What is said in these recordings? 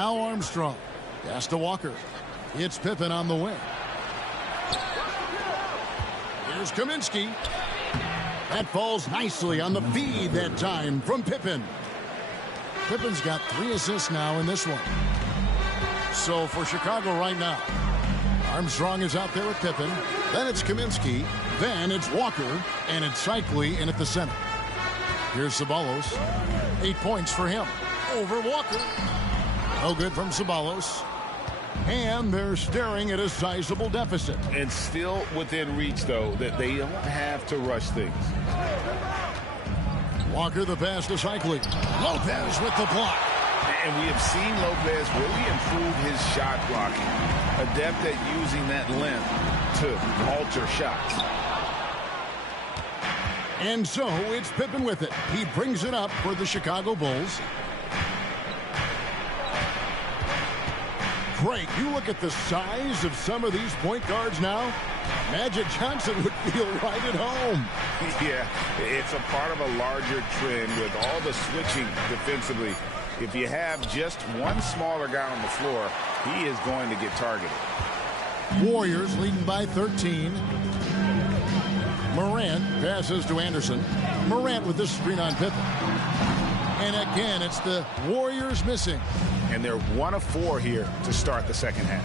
Now Armstrong. Pass to Walker. It's Pippen on the wing. Here's Kaminsky. That falls nicely on the feed that time from Pippen. Pippen's got 3 assists now in this one. So for Chicago right now, Armstrong is out there with Pippen. Then it's Kaminsky. Then it's Walker. And it's Cycli in at the center. Here's Ceballos. 8 points for him. Over Walker. No good from Ceballos. And they're staring at a sizable deficit. And still within reach, though, that they don't have to rush things. Walker the pass to Cycli. Lopez with the block. And we have seen Lopez really improve his shot blocking. Adept at using that length to alter shots. And so it's Pippen with it. He brings it up for the Chicago Bulls. Great. You look at the size of some of these point guards now. Magic Johnson would feel right at home. Yeah, it's a part of a larger trend with all the switching defensively. If you have just one smaller guy on the floor, he is going to get targeted. Warriors leading by 13. Morant passes to Anderson. Morant with this screen on Pippen. And again, it's the Warriors missing. And they're 1 of 4 here to start the second half.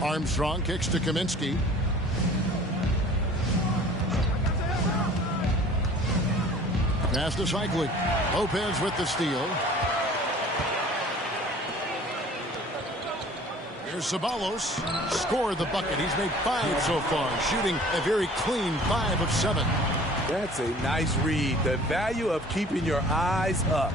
Armstrong kicks to Kaminsky. Pass to Cycli. Lopez with the steal. Here's Ceballos. Scored the bucket. He's made 5 so far, shooting a very clean 5 of 7. That's a nice read. The value of keeping your eyes up.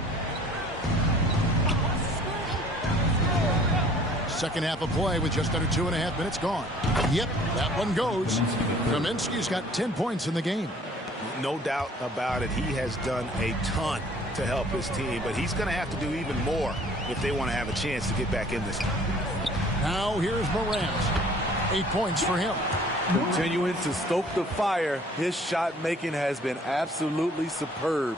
Second half of play with just under 2.5 minutes gone. Yep, that one goes. Kaminsky's got 10 points in the game. No doubt about it. He has done a ton to help his team, but he's going to have to do even more if they want to have a chance to get back in this. Now here's Morant. 8 points for him. Continuing to stoke the fire, his shot making has been absolutely superb.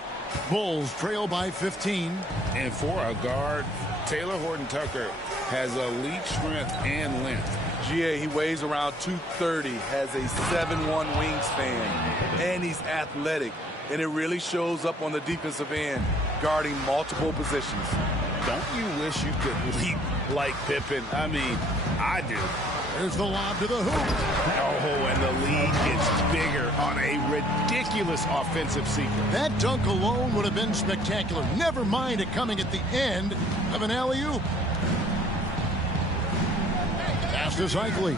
Bulls trail by 15. And for a guard, Taylor Horton-Tucker has elite strength and length. GA, he weighs around 230, has a 7'1" wingspan, and he's athletic. And it really shows up on the defensive end, guarding multiple positions. Don't you wish you could leap like Pippen? I mean, I do. There's the lob to the hoop. Oh, and the lead gets bigger on a ridiculous offensive sequence. That dunk alone would have been spectacular. Never mind it coming at the end of an alley-oop. Pass to Cycli.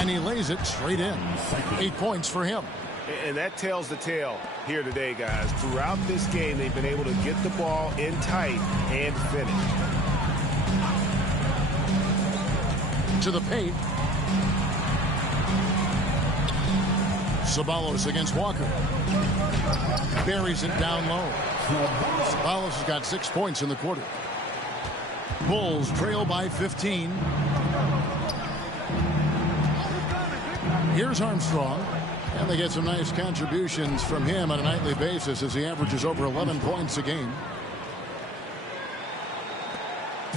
And he lays it straight in. 8 points for him. And that tells the tale here today, guys. Throughout this game, they've been able to get the ball in tight and finish. To the paint. Ceballos against Walker. Buries it down low. Ceballos has got 6 points in the quarter. Bulls trail by 15. Here's Armstrong. And they get some nice contributions from him on a nightly basis as he averages over 11 points a game.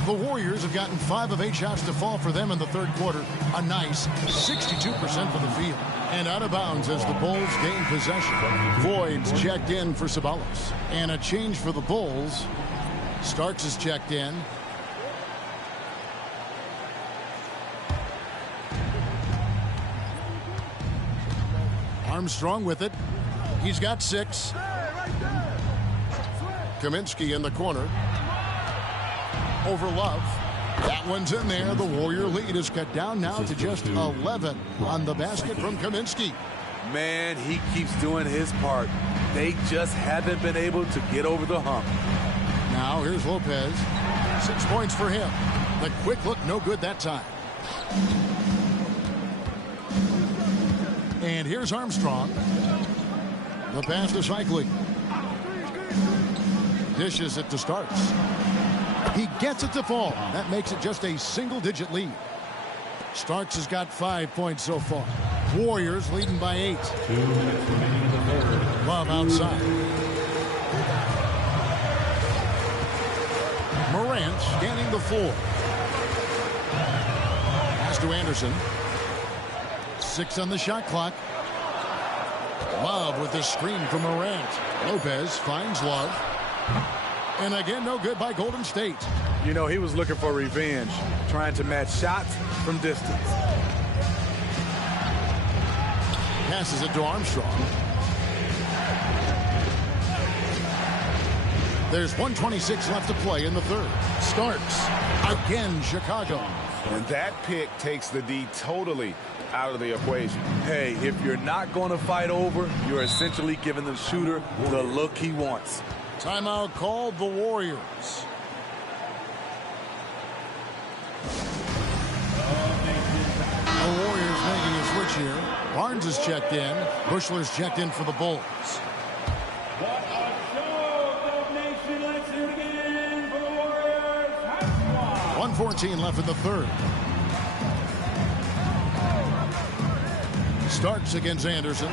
The Warriors have gotten 5 of 8 shots to fall for them in the third quarter. A nice 62% for the field. And out of bounds as the Bulls gain possession. Voigt's checked in for Ceballos. And a change for the Bulls. Starks is checked in. Armstrong with it. He's got 6. Kaminsky in the corner. Over Love. That one's in there. The Warrior lead is cut down now to just 11 on the basket from Kaminsky. Man, he keeps doing his part. They just haven't been able to get over the hump. Now here's Lopez. 6 points for him. The quick look, no good that time. And here's Armstrong. The pass to Cycli. Dishes it to Starks. He gets it to fall. That makes it just a single-digit lead. Starks has got 5 points so far. Warriors leading by 8. Love outside. Morant scanning the floor. Pass to Anderson. 6 on the shot clock. Love with the screen from Morant. Lopez finds Love. And again, no good by Golden State. You know, he was looking for revenge, trying to match shots from distance. Passes it to Armstrong. There's 1:26 left to play in the third. Starks. Again, Chicago. And that pick takes the D totally out of the equation. Hey, if you're not going to fight over, you're essentially giving the shooter the look he wants. Timeout called the Warriors. The Warriors making a switch here. Barnes is checked in. Bushler's checked in for the Bulls. What a show, Dub Nation. Let's hear it again for the Warriors. 1:14 left in the third. Starks against Anderson.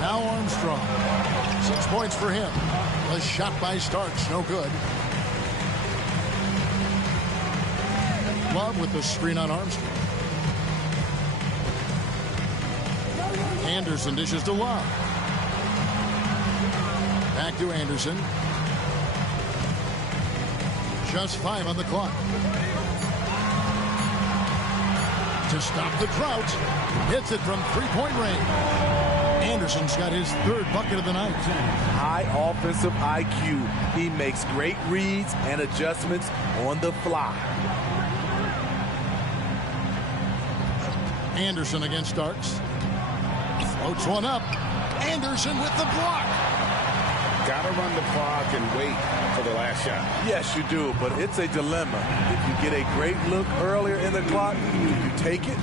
Now Armstrong. 6 points for him. A shot by Starks, no good. Love with the screen on Armstrong. Anderson dishes to Love. Back to Anderson. Just 5 on the clock. To stop the drought. Hits it from three-point range. Anderson's got his third bucket of the night. High offensive IQ. He makes great reads and adjustments on the fly. Anderson against Starks. Floats one up. Anderson with the block. Got to run the clock and wait for the last shot. Yes, you do, but it's a dilemma. If you get a great look earlier in the clock, do you take it?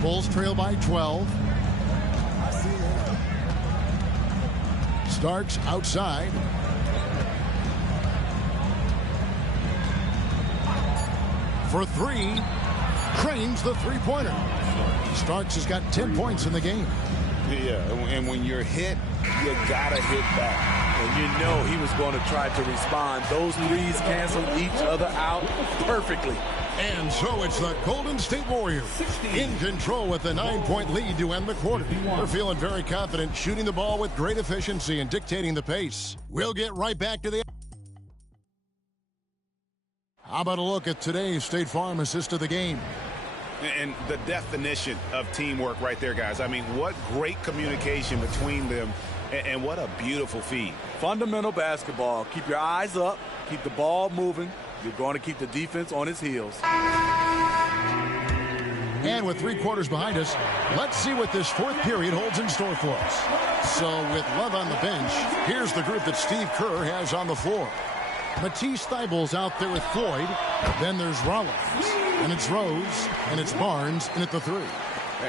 Bulls trail by 12. Starks outside. For 3. Cranes the three-pointer. Starks has got 10 points in the game. Yeah, and when you're hit, you gotta hit back. And you know he was going to try to respond. Those threes canceled each other out perfectly. And so it's the Golden State Warriors in control with a 9-point lead to end the quarter. They're feeling very confident, shooting the ball with great efficiency and dictating the pace. We'll get right back to the... How about a look at today's State Farm assist of the game? And the definition of teamwork right there, guys. I mean, what great communication between them, and what a beautiful feed. Fundamental basketball. Keep your eyes up. Keep the ball moving. You're going to keep the defense on its heels. And with 3 quarters behind us, let's see what this fourth period holds in store for us. So with Love on the bench, here's the group that Steve Kerr has on the floor. Matisse Thybulle's out there with Floyd. Then there's Rollins. And it's Rose. And it's Barnes in at the 3.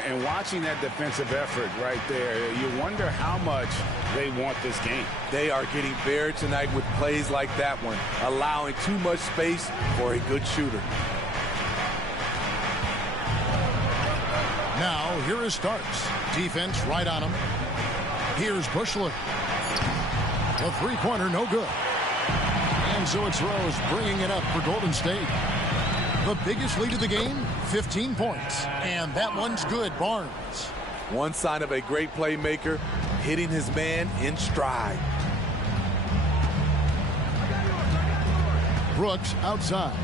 And watching that defensive effort right there, you wonder how much they want this game. They are getting buried tonight with plays like that one, allowing too much space for a good shooter. Now, here is Starks. Defense right on him. Here's Bushler. The three-pointer, no good. And so it's Rose bringing it up for Golden State. The biggest lead of the game, 15 points. And that one's good, Barnes. One sign of a great playmaker, hitting his man in stride. Brooks outside.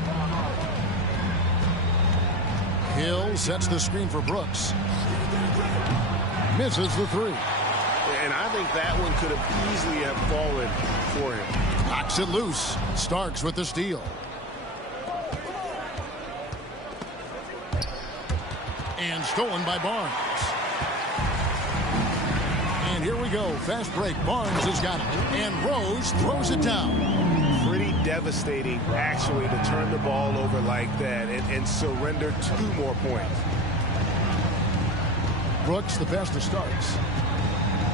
Hill sets the screen for Brooks. Misses the 3. And I think that one could have easily have fallen for him. Knocks it loose. Starks with the steal. And stolen by Barnes. And here we go. Fast break. Barnes has got it. And Rose throws it down. Pretty devastating, actually, to turn the ball over like that and surrender 2 more points. Brooks, the pass to Starks.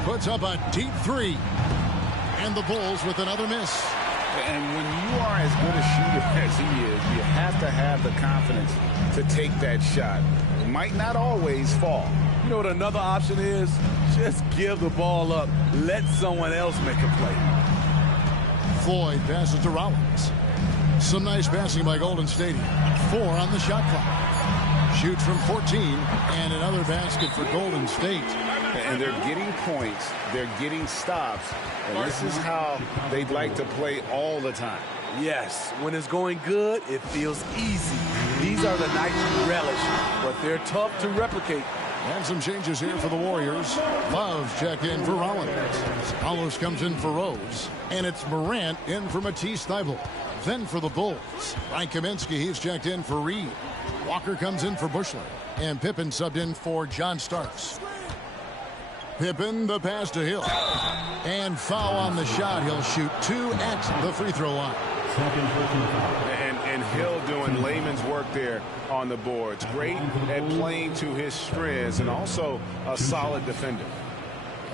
Puts up a deep 3. And the Bulls with another miss. And when you are as good a shooter as he is, you have to have the confidence to take that shot. It might not always fall. You know what another option is? Just give the ball up. Let someone else make a play. Floyd passes to Rollins. Some nice passing by Golden State. 4 on the shot clock. Shoots from 14, and another basket for Golden State. And they're getting points. They're getting stops. And this is how they'd like to play all the time. Yes, when it's going good, it feels easy. These are the nights you relish, but they're tough to replicate. And some changes here for the Warriors. Love check in for Rollins. Palos comes in for Rose. And it's Morant in for Matisse Thybulle. Then for the Bulls, Mike Kaminsky, he's checked in for Reed. Walker comes in for Bushler. And Pippen subbed in for John Starks. Pippen, the pass to Hill. And foul on the shot. He'll shoot 2 at the free throw line. And Hill doing layman's work there on the boards. Great at playing to his strengths and also a solid defender.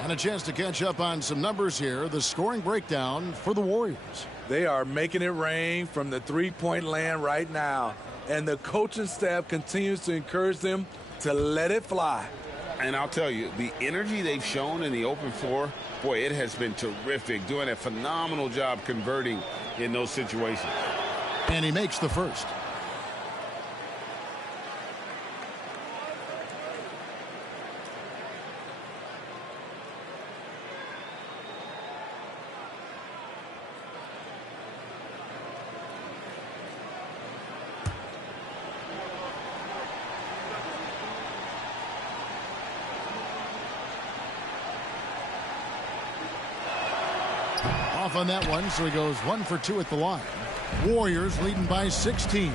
And a chance to catch up on some numbers here. The scoring breakdown for the Warriors. They are making it rain from the three-point land right now. And the coaching staff continues to encourage them to let it fly. And I'll tell you, the energy they've shown in the open floor, boy, it has been terrific. Doing a phenomenal job converting in those situations. And he makes the first. Off on that one, so he goes 1 for 2 at the line. Warriors leading by 16.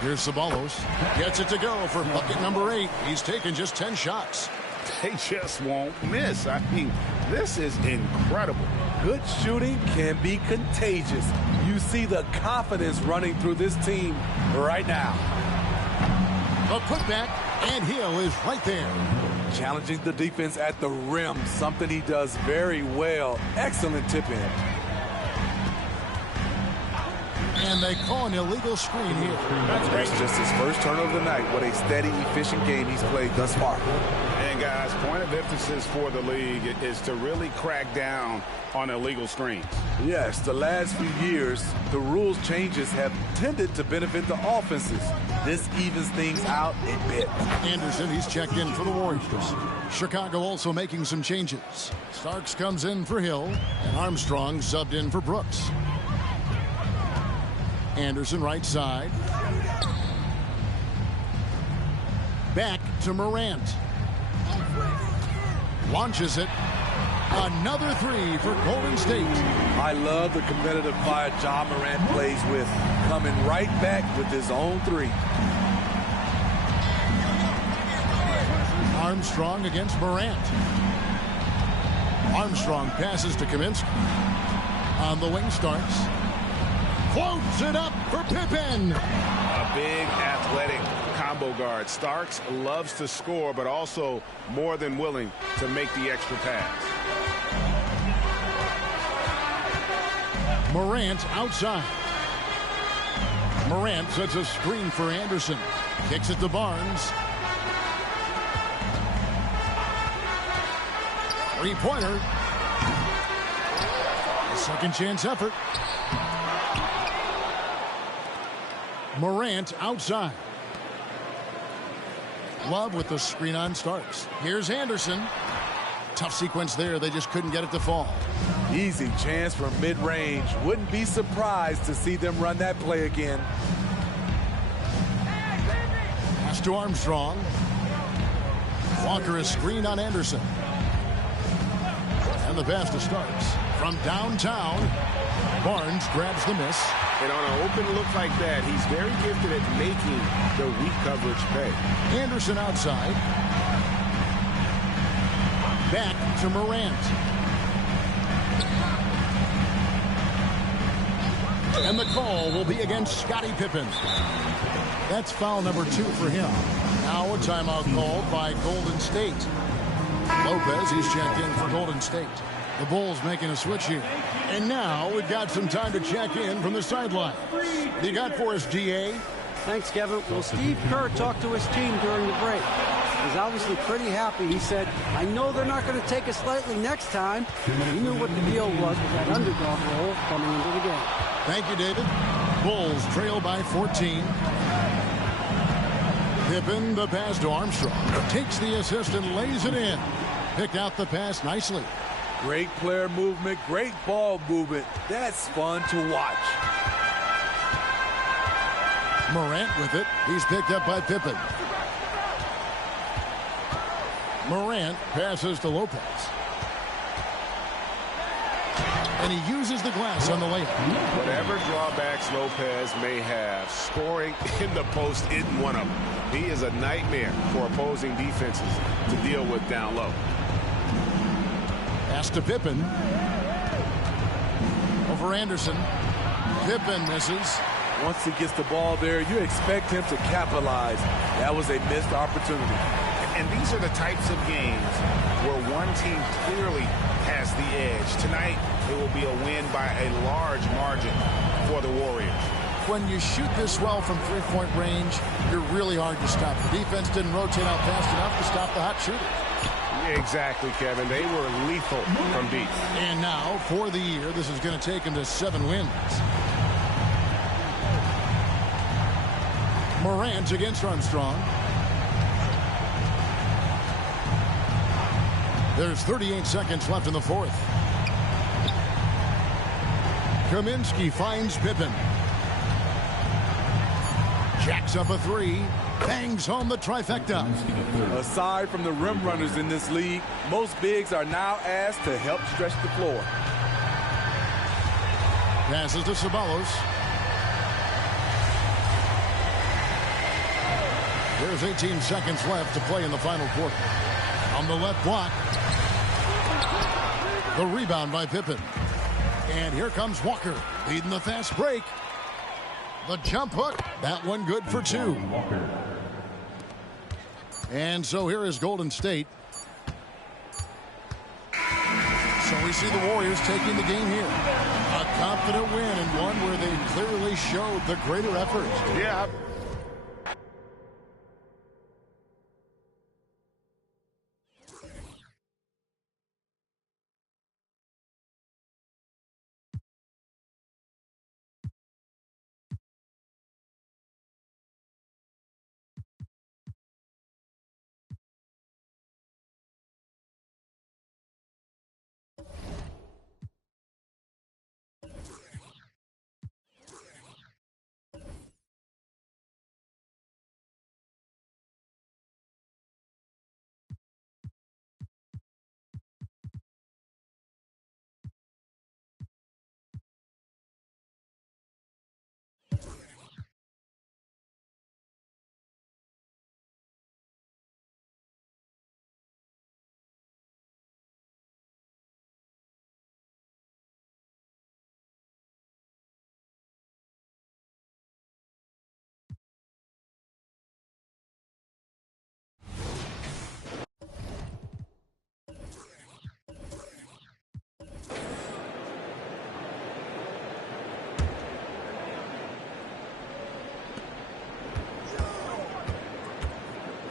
Here's Ceballos. Gets it to go for bucket number 8. He's taken just 10 shots. They just won't miss. I mean, this is incredible. Good shooting can be contagious. You see the confidence running through this team right now. A putback, and Hill is right there. Challenging the defense at the rim, something he does very well. Excellent tip in. And they call an illegal screen here. That's just his first turnover of the night. What a steady, efficient game he's played thus far. And guys, point of emphasis for the league is to really crack down on illegal screens. Yes, the last few years, the rules changes have tended to benefit the offenses. This evens things out a bit. Anderson, he's checked in for the Warriors. Chicago also making some changes. Starks comes in for Hill, and Armstrong subbed in for Brooks. Anderson right side. Back to Morant. Launches it. Another 3 for Golden State. I love the competitive fire Ja Morant plays with, coming right back with his own 3. Armstrong against Morant. Armstrong passes to Kaminsky. On the wing Starks. Floats it up for Pippen. A big athletic combo guard. Starks loves to score, but also more than willing to make the extra pass. Morant outside. Morant sets a screen for Anderson. Kicks it to Barnes. Three-pointer. A second chance effort. Morant outside. Love with the screen on Starks. Here's Anderson. Tough sequence there. They just couldn't get it to fall. Easy chance from mid-range. Wouldn't be surprised to see them run that play again. Pass to Armstrong. Walker is screened on Anderson. And the pass to Starks. From downtown, Barnes grabs the miss. And on an open look like that, he's very gifted at making the weak coverage pay. Anderson outside. Back to Morant. And the call will be against Scottie Pippen. That's foul number 2 for him. Now a timeout called by Golden State. Lopez, he's checked in for Golden State. The Bulls making a switch here. And now we've got some time to check in from the sideline. What do you got for us, DA? Thanks, Kevin. Well, Steve Kerr talked to his team during the break. is obviously pretty happy. He said, I know they're not going to take us lightly next time. He knew what the deal was with that underdog role coming into the game. Thank you, David. Bulls trail by 14. Pippen, the pass to Armstrong. Takes the assist and lays it in. Picked out the pass nicely. Great player movement, great ball movement. That's fun to watch. Morant with it. He's picked up by Pippen. Morant passes to Lopez. And he uses the glass on the layup. Whatever drawbacks Lopez may have, scoring in the post isn't one of them. He is a nightmare for opposing defenses to deal with down low. Pass to Pippen. Over Anderson. Pippen misses. Once he gets the ball there, you expect him to capitalize. That was a missed opportunity. And these are the types of games where one team clearly has the edge. Tonight, it will be a win by a large margin for the Warriors. When you shoot this well from three-point range, you're really hard to stop. The defense didn't rotate out fast enough to stop the hot shooter. Exactly, Kevin. They were lethal from deep. And now, for the year, this is going to take him to 7 wins. Morant against Armstrong. There's 38 seconds left in the fourth. Kaminsky finds Pippen. Jacks up a three. Bangs home the trifecta. Aside from the rim runners in this league, most bigs are now asked to help stretch the floor. Passes to Ceballos. There's 18 seconds left to play in the final quarter. On the left block. The rebound by Pippen. And here comes Walker, leading the fast break. The jump hook. That one good for 2. And so here is Golden State. So we see the Warriors taking the game here. A confident win and one where they clearly showed the greater effort. Yeah.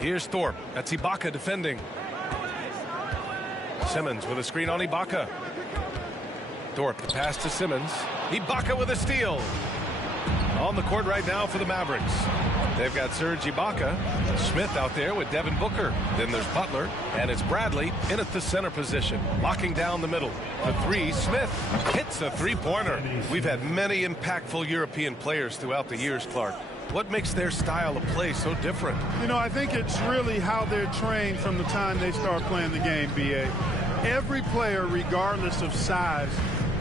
Here's Thorpe. That's Ibaka defending. Simmons with a screen on Ibaka. Thorpe, the pass to Simmons. Ibaka with a steal. On the court right now for the Mavericks. They've got Serge Ibaka. Smith out there with Devin Booker. Then there's Butler. And it's Bradley in at the center position. Locking down the middle. The three, Smith hits a three-pointer. We've had many impactful European players throughout the years, Clark. What makes their style of play so different? You know, I think it's really how they're trained from the time they start playing the game, B.A. Every player, regardless of size,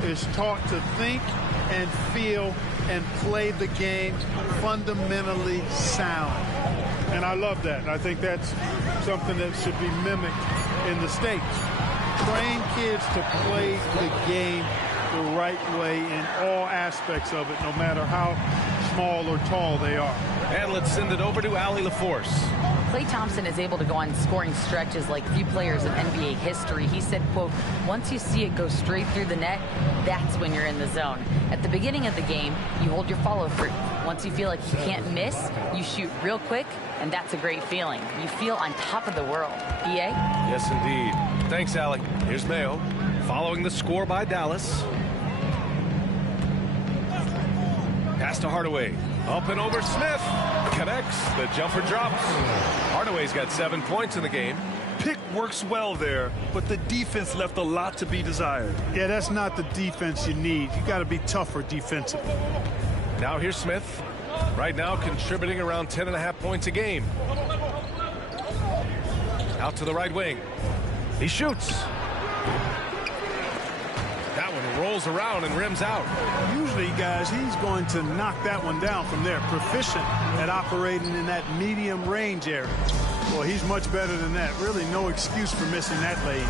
is taught to think and feel and play the game fundamentally sound. And I love that. I think that's something that should be mimicked in the States. Train kids to play the game the right way in all aspects of it, no matter how small or tall they are. And let's send it over to Allie LaForce. Klay Thompson is able to go on scoring stretches like few players in NBA history. He said, quote, once you see it go straight through the net, that's when you're in the zone. At the beginning of the game, you hold your follow through. Once you feel like you can't miss, you shoot real quick, and that's a great feeling. You feel on top of the world. EA? Yes, indeed. Thanks, Allie. Here's Mayo, following the score by Dallas. Pass to Hardaway. Up and over Smith. Connects. The jumper drops. Hardaway's got 7 points in the game. Pick works well there, but the defense left a lot to be desired. Yeah, that's not the defense you need. You got to be tougher defensively. Now here's Smith. Right now contributing around 10.5 points a game. Out to the right wing. He shoots. That one rolls around and rims out. Usually, guys, he's going to knock that one down from there. Proficient at operating in that medium range area. Well, he's much better than that. Really no excuse for missing that lane.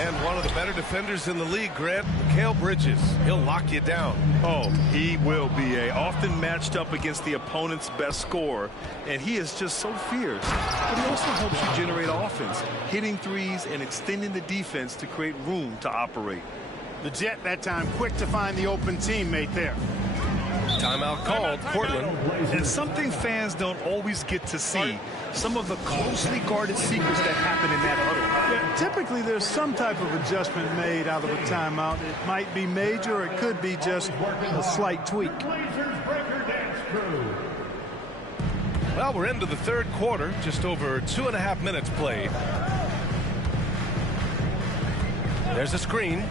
And one of the better defenders in the league, Grant, Mikal Bridges. He'll lock you down. Oh, he will be often matched up against the opponent's best scorer, and he is just so fierce. But he also helps you generate offense, hitting threes and extending the defense to create room to operate. The Jet that time quick to find the open teammate there. Timeout called, Portland. And something fans don't always get to see, some of the closely guarded secrets that happen in that huddle. Yeah, typically there's some type of adjustment made out of a timeout. It might be major, or it could be just a slight tweak. Well, we're into the third quarter, just over 2.5 minutes played. There's a screen.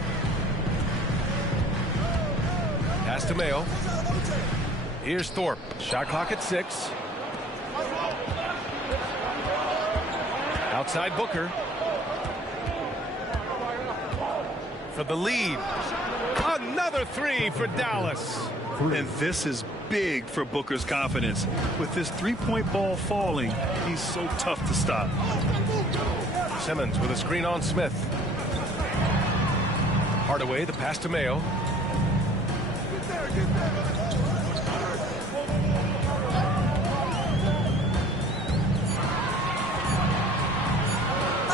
Pass to Mayo. Here's Thorpe. Shot clock at 6. Outside Booker. For the lead. Another three for Dallas. And this is big for Booker's confidence. With this three-point ball falling, he's so tough to stop. Simmons with a screen on Smith. Hardaway, the pass to Mayo.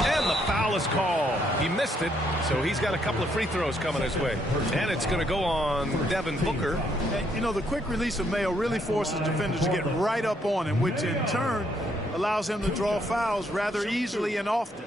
And the foul is called. He missed it, so he's got a couple of free throws coming his way. And it's going to go on Devin Booker. You know, the quick release of Mayo really forces defenders to get right up on him, which in turn allows him to draw fouls rather easily and often.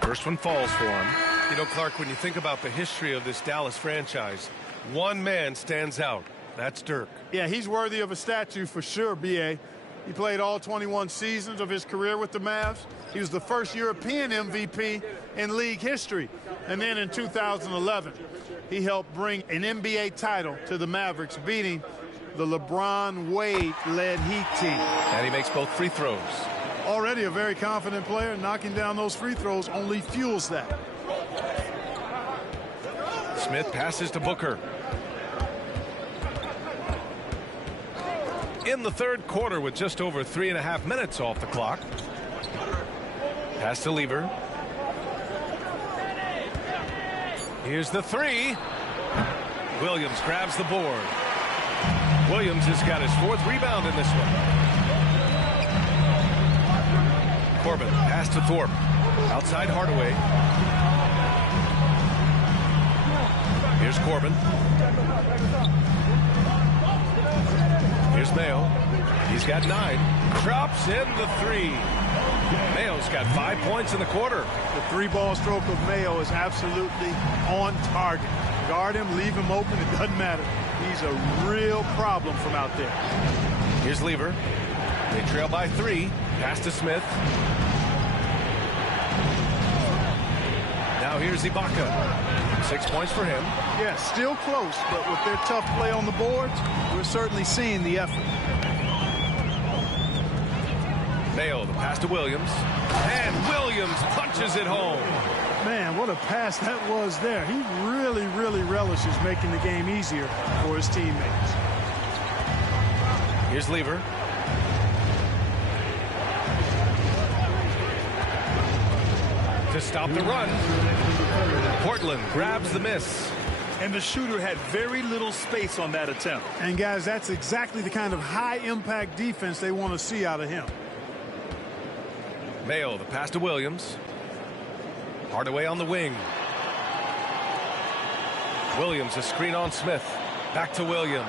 First one falls for him. You know, Clark, when you think about the history of this Dallas franchise, one man stands out. That's Dirk. Yeah, he's worthy of a statue for sure, B.A. He played all 21 seasons of his career with the Mavs. He was the first European MVP in league history. And then in 2011, he helped bring an NBA title to the Mavericks, beating the LeBron Wade-led Heat team. And he makes both free throws. Already a very confident player. Knocking down those free throws only fuels that. Smith passes to Booker. In the third quarter with just over 3.5 minutes off the clock. Pass to Lever. Here's the three. Williams grabs the board. Williams has got his 4th rebound in this one. Corbin, pass to Thorpe. Outside Hardaway. Here's Corbin. Here's Mayo. He's got 9. Drops in the 3. Mayo's got 5 points in the quarter. The 3-ball stroke of Mayo is absolutely on target. Guard him, leave him open, it doesn't matter. He's a real problem from out there. Here's Lever. They trail by 3. Pass to Smith. Now here's Ibaka. 6 points for him. Yeah, still close, but with their tough play on the boards, we're certainly seeing the effort. Mayo, the pass to Williams. And Williams punches it home. Man, what a pass that was there. He really, really relishes making the game easier for his teammates. Here's Lever. to stop the run. Portland grabs the miss. And the shooter had very little space on that attempt. And guys, that's exactly the kind of high-impact defense they want to see out of him. Mayo, the pass to Williams. Hardaway on the wing. Williams, a screen on Smith. Back to Williams.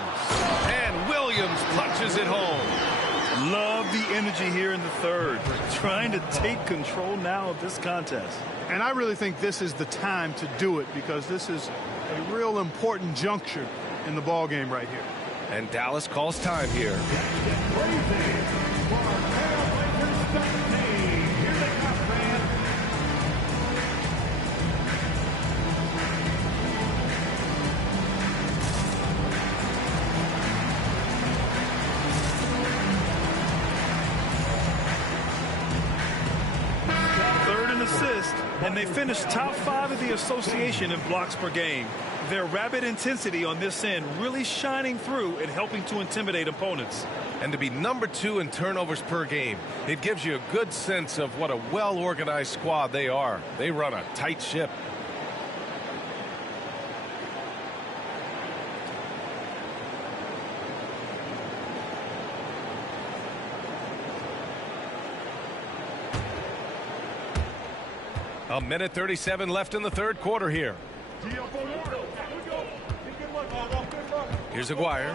And Williams punches it home. Love the energy here in the third. Trying to take control now of this contest. And I really think this is the time to do it, because this is a real important juncture in the ball game right here. And Dallas calls time here. And they finished top 5 of the association in blocks per game. Their rapid intensity on this end really shining through and helping to intimidate opponents. And to be number 2 in turnovers per game, it gives you a good sense of what a well-organized squad they are. They run a tight ship. A minute 37 left in the third quarter here. Here's Aguirre.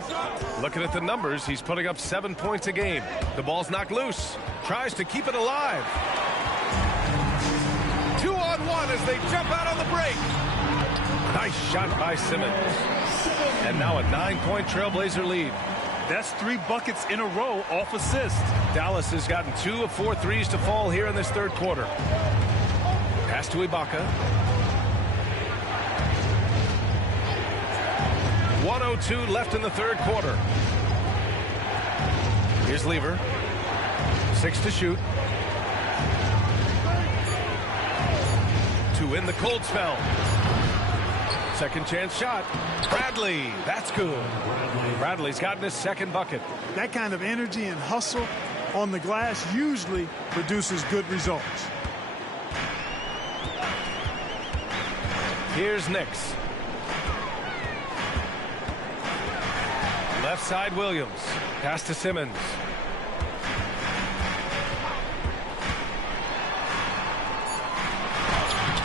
Looking at the numbers, he's putting up 7 points a game. The ball's knocked loose. Tries to keep it alive. 2-on-1 as they jump out on the break. Nice shot by Simmons. And now a 9-point Trailblazer lead. That's 3 buckets in a row off assist. Dallas has gotten 2 of 4 threes to fall here in this third quarter. Pass to Ibaka. 1:02 left in the third quarter. Here's Lever. 6 to shoot. 2 in the cold spell. Second chance shot. Bradley. That's good. Bradley's gotten his second bucket. That kind of energy and hustle on the glass usually produces good results. Here's Nix. Left side Williams. Pass to Simmons.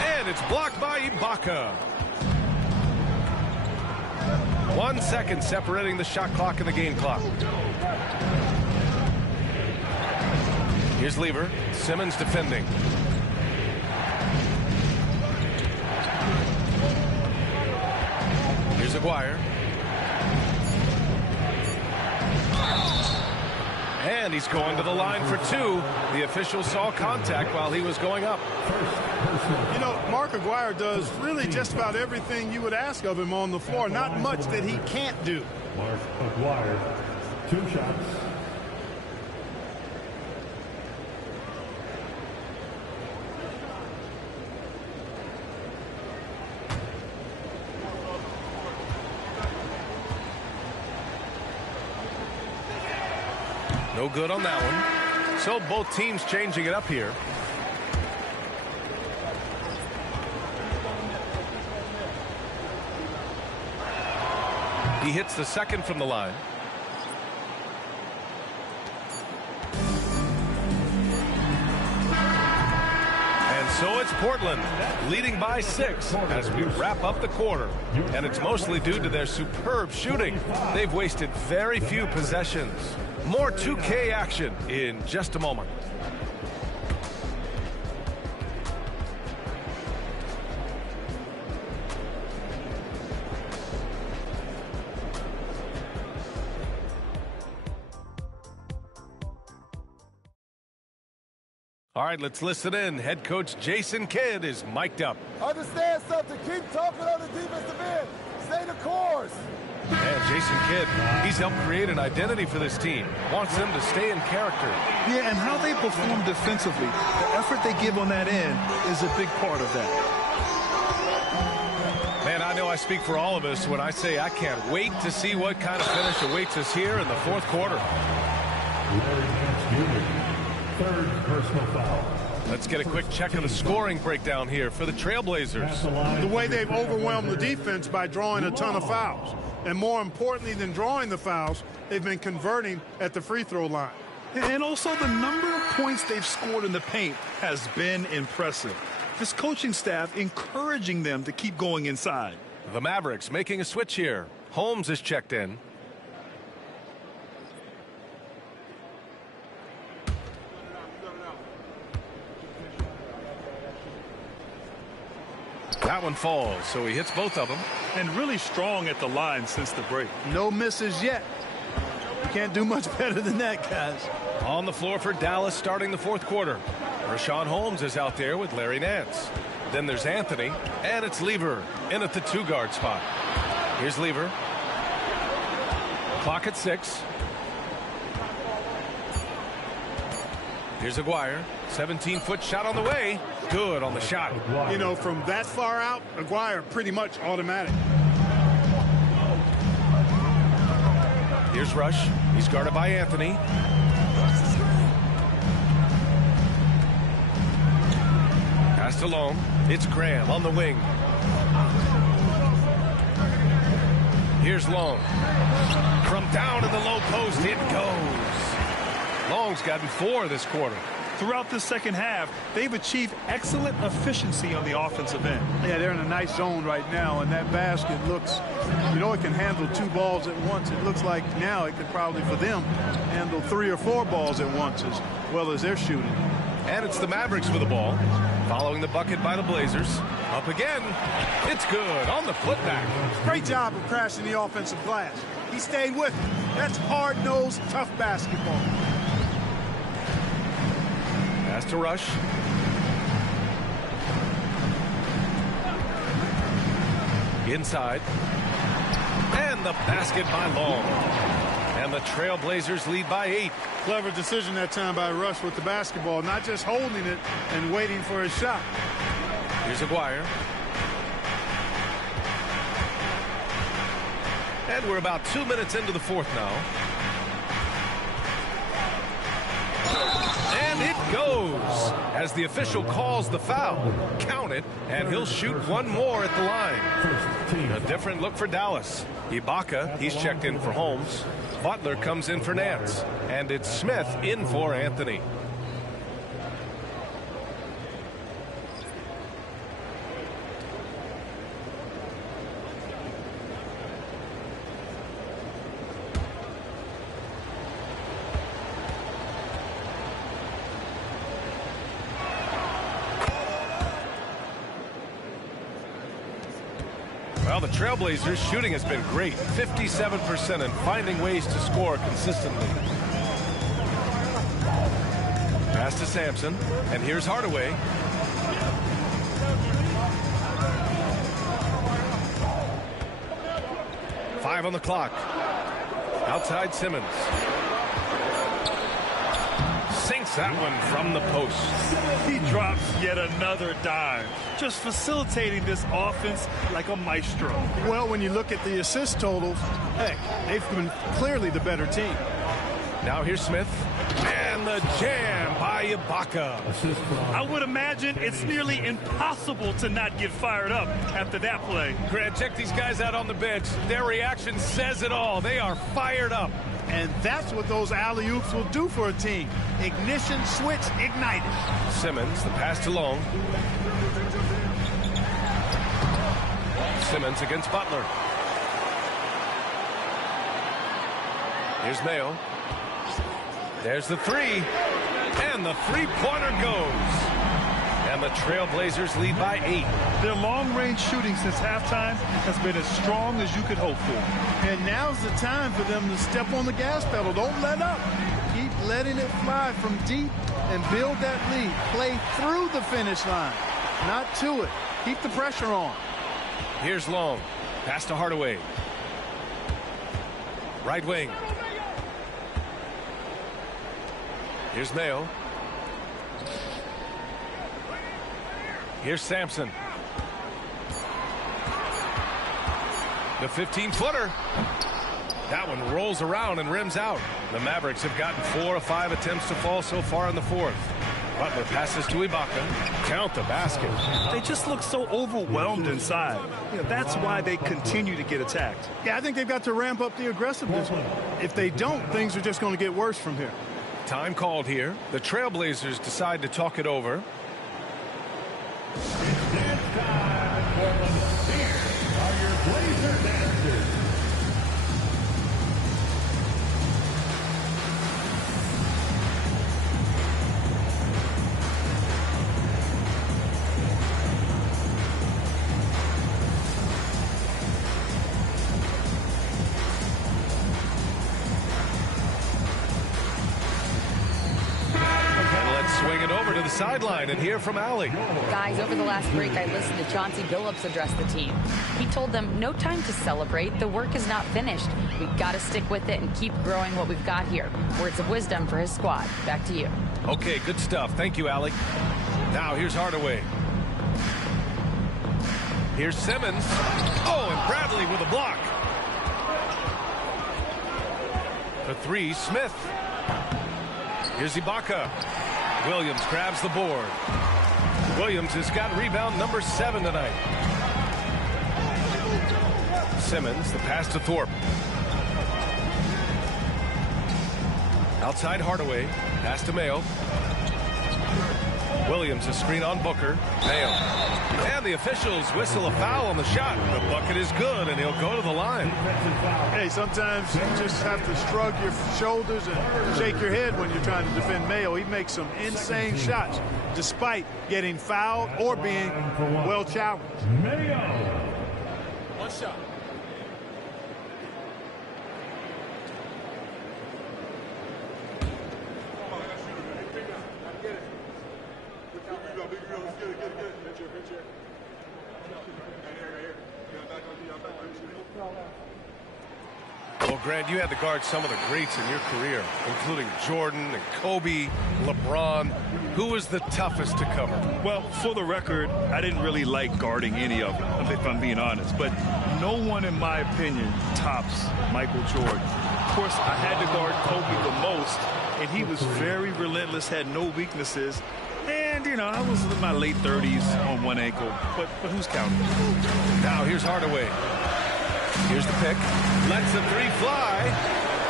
And it's blocked by Ibaka. 1 second separating the shot clock and the game clock. Here's Lever. Simmons defending. Here's Aguirre. And he's going to the line for 2. The official saw contact while he was going up. You know, Mark Aguirre does really just about everything you would ask of him on the floor. Not much that he can't do. Mark Aguirre, 2 shots. No good on that one. So both teams changing it up here. He hits the second from the line. And so it's Portland leading by 6 as we wrap up the quarter. And it's mostly due to their superb shooting. They've wasted very few possessions. More 2K action in just a moment. All right, let's listen in. Head coach Jason Kidd is mic'd up. Understand something. Keep talking on the defensive end. Stay the course. And Jason Kidd, he's helped create an identity for this team. Wants them to stay in character. Yeah, and how they perform defensively. The effort they give on that end is a big part of that. Man, I know I speak for all of us when I say I can't wait to see what kind of finish awaits us here in the fourth quarter. Larry Nance Jr., 3rd personal foul. Let's get a quick check of the scoring breakdown here for the Trailblazers. The way they've overwhelmed the defense by drawing a ton of fouls. And more importantly than drawing the fouls, they've been converting at the free throw line. And also the number of points they've scored in the paint has been impressive. This coaching staff encouraging them to keep going inside. The Mavericks making a switch here. Holmes is checked in. That one falls, so he hits both of them. And really strong at the line since the break. No misses yet. You can't do much better than that, guys. On the floor for Dallas starting the fourth quarter. Rashawn Holmes is out there with Larry Nance. Then there's Anthony, and it's Lever in at the 2-guard spot. Here's Lever. Clock at 6. Here's Aguirre. 17-foot shot on the way. Good on the shot. You know, from that far out, Aguirre pretty much automatic. Here's Rush. He's guarded by Anthony. Passed along. It's Graham on the wing. Here's Long. From down in the low post, it goes. Long's gotten 4 this quarter. Throughout the second half, they've achieved excellent efficiency on the offensive end. Yeah, they're in a nice zone right now, and that basket looks, you know, it can handle 2 balls at once. It looks like now it could probably, for them, handle 3 or 4 balls at once as well as they're shooting. And it's the Mavericks with the ball. Following the bucket by the Blazers. Up again. It's good on the putback. Great job of crashing the offensive glass. He stayed with it. That's hard-nosed, tough basketball. Pass to Rush. Inside. And the basket by Long. And the Trailblazers lead by 8. Clever decision that time by Rush with the basketball, not just holding it and waiting for his shot. Here's Aguirre. And we're about 2 minutes into the fourth now. And it goes as the official calls the foul. Count it, and he'll shoot one more at the line. A different look for Dallas. Ibaka, he's checked in for Holmes. Butler comes in for Nance. And it's Smith in for Anthony. Well, the Trailblazers' shooting has been great. 57% and finding ways to score consistently. Pass to Sampson. And here's Hardaway. Five on the clock. Outside Simmons. Sinks that one from the post. He drops yet another dime, just facilitating this offense like a maestro. Well, when you look at the assist totals, heck, they've been clearly the better team. Now here's Smith. And the jam by Ibaka. I would imagine it's nearly impossible to not get fired up after that play. Grant, check these guys out on the bench. Their reaction says it all. They are fired up. And that's what those alley-oops will do for a team. Ignition switch ignited. Simmons, the pass to Long. Simmons against Butler. Here's Mayo. There's the three. And the three-pointer goes. And the Trailblazers lead by 8. Their long-range shooting since halftime has been as strong as you could hope for. And now's the time for them to step on the gas pedal. Don't let up. Keep letting it fly from deep and build that lead. Play through the finish line, not to it. Keep the pressure on. Here's Long. Pass to Hardaway. Right wing. Here's Mayo. Here's Sampson. The 15-footer. That one rolls around and rims out. The Mavericks have gotten 4 of 5 attempts to fall so far in the fourth. Butler passes to Ibaka. Count the basket. They just look so overwhelmed inside. You know, that's why they continue to get attacked. Yeah, I think they've got to ramp up the aggressiveness. If they don't, things are just going to get worse from here. Time called here. The Trailblazers decide to talk it over. It's time for the Here are your Blazers answers. Sideline and hear from Allie. Guys, over the last break, I listened to Chauncey Billups address the team. He told them, no time to celebrate. The work is not finished. We've got to stick with it and keep growing what we've got here. Words of wisdom for his squad. Back to you. Okay, good stuff. Thank you, Allie. Now, here's Hardaway. Here's Simmons. Oh, and Bradley with a block. For three, Smith. Here's Ibaka. Williams grabs the board. Williams has got rebound number 7 tonight. Simmons, the pass to Thorpe. Outside Hardaway, pass to Mayo. Williams, a screen on Booker. Mayo. And the officials whistle a foul on the shot. The bucket is good, and he'll go to the line. Hey, sometimes you just have to shrug your shoulders and shake your head when you're trying to defend Mayo. He makes some insane shots despite getting fouled or being well challenged. Mayo. One shot. Well, Grant, you had to guard some of the greats in your career, including Jordan and Kobe, LeBron. Who was the toughest to cover? Well, for the record, I didn't really like guarding any of them, if I'm being honest. But no one, in my opinion, tops Michael Jordan. Of course, I had to guard Kobe the most, and he was very relentless, had no weaknesses. And, you know, I was in my late 30s on one ankle, but who's counting? Now here's Hardaway. Here's the pick. Lets the three fly.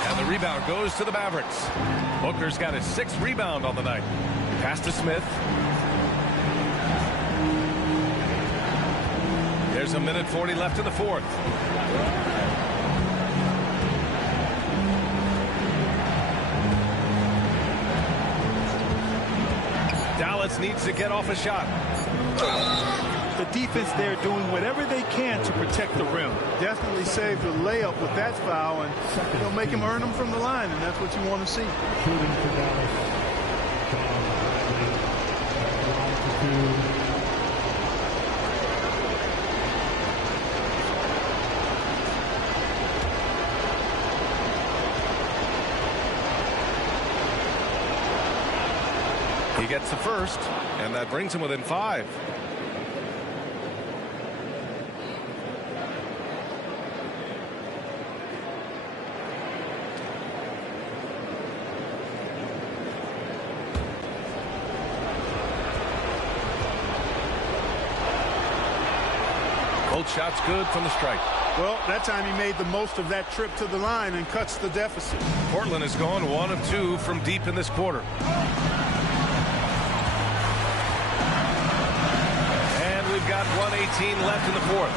And the rebound goes to the Mavericks. Booker's got his 6th rebound on the night. Pass to Smith. There's a minute 40 left in the 4th. Dallas needs to get off a shot. The defense there doing whatever they can to protect the rim. Definitely saved the layup with that foul, and they'll make him earn them from the line, and that's what you want to see. Shooting for Dallas. He gets the first, and that brings him within 5. Both shots good from the stripe. Well, that time he made the most of that trip to the line and cuts the deficit. Portland has gone 1 of 2 from deep in this quarter. And we've got 1:18 left in the 4th.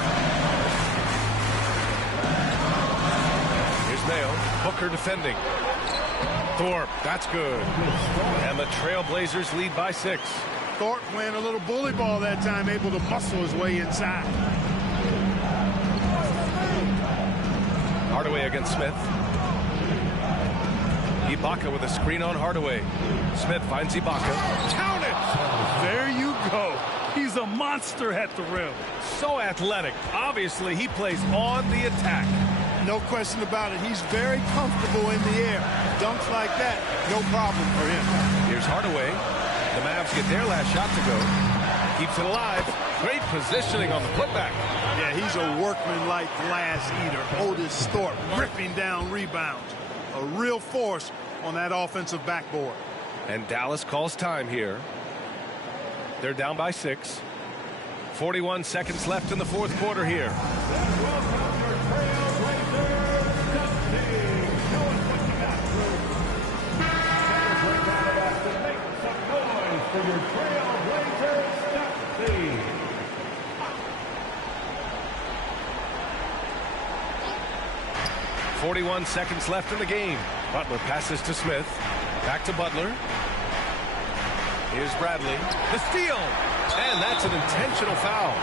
Here's Mayo. Booker defending. Thorpe, that's good. And the Trailblazers lead by 6. Thorpe playing a little bully ball that time, able to muscle his way inside. Hardaway against Smith. Ibaka with a screen on Hardaway. Smith finds Ibaka. Count it! There you go. He's a monster at the rim. So athletic. Obviously, he plays on the attack. No question about it. He's very comfortable in the air. Dunks like that, no problem for him. Here's Hardaway. The Mavs get their last shot to go. Keeps it alive. Great positioning on the putback. Yeah, he's a workman-like glass eater. Otis Thorpe ripping down rebounds. A real force on that offensive backboard. And Dallas calls time here. They're down by 6. 41 seconds left in the fourth quarter here. For your Trailblazers, Steph. 41 seconds left in the game. Butler passes to Smith. Back to Butler. Here's Bradley. The steal. And that's an intentional foul.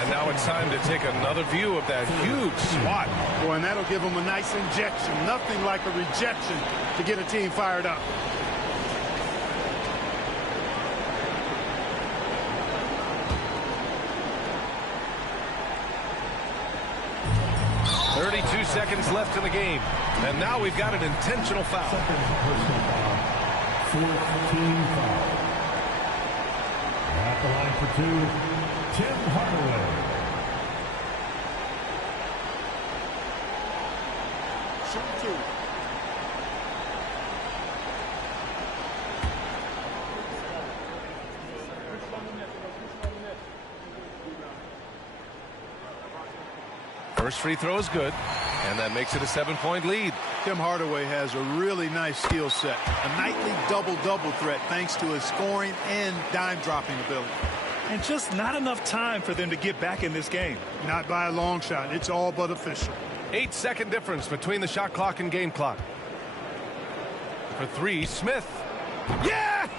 And now it's time to take another view of that huge swat. Boy, and that'll give them a nice injection. Nothing like a rejection to get a team fired up. 32 seconds left in the game. And now we've got an intentional foul. Second personal foul. 14 foul. At the line for 2, Tim Hardaway. Shoot 2. First free throw is good, and that makes it a 7-point lead. Tim Hardaway has a really nice skill set, a nightly double-double threat thanks to his scoring and dime-dropping ability. And just not enough time for them to get back in this game. Not by a long shot. It's all but official. 8-second difference between the shot clock and game clock. For 3, Smith. Yes!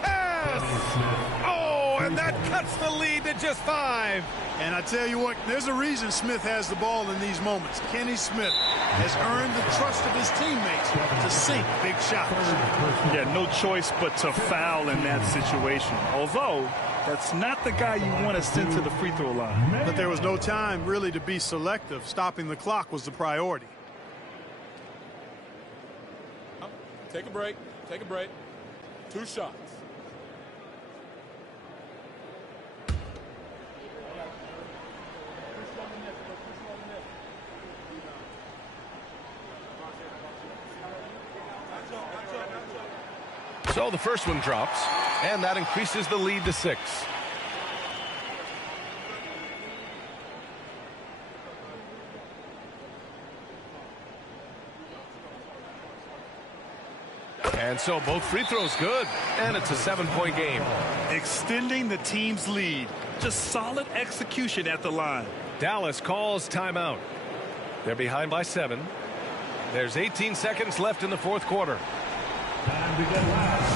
Oh, and that cuts the lead to just 5. And I tell you what, there's a reason Smith has the ball in these moments. Kenny Smith has earned the trust of his teammates to sink big shots. Yeah, no choice but to foul in that situation. Although, that's not the guy you want to send to the free throw line. But there was no time really to be selective. Stopping the clock was the priority. Take a break. Take a break. 2 shots. So the first one drops, and that increases the lead to 6. And so both free throws good, and it's a 7-point game. Extending the team's lead. Just solid execution at the line. Dallas calls timeout. They're behind by 7. There's 18 seconds left in the fourth quarter. Time to get last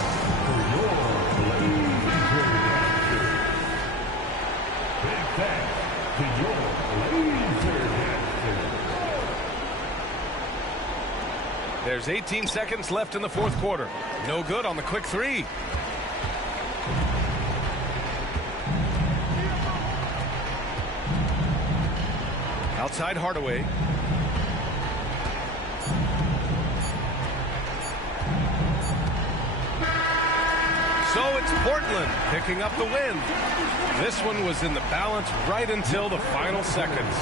for your Blazers. Big thanks to your Blazers. There's 18 seconds left in the fourth quarter. No good on the quick 3. Outside Hardaway. So it's Portland picking up the win. This one was in the balance right until the final seconds.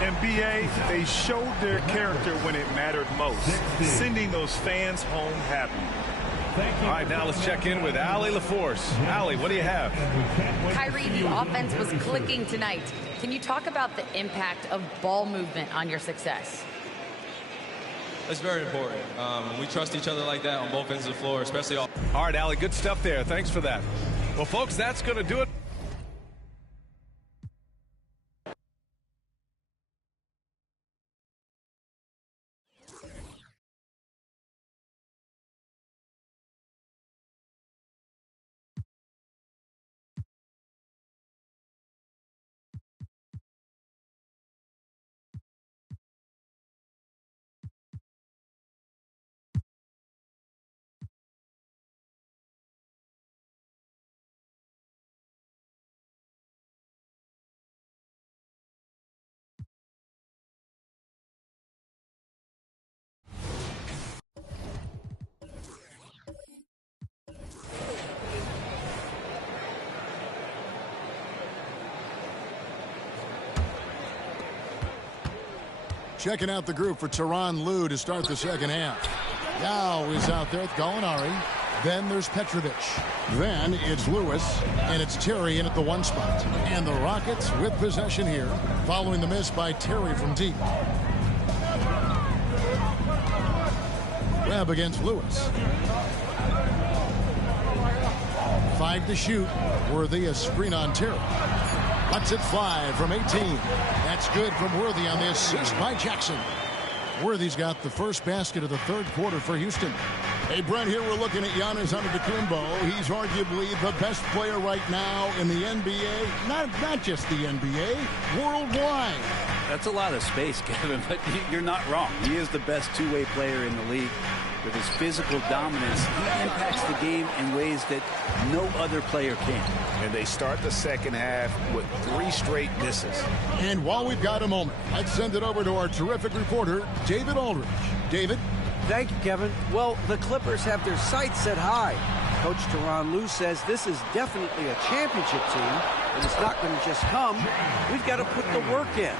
And BA, they showed their character when it mattered most, sending those fans home happy. All right, now let's check in with Allie LaForce. Allie, what do you have? Kyrie, the offense was clicking tonight. Can you talk about the impact of ball movement on your success? It's very important. We trust each other like that on both ends of the floor, especially all right, Allie, good stuff there. Thanks for that. Well, folks, that's going to do it. Checking out the group for Tyronn Lue to start the second half. Yao is out there with Gallinari. Then there's Petrovic. Then it's Lewis, and it's Terry in at the 1 spot. And the Rockets with possession here, following the miss by Terry from deep. Webb against Lewis. 5 to shoot. Worthy a screen on Terry. Lets it fly from 18. That's good from Worthy on the assist by Jackson. Worthy's got the first basket of the 3rd quarter for Houston. Hey, Brent, here we're looking at Giannis Antetokounmpo. He's arguably the best player right now in the NBA. Not just the NBA, worldwide. That's a lot of space, Kevin, but you're not wrong. He is the best two-way player in the league. With his physical dominance, he impacts the game in ways that no other player can. And they start the second half with 3 straight misses. And while we've got a moment, let's send it over to our terrific reporter, David Aldridge. David? Thank you, Kevin. Well, the Clippers have their sights set high. Coach Tyronn Lue says this is definitely a championship team, and it's not going to just come. We've got to put the work in.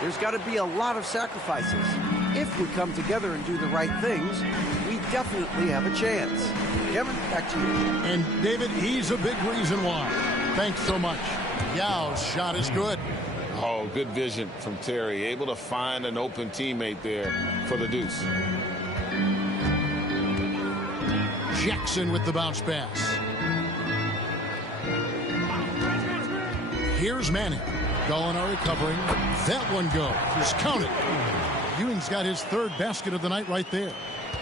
There's got to be a lot of sacrifices. If we come together and do the right things, we definitely have a chance. Kevin, back to you. And David, he's a big reason why. Thanks so much. Yao's shot is good. Oh, good vision from Terry. Able to find an open teammate there for the deuce. Jackson with the bounce pass. Here's Manning. Gallinari covering. That one goes. Just count it. Ewing's got his 3rd basket of the night right there.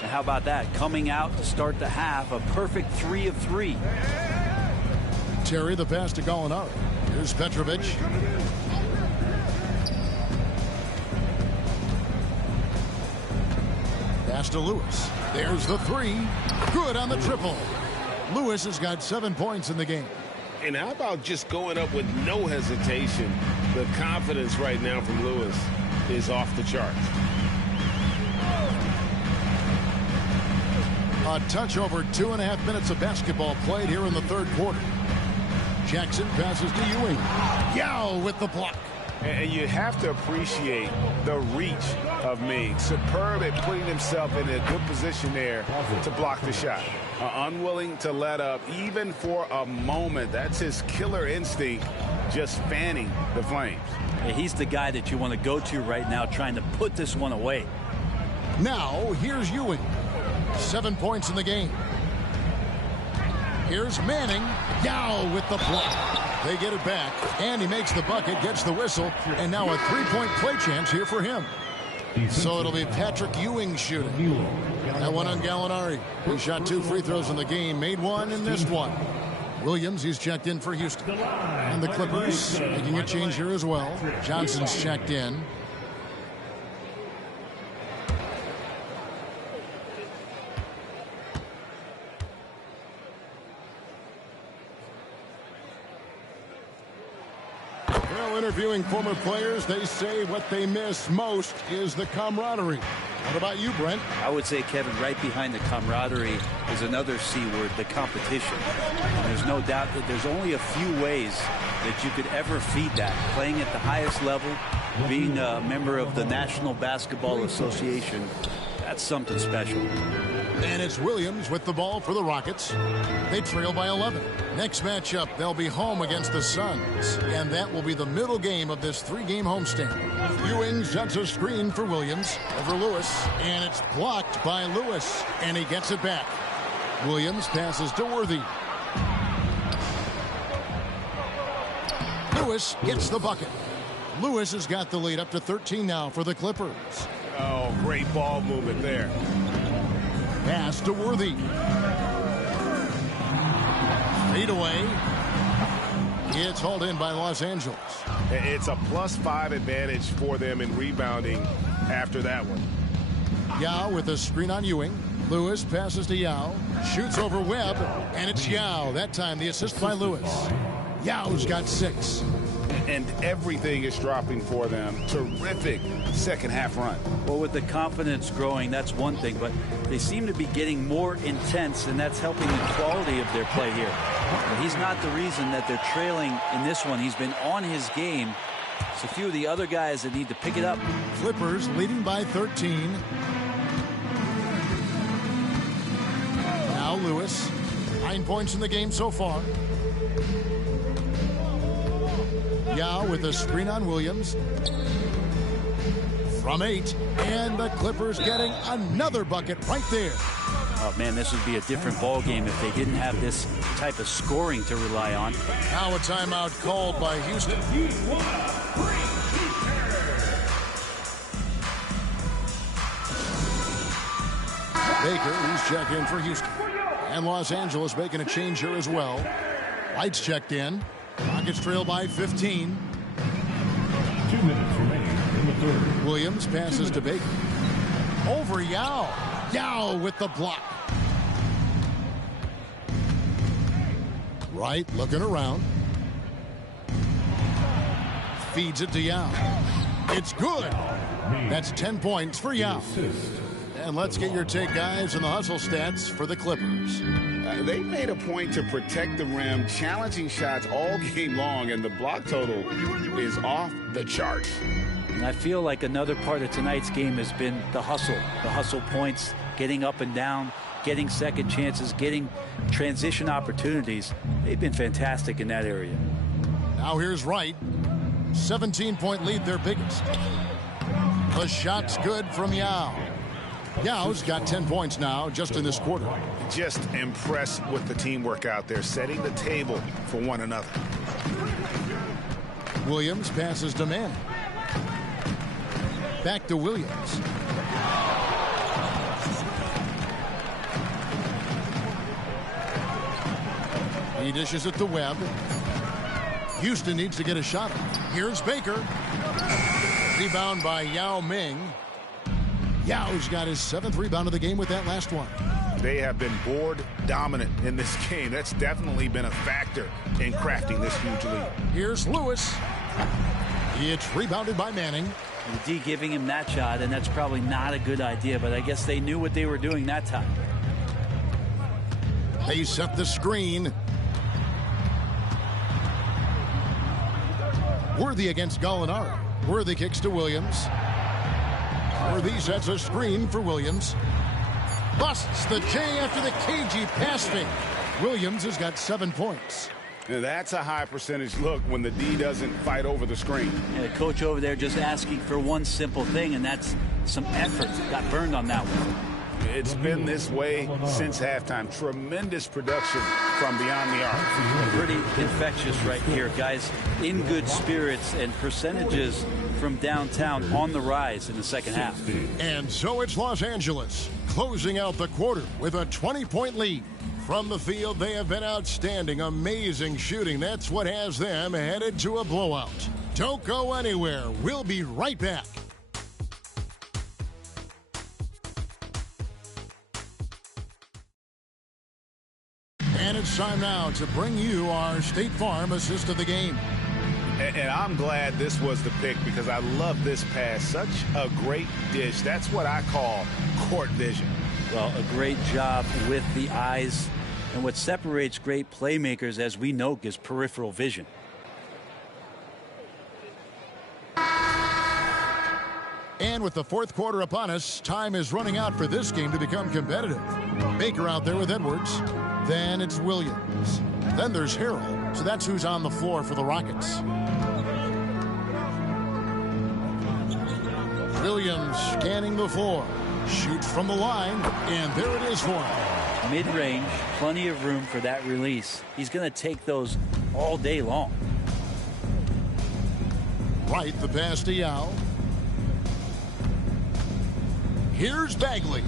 And how about that? Coming out to start the half, a perfect 3 of 3. Terry the pass to Gallinari. Here's Petrovic. Pass to Lewis. There's the 3. Good on the triple. Lewis has got 7 points in the game. And how about just going up with no hesitation? The confidence right now from Lewis is off the charts. A touch over 2.5 minutes of basketball played here in the 3rd quarter. Jackson passes to Ewing. Yao with the block. And you have to appreciate the reach of Mig. Superb at putting himself in a good position there to block the shot. Unwilling to let up even for a moment. That's his killer instinct, just fanning the flames. Yeah, he's the guy that you want to go to right now, trying to put this one away. Now here's Ewing. 7 points in the game. Here's Manning. Yao with the block. They get it back, and he makes the bucket, gets the whistle, and now a 3-point play chance here for him. So it'll be Patrick Ewing shooting. That one on Gallinari. He shot 2 free throws in the game, made 1 and missed 1. Williams, he's checked in for Houston. And the Clippers making a change here as well. Johnson's checked in. Well, interviewing former players, they say what they miss most is the camaraderie. What about you, Brent? I would say, Kevin, right behind the camaraderie is another C word, the competition. And there's no doubt that there's only a few ways that you could ever feed that. Playing at the highest level, being a member of the National Basketball Association, that's something special. And it's Williams with the ball for the Rockets. They trail by 11. Next matchup, they'll be home against the Suns. And that will be the middle game of this 3-game homestand. Ewing sets a screen for Williams over Lewis. And it's blocked by Lewis. And he gets it back. Williams passes to Worthy. Lewis gets the bucket. Lewis has got the lead up to 13 now for the Clippers. Oh, great ball movement there. Pass to Worthy. Fade away. It's hauled in by Los Angeles. It's a +5 advantage for them in rebounding after that one. Yao with a screen on Ewing. Lewis passes to Yao. Shoots over Webb. And it's Yao. That time the assist by Lewis. Yao's got 6. And everything is dropping for them. Terrific second half run. Well, with the confidence growing, that's one thing, but they seem to be getting more intense, and that's helping the quality of their play here. But he's not the reason that they're trailing in this one. He's been on his game. It's a few of the other guys that need to pick it up. Clippers leading by 13. Now Lewis 9 points in the game so far. Yao with a screen on Williams. From 8, and the Clippers getting another bucket right there. Oh, man, this would be a different ball game if they didn't have this type of scoring to rely on. Now a timeout called by Houston. Baker, who's checked in for Houston. And Los Angeles making a change here as well. White's checked in. Rockets trail by 15. 2 minutes remaining in the third. Williams passes to Baker. Over Yao. Yao with the block. Wright looking around. Feeds it to Yao. It's good. That's 10 points for Yao. And let's get your take, guys, on the hustle stats for the Clippers. They made a point to protect the rim, challenging shots all game long, and the block total is off the charts. And I feel like another part of tonight's game has been the hustle points, getting up and down, getting second chances, getting transition opportunities. They've been fantastic in that area. Now here's Wright. 17-point lead, their biggest. The shot's good from Yao. Yao's got 10 points now just in this quarter. Just impressed with the teamwork out there, setting the table for one another. Williams passes to Manning. Back to Williams. He dishes it to Webb. Houston needs to get a shot. Here's Baker. Rebound by Yao Ming. Yao's got his 7th rebound of the game with that last one. They have been board dominant in this game. That's definitely been a factor in crafting this huge lead. Here's Lewis. It's rebounded by Manning. The D giving him that shot, and that's probably not a good idea, but I guess they knew what they were doing that time. They set the screen. Worthy against Gallinari. Worthy kicks to Williams. Worthy sets a screen for Williams. Busts the J after the cagey pass fake. Williams has got 7 points. Now that's a high percentage look when the D doesn't fight over the screen. And the coach over there just asking for one simple thing, and that's some effort. Got burned on that one. It's been this way since halftime. Tremendous production from beyond the arc. Pretty infectious right here, guys. In good spirits, and percentages from downtown on the rise in the second half. And so it's Los Angeles closing out the quarter with a 20-point lead. From the field, they have been outstanding. Amazing shooting. That's what has them headed to a blowout. Don't go anywhere. We'll be right back. And it's time now to bring you our State Farm assist of the game. And I'm glad this was the pick because I love this pass. Such a great dish. That's what I call court vision. Well, a great job with the eyes. And what separates great playmakers, as we know, is peripheral vision. And with the fourth quarter upon us, time is running out for this game to become competitive. Baker out there with Edwards. Then it's Williams. Then there's Harrell. So that's who's on the floor for the Rockets. Williams scanning the floor. Shoots from the line. And there it is for him. Mid-range, plenty of room for that release. He's going to take those all day long. Right, the pass to Yao. Here's Bagley.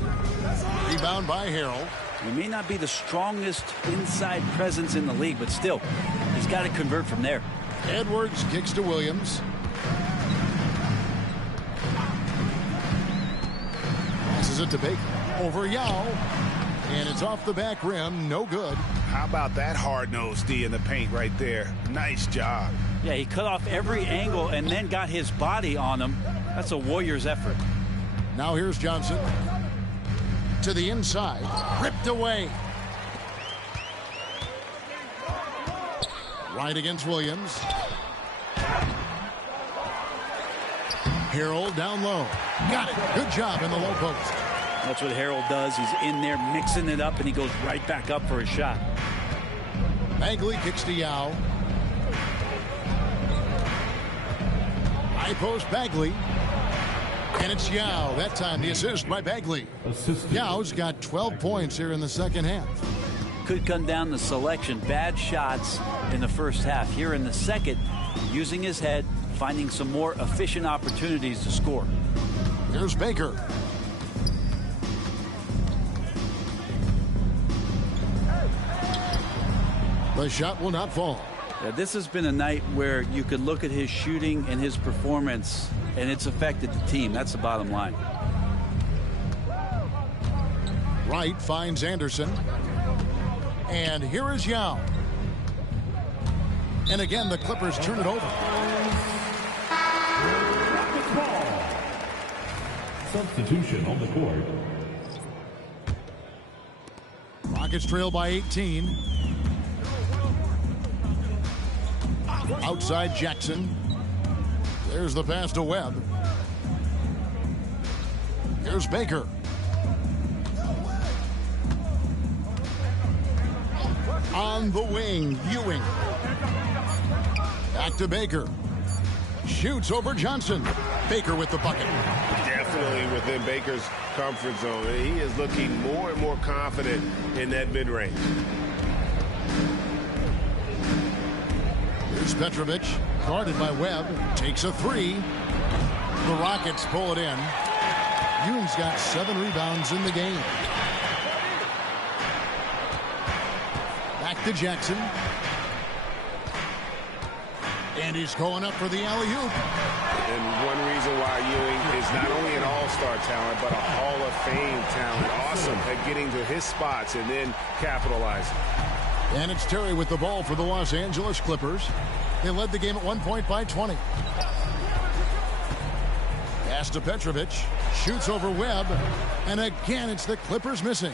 Rebound by Harrell. He may not be the strongest inside presence in the league, but still, he's got to convert from there. Edwards kicks to Williams. Passes it to Baker. Over Yao. And it's off the back rim. No good. How about that hard-nosed D in the paint right there? Nice job. Yeah, he cut off every angle and then got his body on him. That's a Warriors effort. Now here's Johnson. To the inside. Ripped away. Right against Williams. Harrell down low. Got it. Good job in the low post. That's what Harrell does. He's in there mixing it up, and he goes right back up for a shot. Bagley kicks to Yao. High post Bagley. And it's Yao. That time the assist by Bagley. Yao's got 12 points here in the second half. Could come down to selection. Bad shots in the first half. Here in the second, using his head, finding some more efficient opportunities to score. Here's Baker. The shot will not fall. Yeah, this has been a night where you could look at his shooting and his performance, and it's affected the team. That's the bottom line. Wright finds Anderson. And here is Yao. And again, the Clippers turn it over. Substitution on the court. Rockets trail by 18. Outside Jackson. There's the pass to Webb. Here's Baker. On the wing, Ewing. Back to Baker. Shoots over Johnson. Baker with the bucket. Definitely within Baker's comfort zone. He is looking more and more confident in that mid-range. Here's Petrovic, guarded by Webb, takes a three. The Rockets pull it in. Ewing's got 7 rebounds in the game. Back to Jackson. And he's going up for the alley-oop. And one reason why Ewing is not only an all-star talent, but a Hall of Fame talent. Awesome at getting to his spots and then capitalizing. And it's Terry with the ball for the Los Angeles Clippers. They led the game at one point by 20. Pass to Petrovic. Shoots over Webb. And again, it's the Clippers missing.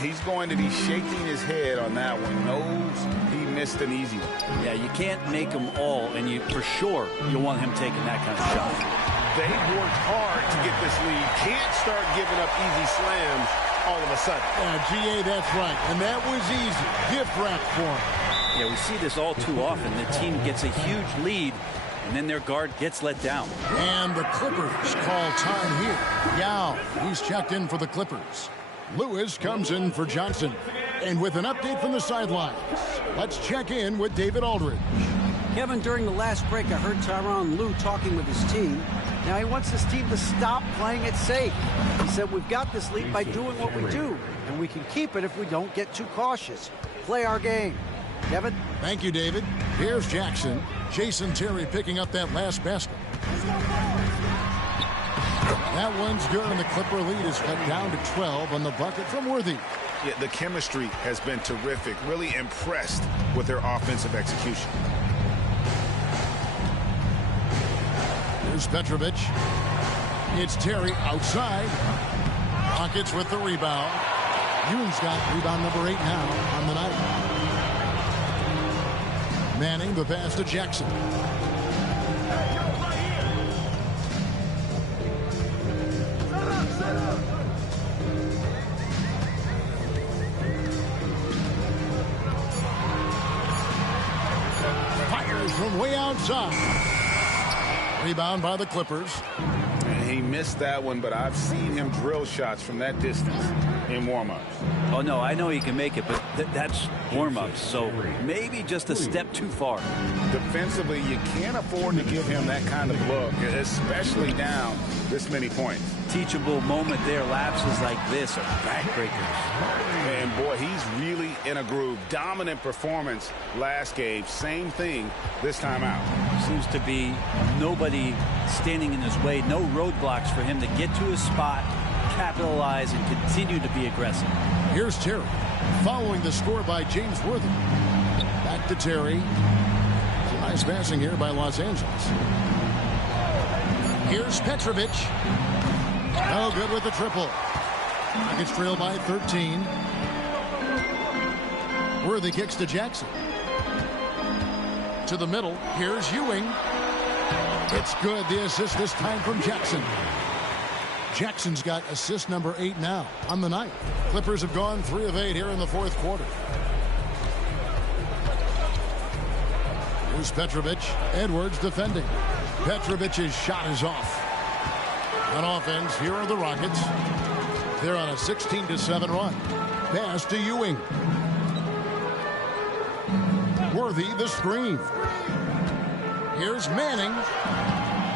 He's going to be shaking his head on that one. Knows he missed an easy one. Yeah, you can't make them all, and you for sure you want him taking that kind of shot. They worked hard to get this lead. Can't start giving up easy slams all of a sudden. Yeah, GA, that's right. And that was easy. Gift wrap for him. Yeah, we see this all too often. The team gets a huge lead, and then their guard gets let down. And the Clippers call time here. Yao, he's checked in for the Clippers. Lewis comes in for Johnson. And with an update from the sidelines, let's check in with David Aldridge. Kevin, during the last break, I heard Tyronn Lue talking with his team. Now he wants his team to stop playing it safe. He said, we've got this lead by doing what we do, and we can keep it if we don't get too cautious. Play our game. Kevin? Thank you, David. Here's Jackson. Jason Terry picking up that last basket. That one's good, and the Clipper lead is cut down to 12 on the bucket from Worthy. Yeah, the chemistry has been terrific. Really impressed with their offensive execution. Here's Petrovic. It's Terry outside. Rockets with the rebound. Ewing's got rebound number 8 now on the night. Manning the pass to Jackson. Fires from way outside. Rebound by the Clippers. And he missed that one, but I've seen him drill shots from that distance in warm-ups. Oh, no, I know he can make it, but that's warm-ups, so maybe just a step too far. Defensively, you can't afford to give him that kind of look, especially down this many points. Teachable moment there. Lapses like this are backbreakers. And, boy, he's really in a groove. Dominant performance last game. Same thing this time out. Seems to be nobody standing in his way. No roadblocks for him to get to his spot, capitalize, and continue to be aggressive. Here's Terry, following the score by James Worthy. Back to Terry. Nice passing here by Los Angeles. Here's Petrovic. No good with the triple. Rockets trail by 13. Worthy kicks to Jackson. To the middle. Here's Ewing. It's good. The assist this time from Jackson. Jackson's got assist number 8 now on the night. Clippers have gone 3 of 8 here in the fourth quarter. Here's Petrovic. Edwards defending. Petrovic's shot is off. On offense, here are the Rockets. They're on a 16-7 run. Pass to Ewing. Worthy the screen. Here's Manning.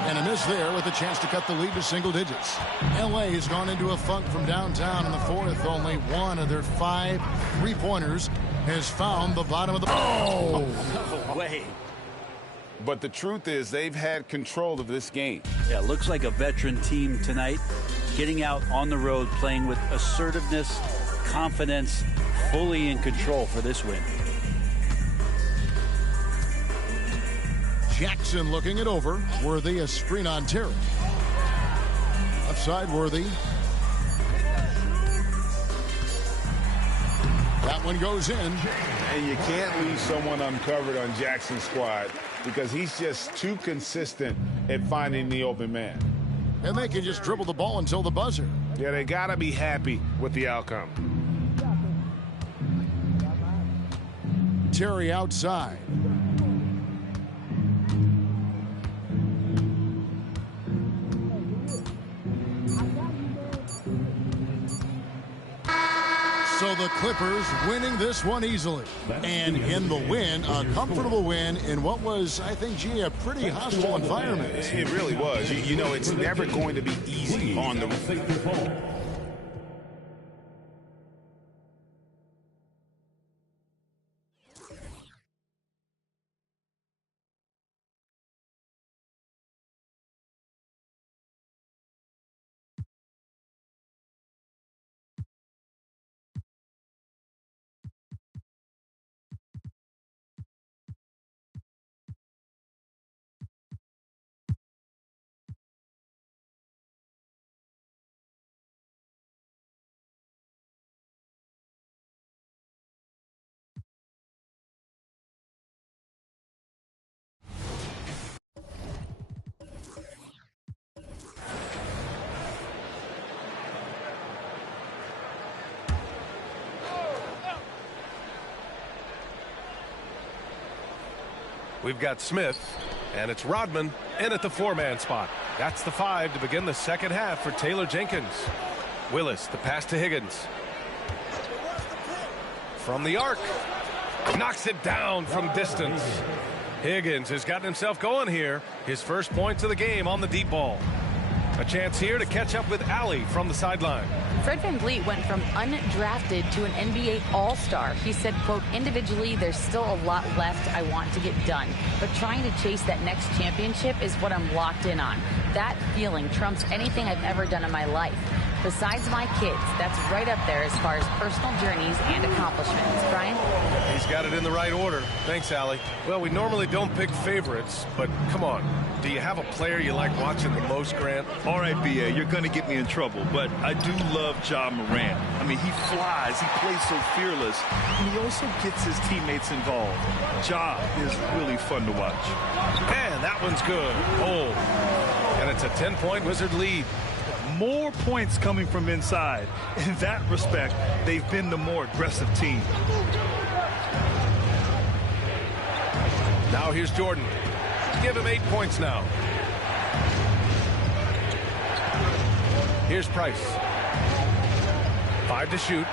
And a miss there with a chance to cut the lead to single digits. L.A. has gone into a funk from downtown in the fourth. Only one of their 5 3-pointers has found the bottom of the... Oh! No way. But the truth is they've had control of this game. Yeah, looks like a veteran team tonight. Getting out on the road, playing with assertiveness, confidence, fully in control for this win. Jackson looking it over. Worthy a screen on Terry. Offside Worthy. That one goes in. And you can't leave someone uncovered on Jackson's squad because he's just too consistent at finding the open man. And they can just dribble the ball until the buzzer. Yeah, they got to be happy with the outcome. Terry outside. So the Clippers winning this one easily. And in the win, a comfortable win in what was, I think, G, a pretty hostile environment. It really was. You know, it's never going to be easy on the... We've got Smith, and it's Rodman in at the 4-man spot. That's the 5 to begin the second half for Taylor Jenkins. Willis, the pass to Higgins. From the arc. Knocks it down from distance. Higgins has gotten himself going here. His first points of the game on the deep ball. A chance here to catch up with Allie from the sideline. Fred VanVleet went from undrafted to an NBA All-Star. He said, quote, individually, there's still a lot left I want to get done, but trying to chase that next championship is what I'm locked in on. That feeling trumps anything I've ever done in my life. Besides my kids, that's right up there as far as personal journeys and accomplishments. Brian? He's got it in the right order. Thanks, Allie. Well, we normally don't pick favorites, but come on. Do you have a player you like watching the most, Grant? All right, B.A., you're going to get me in trouble, but I do love Ja Morant. I mean, he flies, he plays so fearless, and he also gets his teammates involved. Ja is really fun to watch. And that one's good. Oh, and it's a 10-point Wizard lead. More points coming from inside. In that respect, they've been the more aggressive team. Now here's Jordan. Give him 8 points now. Here's Price. 5 to shoot.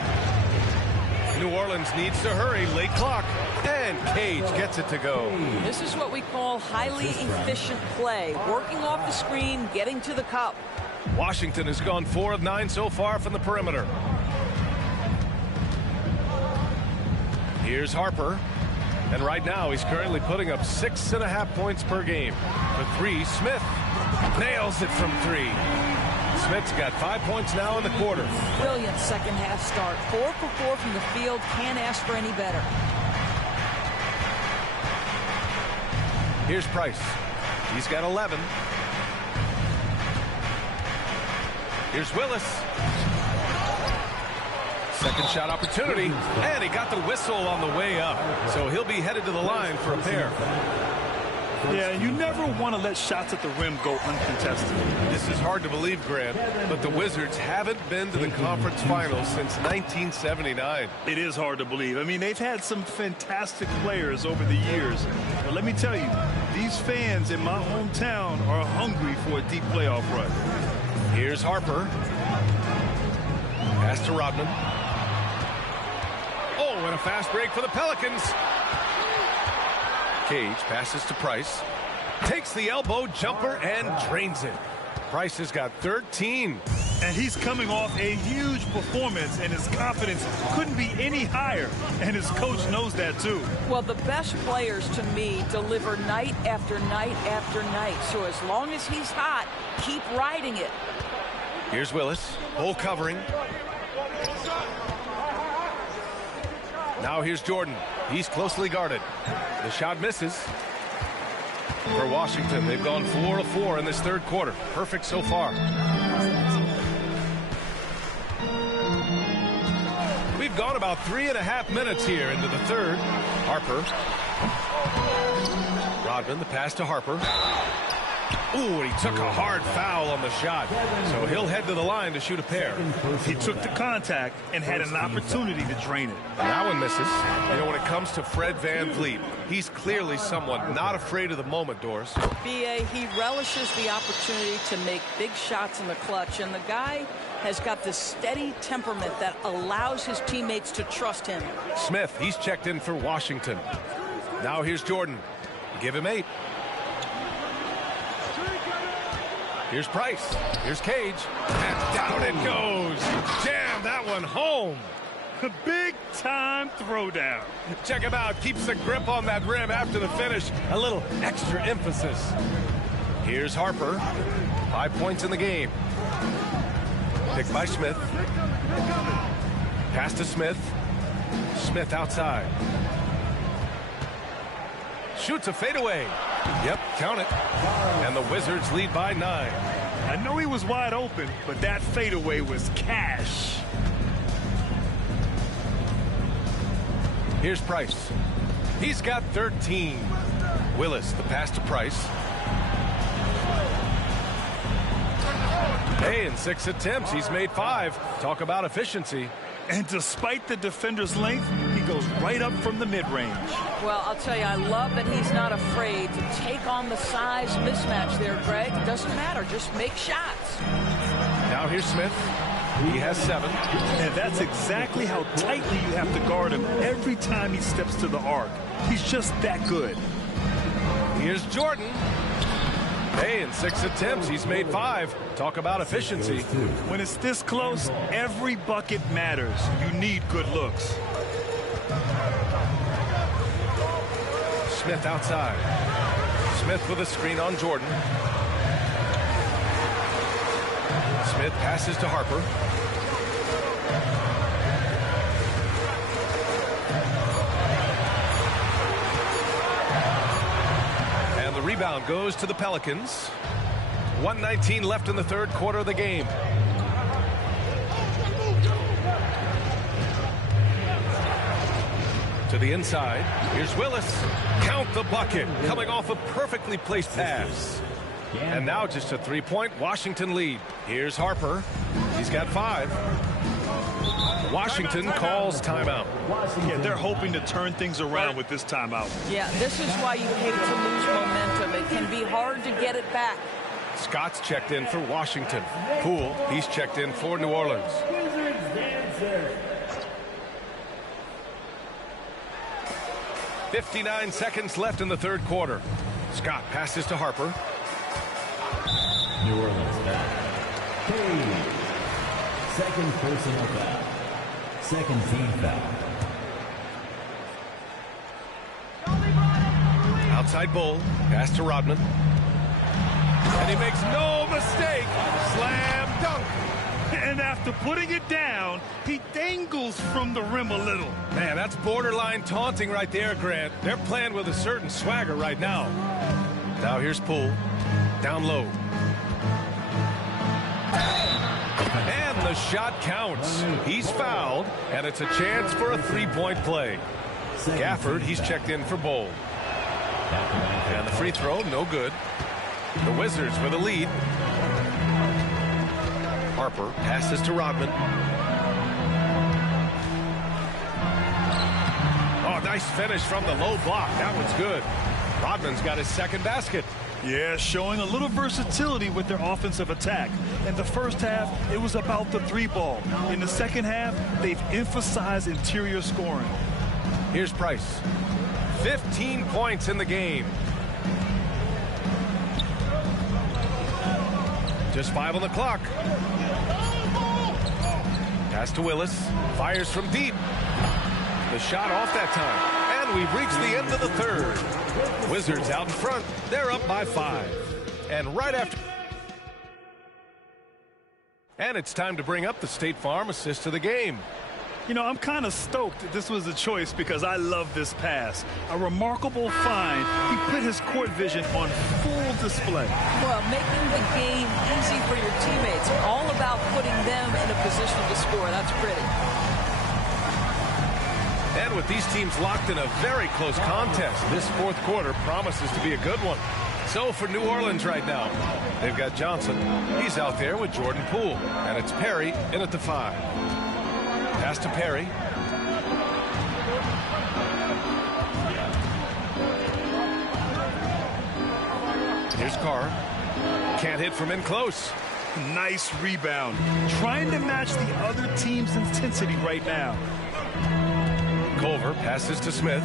New Orleans needs to hurry. Late clock. And Cage gets it to go. This is what we call highly efficient play. Working off the screen, getting to the cup. Washington has gone 4 of 9 so far from the perimeter. Here's Harper. And right now he's currently putting up 6.5 points per game. For 3, Smith nails it from 3. Smith's got 5 points now in the quarter. Brilliant second half start. 4 for 4 from the field. Can't ask for any better. Here's Price. He's got 11. Here's Willis. Second shot opportunity, and he got the whistle on the way up. So he'll be headed to the line for a pair. Yeah, and you never want to let shots at the rim go uncontested. This is hard to believe, Grant, but the Wizards haven't been to the conference finals since 1979. It is hard to believe. I mean, they've had some fantastic players over the years. But let me tell you, these fans in my hometown are hungry for a deep playoff run. Here's Harper. Pass to Rodman. Oh, and a fast break for the Pelicans. Cage passes to Price. Takes the elbow jumper and drains it. Price has got 13. And he's coming off a huge performance, and his confidence couldn't be any higher. And his coach knows that, too. Well, the best players, to me, deliver night after night after night. So as long as he's hot, keep riding it. Here's Willis. Bull covering. Now here's Jordan. He's closely guarded. The shot misses. For Washington, they've gone 4 of 4 in this third quarter. Perfect so far. We've gone about 3.5 minutes here into the third. Harper. Rodman, the pass to Harper. Ooh, and he took a hard foul on the shot. So he'll head to the line to shoot a pair. He took the contact and had an opportunity to drain it. That one misses. You know, when it comes to Fred VanVleet, he's clearly someone not afraid of the moment, Doris. B.A., he relishes the opportunity to make big shots in the clutch, and the guy has got this steady temperament that allows his teammates to trust him. Smith, he's checked in for Washington. Now here's Jordan. Give him 8. Here's Price. Here's Cage. And down it goes. Jam that one home. A big-time throwdown. Check him out. Keeps the grip on that rim after the finish. A little extra emphasis. Here's Harper. 5 points in the game. Picked by Smith. Pass to Smith. Smith outside. Shoots a fadeaway. Yep, count it. And the Wizards lead by 9. I know he was wide open, but that fadeaway was cash. Here's Price. He's got 13. Willis, the pass to Price. Hey, in 6 attempts, he's made 5. Talk about efficiency. And despite the defender's length, he goes right up from the mid-range. Well, I'll tell you, I love that he's not afraid to take on the size mismatch there, Greg. It doesn't matter. Just make shots. Now here's Smith. He has 7. And that's exactly how tightly you have to guard him every time he steps to the arc. He's just that good. Here's Jordan. Hey, in 6 attempts, he's made 5. Talk about efficiency. When it's this close, every bucket matters. You need good looks. Smith outside. Smith with a screen on Jordan. Smith passes to Harper. And the rebound goes to the Pelicans. 1:19 left in the third quarter of the game. To the inside. Here's Willis. Count the bucket. Coming off a perfectly placed pass. And now just a 3-point Washington lead. Here's Harper. He's got 5. Washington calls timeout. Yeah, they're hoping to turn things around with this timeout. Yeah, this is why you hate to lose momentum. It can be hard to get it back. Scott's checked in for Washington. Poole, he's checked in for New Orleans. 59 seconds left in the third quarter. Scott passes to Harper. New Orleans foul. Second personal foul. Second team foul. Outside Bull. Pass to Rodman. And he makes no mistake. Slam dunk. And after putting it down, he dangles from the rim a little. Man, that's borderline taunting right there, Grant. They're playing with a certain swagger right now. Now here's Poole. Down low. And the shot counts. He's fouled, and it's a chance for a 3-point play. Gafford, he's checked in for Bowl. And the free throw, no good. The Wizards with a lead. Harper passes to Rodman. Oh, nice finish from the low block. That one's good. Rodman's got his second basket. Yeah, showing a little versatility with their offensive attack. In the first half, it was about the three ball. In the second half, they've emphasized interior scoring. Here's Price. 15 points in the game. Just 5 on the clock. Pass to Willis. Fires from deep. The shot off that time. And we've reached the end of the third. Wizards out in front. They're up by 5. And right after... And it's time to bring up the State Farm assist of the game. You know, I'm kind of stoked that this was a choice because I love this pass. A remarkable find. He put his court vision on full display. Well, making the game easy for your teammates. All about putting them in a position to score. That's pretty. And with these teams locked in a very close contest, this fourth quarter promises to be a good one. So for New Orleans right now, they've got Johnson. He's out there with Jordan Poole. And it's Perry in at the 5. Pass to Perry. Here's Carr. Can't hit from in close. Nice rebound. Trying to match the other team's intensity right now. Culver passes to Smith.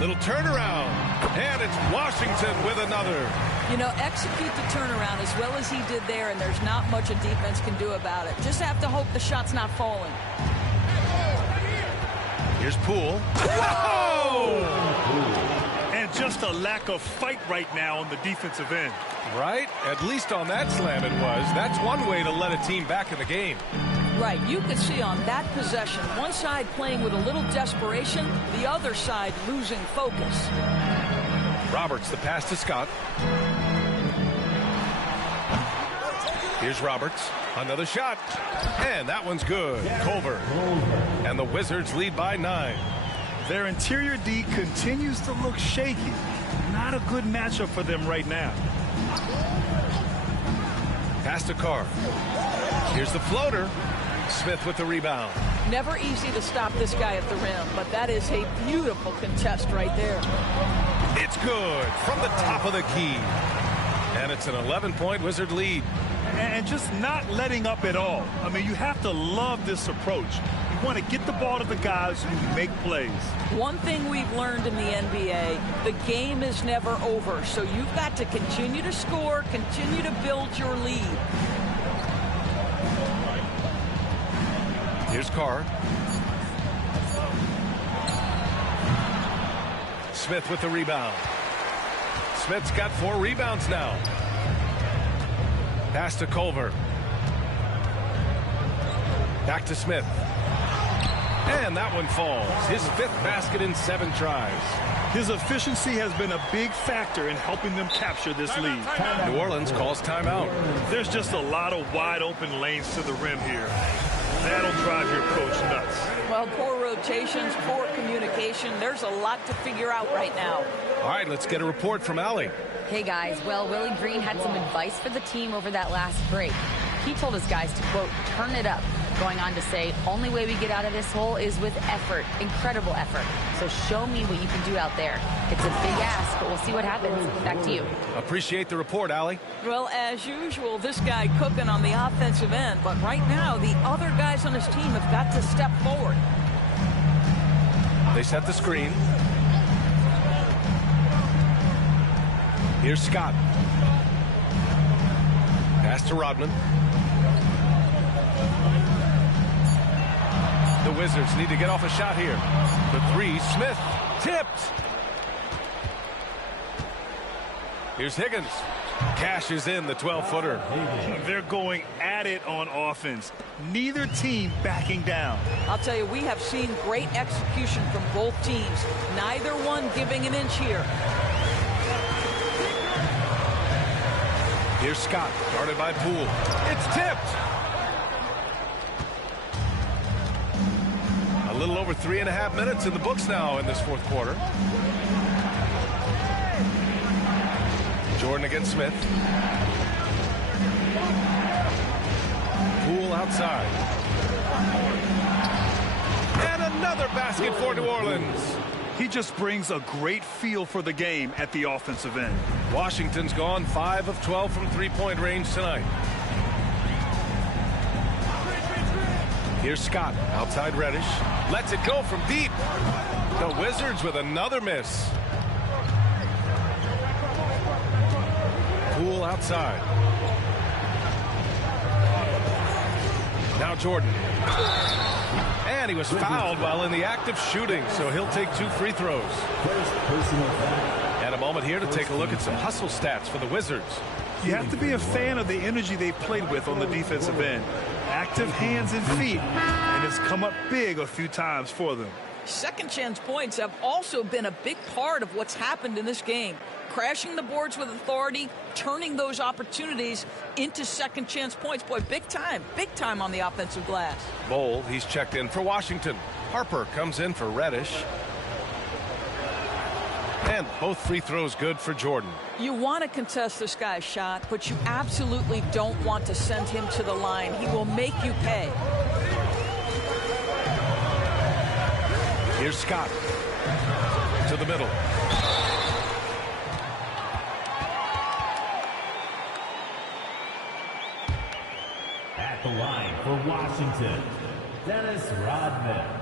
Little turnaround. And it's Washington with another. You know, execute the turnaround as well as he did there, and there's not much a defense can do about it. Just have to hope the shot's not falling. Here's Poole. Whoa! And just a lack of fight right now on the defensive end. Right? At least on that slam it was. That's one way to let a team back in the game. Right. You could see on that possession, one side playing with a little desperation, the other side losing focus. Roberts, the pass to Scott. Here's Roberts. Another shot. And that one's good. Culver. And the Wizards lead by 9. Their interior D continues to look shaky. Not a good matchup for them right now. Pass to Carr. Here's the floater. Smith with the rebound. Never easy to stop this guy at the rim, but that is a beautiful contest right there. It's good from the top of the key. And it's an 11-point Wizard lead. And just not letting up at all. I mean, you have to love this approach. You want to get the ball to the guys who make plays. One thing we've learned in the NBA, the game is never over. So you've got to continue to score, continue to build your lead. Here's Carr. Smith with the rebound. Smith's got 4 rebounds now. Pass to Culver. Back to Smith. And that one falls. His 5th basket in 7 tries. His efficiency has been a big factor in helping them capture this lead. New Orleans calls timeout. There's just a lot of wide open lanes to the rim here. That'll drive your coach nuts. Well, poor rotations, poor communication. There's a lot to figure out right now. All right, let's get a report from Allie. Hey, guys. Well, Willie Green had some advice for the team over that last break. He told his guys to, quote, turn it up, going on to say, only way we get out of this hole is with effort, incredible effort. So show me what you can do out there. It's a big ask, but we'll see what happens. Back to you. Appreciate the report, Allie. Well, as usual, this guy cooking on the offensive end, but right now the other guys on his team have got to step forward. They set the screen. Here's Scott. Pass to Rodman. The Wizards need to get off a shot here. The 3, Smith, tipped. Here's Higgins. Cashes in the 12-footer. They're going at it on offense. Neither team backing down. I'll tell you, we have seen great execution from both teams. Neither one giving an inch here. Here's Scott, guarded by Poole. It's tipped. A little over 3.5 minutes in the books now in this fourth quarter. Jordan against Smith. Poole outside. And another basket for New Orleans. He just brings a great feel for the game at the offensive end. Washington's gone 5 of 12 from three-point range tonight. Here's Scott outside Reddish. Lets it go from deep. The Wizards with another miss. Poole outside. Now Jordan. And he was fouled while in the act of shooting, so he'll take 2 free throws. And a moment here to take a look at some hustle stats for the Wizards. You have to be a fan of the energy they've played with on the defensive end. Active hands and feet, and it's come up big a few times for them. Second chance points have also been a big part of what's happened in this game. Crashing the boards with authority, turning those opportunities into second chance points. Boy, big time on the offensive glass. Bowl, he's checked in for Washington. Harper comes in for Reddish. And both free throws good for Jordan. You want to contest this guy's shot, but you absolutely don't want to send him to the line. He will make you pay. Here's Scott to the middle. At the line for Washington, Dennis Rodman.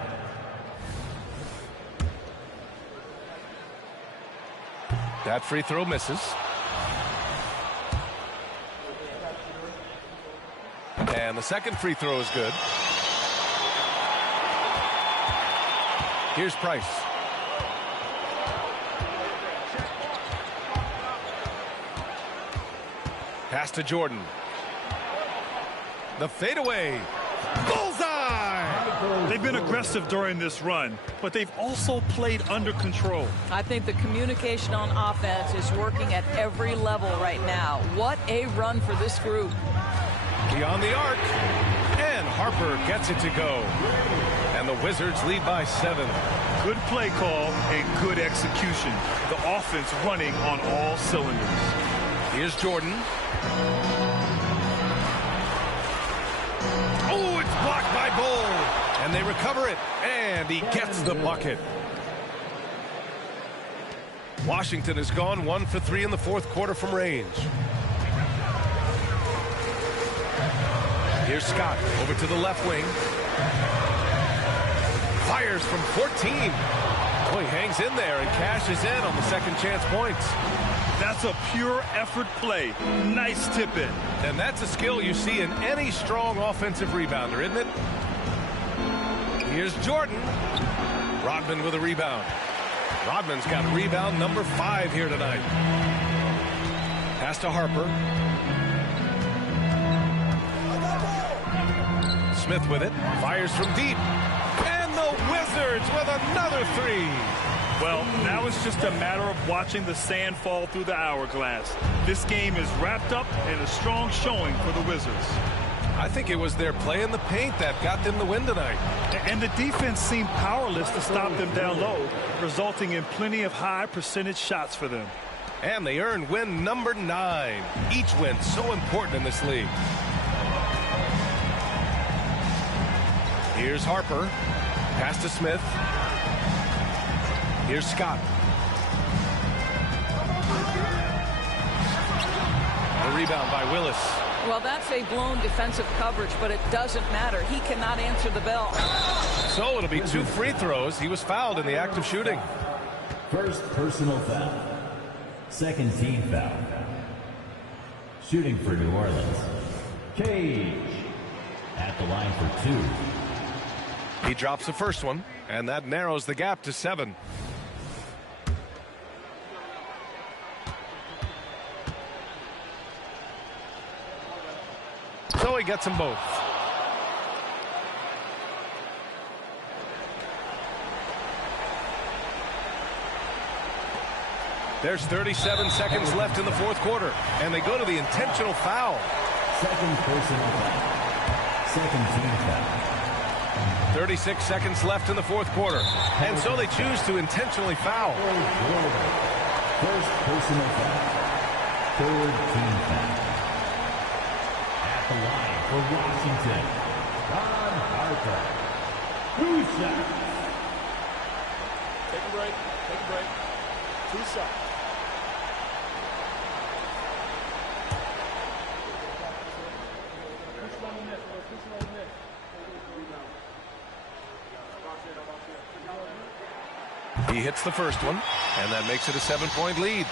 That free throw misses. And the second free throw is good. Here's Price. Pass to Jordan. The fadeaway. Bullseye! They've been aggressive during this run, but they've also played under control. I think the communication on offense is working at every level right now. What a run for this group. Beyond the arc. And Harper gets it to go. And the Wizards lead by 7. Good play call and good execution. The offense running on all cylinders. Here's Jordan. Oh, it's blocked by Bull. And they recover it. And he gets the bucket. Washington has gone 1 for 3 in the fourth quarter from range. Here's Scott over to the left wing. Fires from 14. Boy, hangs in there and cashes in on the second chance points. That's a pure effort play. Nice tip in. And that's a skill you see in any strong offensive rebounder, isn't it? Here's Jordan. Rodman with a rebound. Rodman's got rebound number 5 here tonight. Pass to Harper. Smith with it. Fires from deep. And the Wizards with another 3. Well, now it's just a matter of watching the sand fall through the hourglass. This game is wrapped up in a strong showing for the Wizards. I think it was their play in the paint that got them the win tonight. And the defense seemed powerless to stop them down low, resulting in plenty of high percentage shots for them. And they earned win number 9. Each win so important in this league. Here's Harper. Pass to Smith. Here's Scott. The rebound by Willis. Well, that's a blown defensive coverage, but it doesn't matter. He cannot answer the bell. So it'll be 2 free throws. He was fouled in the act of shooting. First personal foul. Second team foul. Shooting for New Orleans, Cage. At the line for 2. He drops the first one, and that narrows the gap to 7. So he gets them both. There's 37 seconds left in the fourth quarter, and they go to the intentional foul. Second personal foul. Second team foul. 36 seconds left in the fourth quarter. And so they choose to intentionally foul. First personal foul. Third team foul. At the line for Washington, Ron Harper. 2 shots. Take a break. Take a break. 2 shots. He hits the first one, and that makes it a 7-point lead.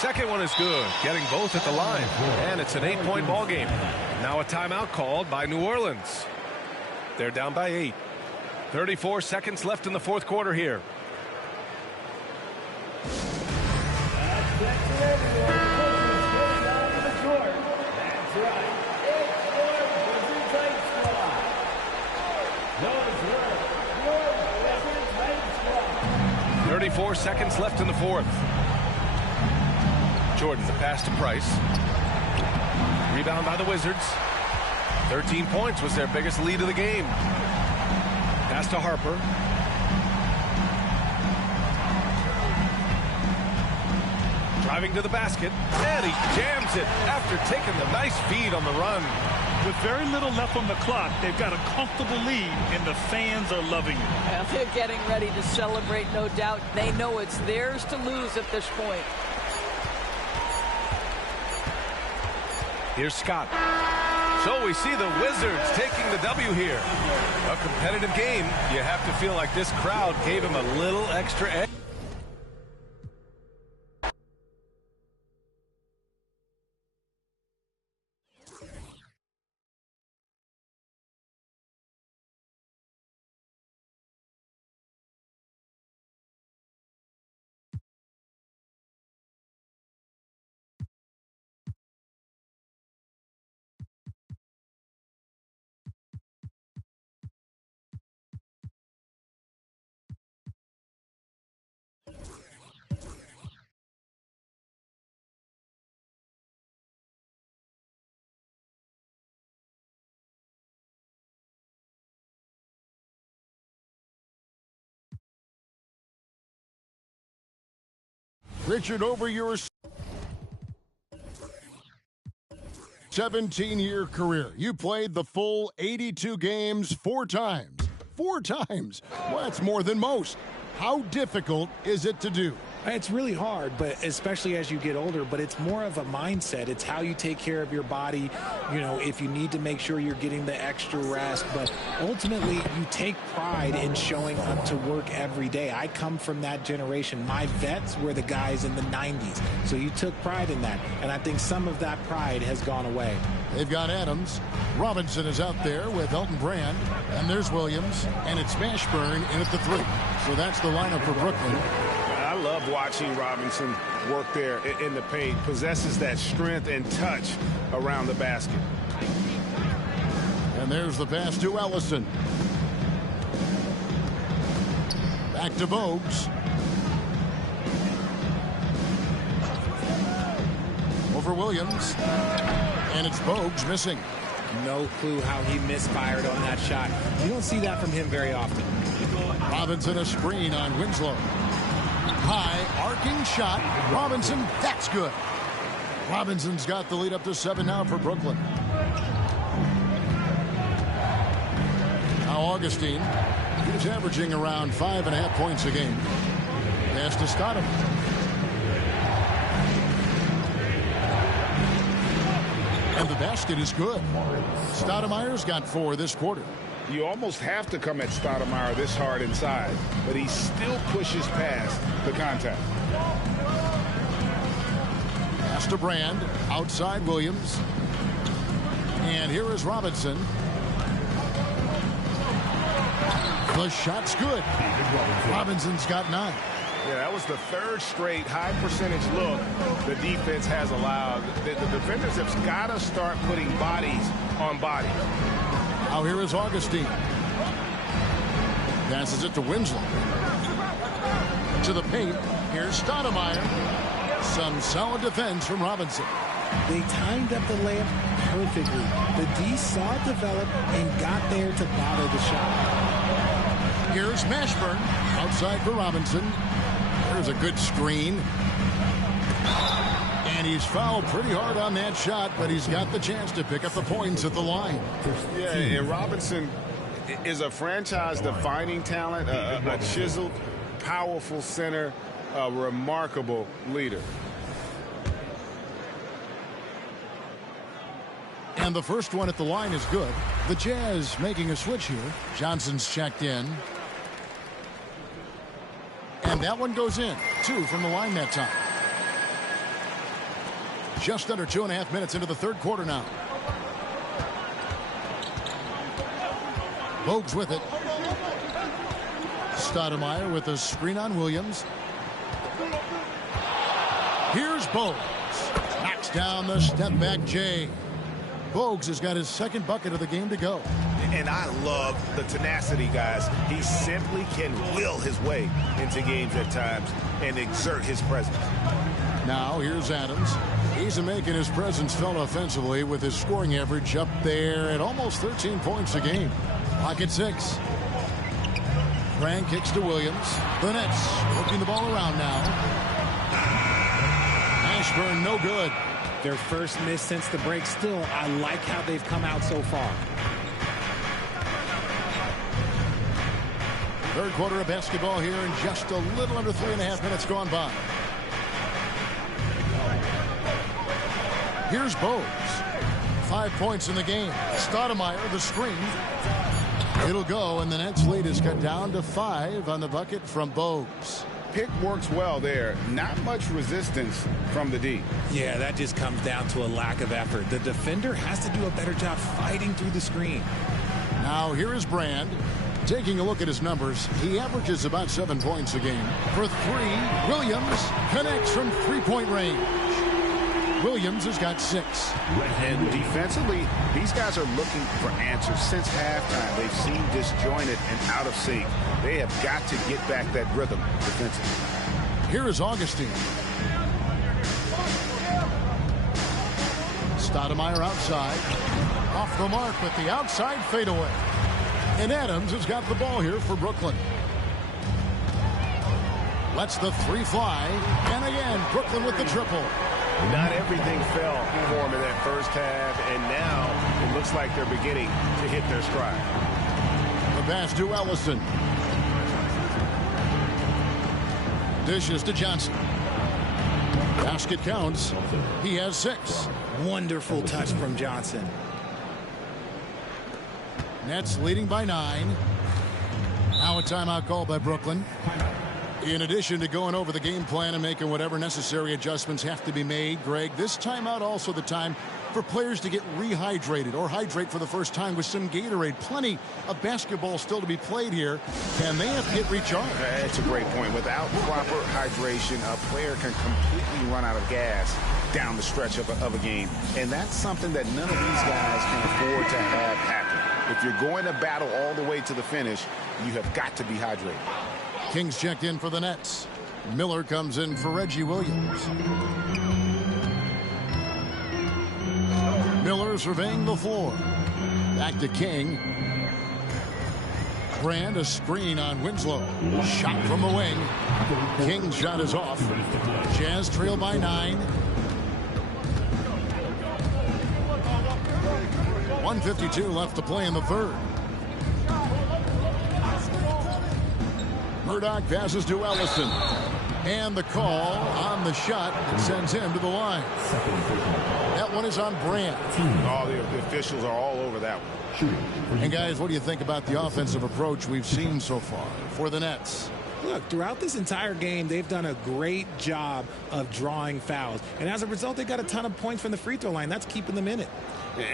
Second one is good, getting both at the line, and it's an 8-point ball game. Now a timeout called by New Orleans. They're down by 8. 34 seconds left in the fourth quarter here. That's right. 34 seconds left in the fourth. Jordan, the pass to Price. Rebound by the Wizards. 13 points was their biggest lead of the game. Pass to Harper. Driving to the basket, and he jams it after taking the nice feed on the run. With very little left on the clock, they've got a comfortable lead, and the fans are loving it. Well, they're getting ready to celebrate, no doubt. They know it's theirs to lose at this point. Here's Scott. So we see the Wizards taking the W here. A competitive game. You have to feel like this crowd gave him a little extra edge. Richard, over your 17-year career, you played the full 82 games 4 times. 4 times. Well, that's more than most. How difficult is it to do? It's really hard, but especially as you get older, but it's more of a mindset. It's how you take care of your body, you know, if you need to make sure you're getting the extra rest. But ultimately, you take pride in showing up to work every day. I come from that generation. My vets were the guys in the 90s. So you took pride in that. And I think some of that pride has gone away. They've got Adams. Robinson is out there with Elton Brand. And there's Williams. And it's Mashburn in at the 3. So that's the lineup for Brooklyn. I love watching Robinson work there in the paint. Possesses that strength and touch around the basket. And there's the pass to Ellison. Back to Bogues. Over Williams. And it's Bogues missing. No clue how he misfired on that shot. You don't see that from him very often. Robinson a screen on Winslow. High arcing shot. Robinson, that's good. Robinson's got the lead up to 7 now for Brooklyn. Now Augustine. He's averaging around 5.5 points a game. Pass to Stoudemire. And the basket is good. Stoudemire's got 4 this quarter. You almost have to come at Stoudemire this hard inside, but he still pushes past the contact. Pass to Brand. Outside Williams. And here is Robinson. The shot's good. Robinson's got 9. Yeah, that was the 3rd straight high percentage look the defense has allowed. The defenders have got to start putting bodies on bodies. Now here is Augustine. Passes it to Winslow. To the paint. Here's Stoudemire. Some solid defense from Robinson. They timed up the layup perfectly. The D saw it develop and got there to bother the shot. Here's Mashburn outside for Robinson. There's a good screen. And he's fouled pretty hard on that shot, but he's got the chance to pick up the points at the line. Yeah, and Robinson is a franchise-defining talent, a chiseled, powerful center, a remarkable leader. And the first one at the line is good. The Jazz making a switch here. Johnson's checked in. And that one goes in. 2 from the line that time. Just under 2.5 minutes into the third quarter now. Bogues with it. Stoudemire with a screen on Williams. Here's Bogues. Knocks down the step back J. Bogues has got his second bucket of the game to go. And I love the tenacity, guys. He simply can will his way into games at times and exert his presence. Now here's Adams. He's making his presence felt offensively with his scoring average up there at almost 13 points a game. Pocket 6. Brand kicks to Williams. The Nets working the ball around now. Ashburn no good. Their first miss since the break. Still, I like how they've come out so far. Third quarter of basketball here in just a little under 3.5 minutes gone by. Here's Bogues. 5 points in the game. Stoudemire, the screen. It'll go, and the Nets lead is cut down to 5 on the bucket from Bogues. Pick works well there. Not much resistance from the D. Yeah, that just comes down to a lack of effort. The defender has to do a better job fighting through the screen. Now here is Brand. Taking a look at his numbers, he averages about 7 points a game. For 3, Williams connects from three-point range. Williams has got 6. And defensively, these guys are looking for answers since halftime. They've seemed disjointed and out of sync. They have got to get back that rhythm defensively. Here is Augustine. Stoudemire outside. Off the mark with the outside fadeaway. And Adams has got the ball here for Brooklyn. Lets the 3 fly. And again, Brooklyn with the triple. Not everything fell for him in that first half, and now it looks like they're beginning to hit their stride. The pass to Ellison. Dishes to Johnson. Basket counts. He has 6. Wonderful touch from Johnson. Nets leading by 9. Now a timeout called by Brooklyn. In addition to going over the game plan and making whatever necessary adjustments have to be made, Greg, this timeout also the time for players to get rehydrated or hydrate for the first time with some Gatorade. Plenty of basketball still to be played here, and they have to get recharged. That's a great point. Without proper hydration, a player can completely run out of gas down the stretch of a game, and that's something that none of these guys can afford to have happen. If you're going to battle all the way to the finish, you have got to be hydrated. Kings checked in for the Nets. Miller comes in for Reggie Williams. Miller surveying the floor. Back to King. Brand a screen on Winslow. Shot from the wing. King's shot is off. Jazz trail by 9. 1:52 left to play in the third. Murdoch passes to Ellison. And the call on the shot that sends him to the line. That one is on Brand. Oh, the officials are all over that one. And guys, what do you think about the offensive approach we've seen so far for the Nets? Look, throughout this entire game, they've done a great job of drawing fouls. And as a result, they got a ton of points from the free throw line. That's keeping them in it.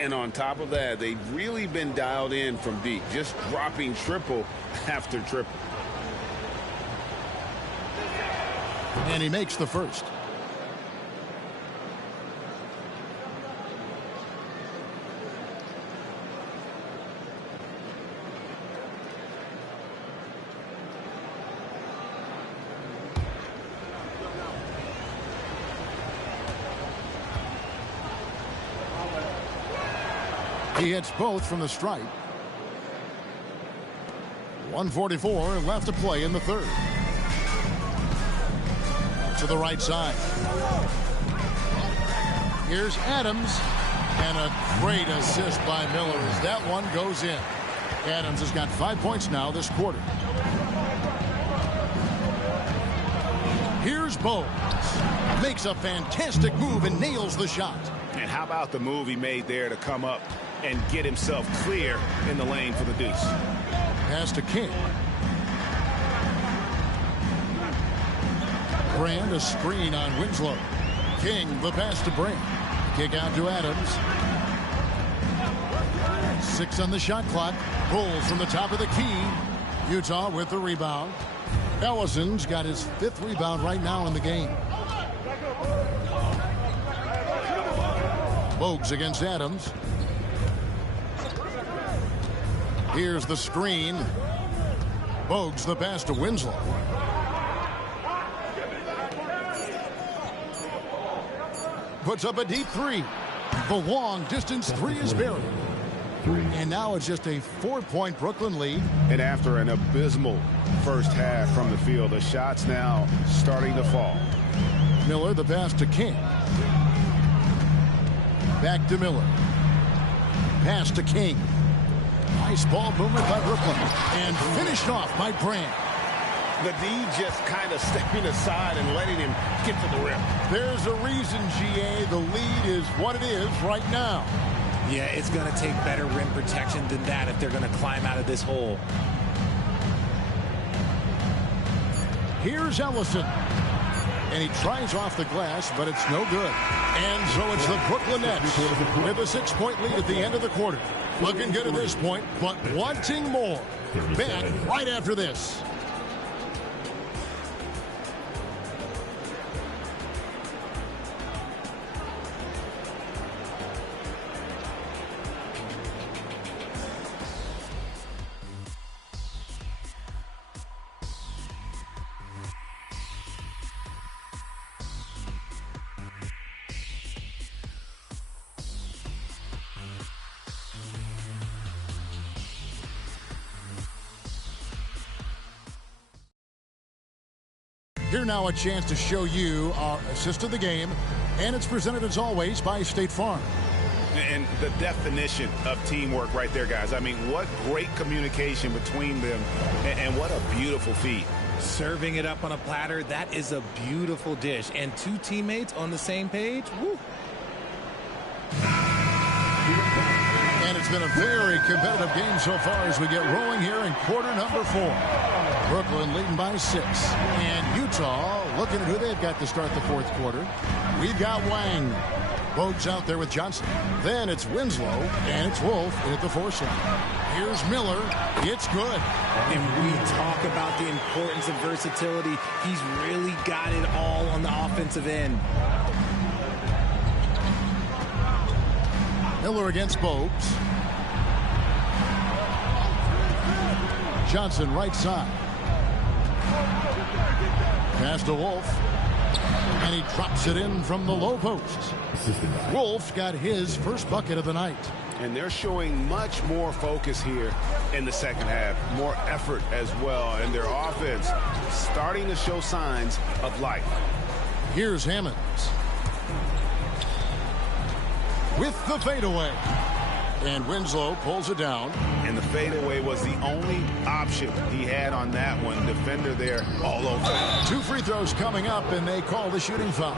And on top of that, they've really been dialed in from deep, just dropping triple after triple. And he makes the first. He hits both from the stripe. 1:44 left to play in the third. To the right side. Here's Adams. And a great assist by Miller as that one goes in. Adams has got 5 points now this quarter. Here's Bowes. Makes a fantastic move and nails the shot. And how about the move he made there to come up and get himself clear in the lane for the deuce. Pass to King. Brand a screen on Winslow. King the pass to Brand. Kick out to Adams. 6 on the shot clock. Rolls from the top of the key. Utah with the rebound. Ellison's got his 5th rebound right now in the game. Bogues against Adams. Here's the screen. Bogues the pass to Winslow. Puts up a deep 3. The long distance 3 is buried. And now it's just a 4-point Brooklyn lead. And after an abysmal first half from the field, the shots now starting to fall. Miller the pass to King. Back to Miller. Pass to King. Nice ball movement by Brooklyn. And finished off by Brand. The D just kind of stepping aside and letting him get to the rim. There's a reason, GA, the lead is what it is right now. Yeah, it's going to take better rim protection than that if they're going to climb out of this hole. Here's Ellison. And he tries off the glass, but it's no good. And so it's the Brooklyn Nets with a 6-point lead at the end of the quarter. Looking good at this point, but wanting more. Back right after this. Here now a chance to show you our assist of the game, and it's presented as always by State Farm. And the definition of teamwork right there, guys. I mean, what great communication between them, and what a beautiful feed. Serving it up on a platter, that is a beautiful dish. And 2 teammates on the same page, woo. And it's been a very competitive game so far as we get rolling here in quarter number 4. Brooklyn leading by 6. And Utah looking at who they've got to start the 4th quarter. We've got Wang. Bogues out there with Johnson. Then it's Winslow, and it's Wolf at the 4 slot. Here's Miller. It's good. And we talk about the importance of versatility. He's really got it all on the offensive end. Miller against Bogues. Johnson right side. Pass to Wolf. And he drops it in from the low post. Wolf got his first bucket of the night. And they're showing much more focus here in the second half. More effort as well. And their offense starting to show signs of life. Here's Hammonds. With the fadeaway. And Winslow pulls it down. And the fadeaway was the only option he had on that one. Defender there all over. 2 free throws coming up, and they call the shooting foul.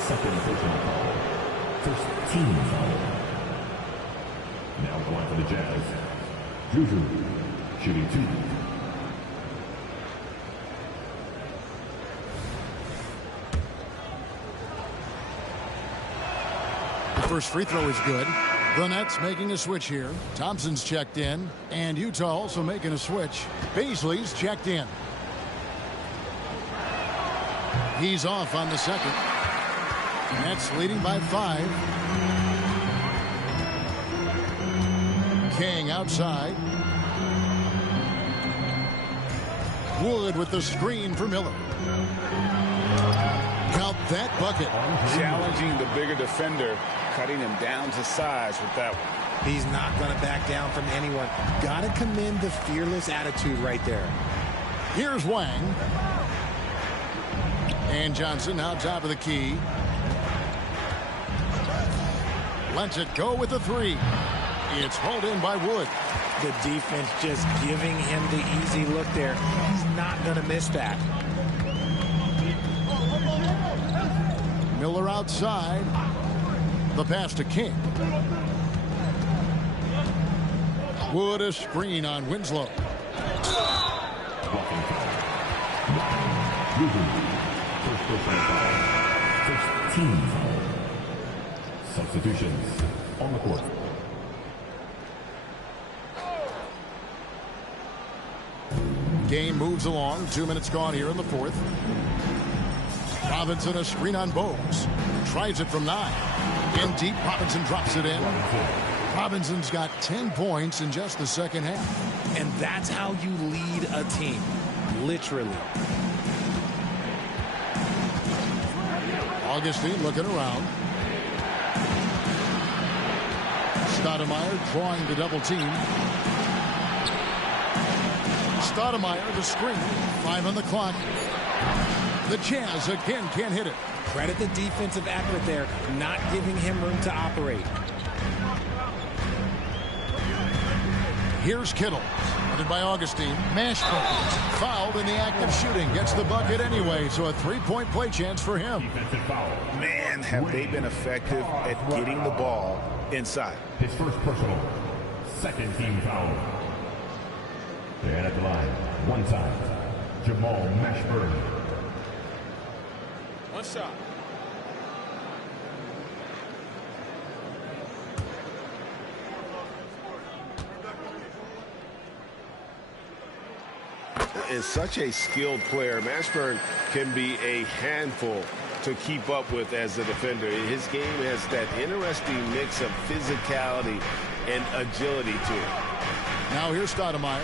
Second personal foul. First team foul. Now one for the Jazz. Juju shooting 2. The first free throw is good. The Nets making a switch here. Thompson's checked in, and Utah also making a switch. Beasley's checked in. He's off on the second. Nets leading by 5. King outside. Wood with the screen for Miller. Count that bucket. Challenging the bigger defender, cutting him down to size with that one. He's not going to back down from anyone. Got to commend the fearless attitude right there. Here's Wang. And Johnson now top of the key. Lets it go with the three. It's hauled in by Wood. The defense just giving him the easy look there. He's not going to miss that. Miller outside. The pass to King. Wood a screen on Winslow. First team foul. Substitutions on the court. Game moves along. 2 minutes gone here in the fourth. Robinson a screen on Bogues. Tries it from 9. In deep, Robinson drops it in. Robinson's got 10 points in just the second half. And that's how you lead a team. Literally. Augustine looking around. Stoudemire drawing the double team. Stoudemire the screen. 5 on the clock. The Jazz again can't hit it. Credit the defensive effort there, not giving him room to operate. Here's Kittle. Running by Augustine. Mashburn fouled in the act of shooting. Gets the bucket anyway, so a 3-point play chance for him. Man, have they been effective at getting the ball inside. His first personal. Second team foul. And at the line, one time, Jamal Mashburn. One shot. Is such a skilled player. Mashburn can be a handful to keep up with as a defender. His game has that interesting mix of physicality and agility to it. Now here's Stoudemire.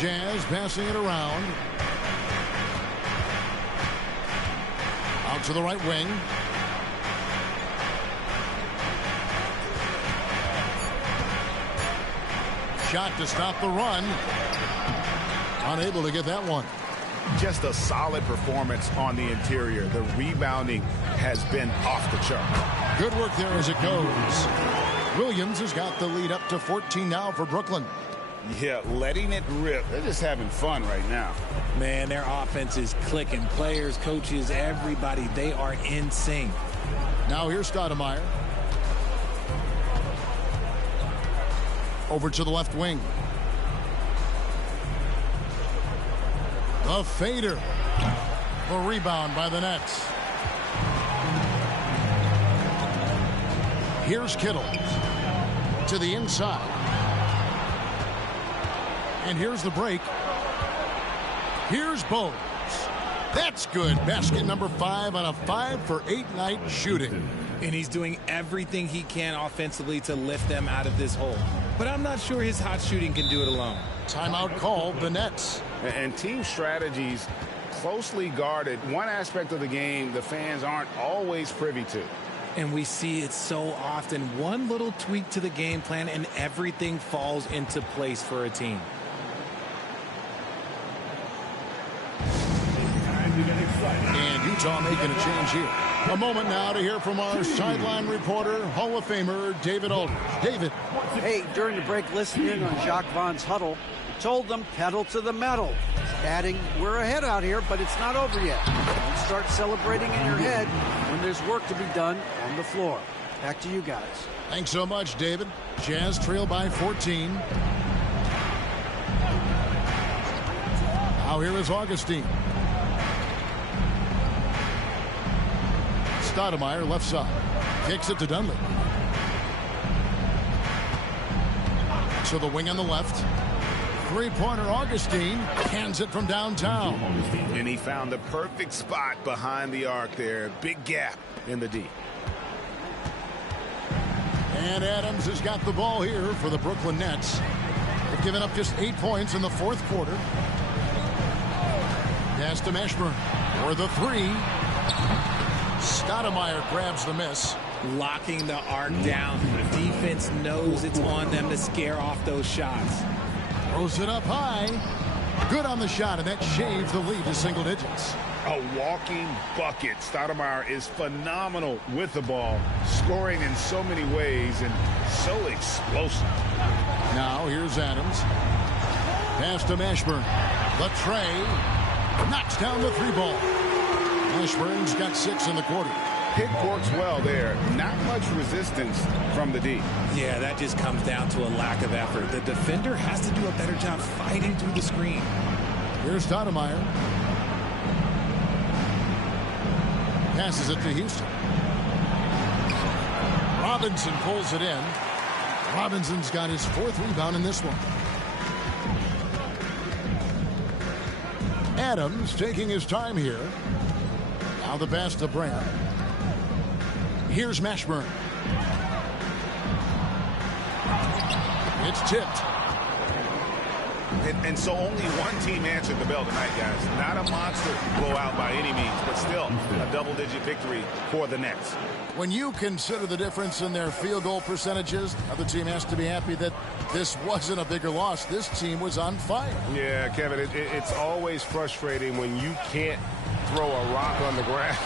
Jazz passing it around. Out to the right wing. Shot to stop the run. Unable to get that one. Just a solid performance on the interior. The rebounding has been off the chart. Good work there as it goes. Williams has got the lead up to 14 now for Brooklyn. Yeah, letting it rip. They're just having fun right now. Man, their offense is clicking. Players, coaches, everybody, they are in sync. Now here's Stoudemire. Over to the left wing. The fader. The rebound by the Nets. Here's Kittle. To the inside. And here's the break. Here's Bogues. That's good. Basket number 5 on a 5-for-8 night shooting. And he's doing everything he can offensively to lift them out of this hole. But I'm not sure his hot shooting can do it alone. Timeout called the Nets. And team strategies closely guarded. One aspect of the game the fans aren't always privy to. And we see it so often. One little tweak to the game plan and everything falls into place for a team. And Utah making a change here. A moment now to hear from our sideline reporter, Hall of Famer David Aldridge. David. Hey, during the break, listening in on Jacques Vaughn's huddle, told them pedal to the metal. Adding, we're ahead out here, but it's not over yet. Don't start celebrating in your head when there's work to be done on the floor. Back to you guys. Thanks so much, David. Jazz trail by 14. Now here is Augustine. Stoudemire left side. Kicks it to Dunley. To the wing on the left. Three-pointer Augustine hands it from downtown. And he found the perfect spot behind the arc there. Big gap in the D. And Adams has got the ball here for the Brooklyn Nets. They've given up just 8 points in the fourth quarter. Pass to Mashburn for the three. Stoudemire grabs the miss. locking the arc down. The defense knows it's on them to scare off those shots. Throws it up high. Good on the shot, and that shaves the lead to single digits. A walking bucket. Stoudemire is phenomenal with the ball, scoring in so many ways and so explosive. Now here's Adams. Pass to Mashburn. The tray. Knocks down the three ball. Mashburn's got 6 in the quarter. Pick works well there. Not much resistance from the D. Yeah, that just comes down to a lack of effort. The defender has to do a better job fighting through the screen. Here's Stoudemire. Passes it to Houston. Robinson pulls it in. Robinson's got his 4th rebound in this one. Adams taking his time here. Now the pass to Brand. Here's Mashburn. It's tipped. And so only one team answered the bell tonight, guys. Not a monster blowout by any means, but still a double-digit victory for the Nets. When you consider the difference in their field goal percentages, the other team has to be happy that this wasn't a bigger loss. This team was on fire. Yeah, Kevin, it's always frustrating when you can't throw a rock on the ground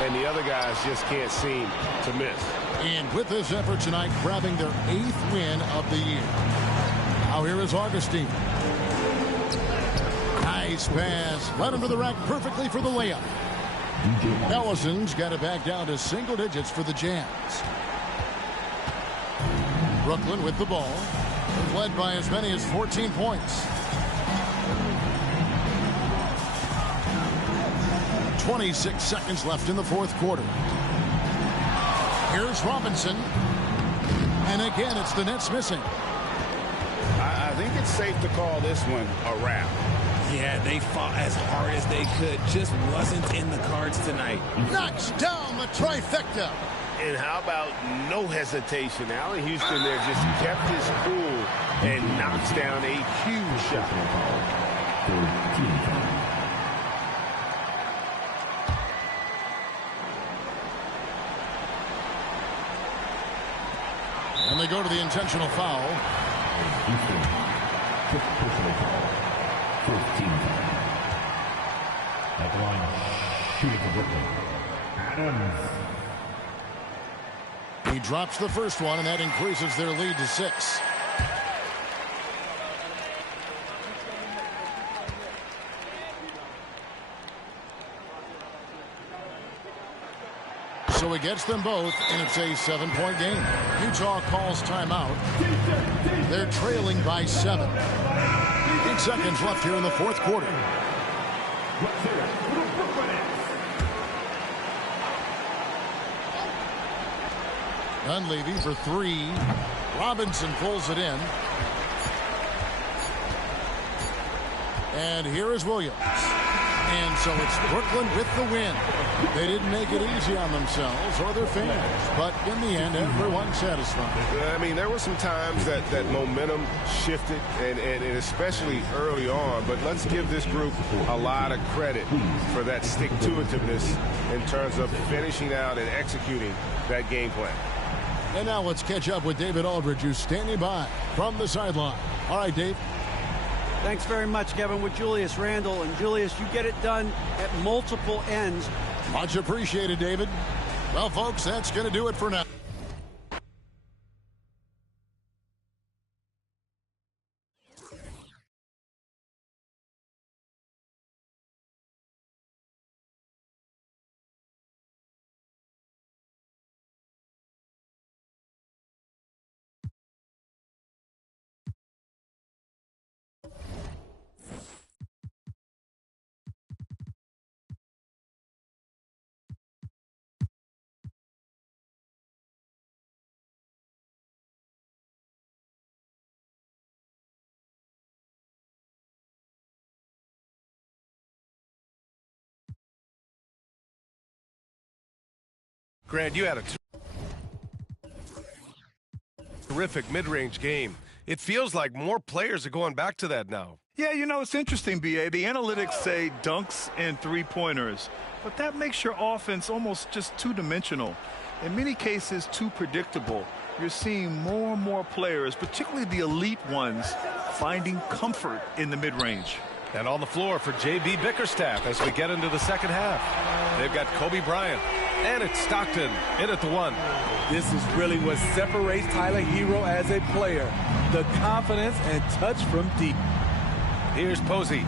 and the other guys just can't seem to miss. And with this effort tonight, grabbing their 8th win of the year. Now here is Augustine. Nice pass. Led him to the rack perfectly for the layup. Ellison's got it back down to single digits for the Jazz. Brooklyn with the ball. Led by as many as 14 points. 26 seconds left in the 4th quarter. Here's Robinson. And again, it's the Nets missing. I think it's safe to call this one a wrap. Yeah, they fought as hard as they could. Just wasn't in the cards tonight. Knocks down the trifecta. And how about no hesitation? Allen Houston there just kept his cool and knocks down a huge shot. And they go to the intentional foul. Houston, 5th personal foul. 4th team foul. At the line, shooting for Brooklyn, Adams. He drops the first one, and that increases their lead to 6. So he gets them both, and it's a 7-point game. Utah calls timeout. They're trailing by 7. 8 seconds left here in the 4th quarter. Dunleavy for 3. Robinson pulls it in. And here is Williams. And so it's Brooklyn with the win. They didn't make it easy on themselves or their fans, but in the end, everyone's satisfied. I mean, there were some times that momentum shifted, and especially early on, but let's give this group a lot of credit for that stick-to-itiveness in terms of finishing out and executing that game plan. And now let's catch up with David Aldridge, who's standing by from the sideline. All right, Dave. Thanks very much, Kevin, with Julius Randle. And Julius, you get it done at multiple ends. Much appreciated, David. Well, folks, that's going to do it for now. Grant, you had a terrific mid-range game. It feels like more players are going back to that now. Yeah, you know, it's interesting, B.A. The analytics say dunks and three-pointers but that makes your offense almost just two-dimensional. In many cases, too predictable. You're seeing more and more players, particularly the elite ones, finding comfort in the mid-range. And on the floor for J.B. Bickerstaff as we get into the second half. They've got Kobe Bryant, and it's Stockton in at the 1. This is really what separates Tyler Hero as a player. The confidence and touch from deep. Here's Posey.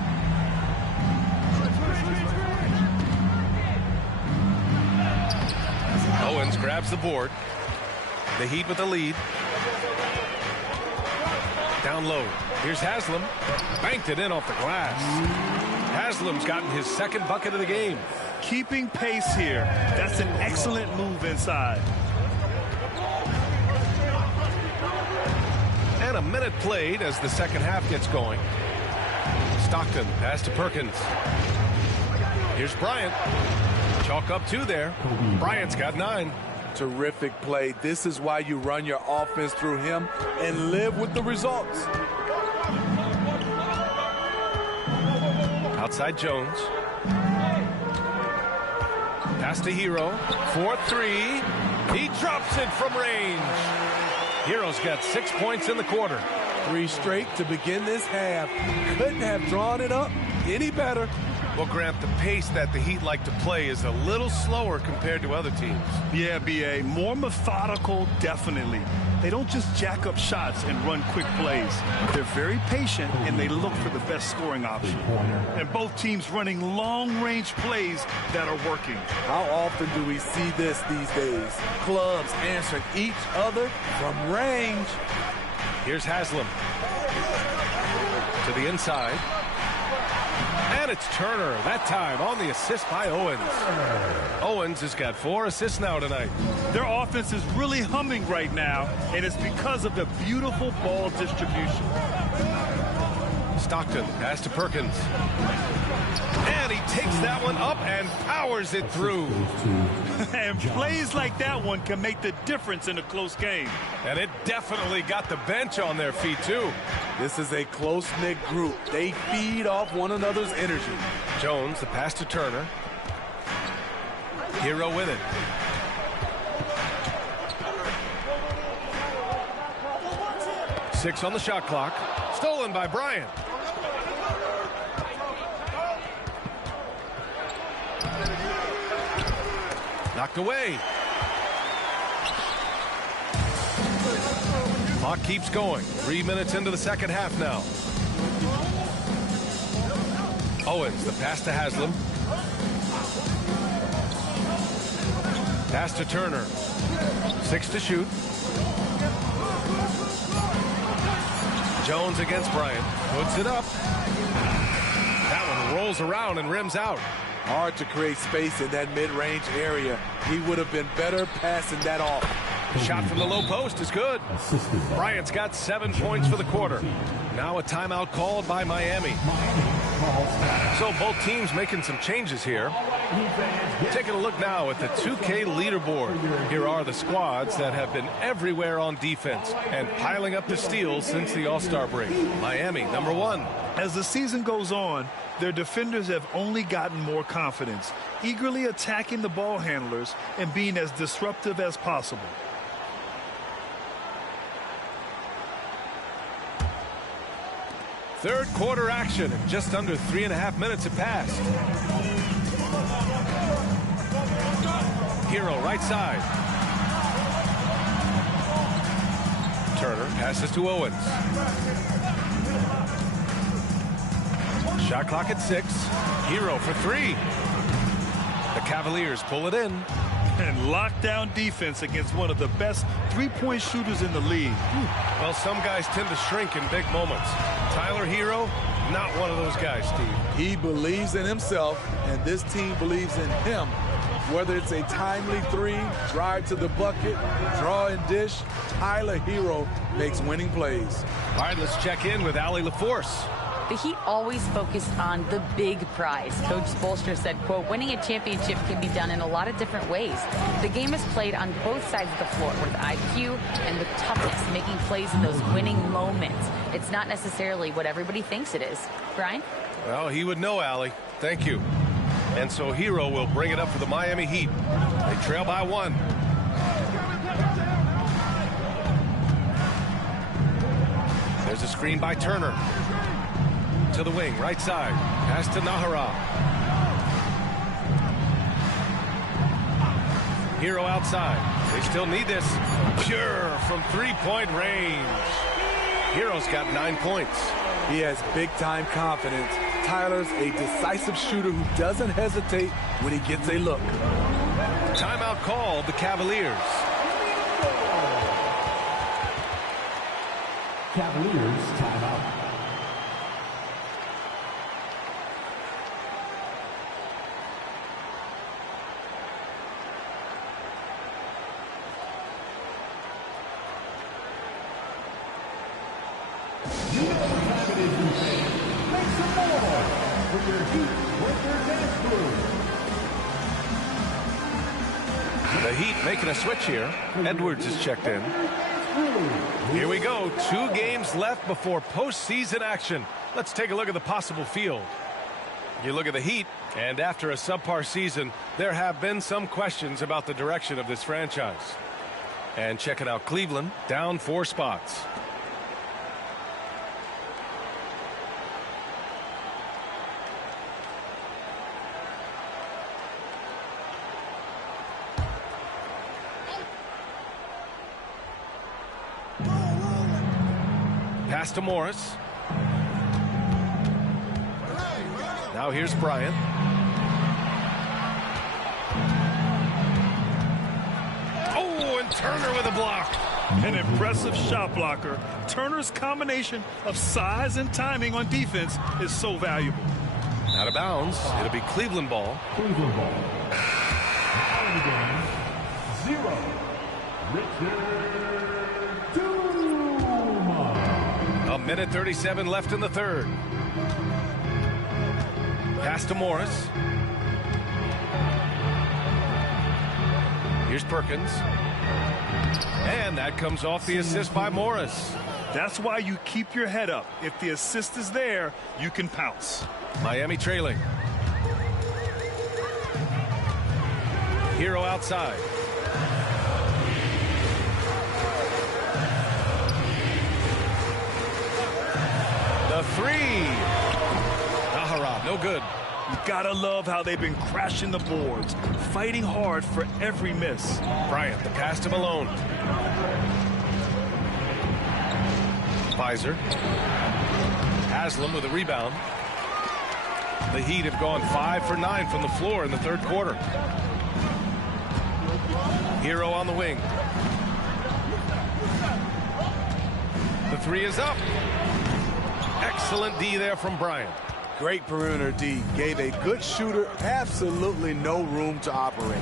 Owens grabs the board. The Heat with the lead. Down low. Here's Haslam. Banked it in off the glass. Haslam's gotten his second bucket of the game. Keeping pace here. That's an excellent move inside. And a minute played as the second half gets going. Stockton pass to Perkins. Here's Bryant. Chalk up 2 there. Bryant's got 9. Terrific play. This is why you run your offense through him and live with the results. Outside Jones. Pass to Hero. 4-3. He drops it from range. Hero's got 6 points in the quarter. 3 straight to begin this half. Couldn't have drawn it up any better. Well, Grant, the pace that the Heat like to play is a little slower compared to other teams. Yeah, B.A. More methodical, definitely. They don't just jack up shots and run quick plays. They're very patient, and they look for the best scoring option. And both teams running long-range plays that are working. How often do we see this these days? Clubs answering each other from range. Here's Haslam. To the inside. And it's Turner, that time on the assist by Owens. Owens has got 4 assists now tonight. Their offense is really humming right now, and it's because of the beautiful ball distribution. Stockton, pass to Perkins. And he takes that one up and powers it through. And plays like that one can make the difference in a close game. And it definitely got the bench on their feet, too. This is a close-knit group. They feed off one another's energy. Jones, the pass to Turner. Hero with it. Six on the shot clock. Stolen by Bryant. Knocked away. Clock keeps going. 3 minutes into the second half now. Owens, the pass to Haslam. Pass to Turner. 6 to shoot. Jones against Bryant. Puts it up. That one rolls around and rims out. Hard to create space in that mid-range area. He would have been better passing that off. Shot from the low post is good. Bryant's got 7 points for the quarter. Now a timeout called by Miami. So both teams making some changes here. Taking a look now at the 2K leaderboard. Here are the squads that have been everywhere on defense and piling up the steals since the All-Star break. Miami, number 1. As the season goes on, their defenders have only gotten more confidence, eagerly attacking the ball handlers and being as disruptive as possible. Third quarter action, and just under 3.5 minutes have passed. Hero right side. Turner passes to Owens. Shot clock at 6. Hero for 3. The Cavaliers pull it in. And lockdown defense against one of the best three-point shooters in the league. Well, some guys tend to shrink in big moments. Tyler Hero, not one of those guys, Steve. He believes in himself, and this team believes in him. Whether it's a timely 3, drive to the bucket, draw and dish, Tyler Hero makes winning plays. All right, let's check in with Allie LaForce. The Heat always focused on the big prize. Coach Spoelstra said, quote, winning a championship can be done in a lot of different ways. The game is played on both sides of the floor with IQ and with toughness, making plays in those winning moments. It's not necessarily what everybody thinks it is. Brian? Well, he would know, Allie. Thank you. And so Hero will bring it up for the Miami Heat. They trail by 1. There's a screen by Turner. To the wing, right side. Pass to Nahara. Hero outside. They still need this. Pure from three-point range. Hero's got 9 points. He has big-time confidence. Tyler's a decisive shooter who doesn't hesitate when he gets a look. Timeout called the Cavaliers. Cavaliers timeout. The Heat making a switch here. Edwards is checked in. Here we go. 2 games left before postseason action. Let's take a look at the possible field. You look at the Heat, and after a subpar season, there have been some questions about the direction of this franchise. And check it out, Cleveland down 4 spots. Pass to Morris. Now here's Bryant. Oh, and Turner with a block. An impressive shot blocker. Turner's combination of size and timing on defense is so valuable. Out of bounds. It'll be Cleveland ball. Cleveland ball. 0. Richard Dumas. A minute 37 left in the third. Pass to Morris. Here's Perkins. And that comes off the assist by Morris. That's why you keep your head up. If the assist is there, you can pounce. Miami trailing. Hero outside. The 3. Nahara, no good. You gotta love how they've been crashing the boards, fighting hard for every miss. Bryant, the pass to Malone. Pfizer. Haslam with a rebound. The Heat have gone 5 for 9 from the floor in the third quarter. Hero on the wing. The 3 is up. Excellent D there from Bryant. Great perimeter D. Gave a good shooter absolutely no room to operate.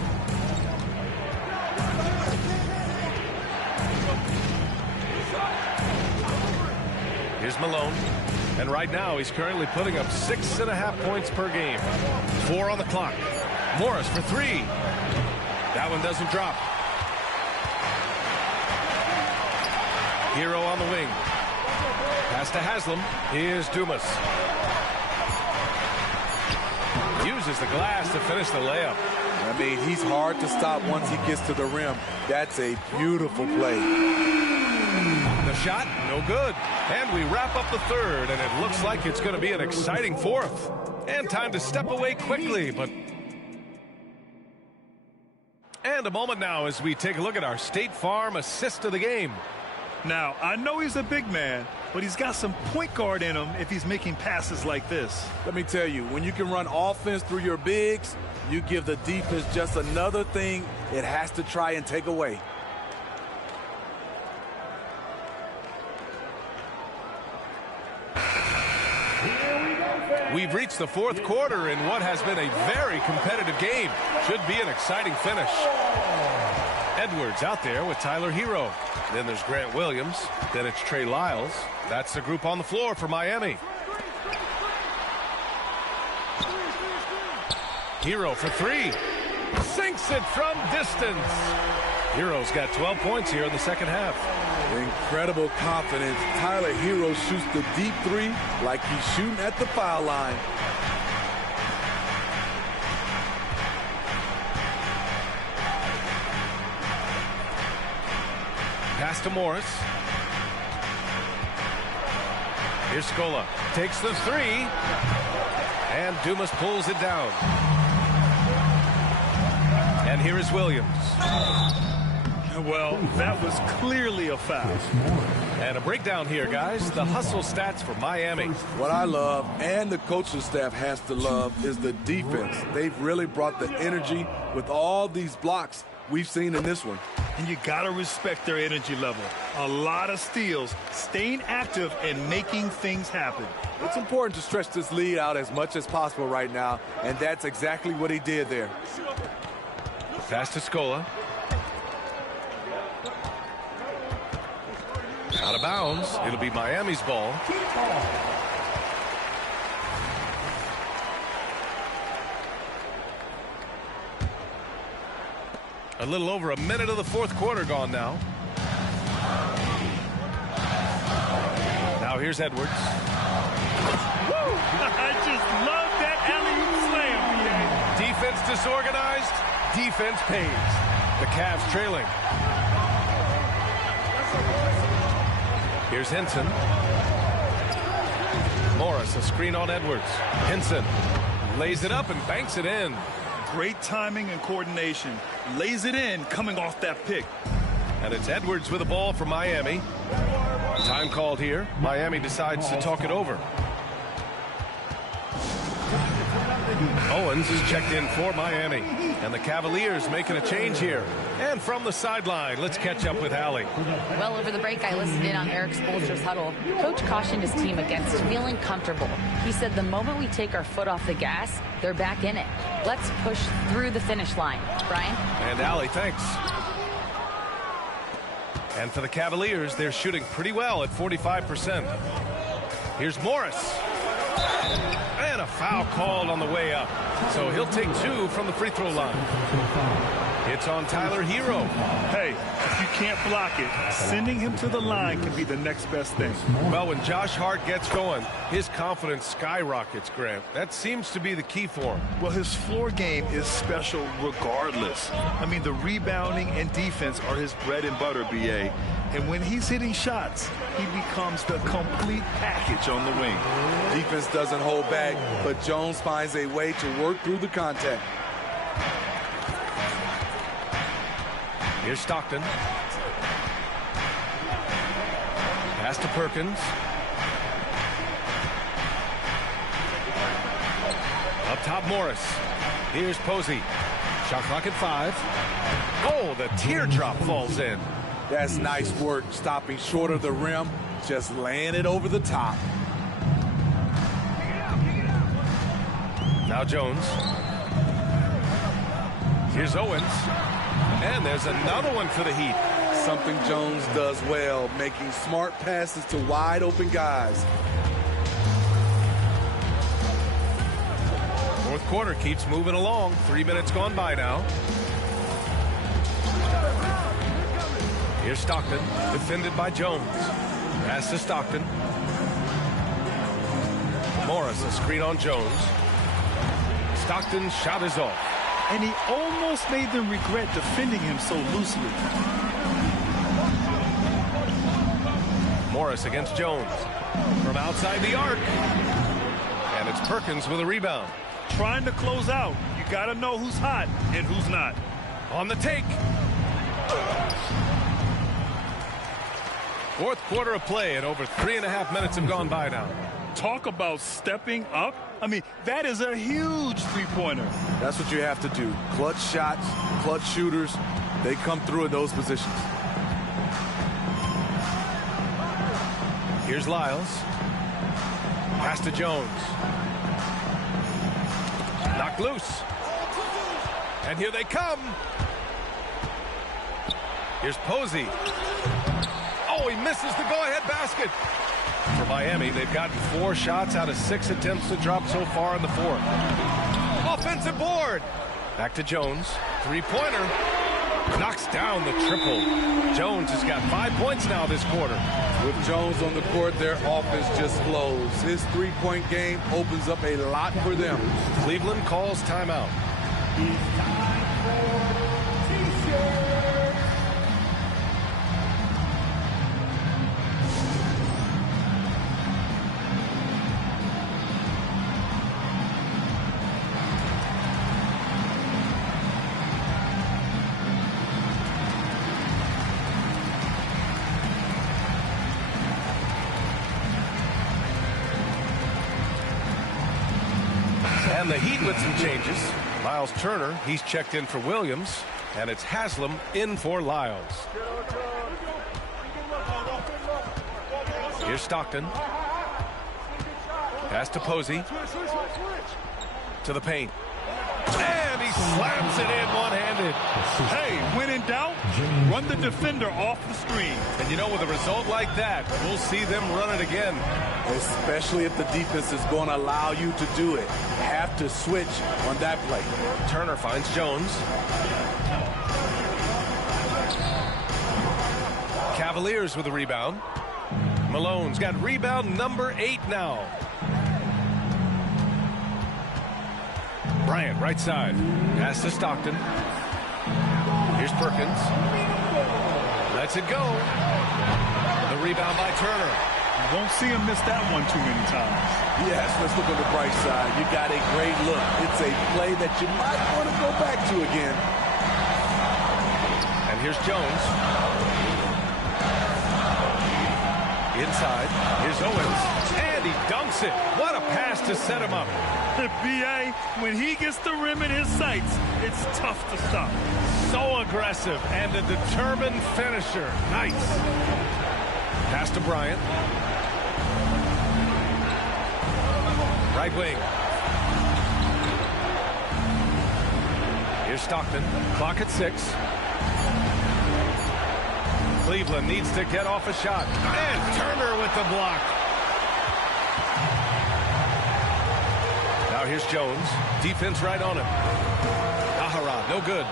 Here's Malone. And right now he's currently putting up 6.5 points per game. 4 on the clock. Morris for 3. That one doesn't drop. Hero on the wing. Pass to Haslam. Here's Dumas. Uses the glass to finish the layup. I mean, he's hard to stop once he gets to the rim. That's a beautiful play. The shot, no good. And we wrap up the third, and it looks like it's going to be an exciting fourth. And time to step away quickly, but... And a moment now as we take a look at our State Farm assist of the game. Now, I know he's a big man, but he's got some point guard in him if he's making passes like this. Let me tell you, when you can run offense through your bigs, you give the defense just another thing it has to try and take away. We've reached the fourth quarter in what has been a very competitive game. Should be an exciting finish. Edwards out there with Tyler Hero. Then there's Grant Williams. Then it's Trey Lyles. That's the group on the floor for Miami. Hero for 3. Sinks it from distance. Hero's got 12 points here in the second half. Incredible confidence. Tyler Hero shoots the deep 3 like he's shooting at the foul line. Pass to Morris. Here's Scola. Takes the three. And Dumas pulls it down. And here is Williams. Well, that was clearly a foul. And a breakdown here, guys. The hustle stats for Miami. What I love, and the coaching staff has to love, is the defense. They've really brought the energy with all these blocks we've seen in this one. And you got to respect their energy level. A lot of steals, staying active, and making things happen. It's important to stretch this lead out as much as possible right now, and that's exactly what he did there. Pass to Scola. Out of bounds. It'll be Miami's ball. A little over a minute of the fourth quarter gone now. Now here's Edwards. Woo! I just love that alley-oop slam, BA. Defense disorganized. Defense pays. The Cavs trailing. Here's Henson. Morris, a screen on Edwards. Henson lays it up and banks it in. Great timing and coordination. Lays it in coming off that pick. And it's Edwards with the ball for Miami. Time called here. Miami decides to talk it over. Owens is checked in for Miami. And the Cavaliers making a change here. And from the sideline, let's catch up with Allie. Well, over the break, I listened in on Eric Spoelstra's huddle. Coach cautioned his team against feeling comfortable. He said the moment we take our foot off the gas, they're back in it. Let's push through the finish line. Brian? And Allie, thanks. And for the Cavaliers, they're shooting pretty well at 45%. Here's Morris. And a foul called on the way up. So he'll take two from the free throw line. It's on Tyler Hero. Hey, if you can't block it, sending him to the line can be the next best thing. Well, when Josh Hart gets going, his confidence skyrockets, Grant. That seems to be the key for him. Well, his floor game is special regardless. I mean, the rebounding and defense are his bread and butter, BA. And when he's hitting shots, he becomes the complete package on the wing. Defense doesn't hold back, but Jones finds a way to work through the contact. Here's Stockton. Pass to Perkins. Up top, Morris. Here's Posey. Shot clock at 5. Oh, the teardrop falls in. That's nice work, stopping short of the rim, just laying it over the top. Now Jones. Here's Owens. And there's another one for the Heat. Something Jones does well, making smart passes to wide open guys. Fourth quarter keeps moving along. 3 minutes gone by now. Here's Stockton, defended by Jones. Pass to Stockton. Morris, a screen on Jones. Stockton's shot is off. And he almost made them regret defending him so loosely. Morris against Jones. From outside the arc. And it's Perkins with a rebound. Trying to close out. You got to know who's hot and who's not. On the take. Fourth quarter of play, and over 3.5 minutes have gone by now. Talk about stepping up. I mean, that is a huge three-pointer. That's what you have to do. Clutch shots, clutch shooters, they come through in those positions. Here's Lyles. Pass to Jones. Knocked loose. And here they come. Here's Posey. Oh, he misses the go-ahead basket. For Miami, they've gotten 4 shots out of 6 attempts to drop so far in the fourth. Offensive board. Back to Jones. Three-pointer. Knocks down the triple. Jones has got 5 points now this quarter. With Jones on the court, their offense just flows. His three-point game opens up a lot for them. Cleveland calls timeout. It's time for T-shirt. the Heat with some changes. Miles Turner, he's checked in for Williams. And it's Haslam in for Lyles. Here's Stockton. Pass to Posey. To the paint. And he slams it in one-handed. Hey, when in doubt, run the defender off the screen. And you know, with a result like that, we'll see them run it again. Especially if the defense is going to allow you to do it. Have to switch on that play. Turner finds Jones. Cavaliers with a rebound. Malone's got rebound number 8 now. Bryant, right side. Pass to Stockton. Here's Perkins. Lets it go. The rebound by Turner. You won't see him miss that one too many times. Yes, let's look on the bright side. You got a great look. It's a play that you might want to go back to again. And here's Jones. Inside. Here's Owens. And he dunks it. What a pass to set him up. B.A., when he gets the rim in his sights, it's tough to stop. So aggressive and a determined finisher. Nice. Pass to Bryant. Right wing. Here's Stockton. Clock at 6. Cleveland needs to get off a shot. And Turner with the block. Now here's Jones. Defense right on him. Ahara, no good.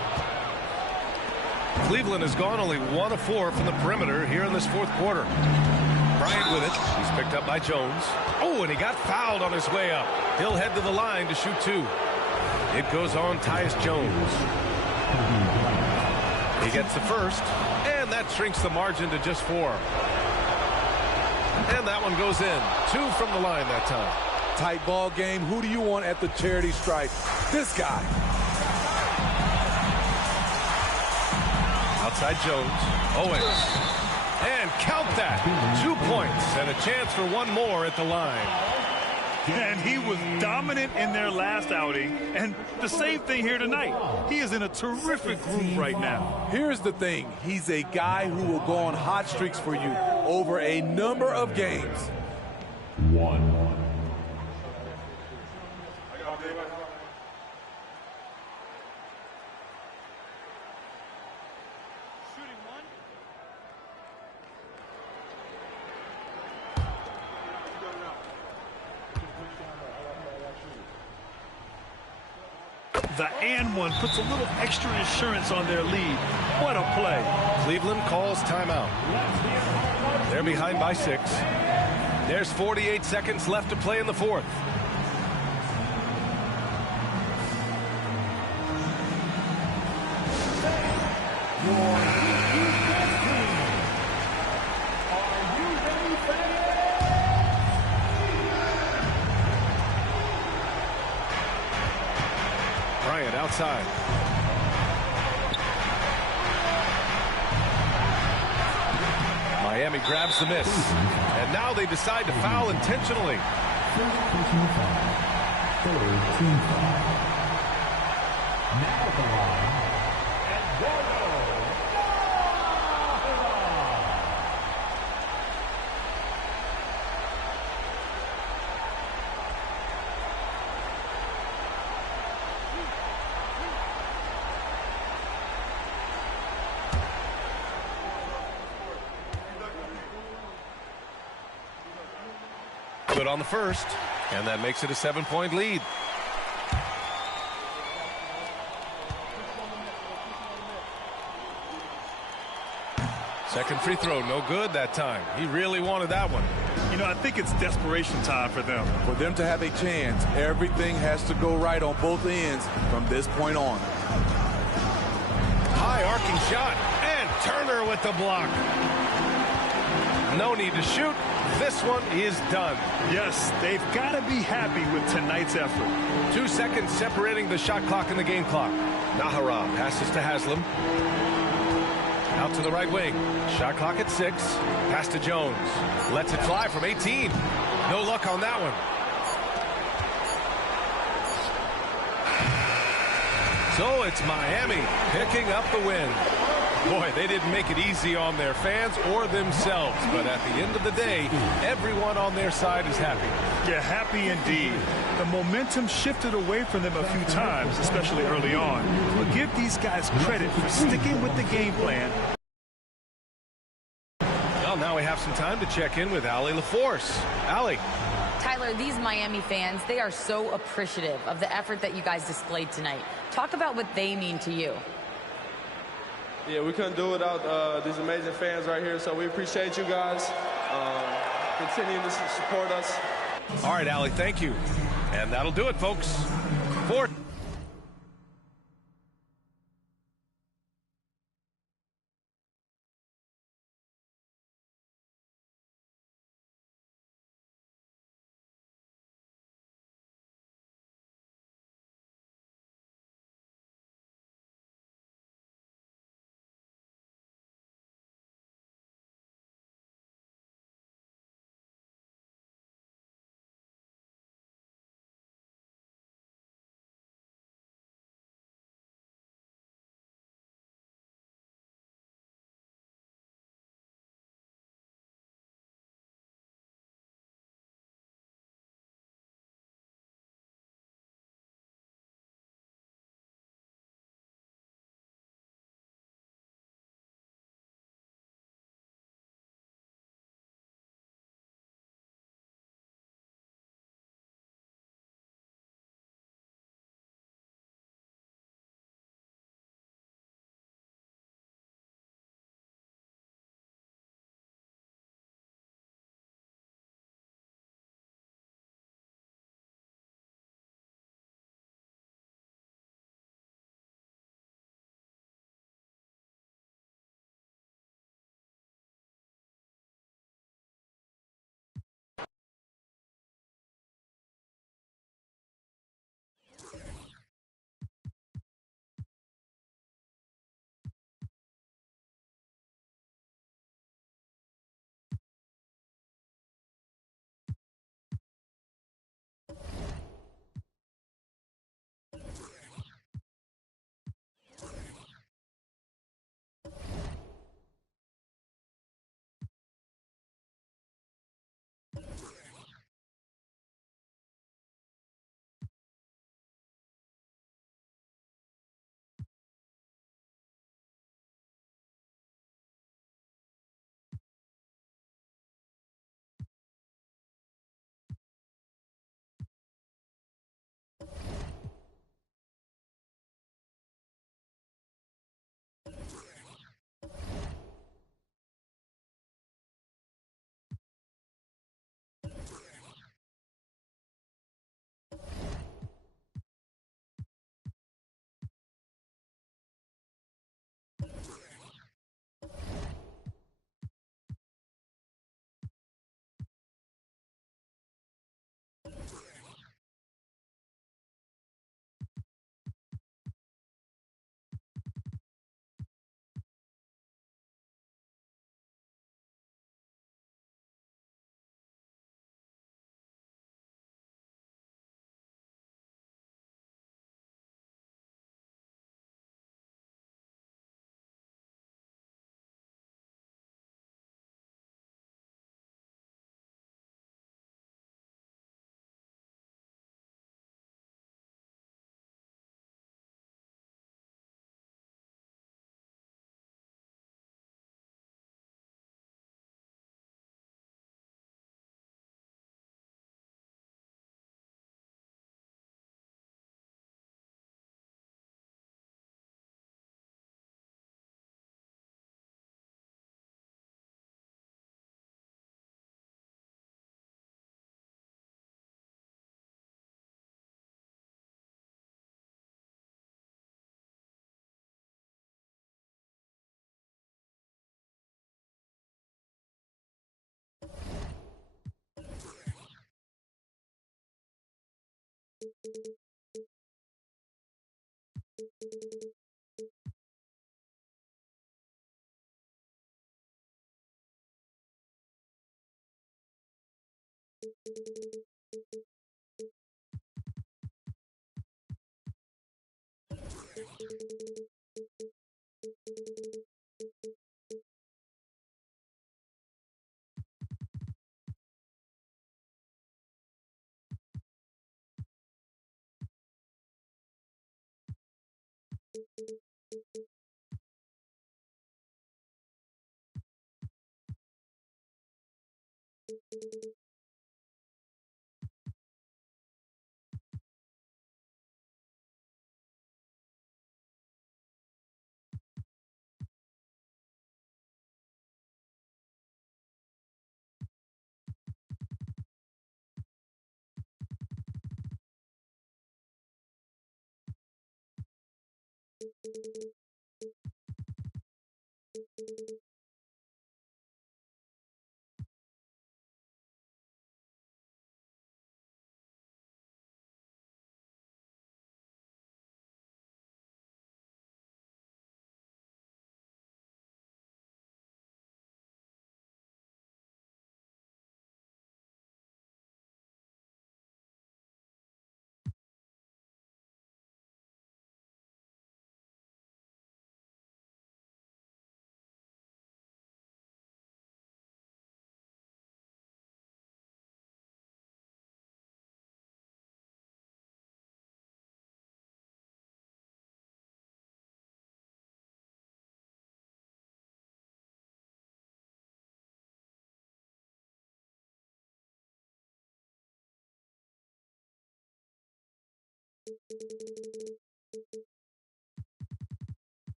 Cleveland has gone only 1 of 4 from the perimeter here in this fourth quarter. Bryant with it. He's picked up by Jones. Oh, and he got fouled on his way up. He'll head to the line to shoot 2. It goes on Tyus Jones. He gets the first, and that shrinks the margin to just 4. And that one goes in. 2 from the line that time. Tight ball game. Who do you want at the charity stripe? This guy. Outside Jones. Owens. And count that. 2 points and a chance for 1 more at the line. And he was dominant in their last outing. And the same thing here tonight. He is in a terrific groove right now. Here's the thing. He's a guy who will go on hot streaks for you over a number of games. 1. The and one puts a little extra insurance on their lead. What a play. Cleveland calls timeout. They're behind by 6. There's 48 seconds left to play in the fourth. Bryant outside. Miami grabs the miss. And now they decide to foul intentionally. Now at the line, Good on the first, and that makes it a 7-point lead. Second free throw, no good that time. He really wanted that one. You know, I think it's desperation time for them. For them to have a chance, everything has to go right on both ends from this point on. High arcing shot, and Turner with the block. No need to shoot. This one is done. Yes, they've got to be happy with tonight's effort. 2 seconds separating the shot clock and the game clock. Nahara passes to Haslam. Out to the right wing. Shot clock at 6. Pass to Jones. Lets it fly from 18. No luck on that one. So it's Miami picking up the win. Boy, they didn't make it easy on their fans or themselves, but at the end of the day, everyone on their side is happy. Yeah, happy indeed. The momentum shifted away from them a few times, especially early on. But give these guys credit for sticking with the game plan. Well, now we have some time to check in with Allie LaForce. Allie. Tyler, these Miami fans, they are so appreciative of the effort that you guys displayed tonight. Talk about what they mean to you. Yeah, we couldn't do it without these amazing fans right here, so we appreciate you guys. Continue to support us. All right, Allie, thank you. And that'll do it, folks. For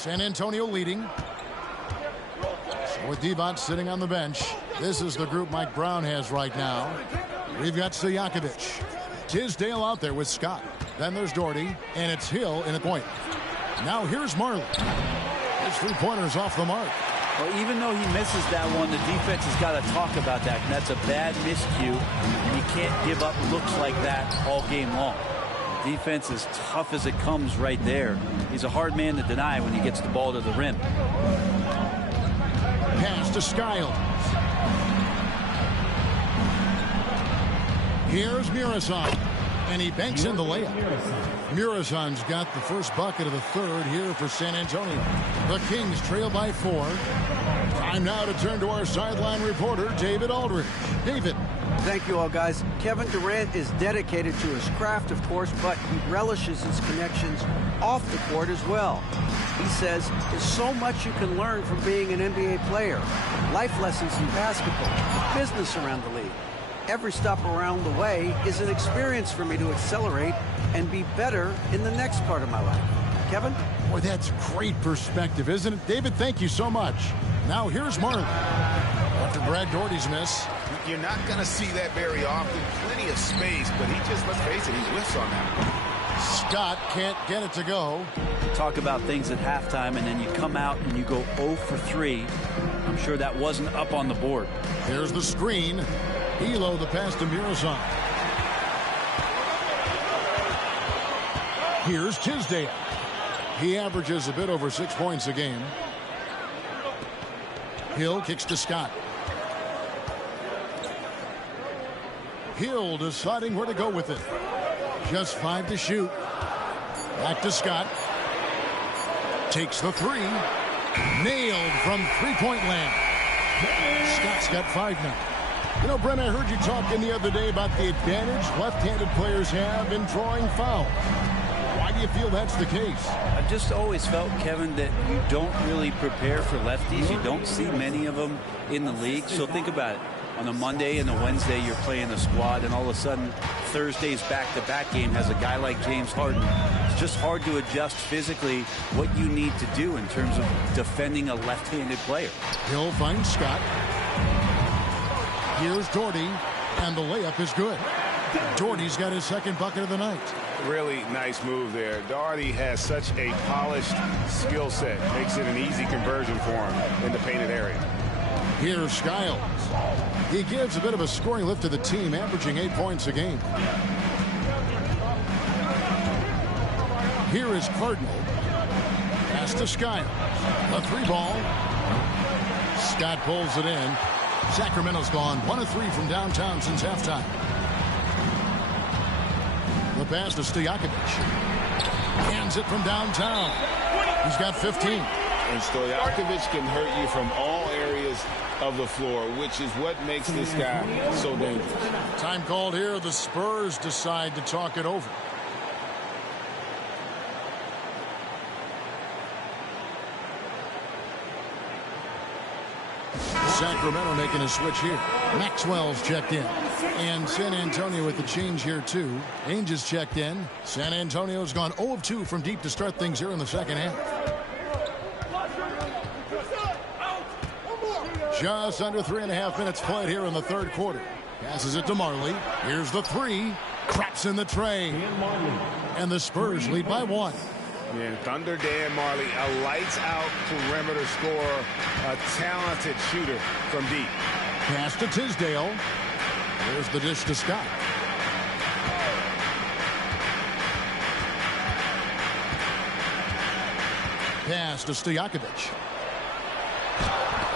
San Antonio leading. So with Divac sitting on the bench, this is the group Mike Brown has right now. We've got Stojakovic. Tisdale out there with Scott. Then there's Doherty, and it's Hill in the point. Now here's Marley. His three-pointer's off the mark. Well, even though he misses that one, the defense has got to talk about that. And that's a bad miscue, and you can't give up looks like that all game long. Defense is tough as it comes right there. He's a hard man to deny when he gets the ball to the rim. Pass to Skiles. Here's Muresan, and he banks in the layup. Muresan's got the first bucket of the third here for San Antonio. The Kings trail by 4. Time now to turn to our sideline reporter, David Aldridge. David. Thank you all, guys. Kevin Durant is dedicated to his craft, of course, but he relishes his connections off the court as well. He says there's so much you can learn from being an NBA player. Life lessons in basketball, business around the league. Every stop around the way is an experience for me to accelerate and be better in the next part of my life. Kevin? Boy, that's great perspective, isn't it? David, thank you so much. Now here's Marley. After Brad Daugherty's miss. You're not going to see that very often. Plenty of space, but he just, let's face it, he whiffs on that. Scott can't get it to go. Talk about things at halftime, and then you come out and you go 0 for 3. I'm sure that wasn't up on the board. There's the screen. Elo the pass to Muresan. Here's Tisdale. He averages a bit over 6 points a game. Hill kicks to Scott. Hill deciding where to go with it. Just 5 to shoot. Back to Scott. Takes the 3. Nailed from three-point land. Scott's got 5 now. You know, Brent, I heard you talking the other day about the advantage left-handed players have in drawing fouls. Why do you feel that's the case? I've just always felt, Kevin, that you don't really prepare for lefties. You don't see many of them in the league. So think about it. On a Monday and a Wednesday, you're playing a squad, and all of a sudden, Thursday's back-to-back game has a guy like James Harden. It's just hard to adjust physically what you need to do in terms of defending a left-handed player. Hill finds Scott. Here's Daugherty, and the layup is good. Daugherty's got his second bucket of the night. Really nice move there. Daugherty has such a polished skill set. Makes it an easy conversion for him in the painted area. Here's Skiles. He gives a bit of a scoring lift to the team, averaging 8 points a game. Here is Cardinal. Pass to Skiles. A 3-ball. Scott pulls it in. Sacramento's gone 1 of 3 from downtown since halftime. The pass to Stojakovic. Hands it from downtown. He's got 15. And Stojakovic can hurt you from all areas of the floor, which is what makes this guy so dangerous. Time called here. The Spurs decide to talk it over. Sacramento making a switch here. Maxwell's checked in. And San Antonio with the change here, too. Ainge has checked in. San Antonio's gone 0 of 2 from deep to start things here in the second half. Just under 3.5 minutes played here in the third quarter. Passes it to Marley. Here's the 3. Craps in the tray. And the Spurs lead by 1. Yeah, Thunder Dan Marley, a lights-out perimeter scorer, a talented shooter from deep. Pass to Tisdale. There's the dish to Scott. Pass to Stojakovic.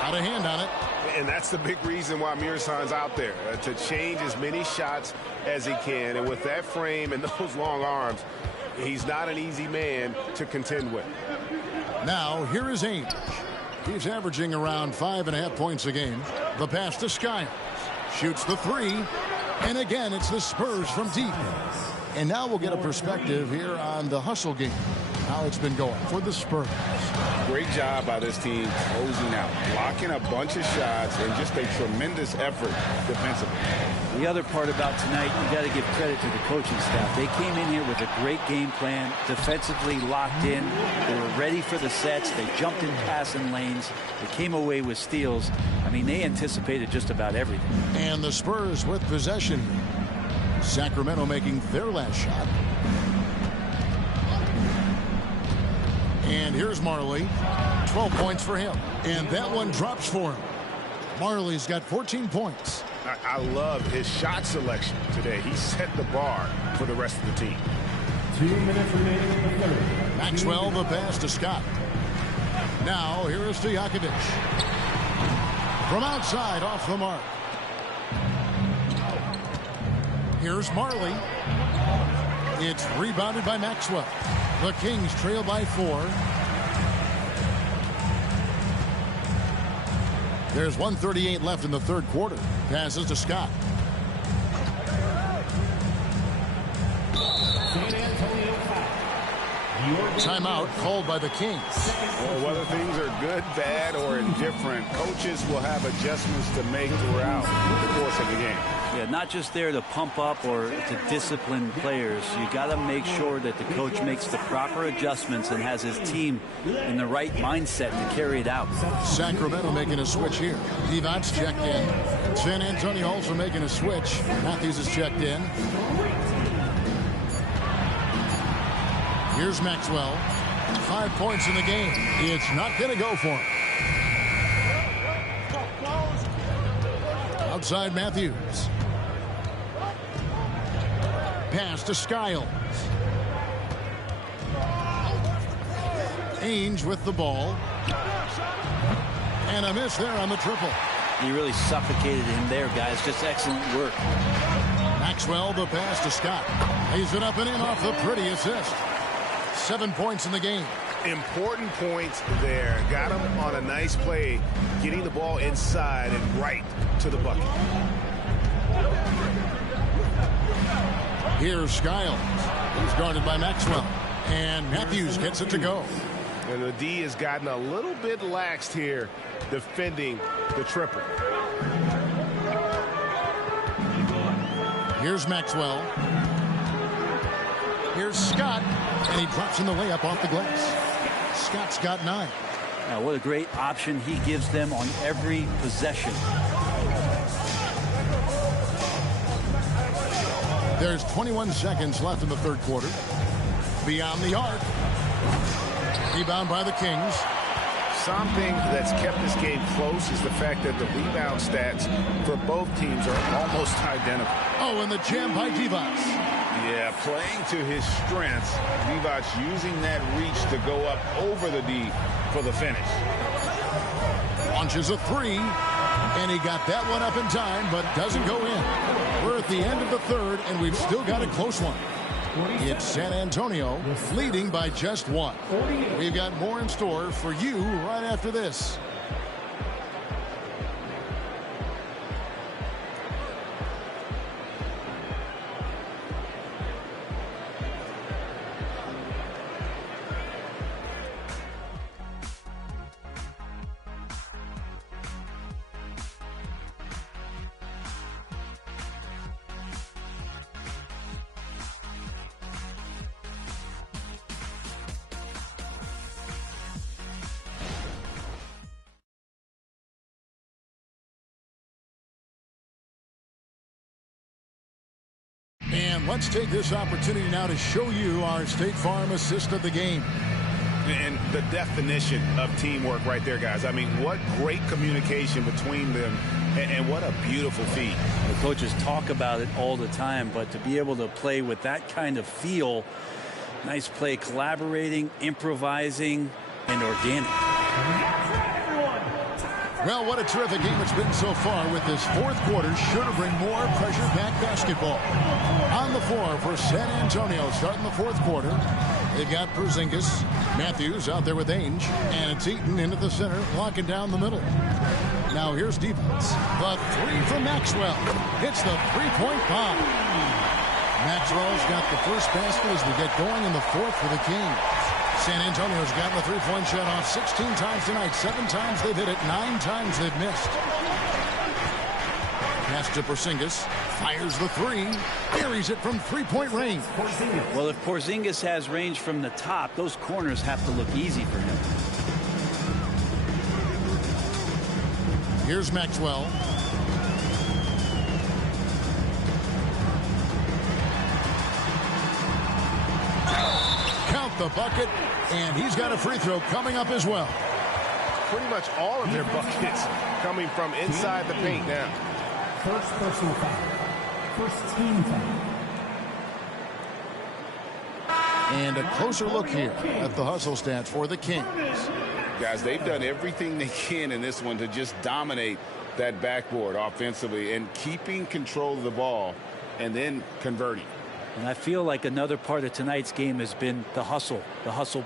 Out of hand on it. And that's the big reason why Muresan's out there, to change as many shots as he can. And with that frame and those long arms, he's not an easy man to contend with. Now, here is Ainge. He's averaging around 5.5 points a game. The pass to Skiles. Shoots the 3. And again, it's the Spurs from deep. And now we'll get a perspective here on the hustle game. How it's been going for the Spurs. Great job by this team closing out, blocking a bunch of shots, and just a tremendous effort defensively. The other part about tonight, you got to give credit to the coaching staff. They came in here with a great game plan, defensively locked in. They were ready for the sets. They jumped in passing lanes. They came away with steals. I mean, they anticipated just about everything. And the Spurs with possession. Sacramento making their last shot. And here's Marley. 12 points for him. And that one drops for him. Marley's got 14 points. I love his shot selection today. He set the bar for the rest of the team. 2 minutes remaining in the third. Maxwell the pass to Scott. Now here is Stojakovic. From outside off the mark. Here's Marley. It's rebounded by Maxwell. The Kings trail by 4. There's 1:38 left in the third quarter. Passes to Scott. Timeout called by the Kings. Well, whether things are good, bad, or indifferent, coaches will have adjustments to make throughout the course of the game. Yeah, not just there to pump up or to discipline players. You got to make sure that the coach makes the proper adjustments and has his team in the right mindset to carry it out. Sacramento making a switch here. Divac checked in. San Antonio also making a switch. Matthews is checked in. Here's Maxwell. 5 points in the game. It's not going to go for him. Outside Matthews. Pass to Skiles. Ainge with the ball. And a miss there on the triple. He really suffocated him there, guys. Just excellent work. Maxwell the pass to Scott. Lays it up and in off the pretty assist. 7 points in the game. Important points there. Got him on a nice play, getting the ball inside and right to the bucket. Here's Skiles. He's guarded by Maxwell. And Matthews gets it to go. And the D has gotten a little bit laxed here defending the triple. Here's Maxwell. Here's Scott. And he drops in the layup off the glass. Scott's got 9. Now, what a great option he gives them on every possession. There's 21 seconds left in the third quarter. Beyond the arc. Rebound by the Kings. Something that's kept this game close is the fact that the rebound stats for both teams are almost identical. Oh, and the jam by Divac. Yeah, playing to his strengths. Divac using that reach to go up over the D for the finish. Launches a 3, and he got that one up in time, but doesn't go in. We're at the end of the third, and we've still got a close one. It's San Antonio leading by just 1. We've got more in store for you right after this. And let's take this opportunity now to show you our State Farm assist of the game. And the definition of teamwork right there, guys. I mean, what great communication between them, and what a beautiful feat. The coaches talk about it all the time, but to be able to play with that kind of feel, nice play, collaborating, improvising, and organic. Well, what a terrific game it's been so far, with this fourth quarter sure to bring more pressure-packed basketball. On the floor for San Antonio starting the fourth quarter, they've got Porzingis, Matthews out there with Ainge, and it's Eaton into the center, locking down the middle. Now here's defense. The 3 from Maxwell. Hits the three-point bomb. Maxwell's got the first basket as we get going in the fourth for the Kings. San Antonio's gotten the three-point shot off 16 times tonight. 7 times they've hit it, 9 times they've missed. Pass to Porzingis. Fires the 3. Buries it from three-point range. Well, if Porzingis has range from the top, those corners have to look easy for him. Here's Maxwell. Count the bucket, and he's got a free throw coming up as well. Pretty much all of their buckets coming from inside the paint now. First personal foul. First team foul. And a closer look here at the hustle stats for the Kings. Guys, they've done everything they can in this one to just dominate that backboard offensively and keeping control of the ball and then converting. And I feel like another part of tonight's game has been the hustle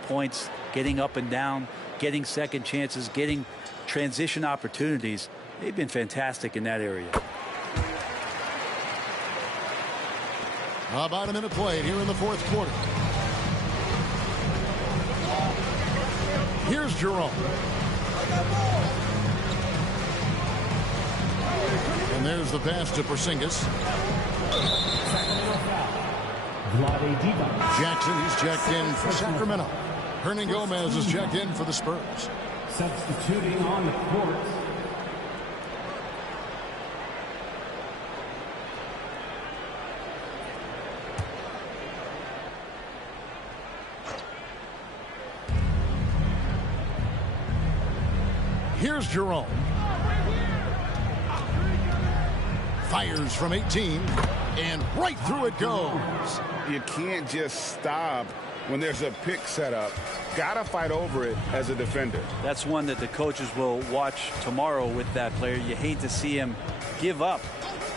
points, getting up and down, getting second chances, getting transition opportunities. They've been fantastic in that area. About a minute played here in the fourth quarter. Here's Jerome. And there's the pass to Porzingis. Jackson, he's checked in for Sacramento. Hernan Gomez is checked in for the Spurs. Substituting on the court. Here's Jerome. Fires from 18, and right through it goes. You can't just stop when there's a pick set up. Gotta fight over it as a defender. That's one that the coaches will watch tomorrow with that player. You hate to see him give up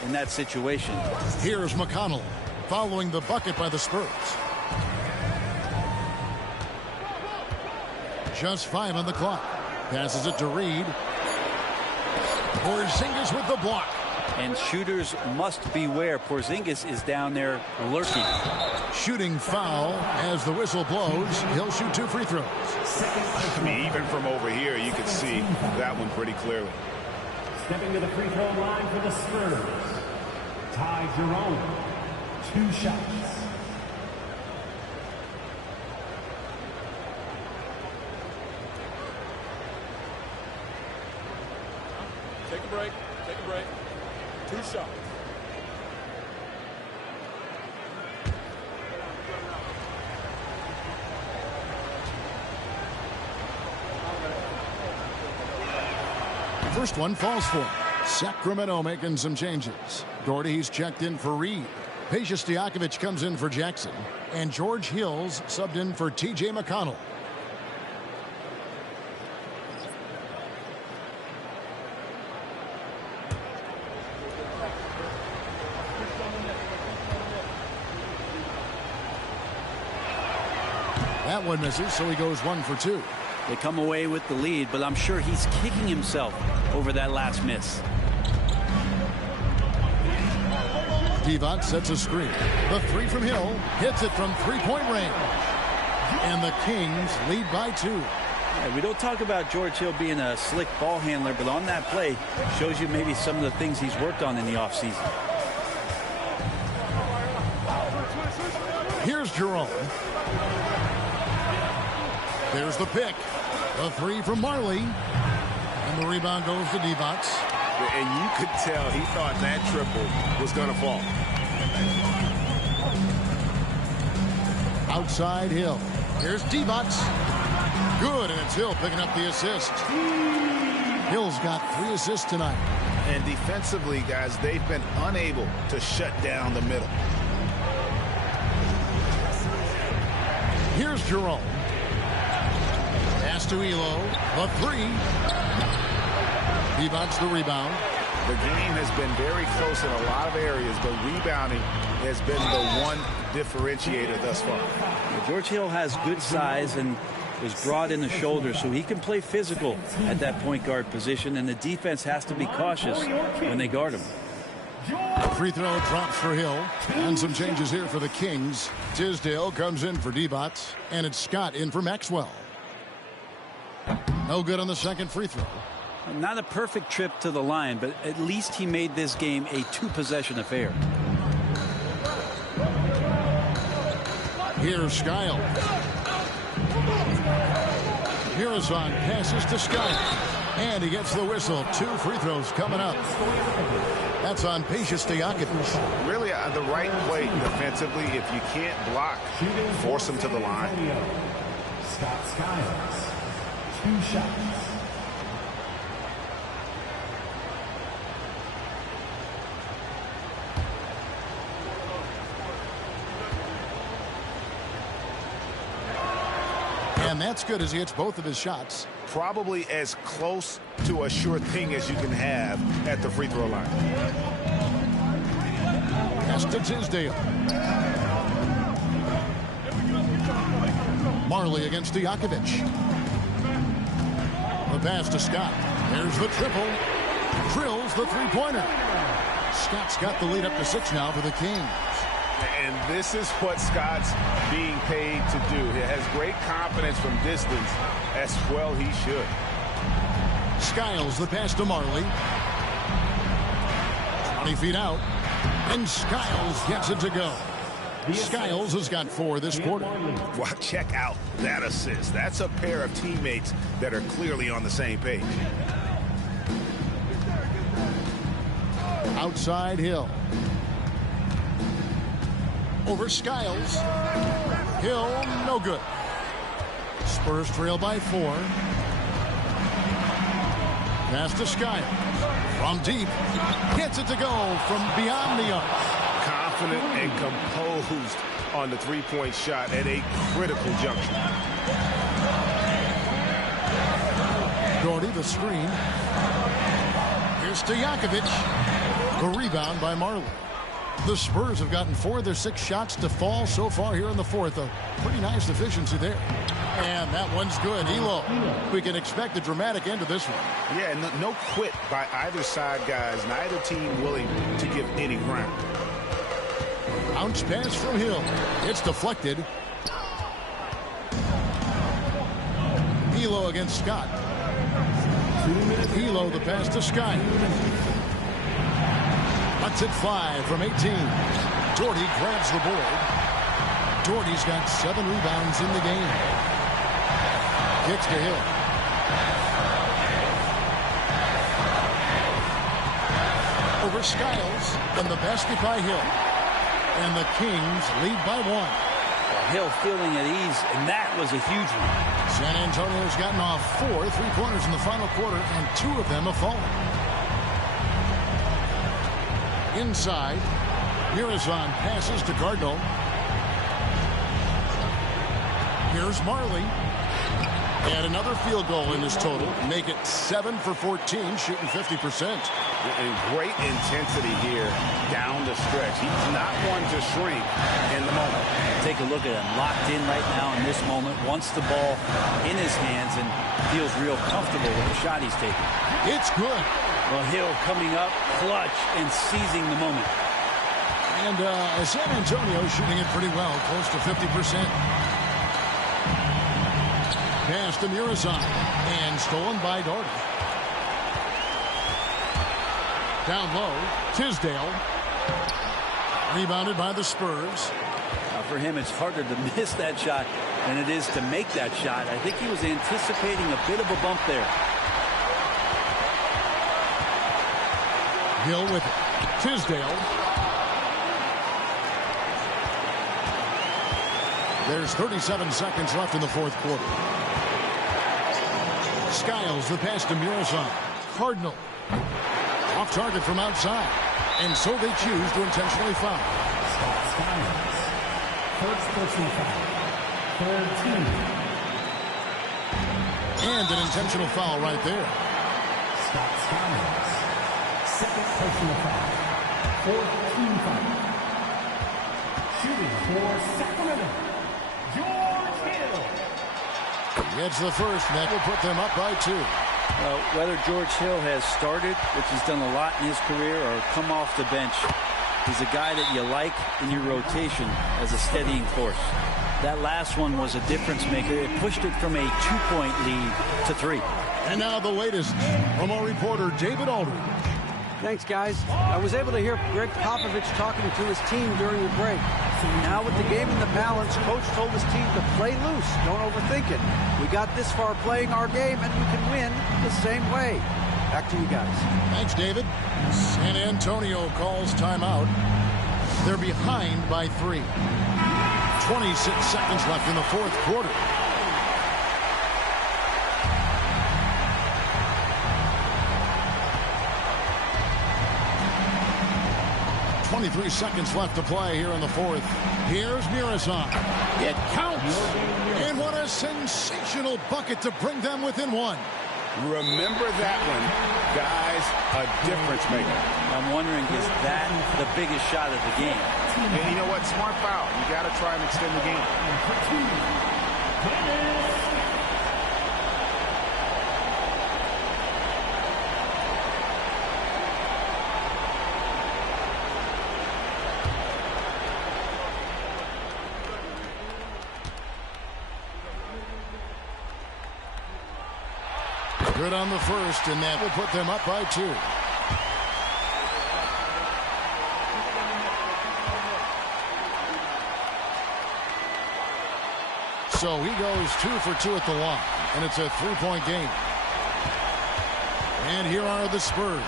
in that situation. Here's McConnell following the bucket by the Spurs. Just 5 on the clock. Passes it to Reed. Porzingis with the block. And shooters must beware. Porzingis is down there lurking. Shooting foul as the whistle blows. He'll shoot 2 free throws. I mean, even from over here, you can see that one pretty clearly. Stepping to the free throw line for the Spurs, Ty Jerome. 2 shots. Take a break. Take a break. 2 shots. First one falls for him. Sacramento making some changes. Gordy, he's checked in for Reed. Peja Stojakovic comes in for Jackson. And George Hills subbed in for T.J. McConnell. That one misses, so he goes 1 for 2. They come away with the lead, but I'm sure he's kicking himself over that last miss. Divac sets a screen. The 3 from Hill hits it from 3-point range. And the Kings lead by 2. Yeah, we don't talk about George Hill being a slick ball handler, but on that play shows you maybe some of the things he's worked on in the offseason. Here's Jerome. There's the pick. The 3 from Marley. And the rebound goes to Divac. And you could tell he thought that triple was going to fall. Outside Hill. Here's Divac. Good, and it's Hill picking up the assist. Hill's got 3 assists tonight. And defensively, guys, they've been unable to shut down the middle. Here's Jerome. Pass to Elo. The 3. Divac the rebound. The game has been very close in a lot of areas, but rebounding has been the one differentiator thus far. George Hill has good size and is broad in the shoulder, so he can play physical at that point guard position, and the defense has to be cautious when they guard him. Free throw drops for Hill. And some changes here for the Kings. Tisdale comes in for Divac, and it's Scott in for Maxwell. No good on the second free throw. Not a perfect trip to the line, but at least he made this game a 2-possession affair. Here's Skyle. Hirazon passes to Skyle. And he gets the whistle. 2 free throws coming up. That's on Peja Stojakovic. Really the right play defensively. If you can't block, force him to the line. Scott Skiles. 2 shots. And that's good as he hits both of his shots. Probably as close to a sure thing as you can have at the free throw line. Pass to Tisdale. Marley against Stojakovic. The pass to Scott. There's the triple. Drills the three-pointer. Scott's got the lead up to 6 now for the Kings. And this is what Scott's being paid to do. He has great confidence from distance, as well he should. Skiles the pass to Marley. 20 feet out. And Skiles gets it to go. Skiles has got 4 this quarter. Well, check out that assist. That's a pair of teammates that are clearly on the same page. Outside Hill. Over Skiles. Hill, no good. Spurs trail by 4. Pass to Skiles. From deep. Gets it to go from beyond the arc. Confident and composed on the three-point shot at a critical juncture. Doherty the screen. Here's Stojakovic. The rebound by Marley. The Spurs have gotten 4 of their 6 shots to fall so far here in the fourth. A pretty nice efficiency there. And that one's good. Elo. We can expect a dramatic end to this one. Yeah, no quit by either side, guys. Neither team willing to give any ground. Bounce pass from Hill. It's deflected. Elo against Scott. Elo the pass to Sky. Lets it fly from 18. Doherty grabs the board. Doherty's got 7 rebounds in the game. Kicks to Hill. Over Skiles. And the basket by Hill. And the Kings lead by 1. Hill feeling at ease, and that was a huge one. San Antonio's gotten off 4 3-pointers in the final quarter, and 2 of them have fallen. Inside, Mirazon passes to Cardinal. Here's Marley. And another field goal in his total. Make it 7 for 14, shooting 50%. And great intensity here down the stretch. He's not one to shrink in the moment. Take a look at him, locked in right now in this moment. Wants the ball in his hands and feels real comfortable with the shot he's taking. It's good. Well, Hill coming up, clutch, and seizing the moment. And San Antonio shooting it pretty well, close to 50%. Pass to Mirazon, and stolen by Doherty. Down low, Tisdale. Rebounded by the Spurs. Now for him, it's harder to miss that shot than it is to make that shot. I think he was anticipating a bit of a bump there. Hill with it. Tisdale. There's 37 seconds left in the fourth quarter. Skiles the pass to Mirazon. Cardinal. Off target from outside. And so they choose to intentionally foul. First personal foul. Third team. And an intentional foul right there. Scott Skiles. Second personal foul. Fourth team foul. Shooting for Sacramento, George Hill. Gets the first, and that will put them up by 2. Well, whether George Hill has started, which he's done a lot in his career, or come off the bench, he's a guy that you like in your rotation as a steadying force. That last one was a difference maker. It pushed it from a 2-point lead to 3. And now the latest from our reporter, David Aldridge. Thanks, guys. I was able to hear Greg Popovich talking to his team during the break. Now with the game in the balance, Coach told his team to play loose. Don't overthink it. We got this far playing our game, and we can win the same way. Back to you guys. Thanks, David. San Antonio calls timeout. They're behind by 3. 26 seconds left in the fourth quarter. 23 seconds left to play here in the fourth. Here's Mirazon. It counts. And what a sensational bucket to bring them within one. Remember that one, guys, a difference maker. I'm wondering, is that the biggest shot of the game? And you know what? Smart foul. You got to try and extend the game. Good on the first, and that will put them up by 2. So he goes 2 for 2 at the line, and it's a 3-point game. And here are the Spurs.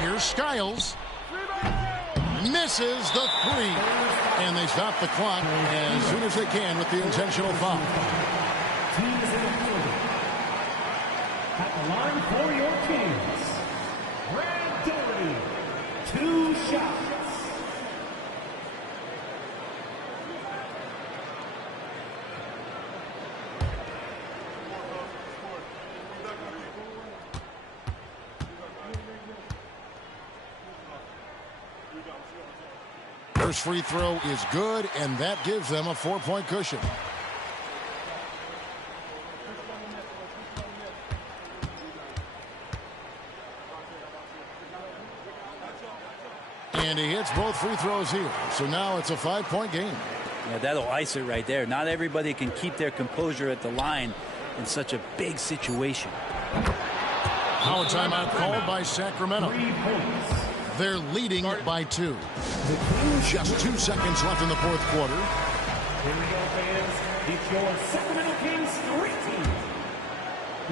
Here's Skiles. Misses the 3. And they stop the clock as soon as they can with the intentional foul. At the line for your Kings, Brad Daugherty, 2 shots. First free throw is good, and that gives them a 4-point cushion. And he hits both free throws here. So now it's a 5-point game. Yeah, that'll ice it right there. Not everybody can keep their composure at the line in such a big situation. Now a timeout called by Sacramento. They're leading by 2. Just 2 seconds left in the fourth quarter. Here we go, fans. It's your Sacramento Kings street team.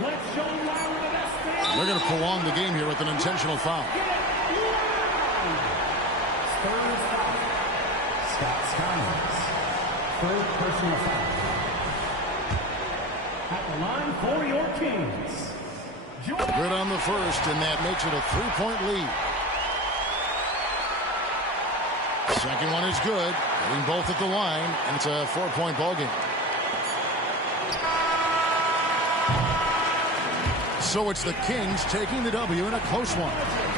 Let's show Lyle the best thing. They're going to prolong the game here with an intentional foul. Spurs foul. Scott Skiles. Third personal foul. At the line for your Kings. Good on the first, and that makes it a 3-point lead. Second one is good. Hitting both at the line, and it's a 4-point ball game. So it's the Kings taking the W in a close one.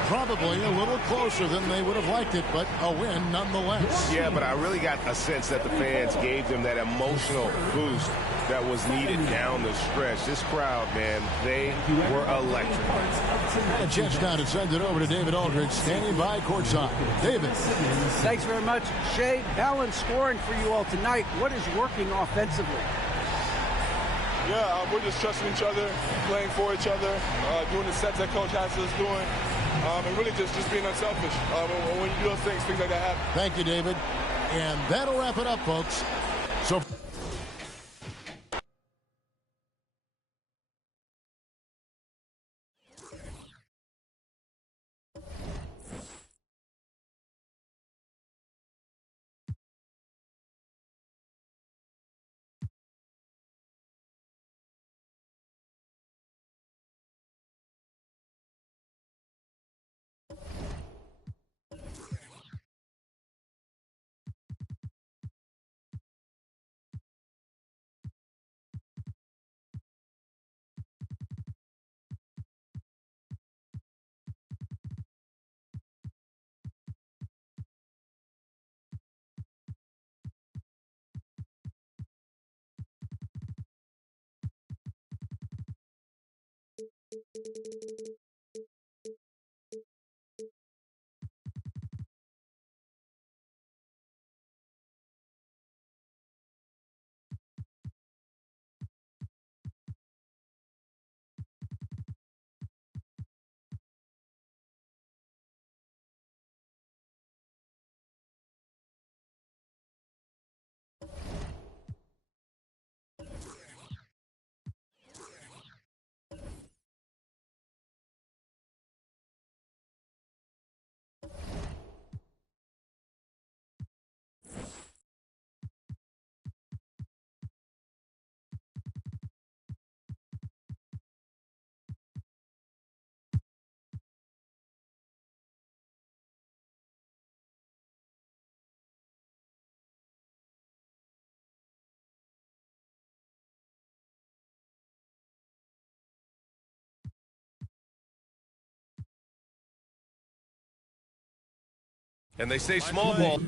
Probably a little closer than they would have liked it, but a win nonetheless. Yeah, but I really got a sense that the fans gave them that emotional boost that was needed down the stretch. This crowd, man, they were electric. And a chance now to send it over to David Aldridge, standing by courtside. David. Thanks very much, Shea. Balanced scoring for you all tonight. What is working offensively? Yeah, we're just trusting each other, playing for each other, doing the sets that Coach has us doing, and really just being unselfish. When you do those things like that happen. Thank you, David. And that'll wrap it up, folks. So And they say small ball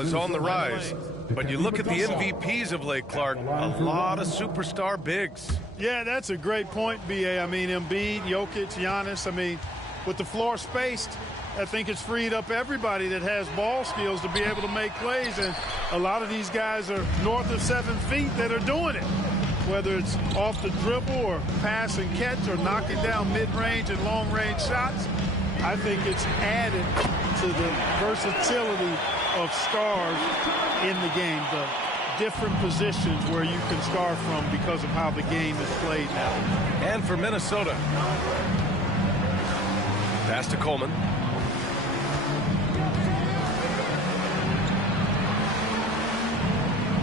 is on the rise. But you look at the MVPs of late, Clark, a lot of superstar bigs. Yeah, that's a great point, B.A. I mean, Embiid, Jokic, Giannis. I mean, with the floor spaced, I think it's freed up everybody that has ball skills to be able to make plays. And a lot of these guys are north of 7 feet that are doing it, whether it's off the dribble or pass and catch or knocking down mid-range and long-range shots. I think it's added to the versatility of stars in the game, the different positions where you can start from because of how the game is played now. And for Minnesota, pass to Coleman.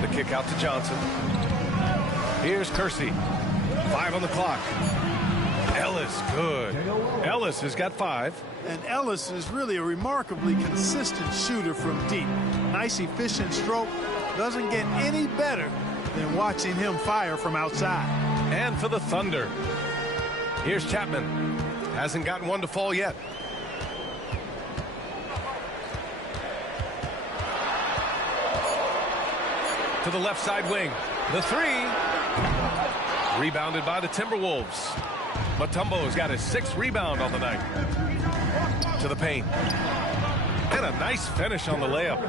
The kick out to Johnson. Here's Kersey. 5 on the clock. Ellis, good. Ellis has got 5. And Ellis is really a remarkably consistent shooter from deep. Nice, efficient stroke. Doesn't get any better than watching him fire from outside. And for the Thunder, here's Chapman. Hasn't gotten one to fall yet. To the left side wing. The 3. Rebounded by the Timberwolves. Mutombo's got his 6th rebound on the night. To the paint. And a nice finish on the layup.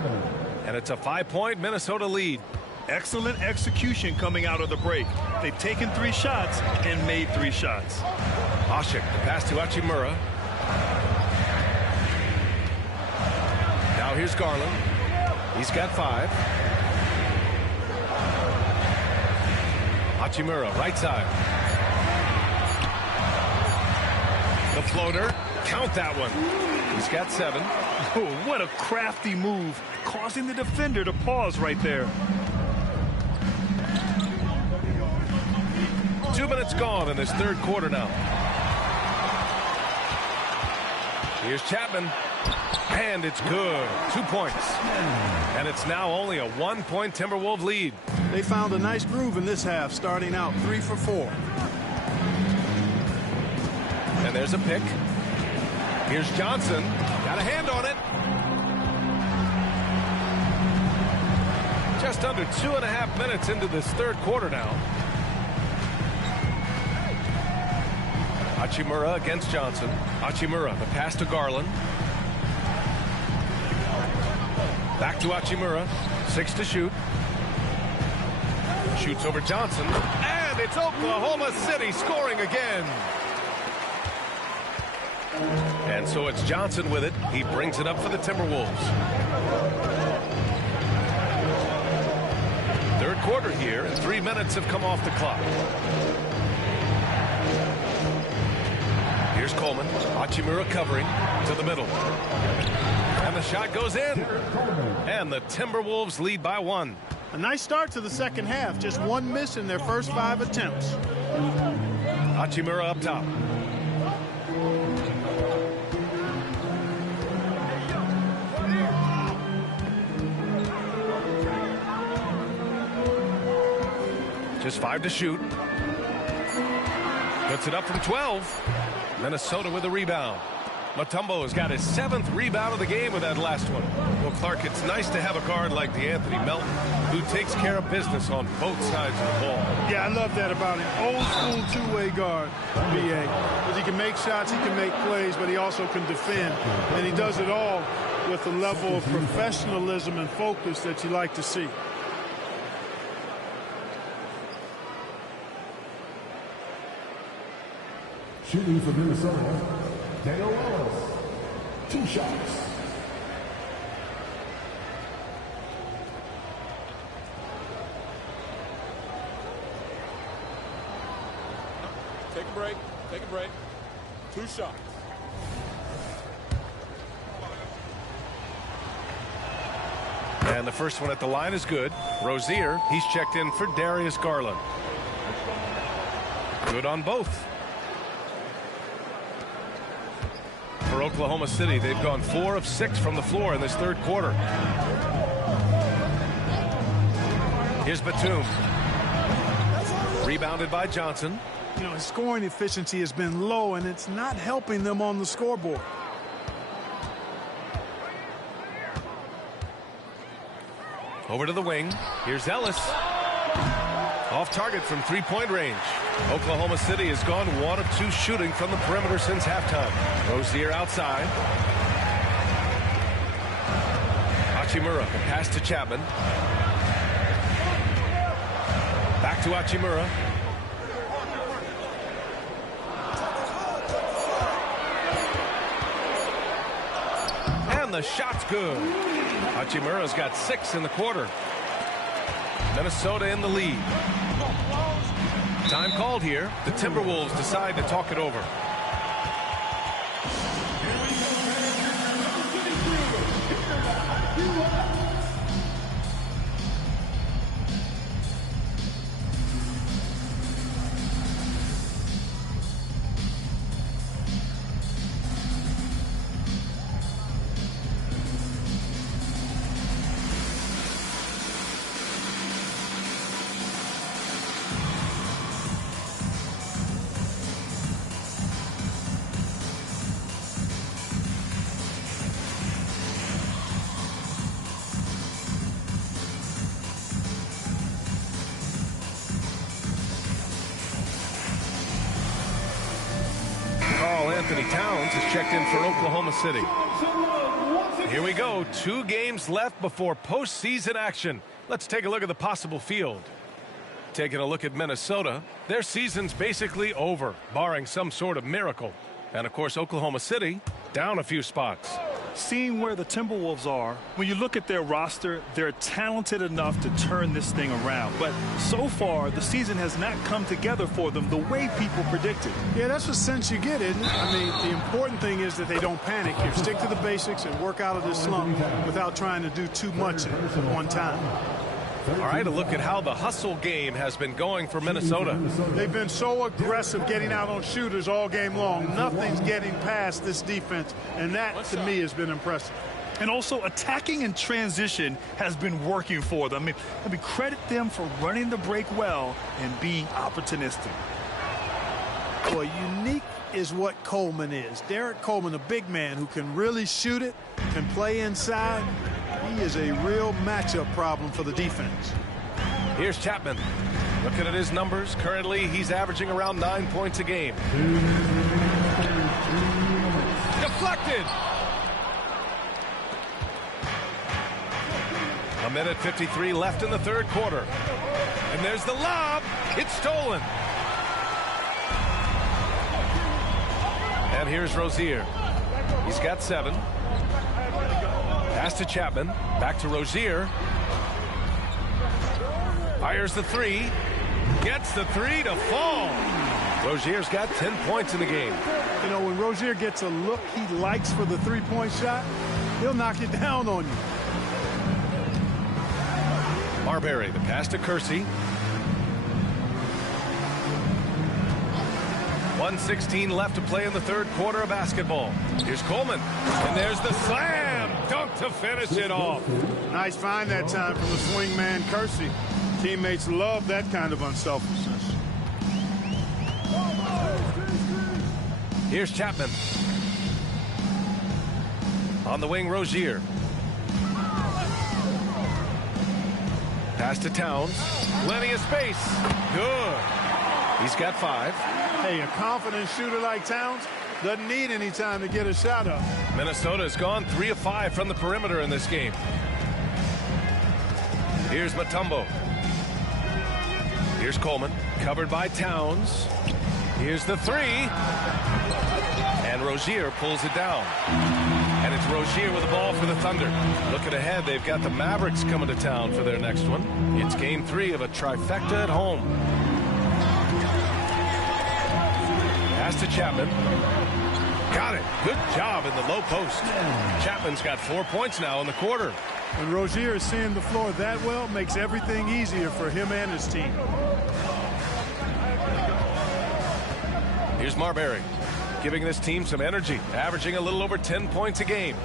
And it's a 5-point Minnesota lead. Excellent execution coming out of the break. They've taken 3 shots and made 3 shots. Ashik, pass to Hachimura. Now here's Garland. He's got 5. Hachimura, right side. The floater. Count that one. He's got 7. Oh, what a crafty move, causing the defender to pause right there. 2 minutes gone in this third quarter now. Here's Chapman. And it's good. 2 points. And it's now only a 1-point Timberwolves lead. They found a nice groove in this half, starting out 3 for 4. And there's a pick. Here's Johnson. Got a hand on it. Just under 2.5 minutes into this third quarter now. Hachimura against Johnson. Hachimura, the pass to Garland. Back to Hachimura. 6 to shoot. Shoots over Johnson. And it's Oklahoma City scoring again. And so it's Johnson with it. He brings it up for the Timberwolves. Third quarter here, and 3 minutes have come off the clock. Here's Coleman. Hachimura covering to the middle. And the shot goes in. And the Timberwolves lead by 1. A nice start to the second half. Just 1 miss in their first 5 attempts. Hachimura up top. Just 5 to shoot. Puts it up from 12. Minnesota with a rebound. Mutombo has got his 7th rebound of the game with that last one. Well, Clark, it's nice to have a guard like DeAnthony Melton who takes care of business on both sides of the ball. Yeah, I love that about him. Old school two-way guard, B.A. Because he can make shots, he can make plays, but he also can defend. And he does it all with a level of professionalism and focus that you like to see. Shooting for Minnesota, Daniel Ellis. 2 shots. Take a break. Take a break. 2 shots. And the first one at the line is good. Rozier, he's checked in for Darius Garland. Good on both. For Oklahoma City, they've gone 4 of 6 from the floor in this third quarter. Here's Batum. Rebounded by Johnson. You know, his scoring efficiency has been low, and it's not helping them on the scoreboard. Over to the wing. Here's Ellis. Off target from three-point range. Oklahoma City has gone 1 of 2 shooting from the perimeter since halftime. Rozier outside. Hachimura, the pass to Chapman. Back to Hachimura. And the shot's good. Hachimura's got 6 in the quarter. Minnesota in the lead. Time called here. The Timberwolves decide to talk it over. Anthony Towns is checked in for Oklahoma City. Here we go. 2 games left before postseason action. Let's take a look at the possible field. Taking a look at Minnesota, their season's basically over, barring some sort of miracle. And of course, Oklahoma City down a few spots. Seeing where the Timberwolves are, when you look at their roster, they're talented enough to turn this thing around. But so far, the season has not come together for them the way people predicted. Yeah, that's the sense you get, isn't it? I mean, the important thing is that they don't panic here. Stick to the basics and work out of this slump without trying to do too much at one time. All right, a look at how the hustle game has been going for Minnesota. They've been so aggressive getting out on shooters all game long. Nothing's getting past this defense, and that, to me, has been impressive. And also, attacking in transition has been working for them. I mean, credit them for running the break well and being opportunistic. Well, unique is what Coleman is. Derek Coleman, a big man who can really shoot it, can play inside. He is a real matchup problem for the defense. Here's Chapman. Looking at his numbers, currently he's averaging around 9 points a game. Deflected. 1:53 left in the third quarter. And there's the lob. It's stolen. And here's Rozier. He's got 7. Pass to Chapman. Back to Rozier. Fires the 3. Gets the 3 to fall. Rozier's got 10 points in the game. You know, when Rozier gets a look he likes for the 3-point shot, he'll knock it down on you. Marbury, the pass to Kersey. 1:16 left to play in the third quarter of basketball. Here's Coleman. And there's the slam dunk to finish it off. Nice find that time from the swing man, Kersey. Teammates love that kind of unselfishness. Here's Chapman. On the wing, Rozier. Pass to Towns. Plenty of space. Good. He's got 5. Hey, a confident shooter like Towns doesn't need any time to get a shot up. Minnesota has gone 3 of 5 from the perimeter in this game. Here's Mutombo. Here's Coleman. Covered by Towns. Here's the 3. And Rozier pulls it down. And it's Rozier with the ball for the Thunder. Looking ahead, they've got the Mavericks coming to town for their next one. It's game 3 of a trifecta at home. Pass to Chapman. Got it. Good job in the low post. Chapman's got 4 points now in the quarter. When Rozier is seeing the floor that well, makes everything easier for him and his team. Here's Marbury, giving this team some energy, averaging a little over 10 points a game.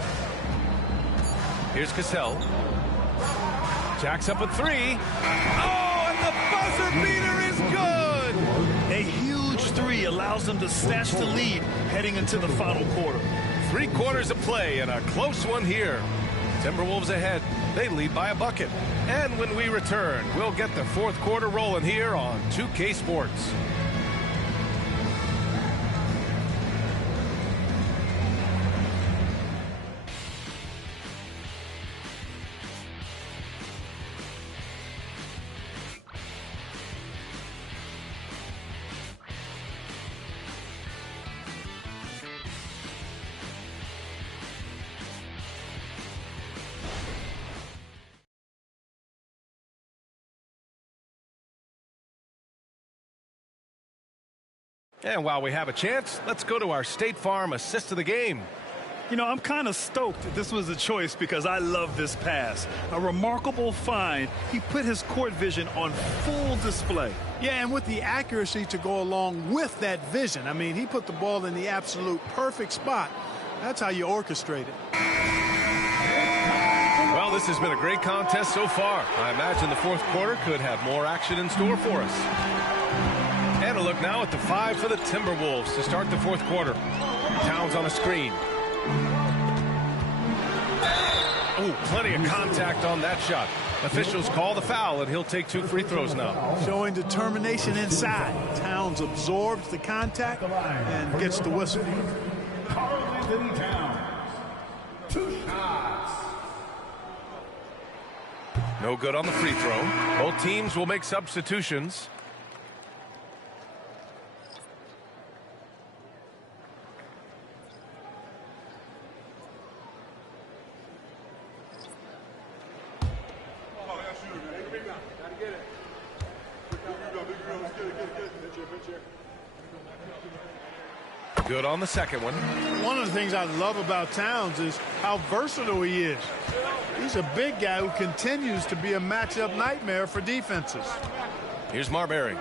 Here's Cassell. Jacks up a 3. Oh, and the buzzer beater is good! A huge 3 allows them to snatch the lead heading into the final quarter. 3 quarters of play and a close one here. Timberwolves ahead. They lead by a bucket. And when we return, we'll get the fourth quarter rolling here on 2K Sports. And while we have a chance, let's go to our State Farm assist of the game. You know, I'm kind of stoked that this was a choice because I love this pass. A remarkable find. He put his court vision on full display. Yeah, and with the accuracy to go along with that vision. I mean, he put the ball in the absolute perfect spot. That's how you orchestrate it. Well, this has been a great contest so far. I imagine the fourth quarter could have more action in store for us. And a look now at the 5 for the Timberwolves to start the fourth quarter. Towns on a screen. Oh, plenty of contact on that shot. Officials call the foul, and he'll take 2 free throws now. Showing determination inside. Towns absorbs the contact and gets the whistle. Karl-Anthony Towns, 2 shots. No good on the free throw. Both teams will make substitutions. Good on the second one. One of the things I love about Towns is how versatile he is. He's a big guy who continues to be a matchup nightmare for defenses. Here's Marbury.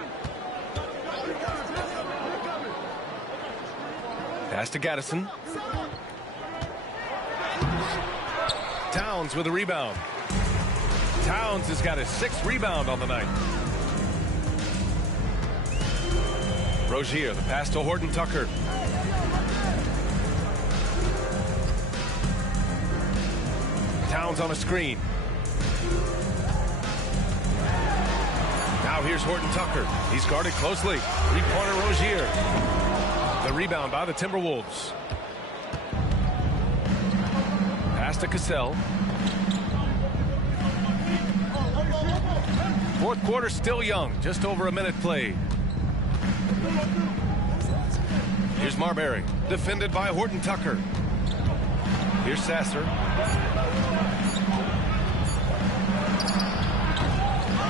Pass to Gaddison. Towns with a rebound. Towns has got his 6th rebound on the night. Rozier, the pass to Horton Tucker. Towns on a screen. Now here's Horton Tucker. He's guarded closely. Three-pointer Rozier. The rebound by the Timberwolves. Pass to Cassell. Fourth quarter still young. Just over a minute played. Here's Marbury. Defended by Horton Tucker. Here's Sasser.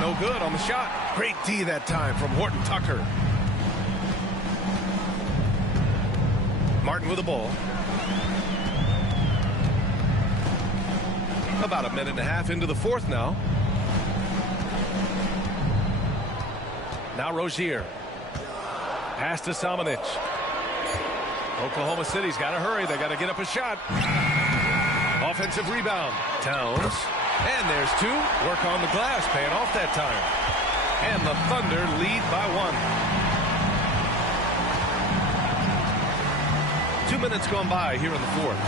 No good on the shot. Great D that time from Horton Tucker. Martin with the ball. About a minute and a half into the fourth now. Now Rozier. Pass to Samanic. Oklahoma City's got to hurry. They got to get up a shot. Offensive rebound. Towns. And there's 2. Work on the glass, paying off that time. And the Thunder lead by 1. 2 minutes gone by here in the fourth.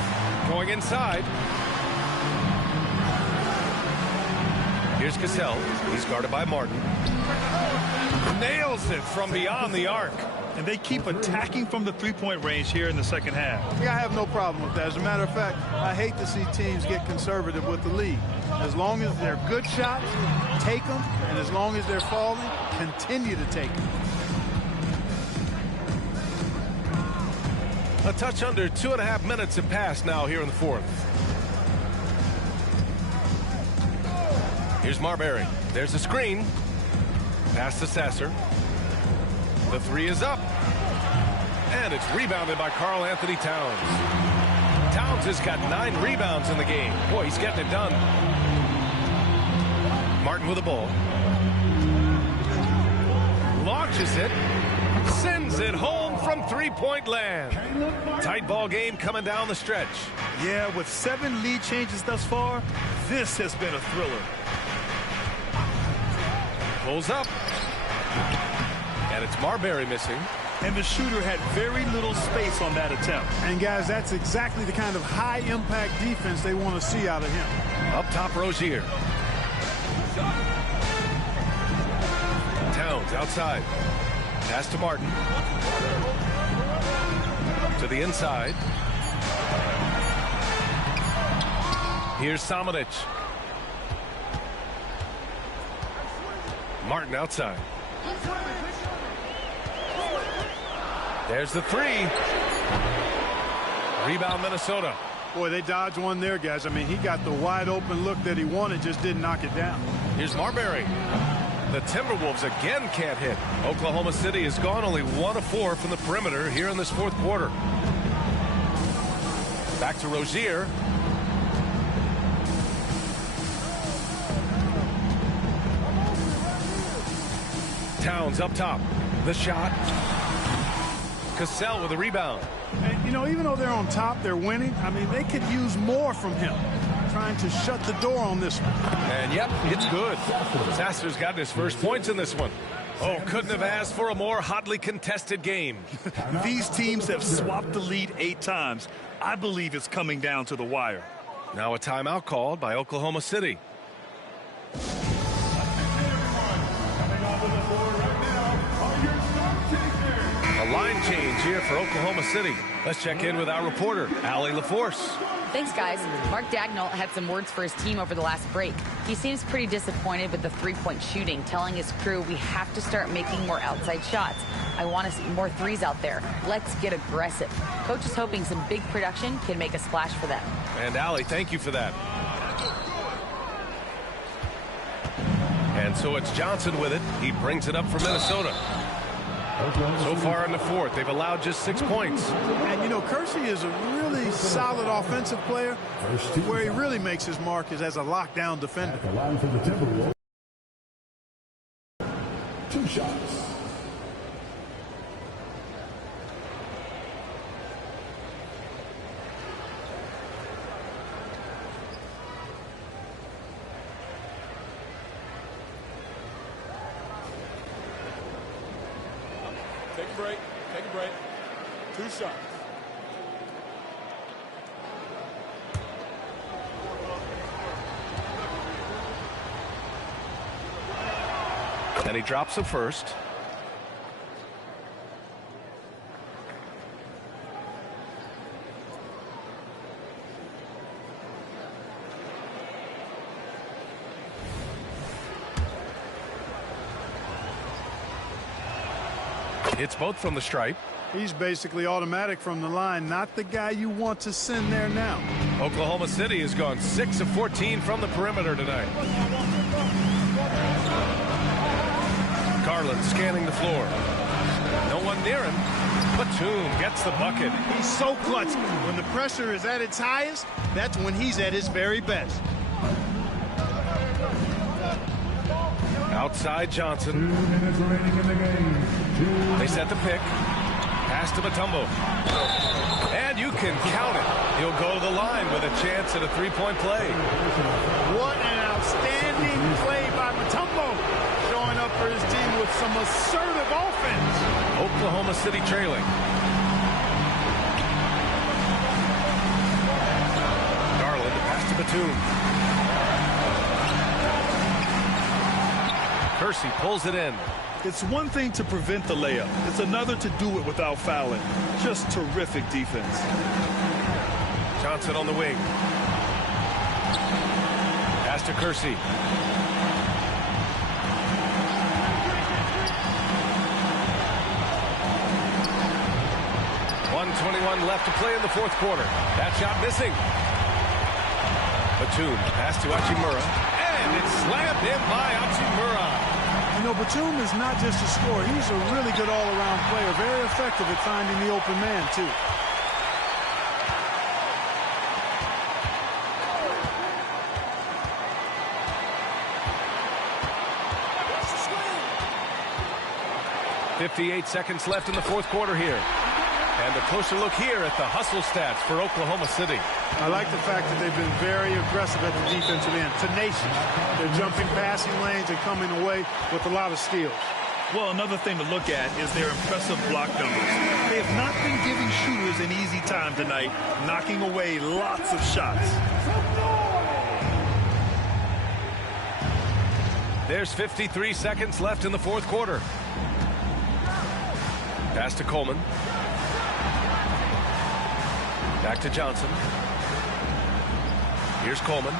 Going inside. Here's Cassell. He's guarded by Martin. Nails it from beyond the arc. And they keep attacking from the three-point range here in the second half. Yeah, I have no problem with that. As a matter of fact, I hate to see teams get conservative with the lead. As long as they're good shots, take them. And as long as they're falling, continue to take them. A touch under 2.5 minutes have passed now here in the fourth. Here's Marbury. There's a screen. Pass to Sasser. The 3 is up. And it's rebounded by Karl-Anthony Towns. Towns has got 9 rebounds in the game. Boy, he's getting it done. Martin with the ball. Launches it. Sends it home from three-point land. Tight ball game coming down the stretch. Yeah, with 7 lead changes thus far, this has been a thriller. Pulls up. And it's Marbury missing. and the shooter had very little space on that attempt. And, guys, that's exactly the kind of high-impact defense they want to see out of him. Up top, Rozier. Towns outside. Pass to Martin. To the inside. Here's Samanic. Martin outside. There's the three. Rebound, Minnesota. Boy, they dodged one there, guys. I mean, he got the wide-open look that he wanted, just didn't knock it down. Here's Marbury. The Timberwolves again can't hit. Oklahoma City has gone only 1 of 4 from the perimeter here in this fourth quarter. Back to Rozier. Towns up top. The shot. Cassell with a rebound. And, you know, even though they're on top, they're winning. I mean, they could use more from him. Trying to shut the door on this one. And, yep, it's good. Sasser's gotten his first points in this one. Oh, couldn't have asked for a more hotly contested game. These teams have swapped the lead 8 times. I believe it's coming down to the wire. Now a timeout called by Oklahoma City. A line change here for Oklahoma City. Let's check in with our reporter, Allie LaForce. Thanks, guys. Mark Dagnall had some words for his team over the last break. He seems pretty disappointed with the three-point shooting, telling his crew we have to start making more outside shots. I want to see more threes out there. Let's get aggressive. Coach is hoping some big production can make a splash for them. And Allie, thank you for that. And so it's Johnson with it. He brings it up for Minnesota. So far in the fourth, they've allowed just 6 points. And, you know, Kersey is a really solid offensive player. Where he really makes his mark is as a lockdown defender. At the line for the Timberwolves. 2 shots. Take a break. Take a break. 2 shots. And he drops the first. It's both from the stripe. He's basically automatic from the line, not the guy you want to send there now. Oklahoma City has gone 6 of 14 from the perimeter tonight. Garland scanning the floor. No one near him. Batum gets the bucket. He's so clutch. When the pressure is at its highest, that's when he's at his very best. Outside Johnson. 2 minutes remaining in the game. They set the pick. Pass to Mutombo. And you can count it. He'll go to the line with a chance at a three-point play. What an outstanding play by Mutombo. Showing up for his team with some assertive offense. Oklahoma City trailing. Garland pass to Batum. Kersey pulls it in. It's one thing to prevent the layup. It's another to do it without fouling. Just terrific defense. Johnson on the wing. Pass to Kersey. .121 left to play in the fourth quarter. That shot missing. Batum pass to Hachimura. And it's slammed in by Hachimura. You know, Batum is not just a scorer. He's a really good all-around player. Very effective at finding the open man, too. .58 seconds left in the fourth quarter here. And a closer look here at the hustle stats for Oklahoma City. I like the fact that they've been very aggressive at the defensive end. Tenacious. They're jumping passing lanes and coming away with a lot of steals. Well, another thing to look at is their impressive block numbers. They have not been giving shooters an easy time tonight, knocking away lots of shots. There's 53 seconds left in the fourth quarter. Pass to Coleman. Back to Johnson. Here's Coleman.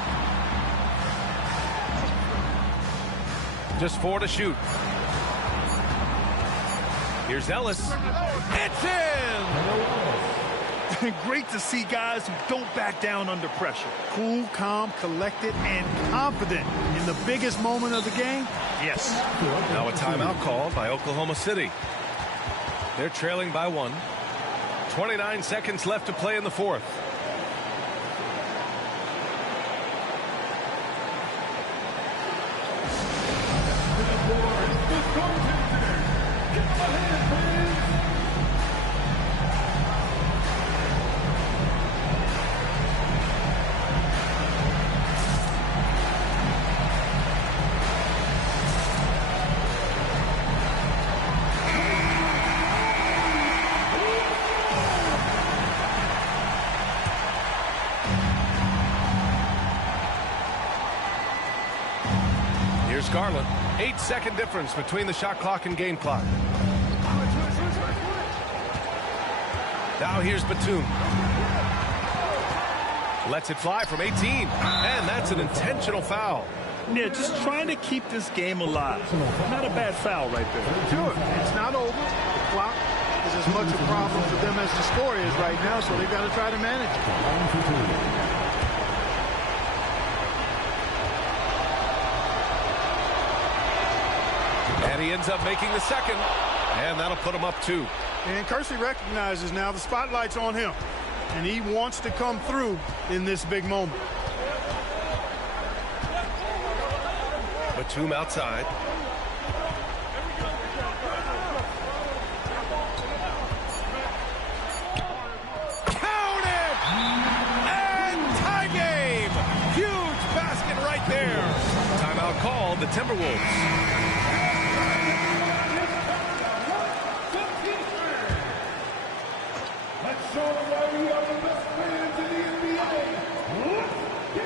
Just 4 to shoot. Here's Ellis. It's in! Great to see guys who don't back down under pressure. Cool, calm, collected, and confident in the biggest moment of the game. Yes. Now a timeout called by Oklahoma City. They're trailing by 1. 29 seconds left to play in the fourth. Garland. 8-second difference between the shot clock and game clock. Now here's Batum. Lets it fly from 18. And that's an intentional foul. Yeah, just trying to keep this game alive. Not a bad foul right there. Sure. It's not over. The clock is as much a problem for them as the score is right now, so they've got to try to manage it. And he ends up making the second. And that'll put him up 2. And Kersey recognizes now the spotlight's on him. And he wants to come through in this big moment. Batum outside. Count it! And tie game! Huge basket right there. Timeout called the Timberwolves.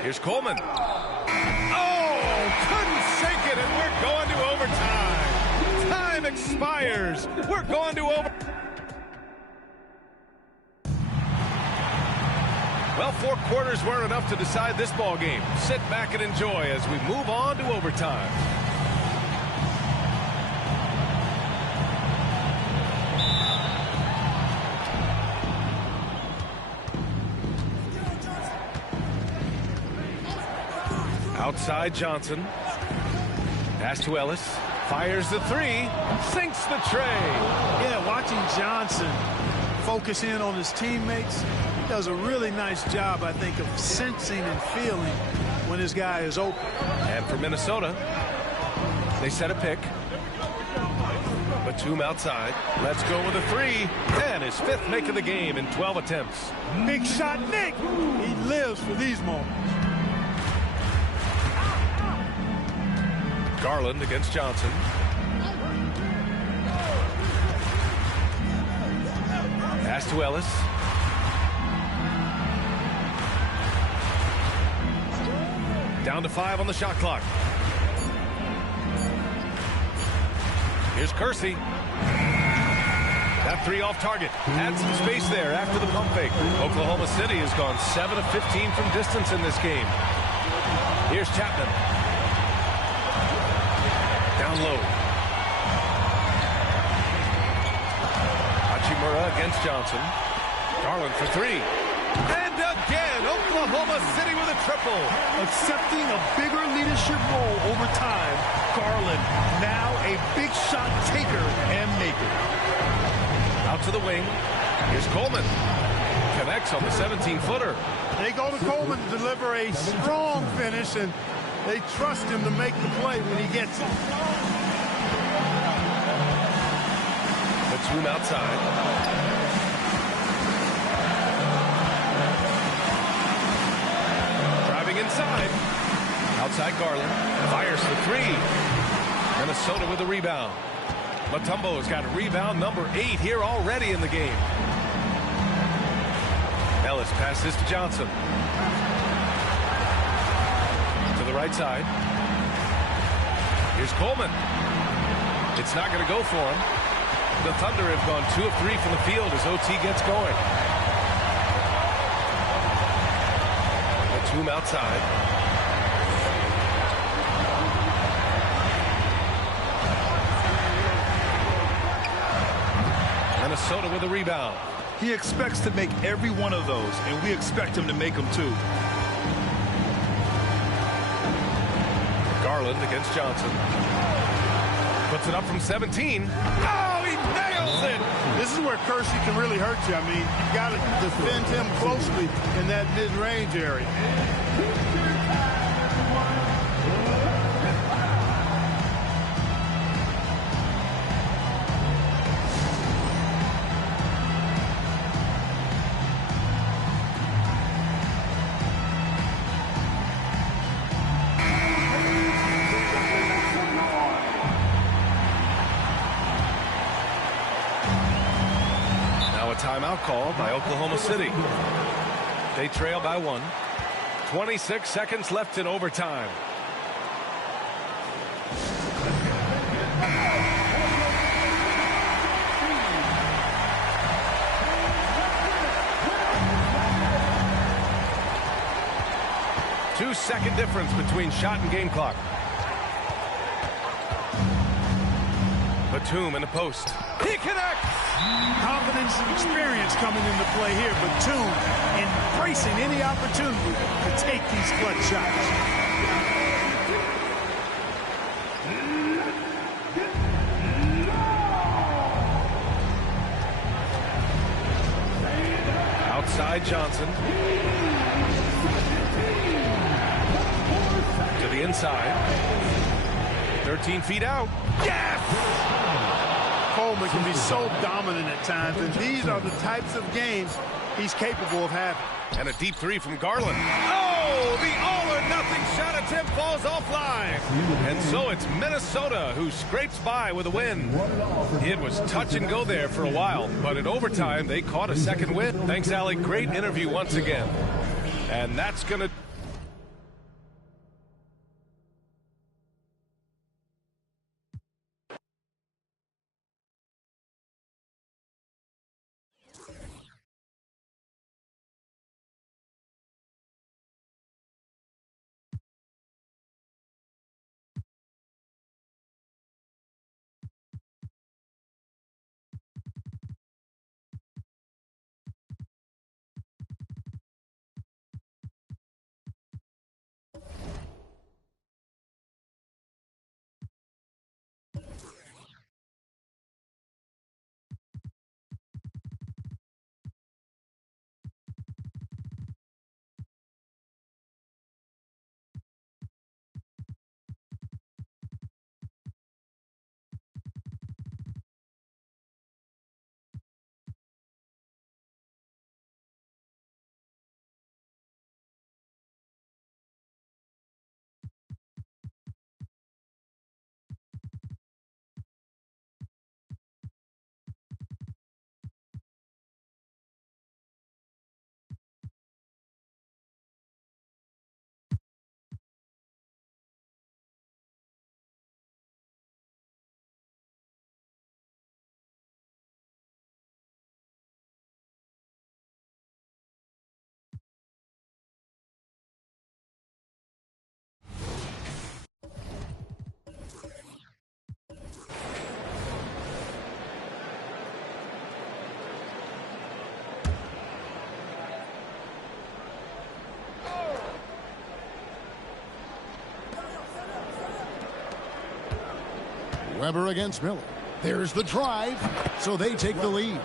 Here's Coleman. Oh, couldn't shake it, and we're going to overtime. Time expires. We're going to overtime. Well, 4 quarters weren't enough to decide this ball game. Sit back and enjoy as we move on to overtime. Outside Johnson. Pass to Ellis. Fires the 3. Sinks the tray. Yeah, watching Johnson focus in on his teammates. He does a really nice job, I think, of sensing and feeling when his guy is open. And for Minnesota, they set a pick. Batum outside. Let's go with a 3. And his 5th make of the game in 12 attempts. Big shot, Nick. He lives for these moments. Garland against Johnson. Pass to Ellis. Down to 5 on the shot clock. Here's Kersey. That 3 off target. Had some space there after the pump fake. Oklahoma City has gone 7 of 15 from distance in this game. Here's Chapman. Down low. Hachimura against Johnson. Garland for 3. And again, Oklahoma City with a triple. Accepting a bigger leadership role over time, Garland now a big shot taker and maker. Out to the wing. Here's Coleman. Connects on the 17-footer. They go to Coleman to deliver a strong finish, and they trust him to make the play when he gets it. Batum outside. Driving inside. Outside Garland. Fires for 3. Minnesota with a rebound. Mutombo's got rebound number 8 here already in the game. Ellis passes to Johnson. To the right side. Here's Coleman. It's not going to go for him. The Thunder have gone 2 of 3 from the field as OT gets going. Batum outside. Minnesota with a rebound. He expects to make every one of those, and we expect him to make them too. Garland against Johnson. Puts it up from 17. Oh, he nails it! This is where Kersey can really hurt you. I mean, you got to defend him closely in that mid-range area. Timeout called by Oklahoma City. They trail by 1. 26 seconds left in overtime. Two-second difference between shot and game clock. Batum in the post. He connects! Confidence and experience coming into play here. Batum embracing any opportunity to take these clutch shots. Outside Johnson. To the inside. 13 feet out. Yes! Coleman can be so dominant at times, and these are the types of games he's capable of having. And a deep 3 from Garland. Oh, the all-or-nothing shot attempt falls offline. And so it's Minnesota who scrapes by with a win. It was touch and go there for a while, but in overtime, they caught a second win. Thanks, Allie. Great interview once again. And that's going to... Weber against Miller. There's the drive, so they take the lead.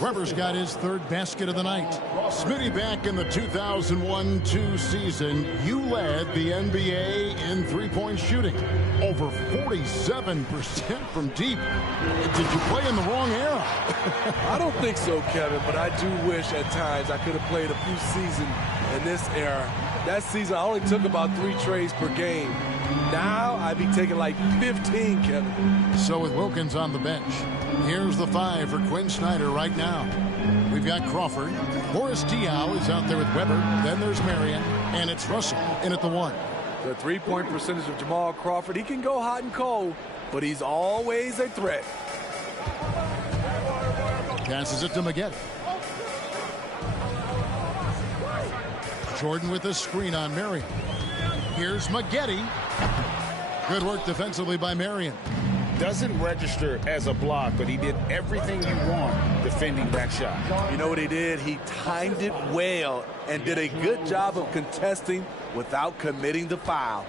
Weber's got his 3rd basket of the night. Smitty, back in the 2001-2 season, you led the NBA in three-point shooting. Over 47% from deep. Did you play in the wrong era? I don't think so, Kevin, but I do wish at times I could have played a few seasons in this era That season, I only took about 3 trays per game. Now, I'd be taking like 15, Kevin. So with Wilkins on the bench, here's the 5 for Quinn Snyder right now. We've got Crawford. Boris Diaw is out there with Weber. Then there's Marion. And it's Russell in at the 1. The three-point percentage of Jamal Crawford, he can go hot and cold, but he's always a threat. Passes it to Maggette. Jordan with a screen on Marion. Here's Maggette. Good work defensively by Marion. Doesn't register as a block, but he did everything you want defending that shot. You know what he did? He timed it well and did a good job of contesting without committing the foul.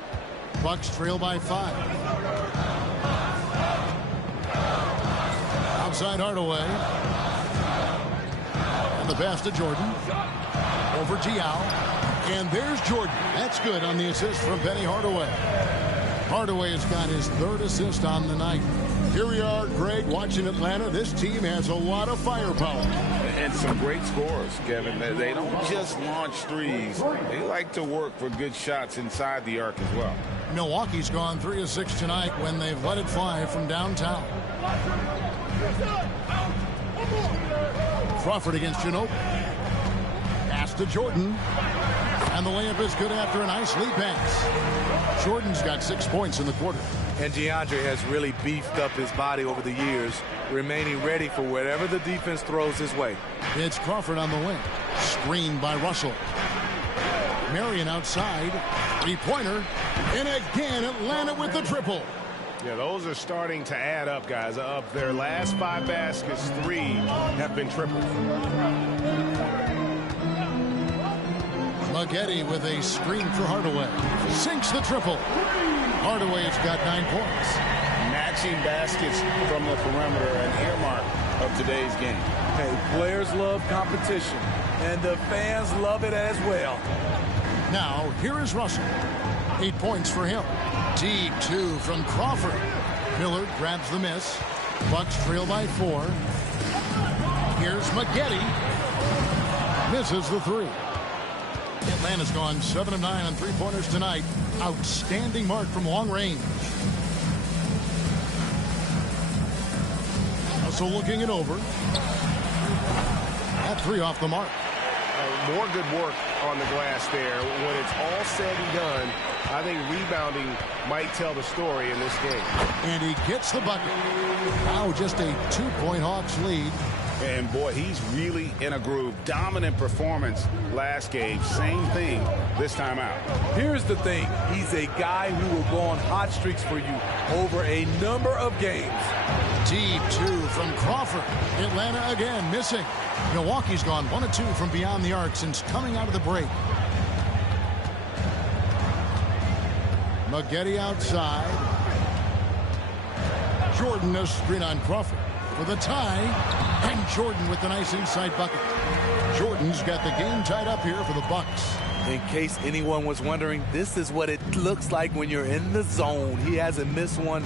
Bucks trail by 5. Outside Hardaway. And the pass to Jordan. Over Diaw. And there's Jordan. That's good on the assist from Penny Hardaway. Hardaway has got his 3rd assist on the night. Here we are, Greg, watching Atlanta. This team has a lot of firepower. And some great scores, Kevin. They don't just launch threes. They like to work for good shots inside the arc as well. Milwaukee's gone 3 of 6 tonight when they've let it fly from downtown. Crawford against Ginobili. Pass to Jordan. And the layup is good after a nice lead pass. Jordan's got 6 points in the quarter. And DeAndre has really beefed up his body over the years, remaining ready for whatever the defense throws his way. It's Crawford on the wing. Screened by Russell. Marion outside. 3-pointer. And again, Atlanta with the triple. Yeah, those are starting to add up, guys. Of their last 5 baskets, 3 have been triples. Maggette with a screen for Hardaway. Sinks the triple. Hardaway has got 9 points. Matching baskets from the perimeter, an earmark of today's game. Hey, players love competition, and the fans love it as well. Now, here is Russell. 8 points for him. Deep 2 from Crawford. Miller grabs the miss. Bucks trail by 4. Here's Maggette. Misses the 3. Atlanta's gone 7 of 9 on 3-pointers tonight. Outstanding mark from long range. Also looking it over. That 3 off the mark. More good work on the glass there. When it's all said and done, I think rebounding might tell the story in this game. And he gets the bucket. Now just a 2-point Hawks lead. And boy, he's really in a groove. Dominant performance last game. Same thing this time out. Here's the thing. He's a guy who will go on hot streaks for you over a number of games. Deep 2 from Crawford. Atlanta again missing. Milwaukee's gone 1 of 2 from beyond the arc since coming out of the break. Maggette outside. Jordan a screen on Crawford for the tie. And Jordan with the nice inside bucket. Jordan's got the game tied up here for the Bucks. In case anyone was wondering, this is what it looks like when you're in the zone. He hasn't missed one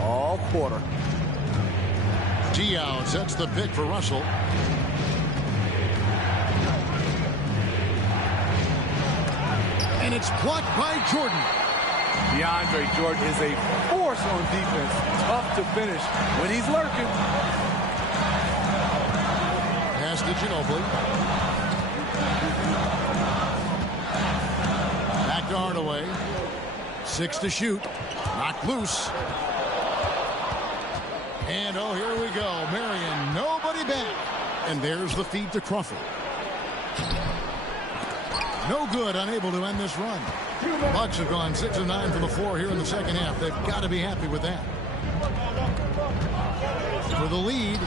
all quarter. Diaw sets the pick for Russell. And it's blocked by Jordan. DeAndre Jordan is a force on defense. Tough to finish when he's lurking. Pass to Ginobili. Back to Hardaway. 6 to shoot. Knocked loose. And oh, here we go. Marion, nobody back. And there's the feed to Crawford. No good, unable to end this run. Bucks have gone 6 of 9 from the floor here in the second half. They've got to be happy with that. For the lead,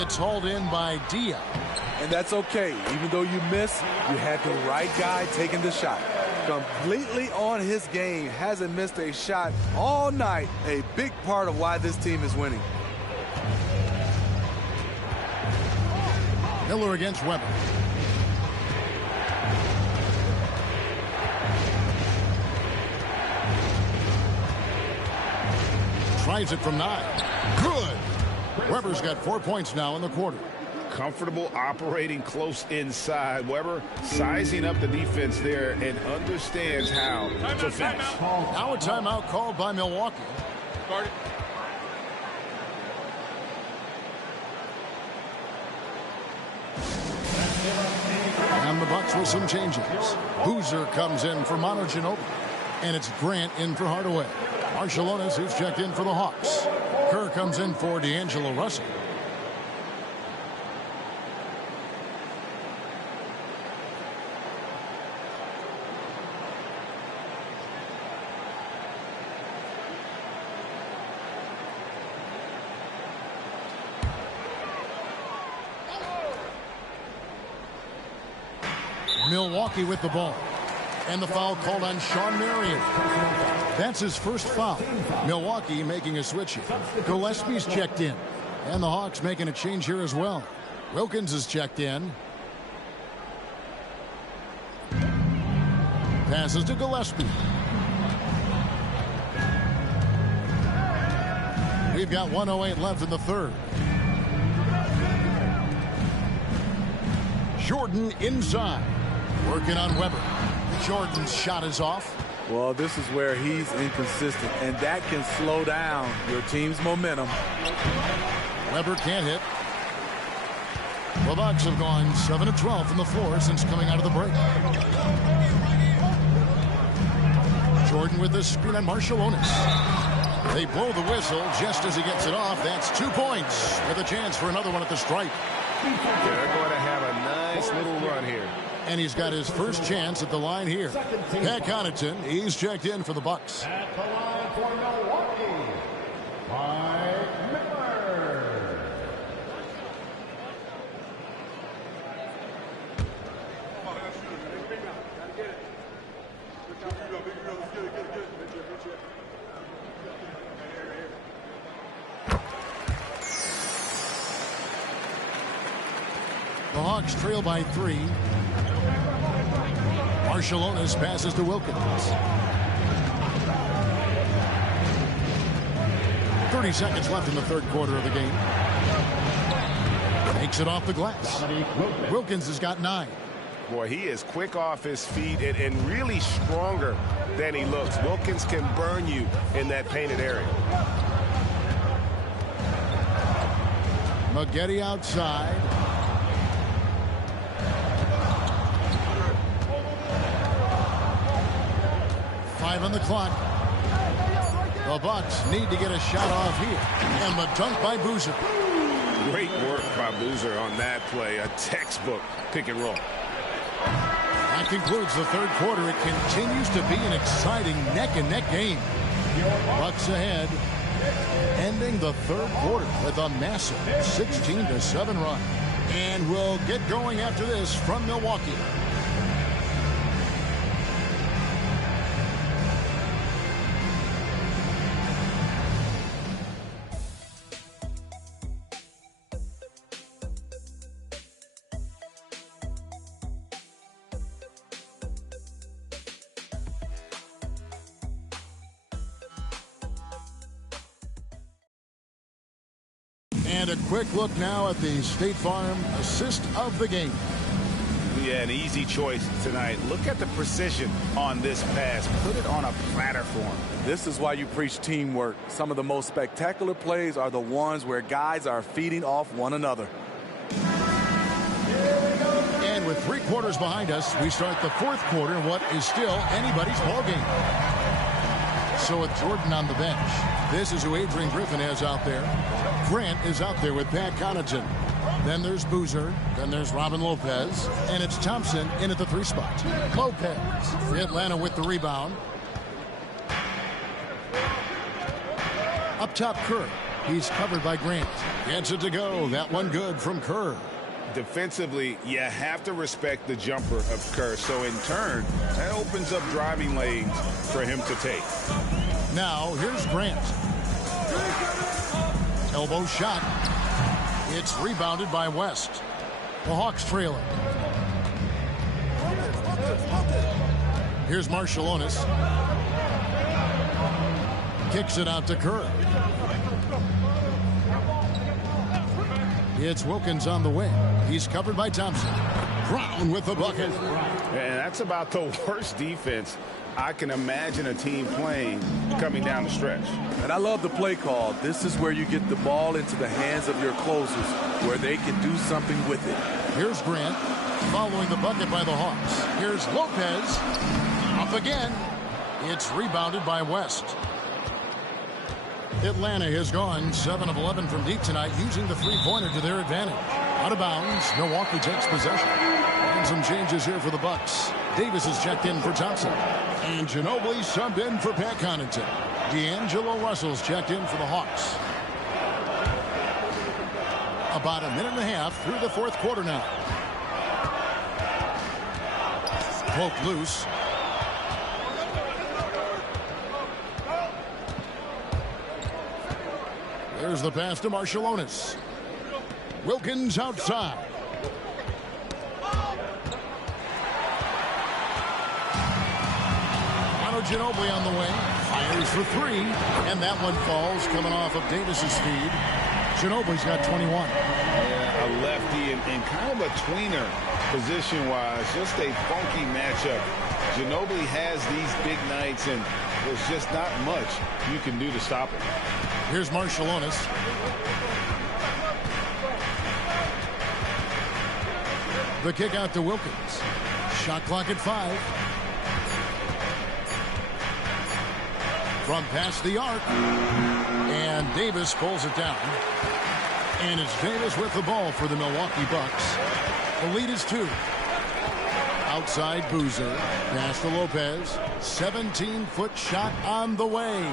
it's hauled in by Diaw. And that's okay. Even though you miss, you had the right guy taking the shot. Completely on his game. Hasn't missed a shot all night. A big part of why this team is winning. Miller against Weber. Tries it from 9. Good. Weber's got 4 points now in the quarter. comfortable operating close inside. Weber sizing up the defense there and understands how to finish. Now a timeout called by Milwaukee. And the Bucks with some changes. Boozer comes in for Manu Ginobili. And it's Grant in for Hardaway. Marciulionis, who's checked in for the Hawks. Kerr comes in for D'Angelo Russell. Milwaukee with the ball. And the foul called on Sean Marion. That's his first foul. Milwaukee making a switch here. Gillespie's checked in. And the Hawks making a change here as well. Wilkins is checked in. Passes to Gillespie. We've got 1:08 left in the third. Jordan inside. Working on Weber. Jordan's shot is off. Well, this is where he's inconsistent, and that can slow down your team's momentum. Weber can't hit. The Bucks have gone 7 of 12 from the floor since coming out of the break. Jordan with the screen on Marciulionis. They blow the whistle just as he gets it off. That's 2 points with a chance for another one at the stripe. They're going to have a nice little run here. And he's got his first chance at the line here. Pat Connaughton, he's checked in for the Bucks. At the line for Milwaukee, Mike Miller. The Hawks trail by 3. Marciulionis passes to Wilkins. 30 seconds left in the third quarter of the game. Takes it off the glass. Wilkins has got 9. Boy, he is quick off his feet and really stronger than he looks. Wilkins can burn you in that painted area. Maggette outside. On the clock. The Bucks need to get a shot off here. And the dunk by Boozer. Great work by Boozer on that play. A textbook pick and roll. That concludes the third quarter. It continues to be an exciting neck-and-neck game. Bucks ahead. Ending the third quarter with a massive 16-7 run. And we'll get going after this from Milwaukee. And a quick look now at the State Farm assist of the game. Yeah, an easy choice tonight. Look at the precision on this pass. Put it on a platter for him. This is why you preach teamwork. Some of the most spectacular plays are the ones where guys are feeding off one another. And with 3 quarters behind us, we start the fourth quarter in what is still anybody's ball game. So with Jordan on the bench, this is who Adrian Griffin has out there. Grant is out there with Pat Connaughton. Then there's Boozer. Then there's Robin Lopez. And it's Thompson in at the 3 spot. Lopez. Atlanta with the rebound. Up top, Kerr. He's covered by Grant. Gets it to go. That one good from Kerr. Defensively, you have to respect the jumper of Kerr. So in turn, that opens up driving lanes for him to take. Now, here's Grant. Elbow shot. It's rebounded by West. The Hawks trailing. Here's Marciulionis. Kicks it out to Kerr. It's Wilkins on the wing. He's covered by Thompson. Brown with the bucket. And that's about the worst defense I can imagine a team playing coming down the stretch. And I love the play call. This is where you get the ball into the hands of your closers, where they can do something with it. Here's Grant following the bucket by the Hawks. Here's Lopez. Up again. It's rebounded by West. Atlanta has gone 7 of 11 from deep tonight, using the three-pointer to their advantage. Out of bounds, Milwaukee takes possession. And some changes here for the Bucks. Davis is checked in for Thompson. And Ginobili subbed in for Pat Connaughton. D'Angelo Russell's checked in for the Hawks. About a minute and a half through the fourth quarter now. Poke loose. There's the pass to Marciulionis. Wilkins outside. Ginobili on the wing, fires for three, and that one falls, coming off of Davis's feed. Ginobili's got 21. Yeah, a lefty and kind of a tweener position-wise, just a funky matchup. Ginobili has these big nights, and there's just not much you can do to stop him. Here's Marciulionis. The kick out to Wilkins. Shot clock at 5. From past the arc, and Davis pulls it down. And it's Davis with the ball for the Milwaukee Bucks. The lead is 2. Outside Boozer, pass to Lopez. 17-foot shot on the way.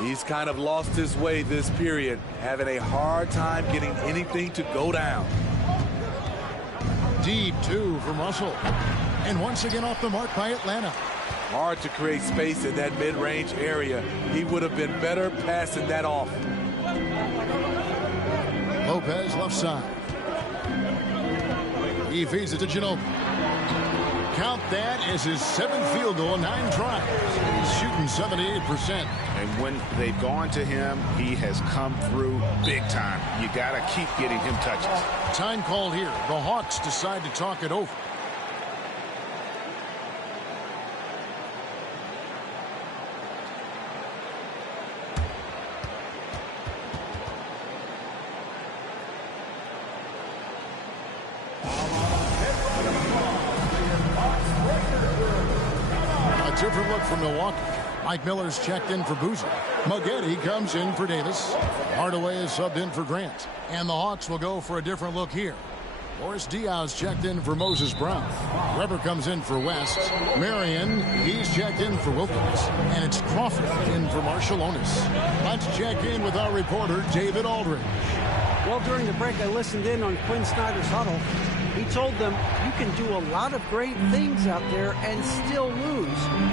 He's kind of lost his way this period, having a hard time getting anything to go down. Deep 2 from Russell. And once again off the mark by Atlanta. Hard to create space in that mid-range area. He would have been better passing that off. Lopez left side. He feeds it to Ginobili. Count that as his 7th field goal in 9 tries. He's shooting 78%. And when they've gone to him, he has come through big time. You got to keep getting him touches. Time called here. The Hawks decide to talk it over. Different look from Milwaukee. Mike Miller's checked in for Boozer. Moghetti comes in for Davis. Hardaway is subbed in for Grant. And the Hawks will go for a different look here. Boris Diaz checked in for Moses Brown. Weber comes in for West. Marion, he's checked in for Wilkins. And it's Crawford in for Marciulionis. Let's check in with our reporter, David Aldridge. Well, during the break, I listened in on Quinn Snyder's huddle. He told them you can do a lot of great things out there and still lose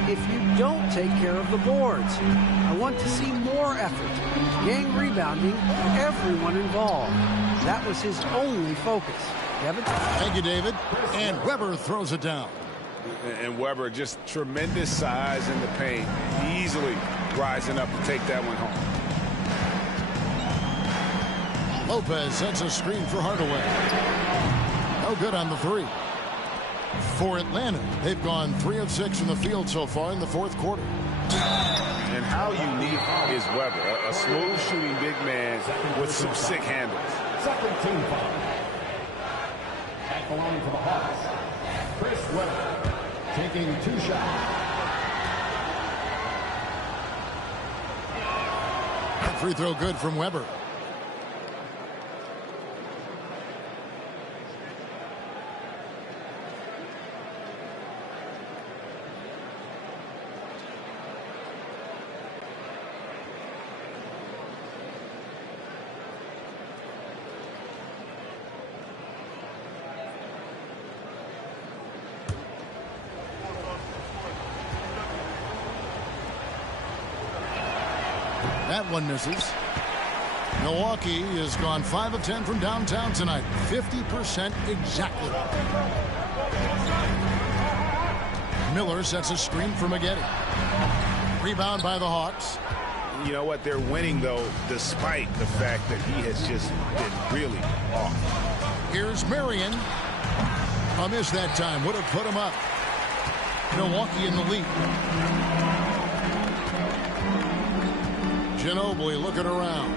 if you don't take care of the boards. I want to see more effort, gang rebounding, everyone involved. That was his only focus. Kevin? Thank you, David. And Weber throws it down. And Weber, just tremendous size in the paint, easily rising up to take that one home. Lopez sets a screen for Hardaway. No good on the 3. For Atlanta, they've gone 3 of 6 from the field so far in the fourth quarter. And how unique is Weber? A smooth shooting big man with some sick handles. Second team foul. At the line for the Hawks, Chris Weber taking 2 shots. Free throw good from Weber. That one misses. Milwaukee has gone 5 of 10 from downtown tonight. 50% exactly. Miller sets a screen for Moghetti. Rebound by the Hawks. You know what? They're winning, though, despite the fact that he has just been really off. Here's Marion. A miss that time. Would have put him up. Milwaukee in the lead. Ginobili looking around.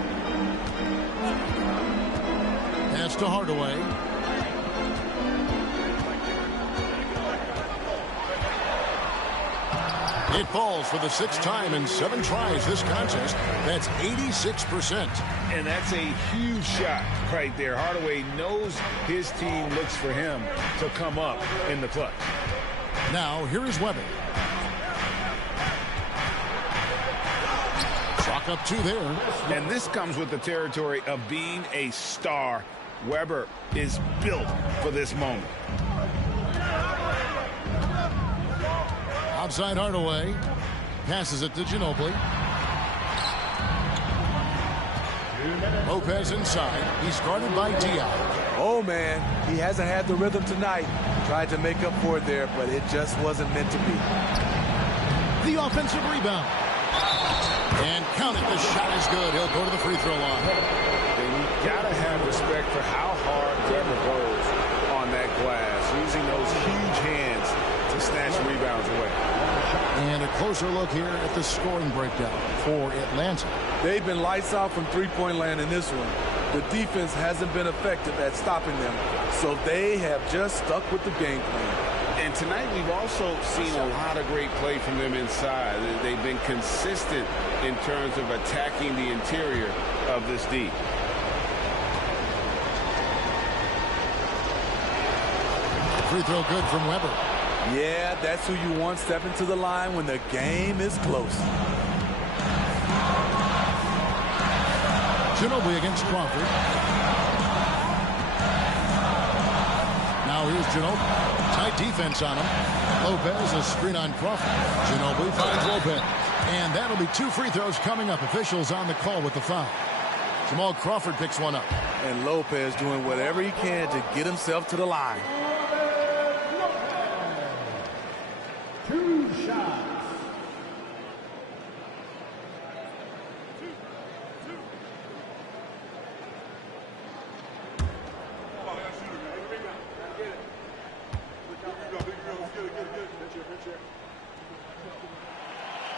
Pass to Hardaway. It falls for the 6th time in 7 tries this contest. That's 86%. And that's a huge shot right there. Hardaway knows his team looks for him to come up in the clutch. Now, here is Weber. Chalk up 2 there. And this comes with the territory of being a star. Weber is built for this moment. Outside Hardaway. Passes it to Ginobili. Lopez inside. He's guarded by Diop. Oh, man. He hasn't had the rhythm tonight. Tried to make up for it there, but it just wasn't meant to be. The offensive rebound. And count it. The shot is good. He'll go to the free throw line. And you got to have respect for how hard Weber goes on that glass, using those huge hands to snatch rebounds away. And a closer look here at the scoring breakdown for Atlanta. They've been lights out from three-point land in this one. The defense hasn't been effective at stopping them, so they have just stuck with the game plan. And tonight we've also seen a lot of great play from them inside. They've been consistent in terms of attacking the interior of this D. Free throw good from Weber. Yeah, that's who you want stepping to the line when the game is close. Ginobili against Crawford. Now here's Ginobili. Tight defense on him. Lopez, a screen on Crawford. Ginobili finds Lopez. And that'll be 2 free throws coming up. Officials on the call with the foul. Jamal Crawford picks one up. And Lopez doing whatever he can to get himself to the line. 2 shots.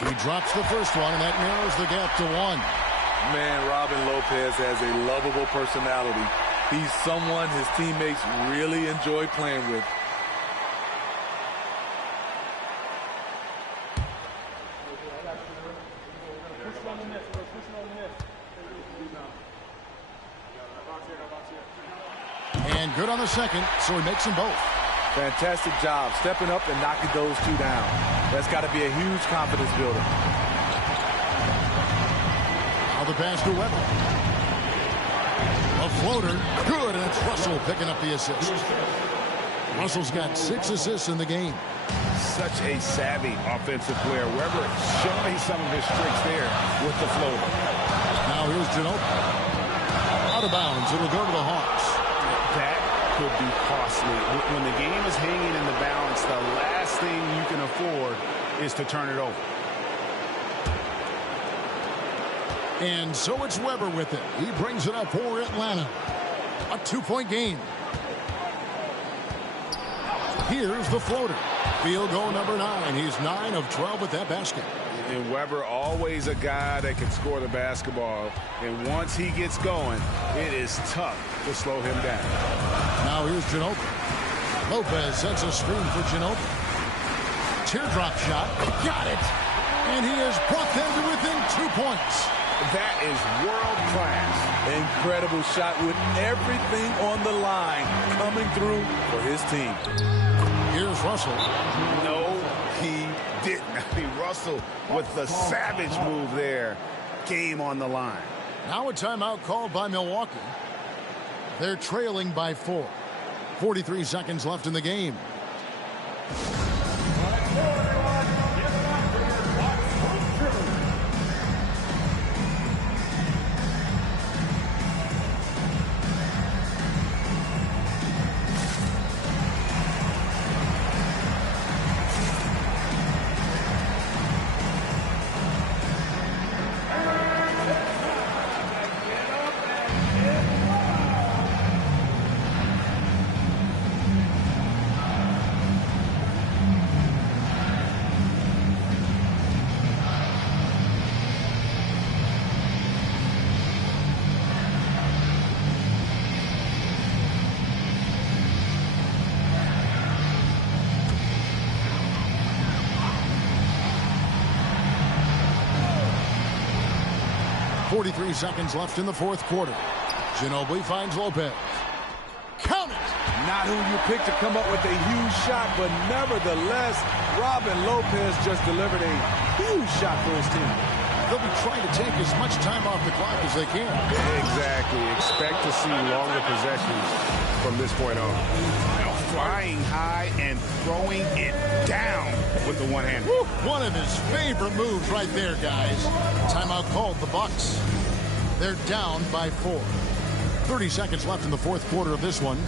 He drops the first one, and that narrows the gap to 1. Man, Robin Lopez has a lovable personality. He's someone his teammates really enjoy playing with. And good on the second, so he makes them both. Fantastic job stepping up and knocking those 2 down. That's got to be a huge confidence builder. Now the pass to Weber. A floater. Good, and it's Russell picking up the assist. Russell's got 6 assists in the game. Such a savvy offensive player. Weber showing some of his tricks there with the floater. Now here's Ginobili. Out of bounds. It'll go to the Hawks. That could be costly. When the game is hanging in the balance, the last thing you can afford is to turn it over. And so it's Weber with it. He brings it up for Atlanta. A 2-point game. Here's the floater. Field goal number 9. He's 9 of 12 with that basket. And Weber, always a guy that can score the basketball. And once he gets going, it is tough to slow him down. Now here's Ginobili. Lopez sets a screen for Ginobili. Teardrop shot. Got it. And he has brought them to within 2 points. That is world class. Incredible shot with everything on the line coming through for his team. Here's Russell. No, he didn't. I mean, Russell with the savage move there. Game on the line. Now a timeout called by Milwaukee. They're trailing by 4. 43 seconds left in the game. 43 seconds left in the fourth quarter. Ginobili finds Lopez. Count it! Not who you picked to come up with a huge shot, but nevertheless, Robin Lopez just delivered a huge shot for his team. They'll be trying to take as much time off the clock as they can. Exactly. Expect to see longer possessions from this point on. Now flying high and throwing it down with the one hand. One of his favorite moves right there, guys. Timeout called the Bucks. They're down by 4. 30 seconds left in the fourth quarter of this one.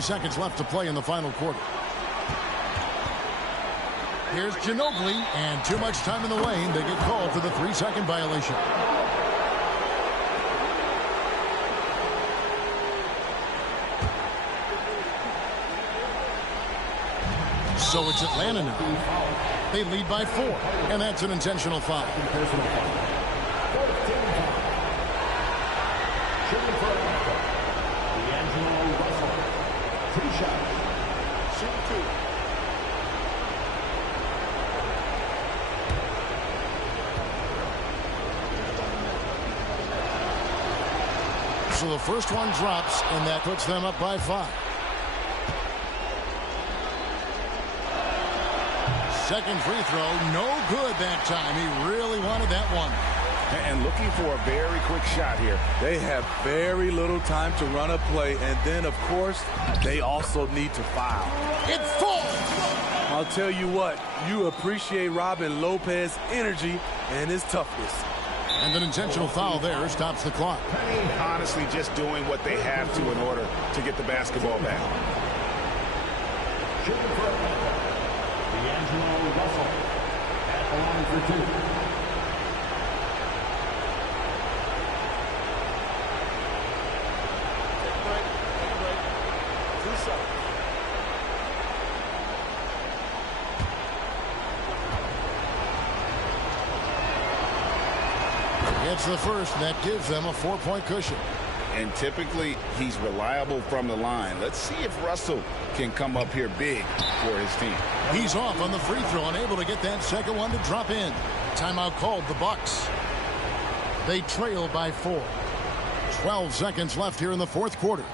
Seconds left to play in the final quarter. Here's Ginobili, and too much time in the lane. They get called for the 3-second violation. So it's Atlanta now. They lead by 4, and that's an intentional foul. So the first one drops, and that puts them up by 5. Second free throw, no good that time. He really wanted that one. And looking for a very quick shot here. They have very little time to run a play, and then, of course, they also need to foul. It falls! I'll tell you what, you appreciate Robin Lopez's energy and his toughness. And an intentional foul there stops the clock. Honestly, just doing what they have to in order to get the basketball back. D'Angelo Russell at the line for 2. Take a break. 2 shots. It's the first, and that gives them a 4-point cushion. And typically, he's reliable from the line. Let's see if Russell can come up here big for his team. He's off on the free throw, unable to get that second one to drop in. Timeout called the Bucks. They trail by 4. 12 seconds left here in the fourth quarter.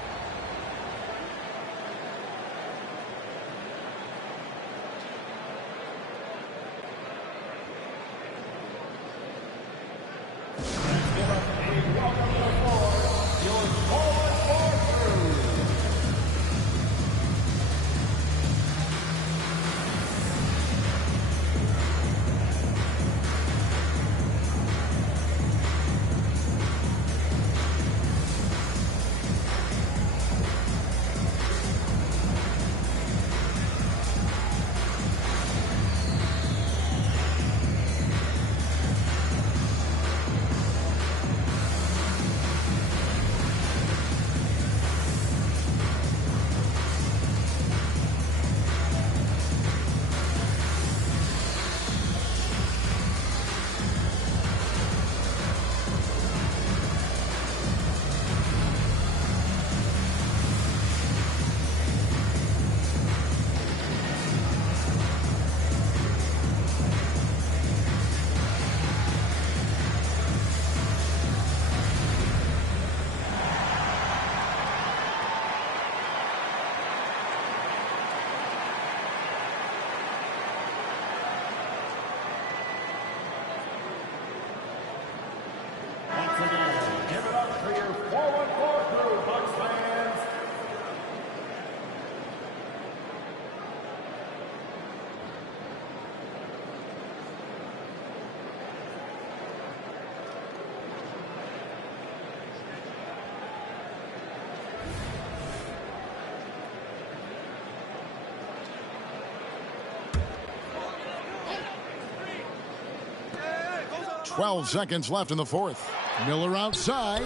12 seconds left in the fourth. Miller outside.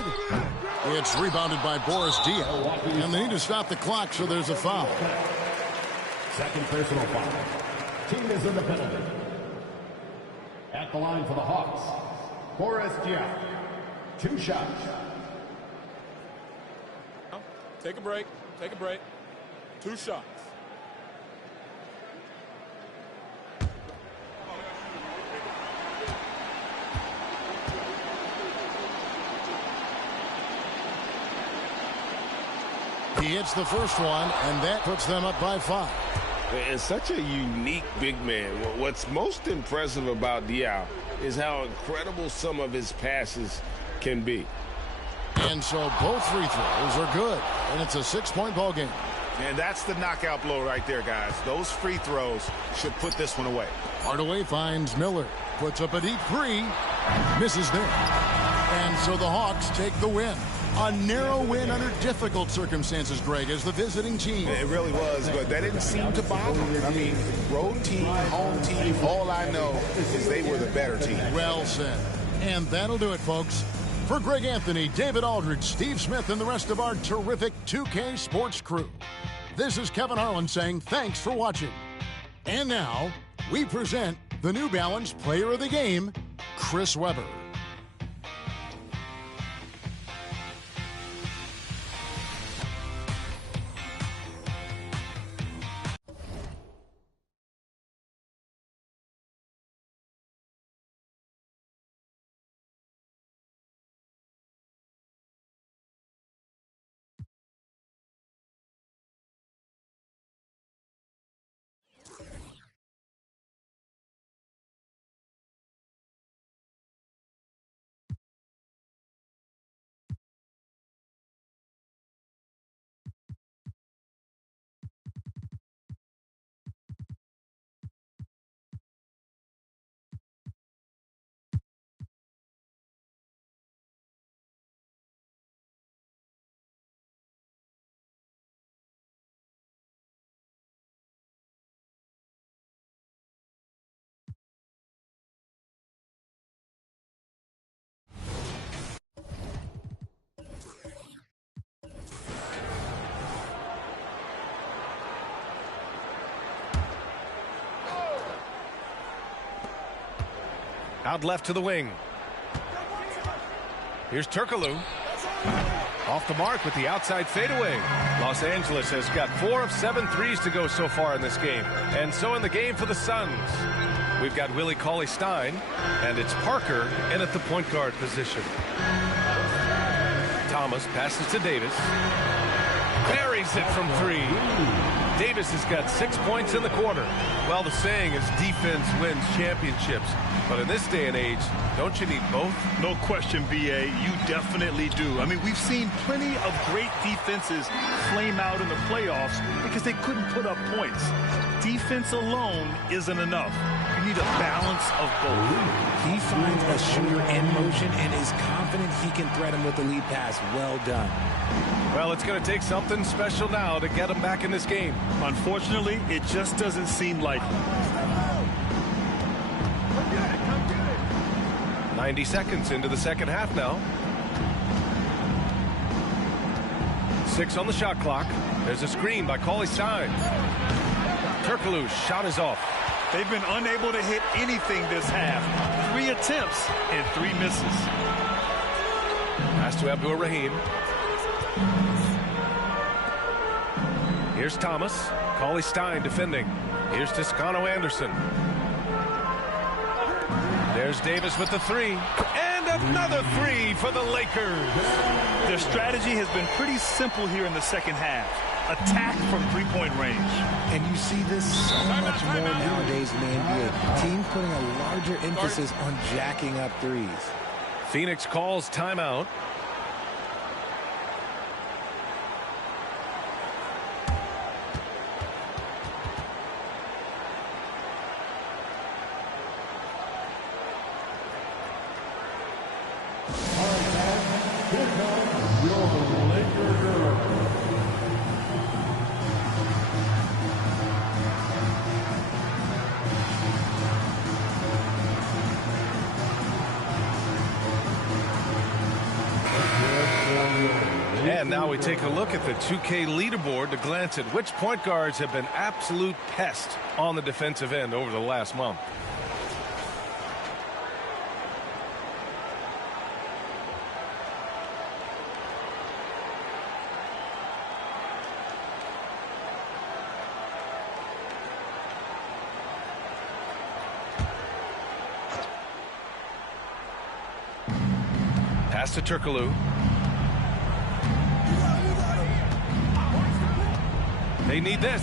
It's rebounded by Boris Diaw. And they need to stop the clock, so there's a foul. Second personal foul. Team is in the penalty. At the line for the Hawks, Boris Diaw. 2 shots. Take a break. Take a break. 2 shots. He hits the first one, and that puts them up by 5. And such a unique big man. What's most impressive about Diaw is how incredible some of his passes can be. And so both free throws are good, and it's a 6-point ball game. And that's the knockout blow right there, guys. Those free throws should put this one away. Hardaway finds Miller, puts up a deep 3, misses there. And so the Hawks take the win. A narrow win under difficult circumstances, Greg, as the visiting team. It really was, but that didn't seem to bother them. I mean, road team, home team, all I know is they were the better team. Well said. And that'll do it, folks. For Greg Anthony, David Aldridge, Steve Smith, and the rest of our terrific 2K Sports crew, this is Kevin Harlan saying thanks for watching. And now, we present the New Balance Player of the Game, Chris Webber. Out left to the wing. Here's Turkoglu. Off the mark with the outside fadeaway. Los Angeles has got 4 of 7 threes to go so far in this game. And so in the game for the Suns, we've got Willie Cauley-Stein, and it's Parker in at the point guard position. Thomas passes to Davis. Buries it from 3. Davis has got 6 points in the quarter. Well, the saying is defense wins championships. But in this day and age, don't you need both? No question, B.A. You definitely do. I mean, we've seen plenty of great defenses flame out in the playoffs because they couldn't put up points. Defense alone isn't enough. You need a balance of both. He finds a shooter in motion and is confident he can threat him with the lead pass. Well done. Well, it's going to take something special now to get him back in this game. Unfortunately, it just doesn't seem likely. 90 seconds into the second half now. 6 on the shot clock. There's a screen by Cauley-Stein. Turkoglu's shot is off. They've been unable to hit anything this half. 3 attempts and 3 misses. Pass to Abdur-Rahim. Here's Thomas. Cauley-Stein defending. Here's Toscano Anderson. There's Davis with the 3. And another 3 for the Lakers. Their strategy has been pretty simple here in the second half. Attack from 3-point range. And you see this so much more nowadays in the NBA. Teams putting a larger emphasis on jacking up threes. Phoenix calls timeout. And now we take a look at the 2K leaderboard to glance at which point guards have been absolute pests on the defensive end over the last month. Pass to Turkoglu. They need this.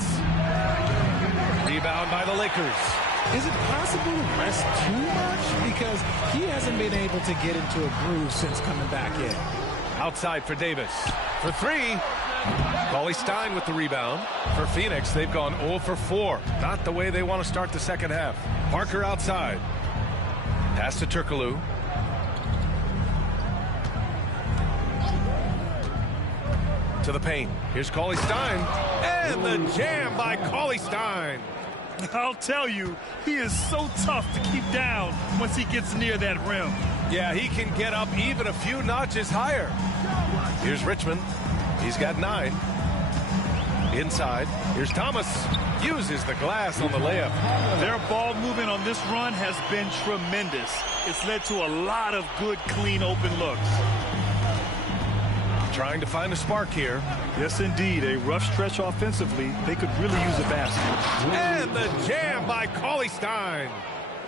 Rebound by the Lakers. Is it possible to rest too much? Because he hasn't been able to get into a groove since coming back in. Outside for Davis. For three. Cauley Stein with the rebound. For Phoenix, they've gone 0 for 4. Not the way they want to start the second half. Parker outside. Pass to Turkoglu. To the paint. Here's Cauley Stein. And the jam by Cauley Stein. I'll tell you, he is so tough to keep down once he gets near that rim. Yeah, he can get up even a few notches higher. Here's Richmond. He's got 9. Inside. Here's Thomas. Uses the glass on the layup. Their ball movement on this run has been tremendous. It's led to a lot of good, clean, open looks. Trying to find a spark here. Yes, indeed. A rough stretch offensively. They could really use a basket. And the jam by Cauley Stein.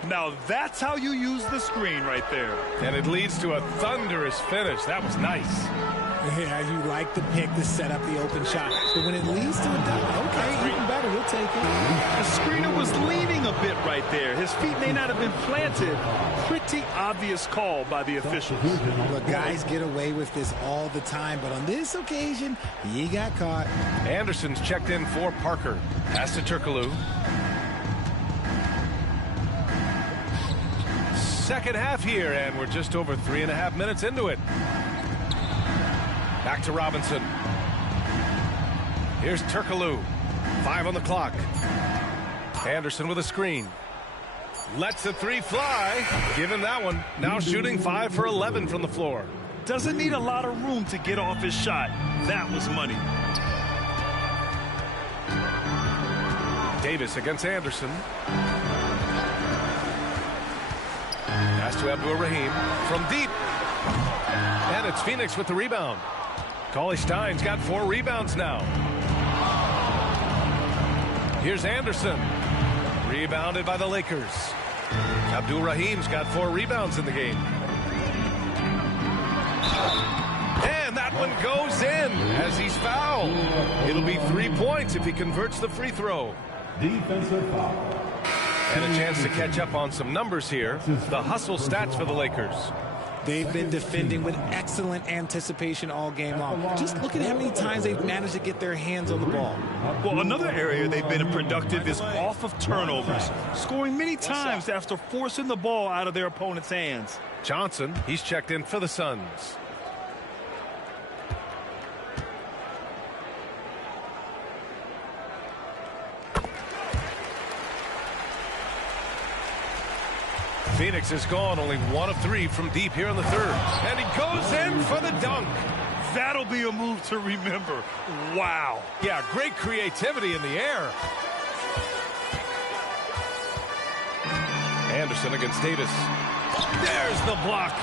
Now that's how you use the screen right there. And it leads to a thunderous finish. That was nice. Yeah, you like the pick to set up the open shot. But when it leads to a dunk, okay, even better, he'll take it. The screener was leaning a bit right there. His feet may not have been planted. Pretty obvious call by the officials. Look, guys get away with this all the time, but on this occasion, he got caught. Anderson's checked in for Parker. Pass to Turkoglu. Second half here, and we're just over 3.5 minutes into it. Back to Robinson. Here's Turkoglu. 5 on the clock. Anderson with a screen. Lets the three fly. Give him that one. Now shooting 5 for 11 from the floor. Doesn't need a lot of room to get off his shot. That was money. Davis against Anderson. Pass to Abdul-Rahim from deep. And it's Phoenix with the rebound. Cauley Stein's got 4 rebounds now. Here's Anderson. Rebounded by the Lakers. Abdul-Rahim's got 4 rebounds in the game. And that one goes in as he's fouled. It'll be 3 points if he converts the free throw. Defensive foul. And a chance to catch up on some numbers here. The hustle stats for the Lakers. They've been defending with excellent anticipation all game long. Just look at how many times they've managed to get their hands on the ball. Well, another area they've been productive is off of turnovers, scoring many times after forcing the ball out of their opponent's hands. Johnson, he's checked in for the Suns. Phoenix is gone, only 1 of 3 from deep here in the third. And he goes in for the dunk. That'll be a move to remember. Wow. Yeah, great creativity in the air. Anderson against Davis. There's the block.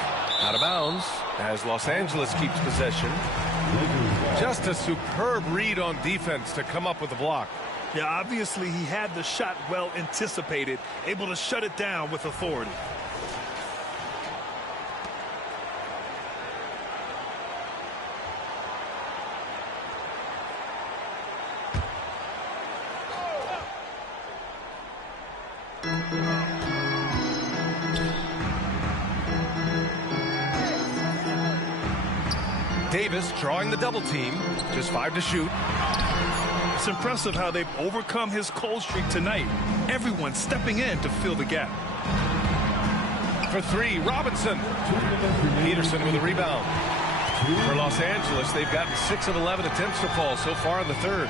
Out of bounds as Los Angeles keeps possession. Just a superb read on defense to come up with the block. Yeah, obviously he had the shot well anticipated, able to shut it down with authority. Davis drawing the double team. Just 5 to shoot. It's impressive how they've overcome his cold streak tonight. Everyone stepping in to fill the gap. For 3, Robinson. Peterson with a rebound. For Los Angeles, they've gotten 6 of 11 attempts to fall so far in the third.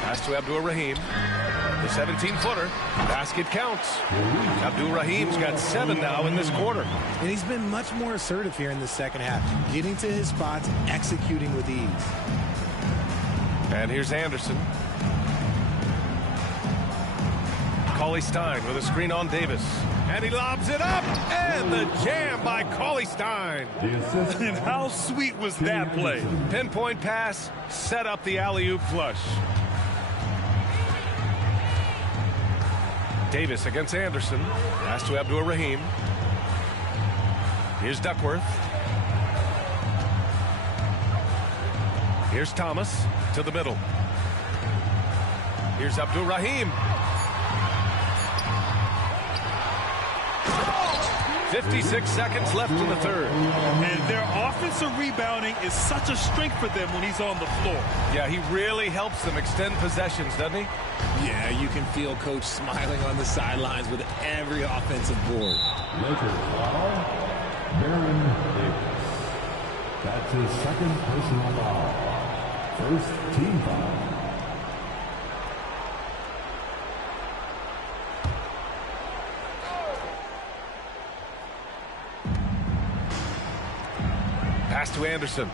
Pass to Abdul-Rahim. The 17-footer. Basket counts. Abdul-Rahim's got 7 now in this quarter. And he's been much more assertive here in the second half, getting to his spots, executing with ease. And here's Anderson. Cauley Stein with a screen on Davis. And he lobs it up. And the jam by Cauley Stein. And how sweet was that play? Pinpoint pass, set up the alley-oop flush. Davis against Anderson. Pass to Abdul-Rahim. Here's Duckworth. Here's Thomas to the middle. Here's Abdul-Rahim. 56 seconds left in the third. And their offensive rebounding is such a strength for them when he's on the floor. Yeah, he really helps them extend possessions, doesn't he? Yeah, you can feel Coach smiling on the sidelines with every offensive board. Lakers foul, Baron Davis. That's his second personal foul. First team foul. Pass to Anderson.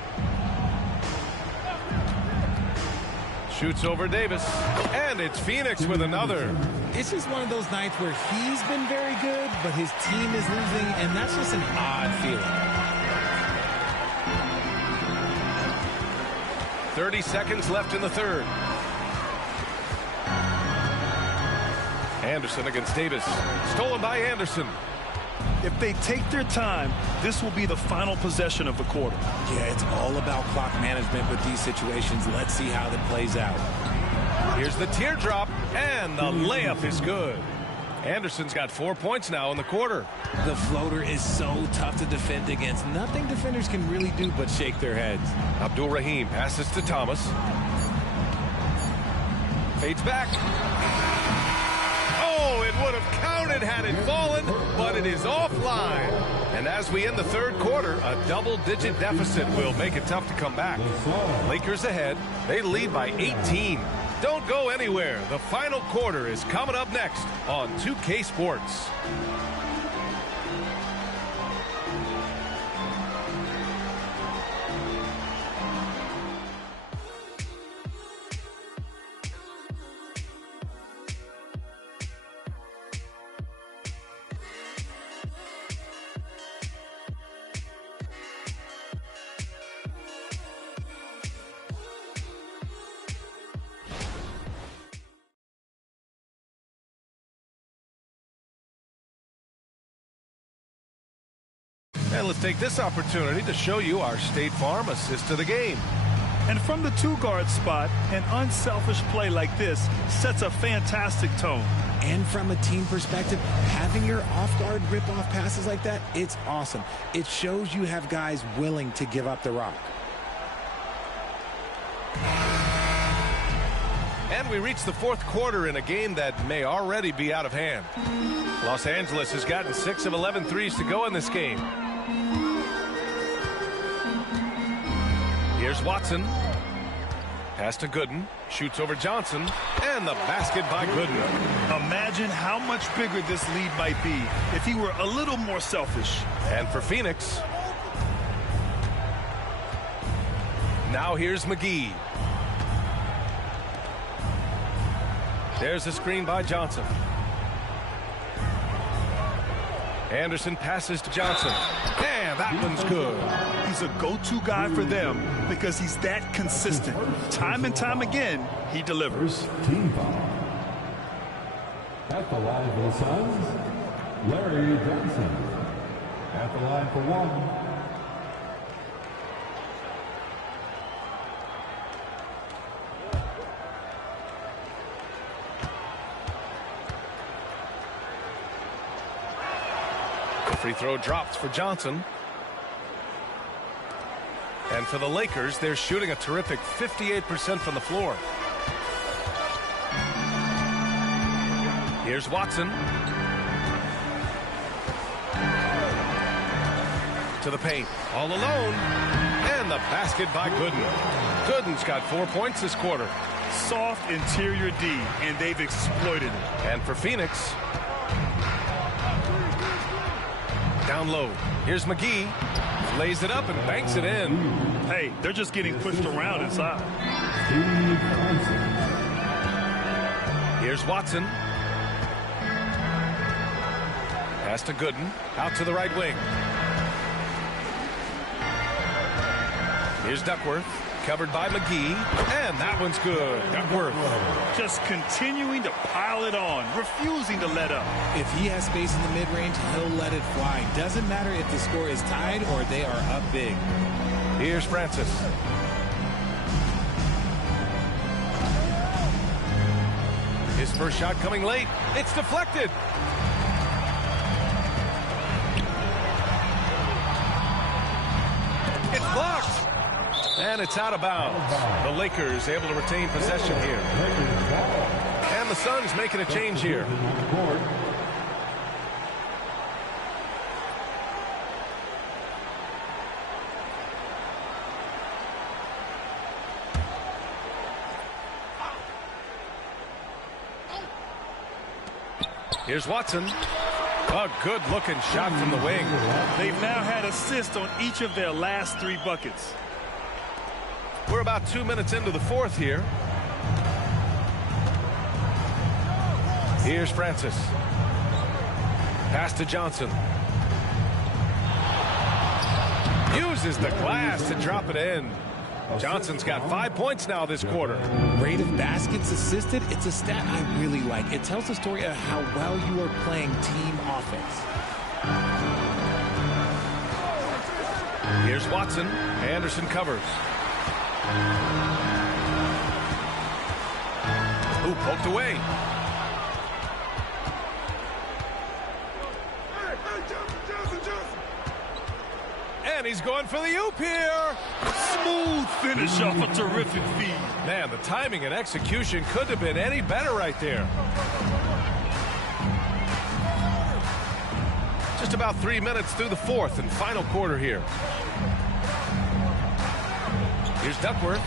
Shoots over Davis. And it's Phoenix with another. It's just one of those nights where he's been very good, but his team is losing, and that's just an odd feeling. 30 seconds left in the third. Anderson against Davis. Stolen by Anderson. If they take their time, this will be the final possession of the quarter. Yeah, it's all about clock management with these situations. Let's see how that plays out. Here's the teardrop, and the layup is good. Anderson's got 4 points now in the quarter. The floater is so tough to defend against. Nothing defenders can really do but shake their heads. Abdul-Rahim passes to Thomas. Fades back. Oh, it would have counted had it fallen, but it is offline. And as we end the third quarter, a double-digit deficit will make it tough to come back. Lakers ahead. They lead by 18. Don't go anywhere. The final quarter is coming up next on 2K Sports. And let's take this opportunity to show you our State Farm assist to the game. And from the two-guard spot, an unselfish play like this sets a fantastic tone. And from a team perspective, having your off-guard rip-off passes like that, it's awesome. It shows you have guys willing to give up the rock. And we reach the fourth quarter in a game that may already be out of hand. Los Angeles has gotten 6 of 11 threes to go in this game. Here's Watson. Pass to Gooden. Shoots over Johnson. And the basket by Gooden. Imagine how much bigger this lead might be if he were a little more selfish. And for Phoenix, now here's McGee. There's a screen by Johnson. Anderson passes to Johnson. And that one's good. He's a go-to guy for them because he's that consistent. Time and time again, he delivers. Team foul. At the line for the Suns, Larry Johnson. At the line for one. Free throw drops for Johnson. And for the Lakers, they're shooting a terrific 58% from the floor. Here's Watson. To the paint. All alone. And the basket by Gooden. Gooden's got 4 points this quarter. soft interior D, and they've exploited it. And for Phoenix, down low. Here's McGee. Lays it up and banks it in. Hey, they're just getting pushed around inside. Here's Watson. Pass to Gooden. Out to the right wing. Here's Duckworth. Covered by McGee. And that one's good. Duckworth. Just continuing to pile it on. Refusing to let up. If he has space in the mid-range, he'll let it fly. Doesn't matter if the score is tied or they are up big. Here's Francis. His first shot coming late. It's deflected. It's blocked. And it's out of bounds. The Lakers able to retain possession here. And the Suns making a change here. Here's Watson. A good-looking shot from the wing. They've now had assists on each of their last 3 buckets. We're about 2 minutes into the fourth here. Here's Francis. Pass to Johnson. Uses the glass to drop it in. Johnson's got 5 points now this quarter. Rate of baskets assisted, it's a stat I really like. It tells the story of how well you are playing team offense. Here's Watson. Anderson covers. Ooh, poked away. And he's going for the oop here. Smooth finish off a terrific feed. Man, the timing and execution couldn't have been any better right there. Just about 3 minutes through the fourth and final quarter here. Here's Duckworth.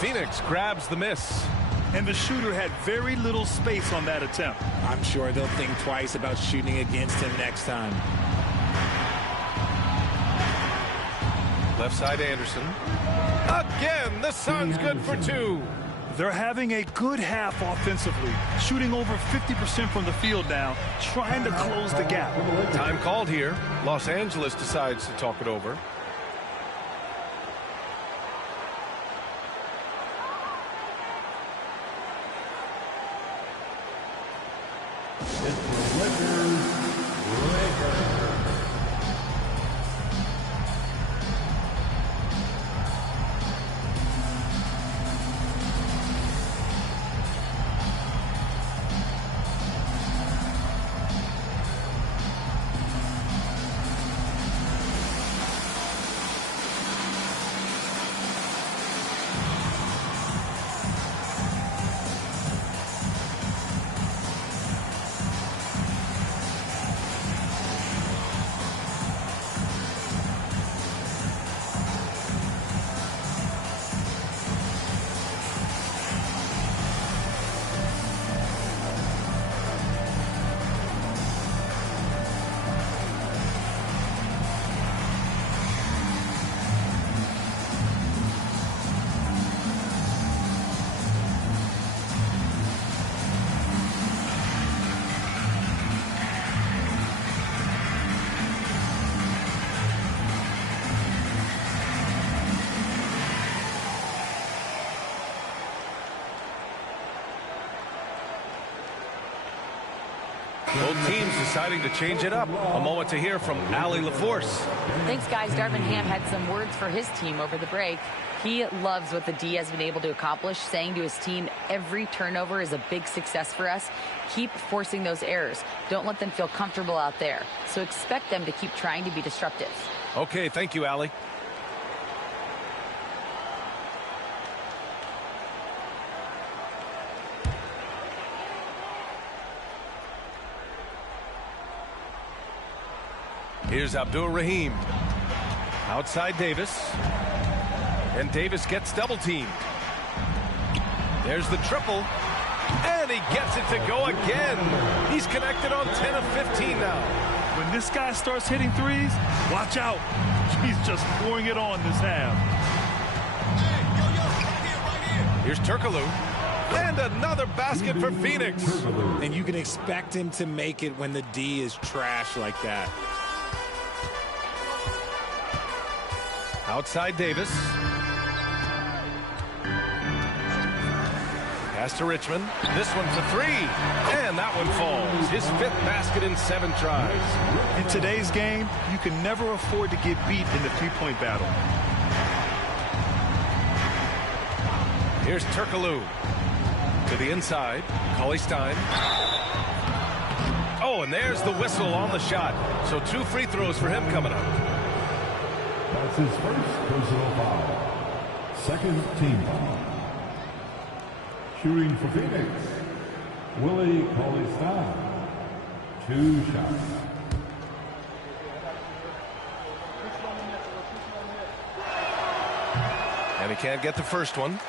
Phoenix grabs the miss. And the shooter had very little space on that attempt. I'm sure they'll think twice about shooting against him next time. Left side Anderson. Again, the Suns good for 2. They're having a good half offensively, shooting over 50% from the field now, trying to close the gap. Time called here. Los Angeles decides to talk it over. Both teams deciding to change it up. A moment to hear from Allie LaForce. Thanks, guys. Darvin Ham had some words for his team over the break. He loves what the D has been able to accomplish, saying to his team, every turnover is a big success for us. Keep forcing those errors. Don't let them feel comfortable out there. So expect them to keep trying to be disruptive. Okay, thank you, Allie. Here's Abdur-Rahim. Outside Davis. And Davis gets double teamed. There's the triple. And he gets it to go again. He's connected on 10 of 15 now. When this guy starts hitting threes, watch out. He's just pouring it on this half. Here's Turkoglu. And another basket for Phoenix. And you can expect him to make it when the D is trash like that. Outside Davis. Pass to Richmond. This one for three. And that one falls. His 5th basket in 7 tries. In today's game, you can never afford to get beat in the three-point battle. Here's Turkoglu. To the inside. Cauley-Stein. Oh, and there's the whistle on the shot. So 2 free throws for him coming up. That's his first personal foul. Second team foul. Shooting for Phoenix, Willie Cauley-Stein. 2 shots. And he can't get the first one.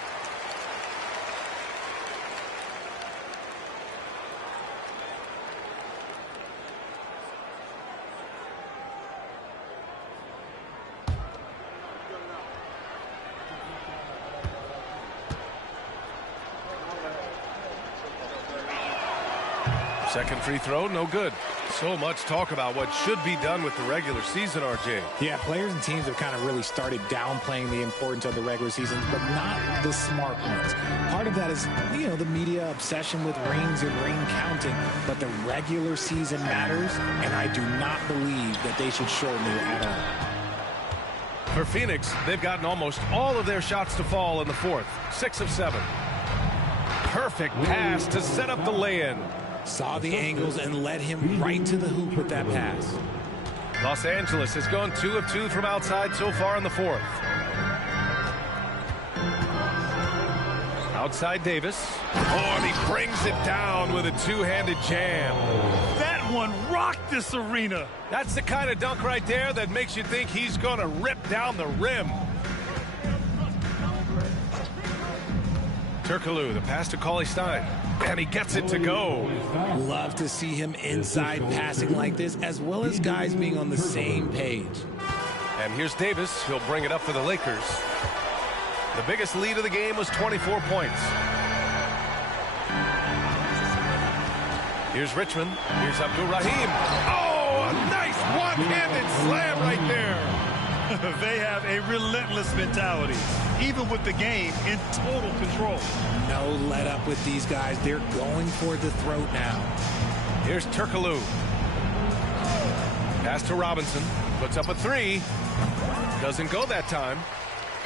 Second free throw, no good. So much talk about what should be done with the regular season, RJ. Yeah, players and teams have kind of really started downplaying the importance of the regular season, but not the smart ones. Part of that is, you know, the media obsession with rings and ring counting, but the regular season matters, and I do not believe that they should shorten it at all. For Phoenix, they've gotten almost all of their shots to fall in the 4th. 6 of 7. Perfect pass to set up the lay-in. Saw the angles and led him right to the hoop with that pass. Los Angeles has gone 2 of 2 from outside so far in the 4th. Outside Davis. Oh, and he brings it down with a 2-handed jam. That one rocked this arena. That's the kind of dunk right there that makes you think he's going to rip down the rim. Turkoglu, the pass to Cauley-Stein. And he gets it to go. Love to see him inside passing like this, as well as guys being on the same page. And here's Davis. He'll bring it up for the Lakers. The biggest lead of the game was 24 points. Here's Richmond. Here's Abdul-Rahim. Oh, a nice one-handed slam right there. They have a relentless mentality, even with the game in total control. No let up with these guys. They're going for the throat now. Here's Turkoglu. Pass to Robinson. Puts up a 3. Doesn't go that time.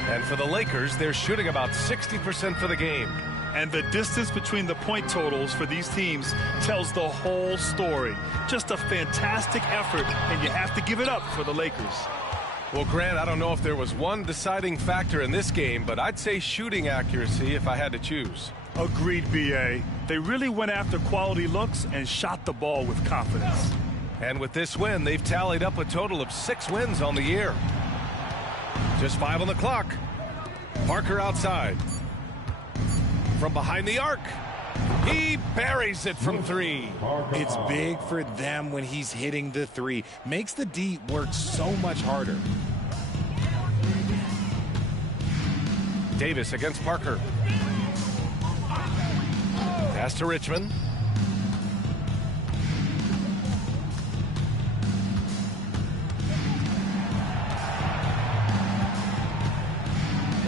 And for the Lakers, they're shooting about 60% for the game. And the distance between the point totals for these teams tells the whole story. Just a fantastic effort, and you have to give it up for the Lakers. Well, Grant, I don't know if there was one deciding factor in this game, but I'd say shooting accuracy if I had to choose. Agreed, B.A. They really went after quality looks and shot the ball with confidence. And with this win, they've tallied up a total of 6 wins on the year. Just 5 on the clock. Parker outside. From behind the arc. He buries it from 3. It's big for them when he's hitting the 3. Makes the D work so much harder. Davis against Parker. Pass to Richmond.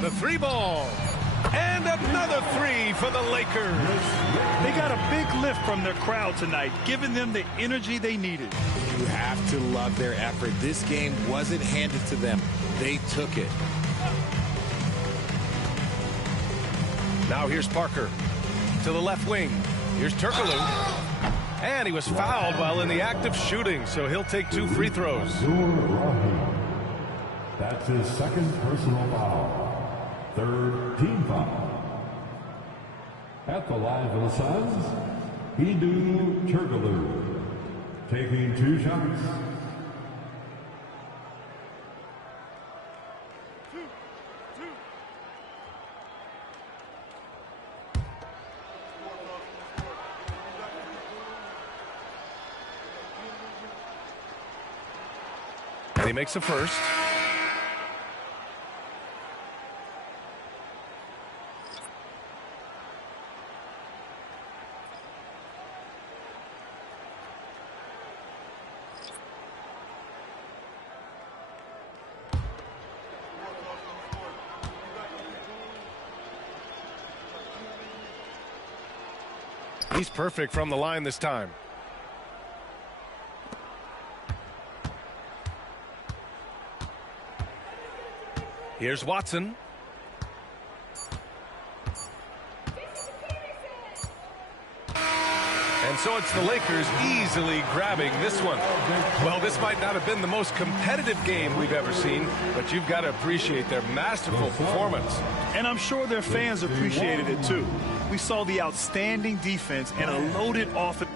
The 3 ball. And another 3 for the Lakers. They got a big lift from their crowd tonight, giving them the energy they needed. You have to love their effort. This game wasn't handed to them. They took it. Now here's Parker to the left wing. Here's Turkoglu. And he was fouled while in the act of shooting, so he'll take 2 free throws. That's his second personal foul. Third team foul. At the line for the Suns, Turkoglu, taking 2 shots. And he makes a first. He's perfect from the line this time. Here's Watson. And so it's the Lakers easily grabbing this one. Well, this might not have been the most competitive game we've ever seen, but you've got to appreciate their masterful performance. And I'm sure their fans appreciated it too. We saw the outstanding defense and a loaded offense.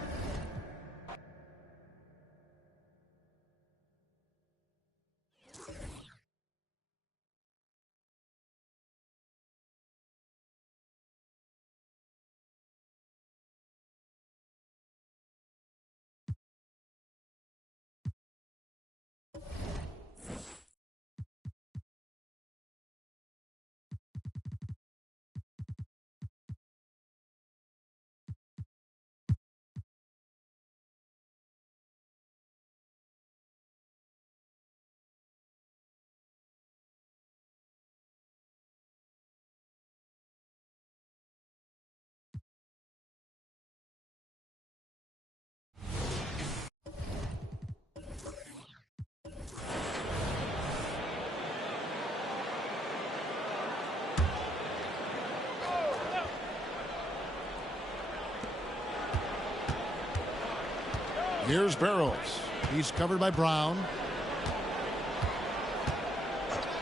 Here's Barrows. He's covered by Brown.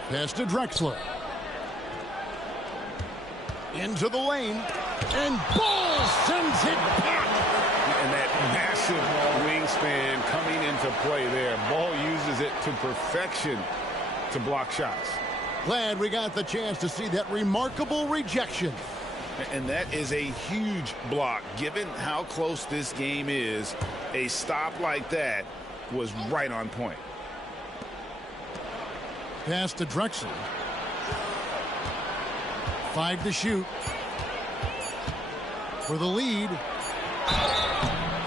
Pass to Drexler. Into the lane. And Ball sends it back. And that massive wingspan coming into play there. Ball uses it to perfection to block shots. Glad we got the chance to see that remarkable rejection. And that is a huge block. Given how close this game is, a stop like that was right on point. Pass to Drexler. 5 to shoot. For the lead.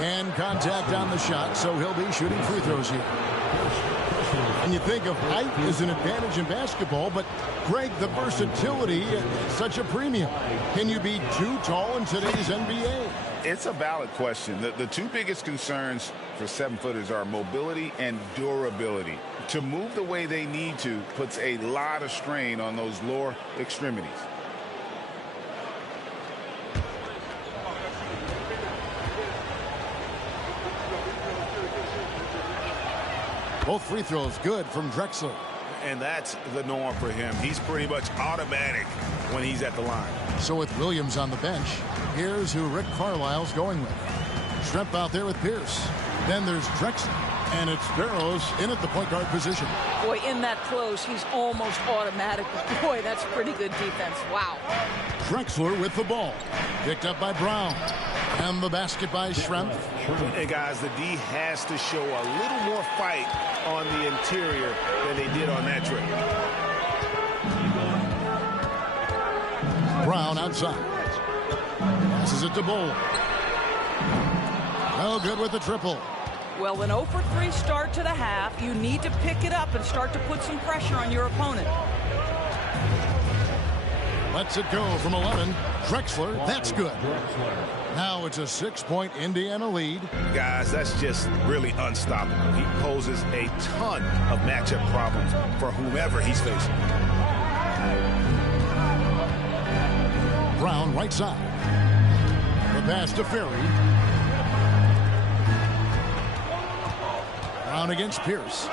And contact on the shot, so he'll be shooting free throws here. And you think of height as an advantage in basketball, but Greg, the versatility is such a premium. Can you be too tall in today's NBA? It's a valid question. The two biggest concerns for 7-footers are mobility and durability. To move the way they need to puts a lot of strain on those lower extremities. Both free throws good from Drexler. And that's the norm for him. He's pretty much automatic when he's at the line. So with Williams on the bench, here's who Rick Carlisle's going with. Schrempf out there with Pierce. Then there's Drexler. And it's Barrows in at the point guard position. Boy, in that close, he's almost automatic. Boy, that's pretty good defense. Wow. Drexler with the ball. Picked up by Brown. And the basket by Schrempf. Hey, guys, the D has to show a little more fight on the interior than they did on that trip. Brown outside. Passes it to Bull. No good with the triple. Well, an 0 for 3 start to the half. You need to pick it up and start to put some pressure on your opponent. Lets it go from 11. Drexler, that's good. Now it's a 6-point Indiana lead. Guys, that's just really unstoppable. He poses a ton of matchup problems for whomever he's facing. Brown right side. The pass to Ferry. Brown against Pierce.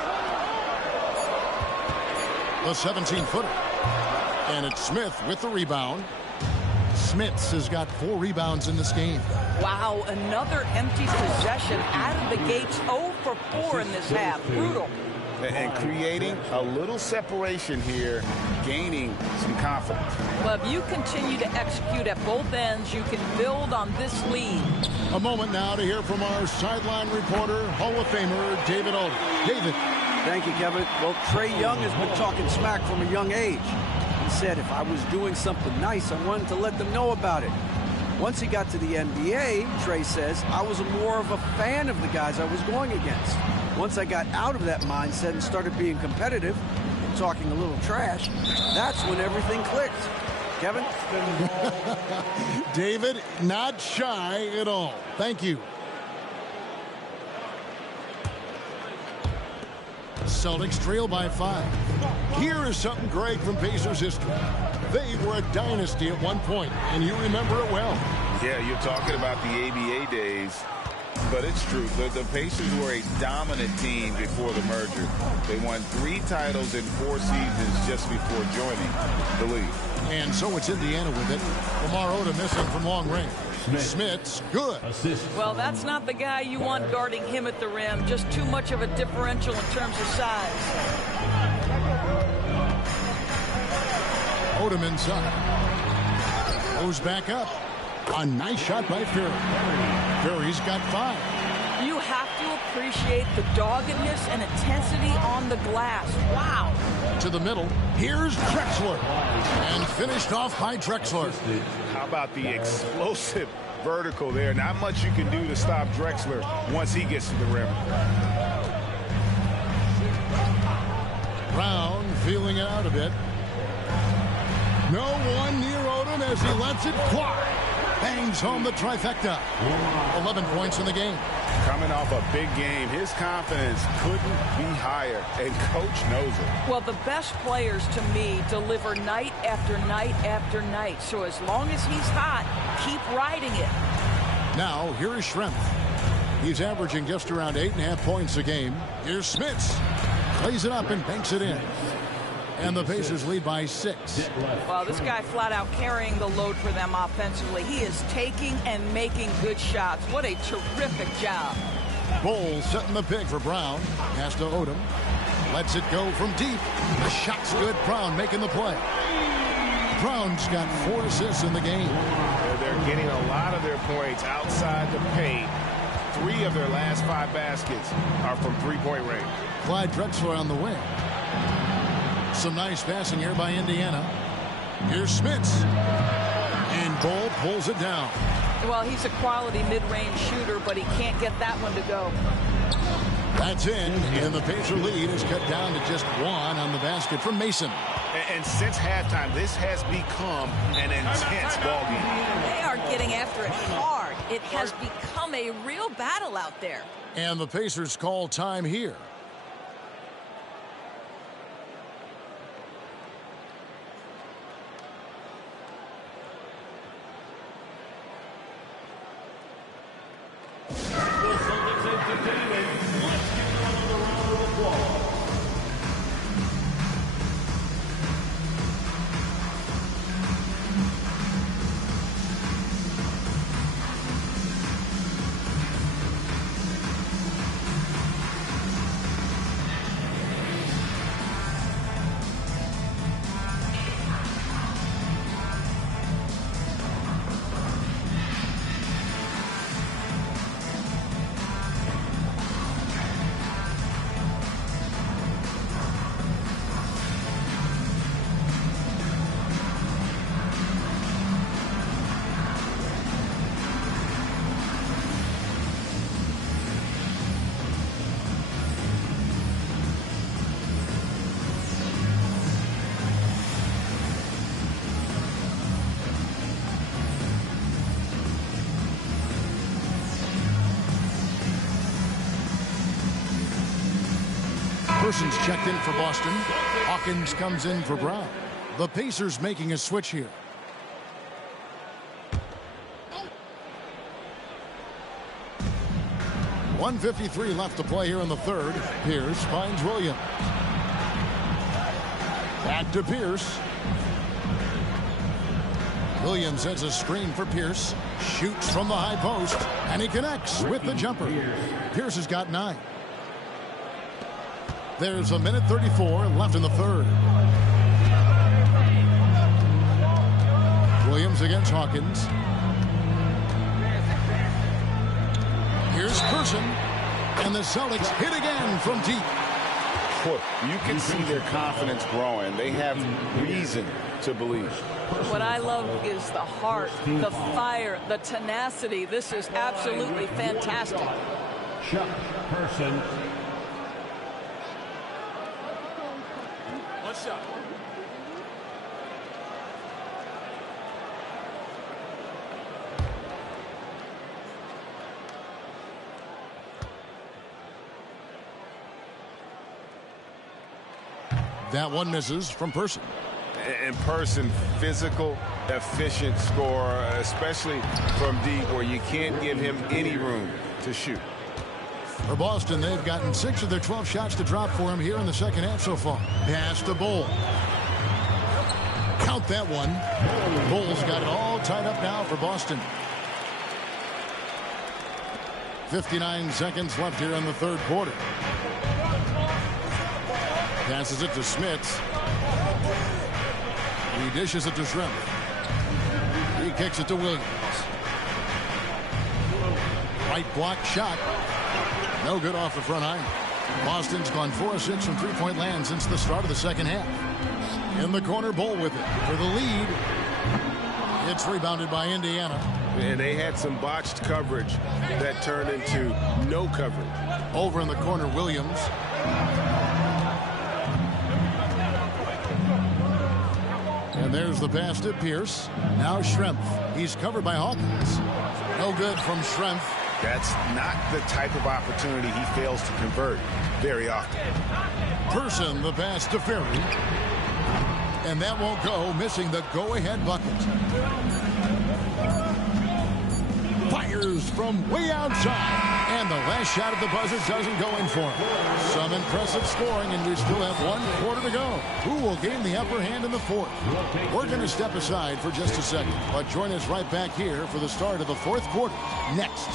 The 17-footer. And it's Smith with the rebound. Smits has got 4 rebounds in this game. Wow, another empty possession out of the gates. 0 for 4 in this half. Brutal. And creating a little separation here, gaining some confidence. Well, if you continue to execute at both ends, you can build on this lead. A moment now to hear from our sideline reporter, Hall of Famer David Alden. David. Thank you, Kevin. Well, Trae Young has been talking smack from a young age. He said, if I was doing something nice, I wanted to let them know about it. Once he got to the NBA, Trae says, I was more of a fan of the guys I was going against. Once I got out of that mindset and started being competitive and talking a little trash, that's when everything clicked. Kevin? David, not shy at all. Thank you. Celtics trail by 5. Here is something great from Pacers history. They were a dynasty at one point, and you remember it well. Yeah, you're talking about the ABA days, but it's true. The Pacers were a dominant team before the merger. They won 3 titles in 4 seasons just before joining the league. And so it's Indiana with it. Lamar Odom missing from long range. Smith's good. Well, that's not the guy you want guarding him at the rim. Just too much of a differential in terms of size. Odom inside. Goes back up. A nice shot by Ferry. Ferry's got 5. You have to appreciate the doggedness and intensity on the glass. Wow. To the middle. Here's Drexler. And finished off by Drexler. How about the explosive vertical there? Not much you can do to stop Drexler once he gets to the rim. Brown feeling it out a bit. No one near Odom as he lets it fly. Bangs home the trifecta. 11 points in the game. Coming off a big game, his confidence couldn't be higher, and coach knows it. Well, the best players, to me, deliver night after night after night. So as long as he's hot, keep riding it. Now, here is Schrempf. He's averaging just around 8.5 points a game. Here's Smits. Plays it up and banks it in. And the Pacers lead by 6. Well, this guy flat out carrying the load for them offensively. He is taking and making good shots. What a terrific job. Bowles setting the pick for Brown. Pass to Odom. Lets it go from deep. The shot's good. Brown making the play. Brown's got 4 assists in the game. They're getting a lot of their points outside the paint. 3 of their last 5 baskets are from three-point range. Clyde Drexler on the wing. Some nice passing here by Indiana. Here's Smits. And Ball pulls it down. Well, he's a quality mid-range shooter, but he can't get that one to go. That's in, and the Pacer lead is cut down to just 1 on the basket from Mason. And since halftime, this has become an intense ballgame. They are getting after it hard. It has become a real battle out there. And the Pacers call time here. Persons checked in for Boston. Hawkins comes in for Brown. The Pacers making a switch here. .153 left to play here in the third. Pierce finds Williams. Back to Pierce. Williams has a screen for Pierce. Shoots from the high post. And he connects with the jumper. Pierce has got 9. There's a minute 34 left in the third. Williams against Hawkins. Here's Person. And the Celtics hit again from deep. Boy, you can see their confidence growing. They have reason to believe. What I love is the heart, the fire, the tenacity. This is absolutely fantastic. Chuck Person. One shot. That one misses from Person. In Person, physical, efficient scorer, especially from deep where you can't give him any room to shoot. For Boston, they've gotten 6 of their 12 shots to drop for him here in the second half so far. Pass to Bull. Count that one. Bull's got it all tied up now for Boston. 59 seconds left here in the third quarter. Passes it to Smits. He dishes it to Shrimp. He kicks it to Williams. Right block shot. No good off the front iron. Boston's gone 4 of 6 from three-point land since the start of the second half. In the corner, Bull with it for the lead. It's rebounded by Indiana. And they had some botched coverage that turned into no coverage. Over in the corner, Williams. And there's the pass to Pierce. Now Schrempf. He's covered by Hawkins. No good from Schrempf. That's not the type of opportunity he fails to convert very often. Person, the pass to Ferry. And that won't go, missing the go-ahead bucket. Fires from way outside. And the last shot at the buzzer doesn't go in for him. Some impressive scoring, and we still have 1 quarter to go. Who will gain the upper hand in the fourth? We're going to step aside for just a second, but join us right back here for the start of the fourth quarter next.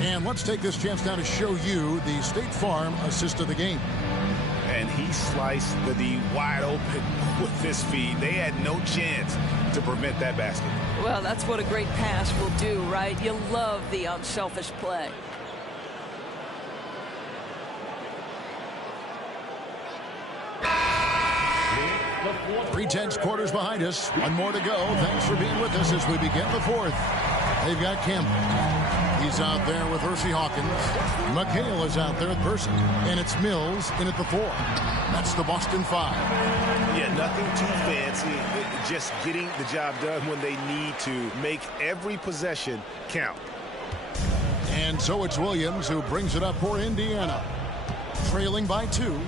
And let's take this chance now to show you the State Farm assist of the game. And he sliced the D wide open with this feed. They had no chance to prevent that basket. Well, that's what a great pass will do, right? You love the unselfish play. Three-tenths quarters behind us. 1 more to go. Thanks for being with us as we begin the fourth. They've got Campbell. He's out there with Hersey Hawkins. McHale is out there at Person. And it's Mills in at the 4. That's the Boston 5. Yeah, nothing too fancy. Just getting the job done when they need to. Make every possession count. And so it's Williams who brings it up for Indiana. Trailing by 2.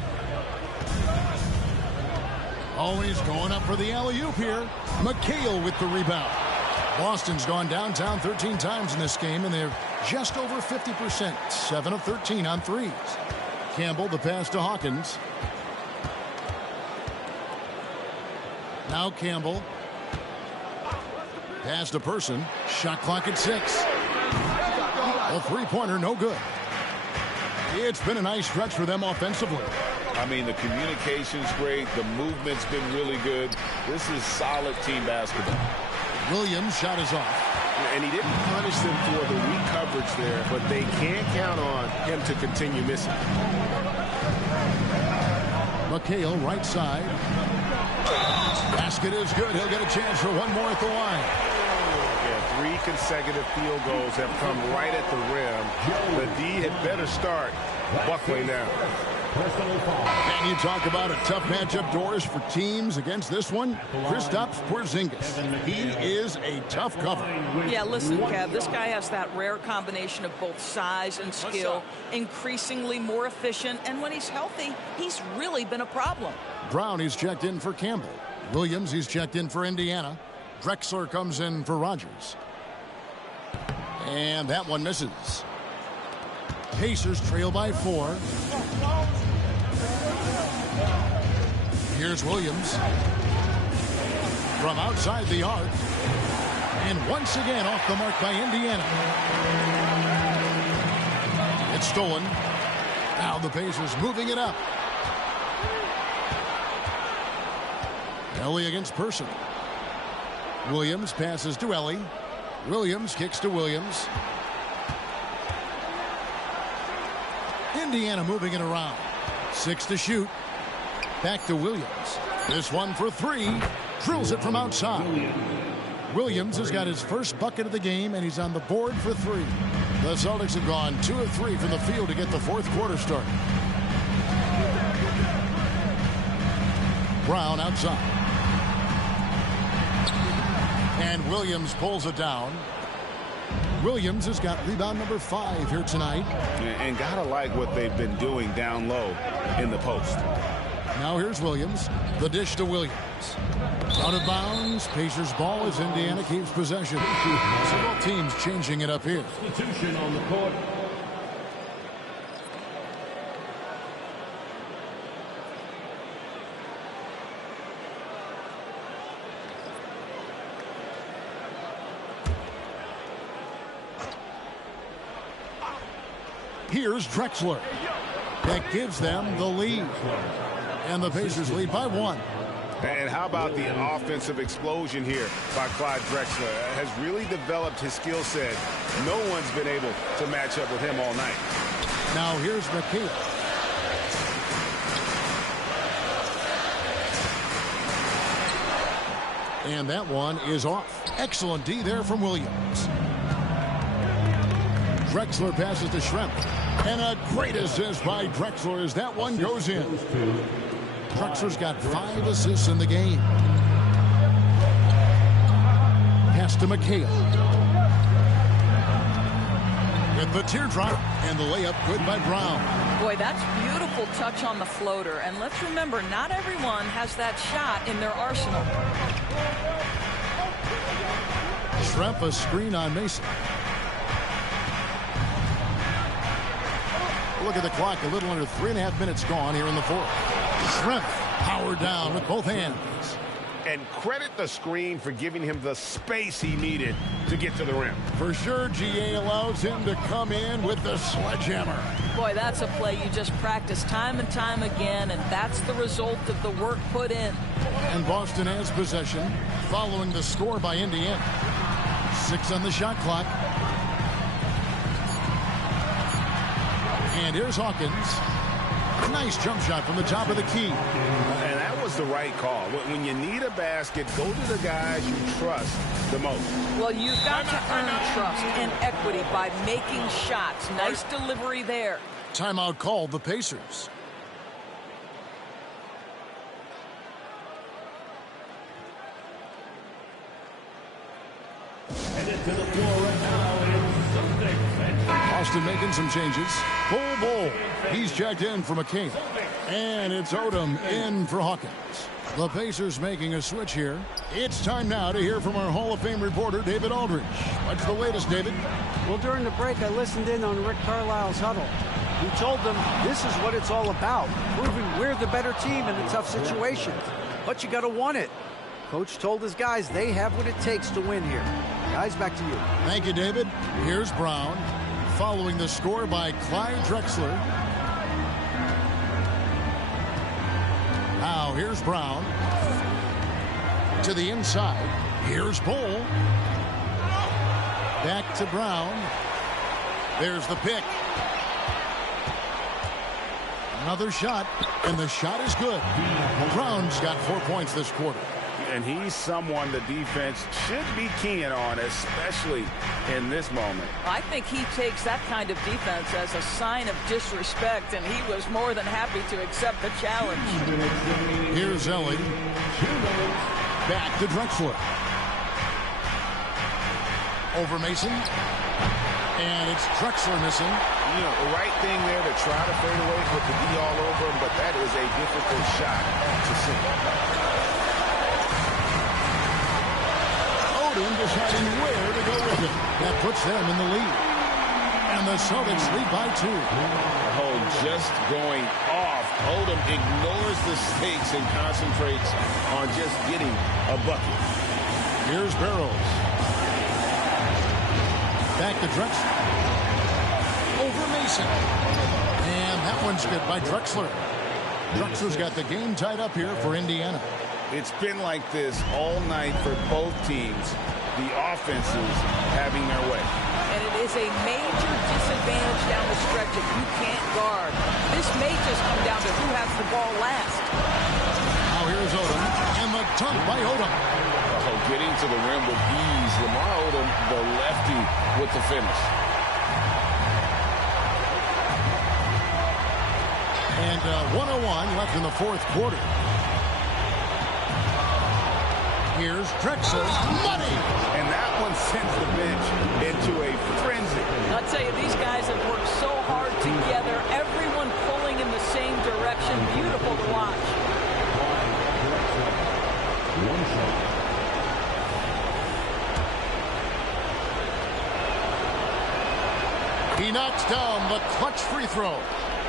Always going up for the alley-oop here. McHale with the rebound. Boston's gone downtown 13 times in this game, and they're just over 50%. 7 of 13 on threes. Campbell, the pass to Hawkins. Now Campbell. Pass to Person. Shot clock at 6. A three-pointer, no good. It's been a nice stretch for them offensively. I mean, the communication's great. The movement's been really good. This is solid team basketball. Williams' shot is off. And he didn't punish them for the weak coverage there, but they can't count on him to continue missing. McHale, right side. Basket is good. He'll get a chance for 1 more at the line. Yeah, 3 consecutive field goals have come right at the rim. The D had better start buckling down. And you talk about a tough matchup, Doris, for teams against this one. Kristaps Porzingis. He is a tough cover. Yeah, listen, Kev, this guy has that rare combination of both size and skill, increasingly more efficient, and when he's healthy, he's really been a problem. Brown, he's checked in for Campbell. Williams, he's checked in for Indiana. Drexler comes in for Rogers. And that one misses. Pacers trail by 4. Here's Williams. From outside the arc. And once again off the mark by Indiana. It's stolen. Now the Pacers moving it up. Ellie against Person. Williams passes to Ellie. Williams kicks to Williams. Indiana moving it around. 6 to shoot. Back to Williams. This one for 3. Drills it from outside. Williams has got his first bucket of the game, and he's on the board for 3. The Celtics have gone 2 of 3 from the field to get the fourth quarter started. Brown outside. And Williams pulls it down. Williams has got rebound number 5 here tonight. And gotta like what they've been doing down low in the post. Now here's Williams. The dish to Williams. Out of bounds. Pacers ball as Indiana keeps possession. So both teams changing it up here. Substitution on the court. Here's Drexler. That gives them the lead. And the Pacers lead by 1. And how about the offensive explosion here by Clyde Drexler? Has really developed his skill set. No one's been able to match up with him all night. Now here's McKee. And that one is off. Excellent D there from Williams. Drexler passes to Schrempf. And a great assist by Drexler as that one goes in. Drexler's got 5 assists in the game. Pass to McHale. With the teardrop and the layup good by Brown. Boy, that's beautiful touch on the floater. And let's remember, not everyone has that shot in their arsenal. Schrempf a screen on Mason. Look at the clock, a little under 3.5 minutes gone here in the fourth. Schrempf powered down with both hands. And credit the screen for giving him the space he needed to get to the rim. For sure, GA allows him to come in with the sledgehammer. Boy, that's a play you just practice time and time again, and that's the result of the work put in. And Boston has possession following the score by Indiana. 6 on the shot clock. And here's Hawkins. Nice jump shot from the top of the key. And that was the right call. When you need a basket, go to the guys you trust the most. Well, you've got to earn trust and equity by making shots. Nice delivery there. Timeout called the Pacers. And into the floor right now is Celtics. Austin making some changes. Bull. He's checked in for McCain. And it's Odom in for Hawkins. The Pacers making a switch here. It's time now to hear from our Hall of Fame reporter, David Aldridge. What's the latest, David? Well, during the break, I listened in on Rick Carlisle's huddle. He told them this is what it's all about, proving we're the better team in the tough situations. But you got to want it. Coach told his guys they have what it takes to win here. Guys, back to you. Thank you, David. Here's Brown, following the score by Clyde Drexler. Now here's Brown to the inside. Here's Bull. Back to Brown. There's the pick. Another shot, and the shot is good. Brown's got 4 points this quarter. And he's someone the defense should be keying on, especially in this moment. I think he takes that kind of defense as a sign of disrespect, and he was more than happy to accept the challenge. Here's Ellie. Back to Drexler. Over Mason. And it's Drexler missing. You know, the right thing there to try to fade away, put the D all over him, but that is a difficult shot to see. Odom deciding where to go with it. That puts them in the lead. And the Celtics lead by 2. Oh, just going off. Odom ignores the stakes and concentrates on just getting a bucket. Here's Barrows. Back to Drexler. Over Mason. And that one's good by Drexler. Drexler's got the game tied up here for Indiana. It's been like this all night for both teams. The offenses having their way. And it is a major disadvantage down the stretch if you can't guard. This may just come down to who has the ball last. Now here's Odom. And the dunk by Odom. Oh, getting to the rim with ease. Lamar Odom, the lefty, with the finish. And 1:01 left in the fourth quarter. Here's Drexler's money. And that one sends the bench into a frenzy. I'll tell you, these guys have worked so hard together. Everyone pulling in the same direction. Beautiful to watch. One shot. He knocks down the clutch free throw.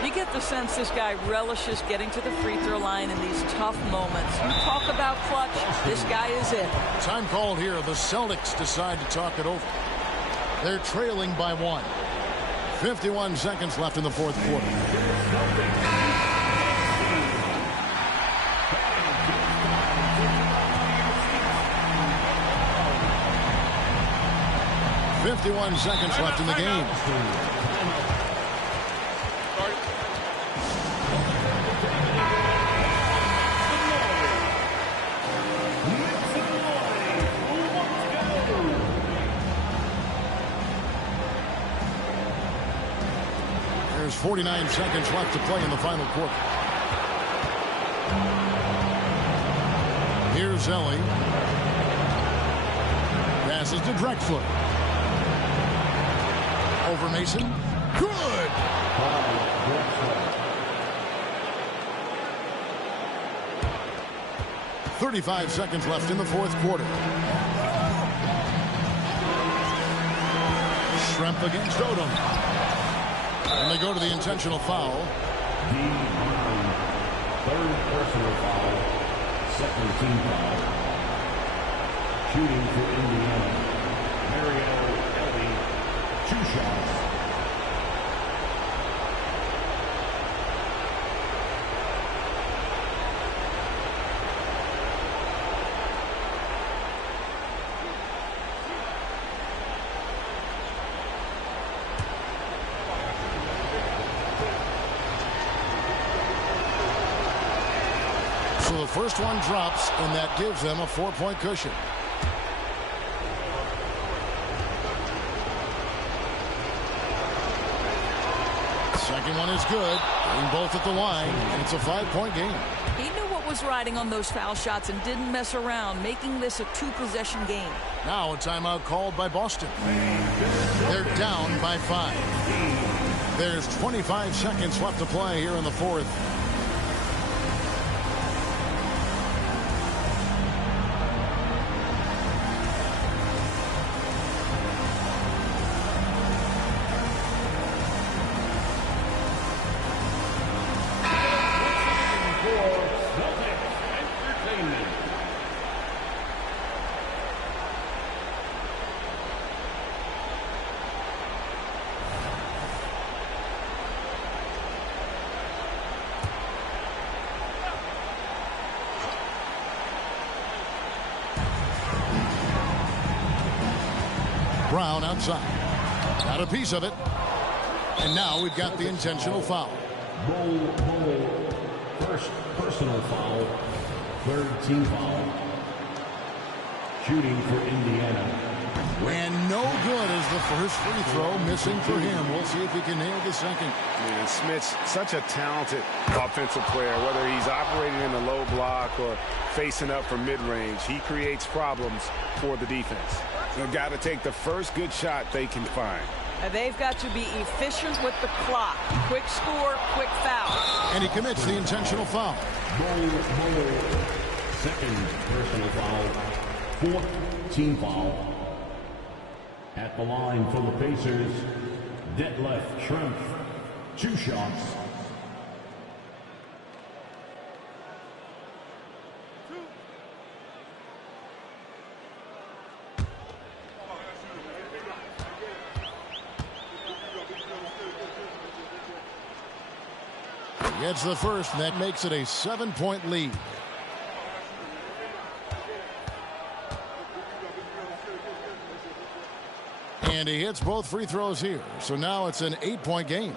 You get the sense this guy relishes getting to the free throw line in these tough moments. You talk about clutch, this guy is it. Time called here. The Celtics decide to talk it over. They're trailing by 1. 51 seconds left in the fourth quarter. .51 seconds left in the game. There's 49 seconds left to play in the final quarter. Here's Ellie. Passes to Drexler. Over Mason. Good! 35 seconds left in the fourth quarter. Schrempf against Odom. And they go to the intentional foul. Third personal foul. Second team foul. Shooting for Indiana. Mario Ellie. 2 shots. So the first one drops, and that gives them a 4-point cushion. Second one is good. Getting both at the line, and it's a 5-point game. He knew what was riding on those foul shots and didn't mess around, making this a 2-possession game. Now a timeout called by Boston. They're down by 5. There's 25 seconds left to play here in the fourth. Brown outside. Got a piece of it. And now we've got the intentional foul. First personal foul. Third team foul. Shooting for Indiana. And no good is the first free throw, missing for him. We'll see if he can nail the second. And Smith's such a talented offensive player, whether he's operating in the low block or facing up from mid-range. He creates problems for the defense. They've got to take the first good shot they can find. And they've got to be efficient with the clock. Quick score, quick foul. And he commits the intentional foul. Second personal foul. 4th team foul. At the line for the Pacers, Detlef Schrempf, 2 shots. Gets the first, and that makes it a 7-point lead. And he hits both free throws here. So now it's an 8-point game.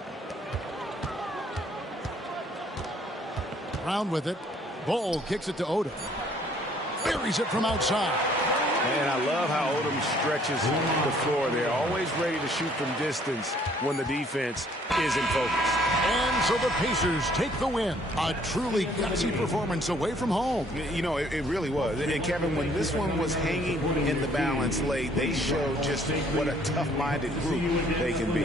Round with it. Bull kicks it to Odom. Buries it from outside. And I love how Odom stretches the floor. They're always ready to shoot from distance when the defense isn't focused. And so the Pacers take the win. A truly gutsy performance away from home. You know, it really was. And Kevin, when this one was hanging in the balance late, they showed just what a tough-minded group they can be.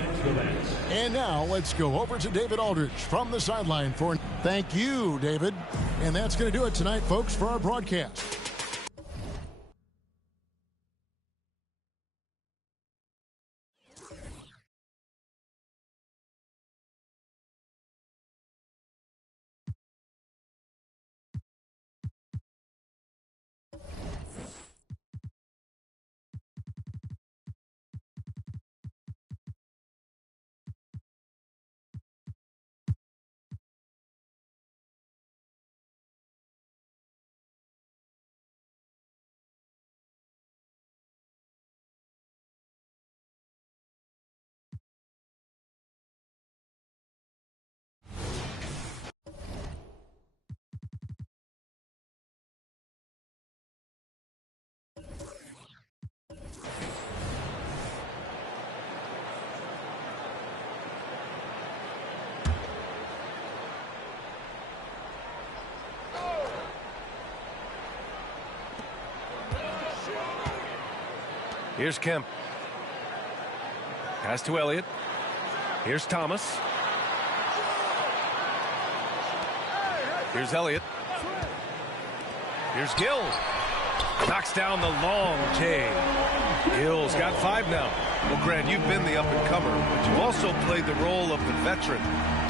And now let's go over to David Aldridge from the sideline for thank you, David. And that's going to do it tonight, folks, for our broadcast. Here's Kemp. Pass to Elliott. Here's Thomas. Here's Elliott. Here's Gill. Knocks down the long J. Gill's got 5 now. Well, Grant, you've been the up-and-comer, but you've also played the role of the veteran.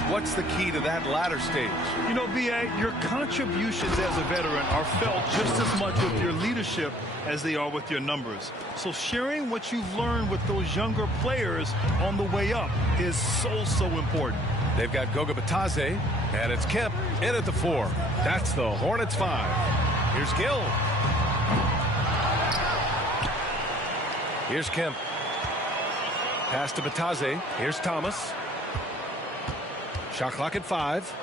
What's the key to that latter stage? You know, B.A., your contributions as a veteran are felt just as much with your leadership as they are with your numbers. So sharing what you've learned with those younger players on the way up is so important. They've got Goga Batadze, and it's Kemp in at the 4. That's the Hornets 5. Here's Gill. Here's Kemp. Pass to Batadze. Here's Thomas. Shot clock at 5.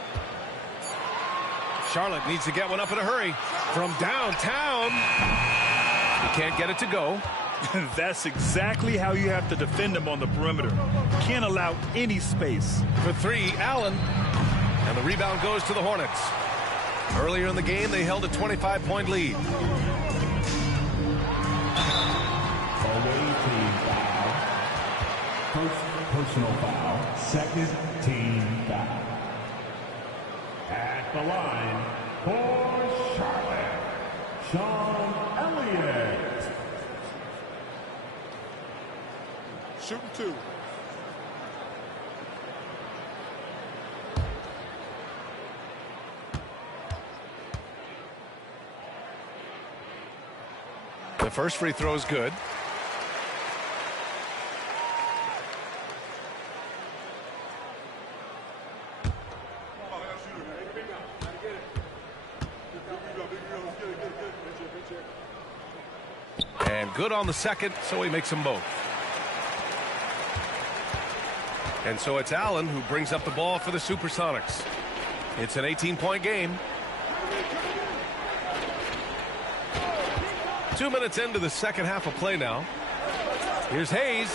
Charlotte needs to get one up in a hurry from downtown. He can't get it to go. That's exactly how you have to defend him on the perimeter. Can't allow any space. For 3, Allen. And the rebound goes to the Hornets. Earlier in the game, they held a 25-point lead. Away team foul. First personal foul. Second team foul. At the line for Charlotte, Sean Elliott. Shooting 2. The first free throw is good. And good on the second, so he makes them both. And so it's Allen who brings up the ball for the Supersonics. It's an 18-point game. 2 minutes into the second half of play now. Here's Hayes.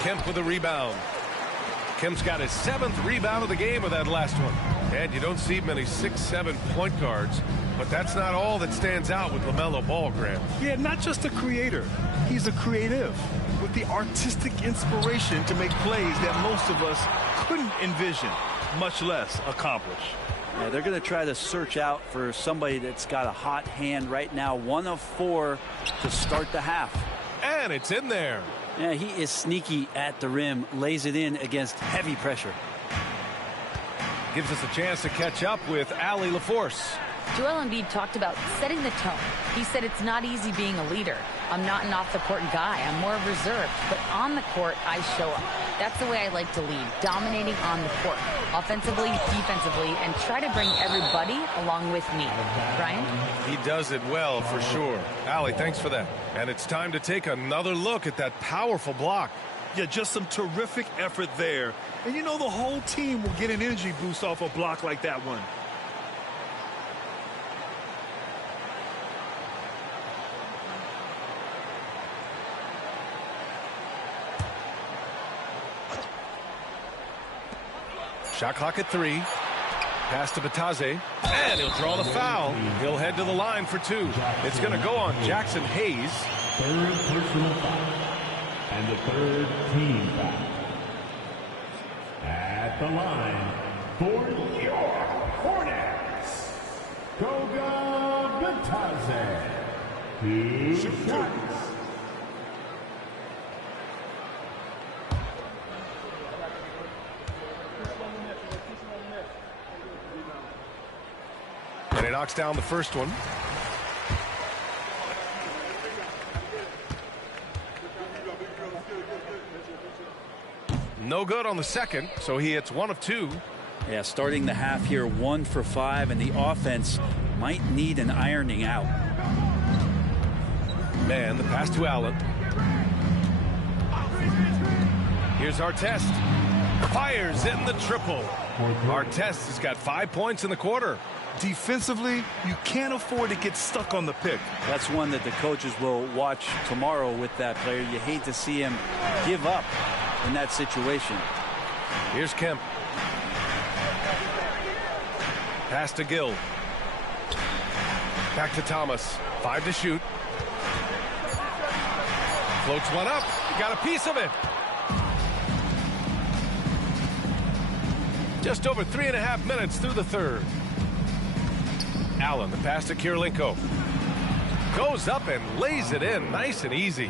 Kemp with a rebound. Kemp's got his 7th rebound of the game with that last one. And you don't see many 6-7 point guards, but that's not all that stands out with LaMelo Ball, Graham. Yeah, not just a creator. He's a creative with the artistic inspiration to make plays that most of us couldn't envision, much less accomplish. Yeah, they're going to try to search out for somebody that's got a hot hand right now. 1 of 4 to start the half. And it's in there. Yeah, he is sneaky at the rim, lays it in against heavy pressure. Gives us a chance to catch up with Allie LaForce. Joel Embiid talked about setting the tone. He said it's not easy being a leader. I'm not an off-the-court guy. I'm more reserved. But on the court, I show up. That's the way I like to lead, dominating on the court, offensively, defensively, and try to bring everybody along with me. Brian? He does it well, for sure. Allie, thanks for that. And it's time to take another look at that powerful block. Yeah, just some terrific effort there. And you know the whole team will get an energy boost off a block like that one. Shot clock at 3. Pass to Bataze. And he'll draw the foul. He'll head to the line for 2. It's going to go on Jackson Hayes. Third personal foul. And the third team foul. At the line for your Hornets, Goga Bataze. 2 shots. And he knocks down the first one. No good on the second, so he hits 1 of 2. Yeah, starting the half here 1 for 5, and the offense might need an ironing out. Man, the pass to Allen. Here's Artest. Fires in the triple. Artest has got 5 points in the quarter. Defensively, you can't afford to get stuck on the pick. That's one that the coaches will watch tomorrow with that player. You hate to see him give up in that situation. Here's Kemp. Pass to Gill. Back to Thomas. 5 to shoot. Floats one up. Got a piece of it. Just over 3.5 minutes through the third. Allen, the pass to Kirilenko. Goes up and lays it in nice and easy.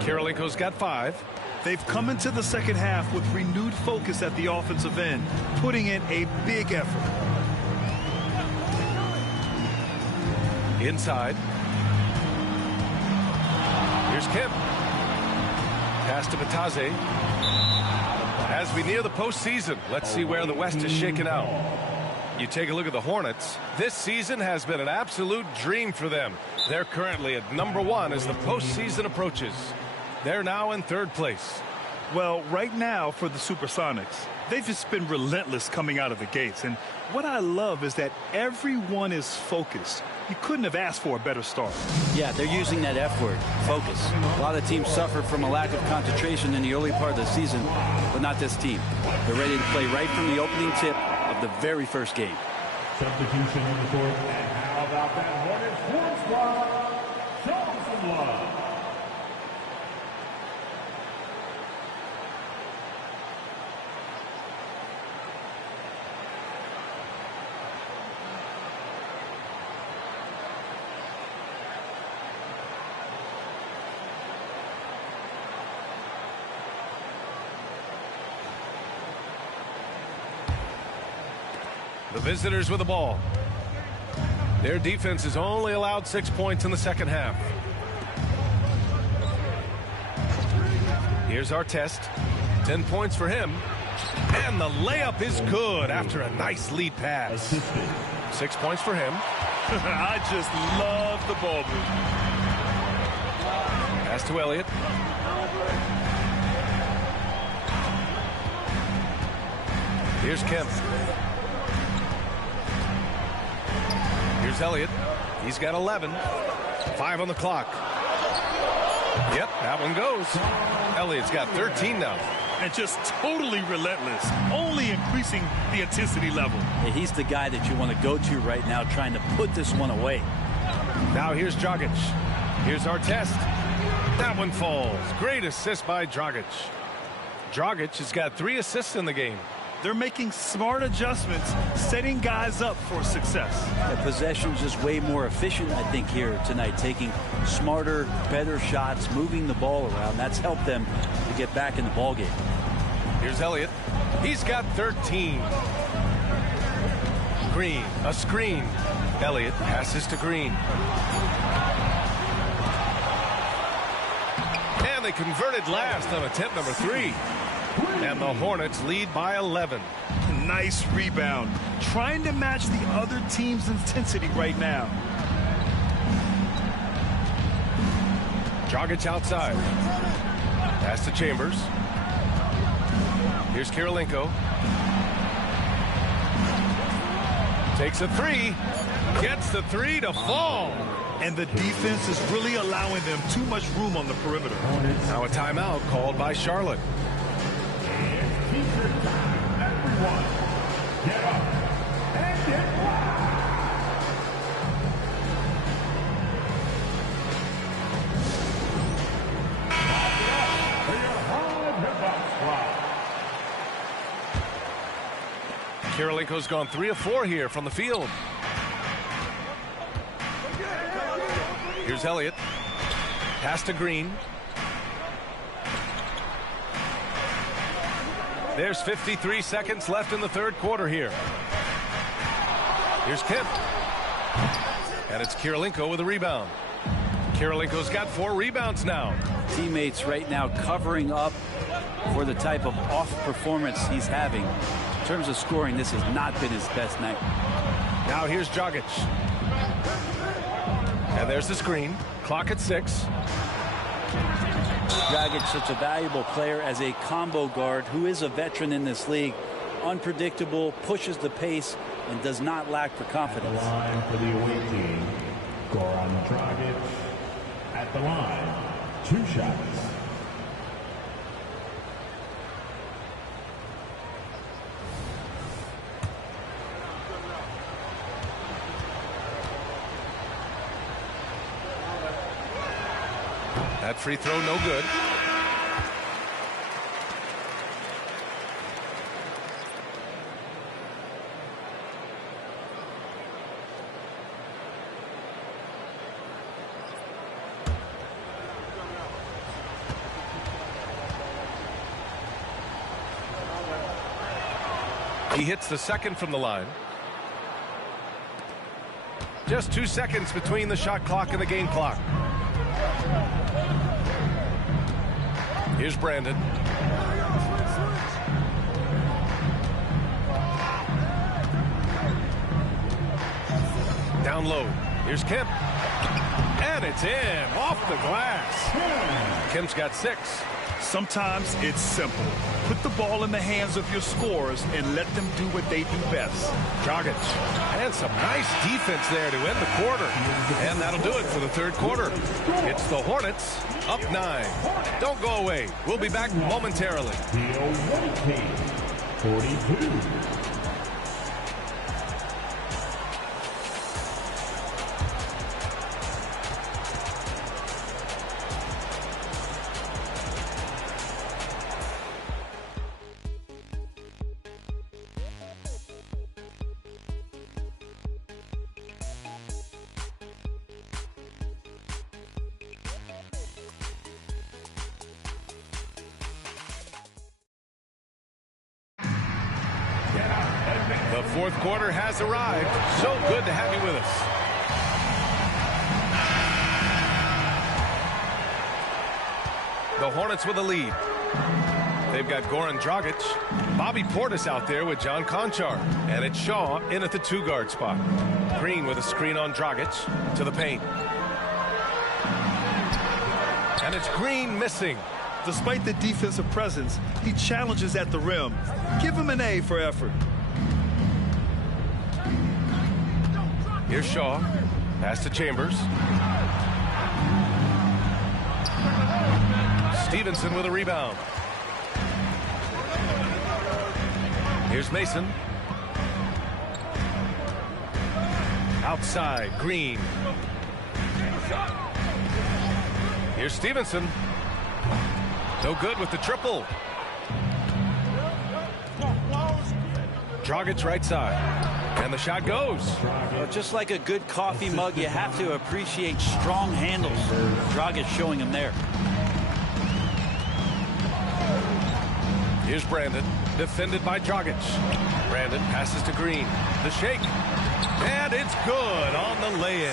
Kirilenko's got 5. They've come into the second half with renewed focus at the offensive end, putting in a big effort. Inside. Here's Kemp. Pass to Bataze. As we near the postseason, let's see where the West is shaken out. You take a look at the Hornets. This season has been an absolute dream for them. They're currently at #1 as the postseason approaches. They're now in 3rd place. Well, right now for the Supersonics, they've just been relentless coming out of the gates. And what I love is that everyone is focused. You couldn't have asked for a better start. Yeah, they're using that F word, focus. A lot of teams suffer from a lack of concentration in the early part of the season, but not this team. They're ready to play right from the opening tip of the very first game. Substitution on the court. And how about that Hornets Sports Squad? Show them some love. The visitors with the ball. Their defense has only allowed 6 points in the second half. Here's Artest. 10 points for him. And the layup is good after a nice lead pass. 6 points for him. I just love the ball movement. Pass to Elliott. Here's Kemp. Here's Elliott. He's got 11. 5 on the clock. Yep, that one goes. Elliott's got 13 now. And just totally relentless, only increasing the intensity level. Hey, he's the guy that you want to go to right now, trying to put this one away. Now here's Dragic. Here's Artest. That one falls. Great assist by Dragic. Dragic has got 3 assists in the game. They're making smart adjustments, setting guys up for success. The possession's just way more efficient, I think, here tonight, taking smarter, better shots, moving the ball around. That's helped them to get back in the ball game. Here's Elliott. He's got 13. Green, a screen. Elliott passes to Green. And they converted last on attempt number 3. And the Hornets lead by 11. Nice rebound. Trying to match the other team's intensity right now. Dragic outside. Pass to Chambers. Here's Kirilenko. Takes a 3. Gets the 3 to fall. And the defense is really allowing them too much room on the perimeter. Now a timeout called by Charlotte. Everyone, get up and get loud. For your hard hip-hop squad. Kirilenko's gone 3 of 4 here from the field. Here's Elliott. Pass to Green. There's 53 seconds left in the third quarter here. Here's Kemp. And it's Kirilenko with a rebound. Kirilenko's got 4 rebounds now. Teammates right now covering up for the type of off performance he's having. In terms of scoring, this has not been his best night. Now here's Dragic. And there's the screen. Clock at 6. Dragic, such a valuable player as a combo guard who is a veteran in this league. Unpredictable, pushes the pace, and does not lack for confidence. At the line for the away team, Goran Dragic. At the line, 2 shots. That free throw no good. He hits the second from the line. Just 2 seconds between the shot clock and the game clock. Here's Brandon. Down low. Here's Kemp. And it's in. Off the glass. Kemp's got 6. Sometimes it's simple. Put the ball in the hands of your scorers and let them do what they do best. Dragic. And some nice defense there to end the quarter. And that'll do it for the third quarter. It's the Hornets up 9. Don't go away. We'll be back momentarily. The away team, 42. The fourth quarter has arrived. So good to have you with us. The Hornets with a lead. They've got Goran Dragic, Bobby Portis out there with John Konchar, and it's Shaw in at the 2-guard spot. Green with a screen on Dragic to the paint. And it's Green missing. Despite the defensive presence, he challenges at the rim. Give him an A for effort. Here's Shaw. Pass to Chambers. Stevenson with a rebound. Here's Mason. Outside, Green. Here's Stevenson. No good with the triple. Dragic right side. And the shot goes. Well, just like a good coffee mug, you have to appreciate strong handles. Dragic showing him there. Here's Brandon, defended by Dragic. Brandon passes to Green. The shake. And it's good on the lay-in.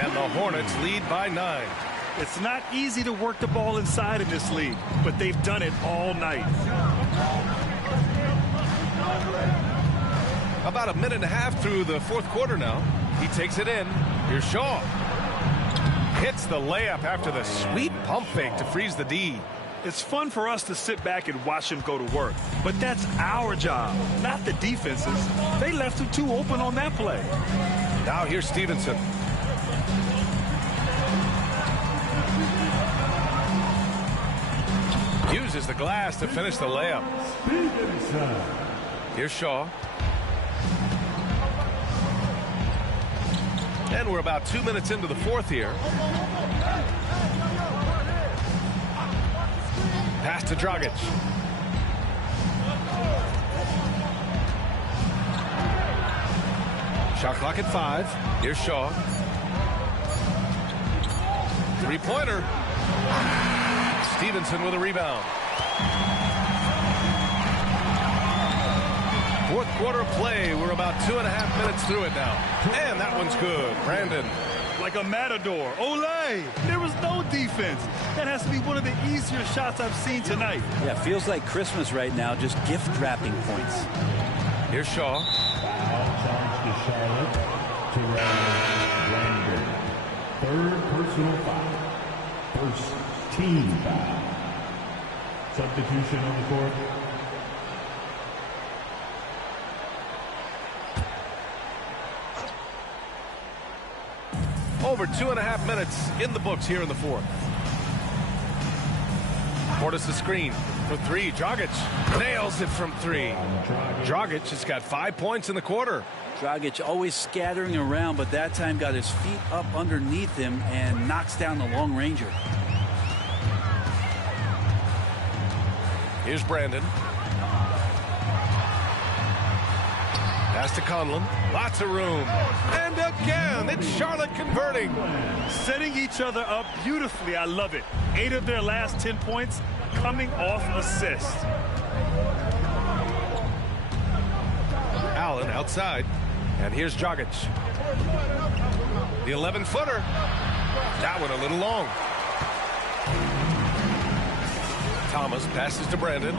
And the Hornets lead by 9. It's not easy to work the ball inside in this league, but they've done it all night. About a minute and a half through the fourth quarter now. He takes it in. Here's Shaw. Hits the layup after the sweet pump fake to freeze the D. It's fun for us to sit back and watch him go to work, but that's our job, not the defense's. They left him too open on that play. Now here's Stevenson. Uses the glass to finish the layup. Here's Shaw. And we're about 2 minutes into the fourth here. Pass to Dragic. Shot clock at 5. Here's Shaw. Three-pointer. Stevenson with a rebound. Fourth quarter of play. We're about 2.5 minutes through it now. And that one's good. Brandon. Like a matador. Olay! There was no defense. That has to be one of the easier shots I've seen tonight. Yeah, feels like Christmas right now, just gift wrapping points. Here's Shaw. Foul charge to Charlotte. To Brandon. Third personal foul. First team foul. Substitution on the court. Over 2.5 minutes in the books here in the fourth. Portis the screen for 3. Dragic nails it from 3. Dragic has got 5 points in the quarter. Dragic always scattering around, but that time got his feet up underneath him and knocks down the long ranger. Here's Brandon. Pass to Conlon. Lots of room. And again, it's Charlotte converting. Setting each other up beautifully. I love it. 8 of their last 10 points coming off assists. Allen outside. And here's Dragic. The 11-footer. That one a little long. Thomas passes to Brandon.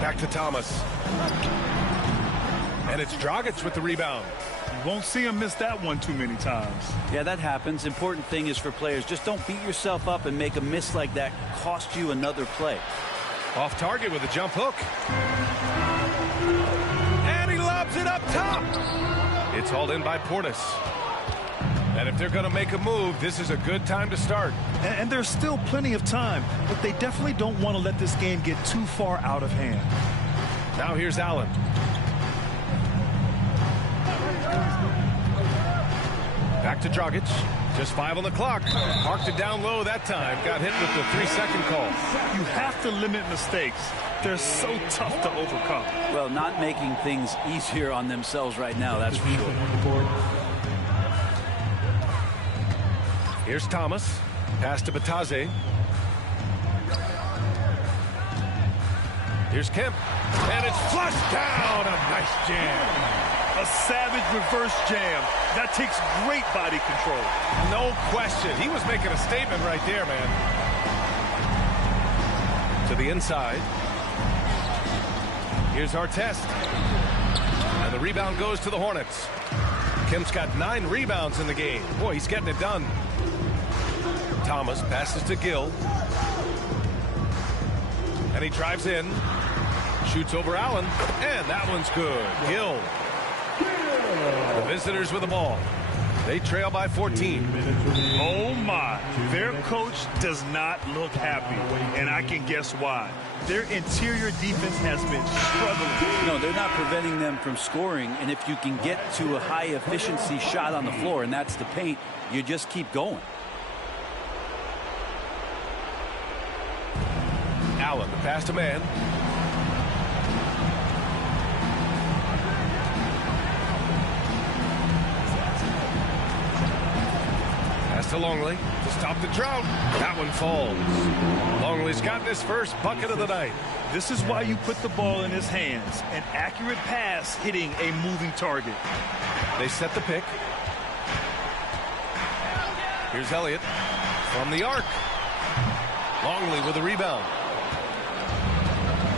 Back to Thomas. And it's Dragic with the rebound. You won't see him miss that one too many times. Yeah, that happens. Important thing is for players, just don't beat yourself up and make a miss like that cost you another play. Off target with a jump hook. And he lobs it up top. It's hauled in by Portis. And if they're going to make a move, this is a good time to start. And there's still plenty of time, but they definitely don't want to let this game get too far out of hand. Now here's Allen. Back to Dragic. Just 5 on the clock. Parked it down low that time. Got hit with the 3-second call. You have to limit mistakes. They're so tough to overcome. Well, not making things easier on themselves right now, that's for sure. Here's Thomas. Pass to Bataze. Here's Kemp. And it's flushed down. A nice jam. A savage reverse jam. That takes great body control. No question. He was making a statement right there, man. To the inside. Here's Artest. And the rebound goes to the Hornets. Kemp's got 9 rebounds in the game. Boy, he's getting it done. Thomas passes to Gill. And he drives in. Shoots over Allen. And that one's good. Gill. The visitors with the ball. They trail by 14. Oh, my. Their coach does not look happy. And I can guess why. Their interior defense has been struggling. No, they're not preventing them from scoring. And if you can get to a high-efficiency shot on the floor, and that's the paint, you just keep going. Allen, the pass to man. to Longley to stop the drought. That one falls. Longley's got his first bucket of the night. This is why you put the ball in his hands. An accurate pass hitting a moving target. They set the pick. Here's Elliott from the arc. Longley with a rebound.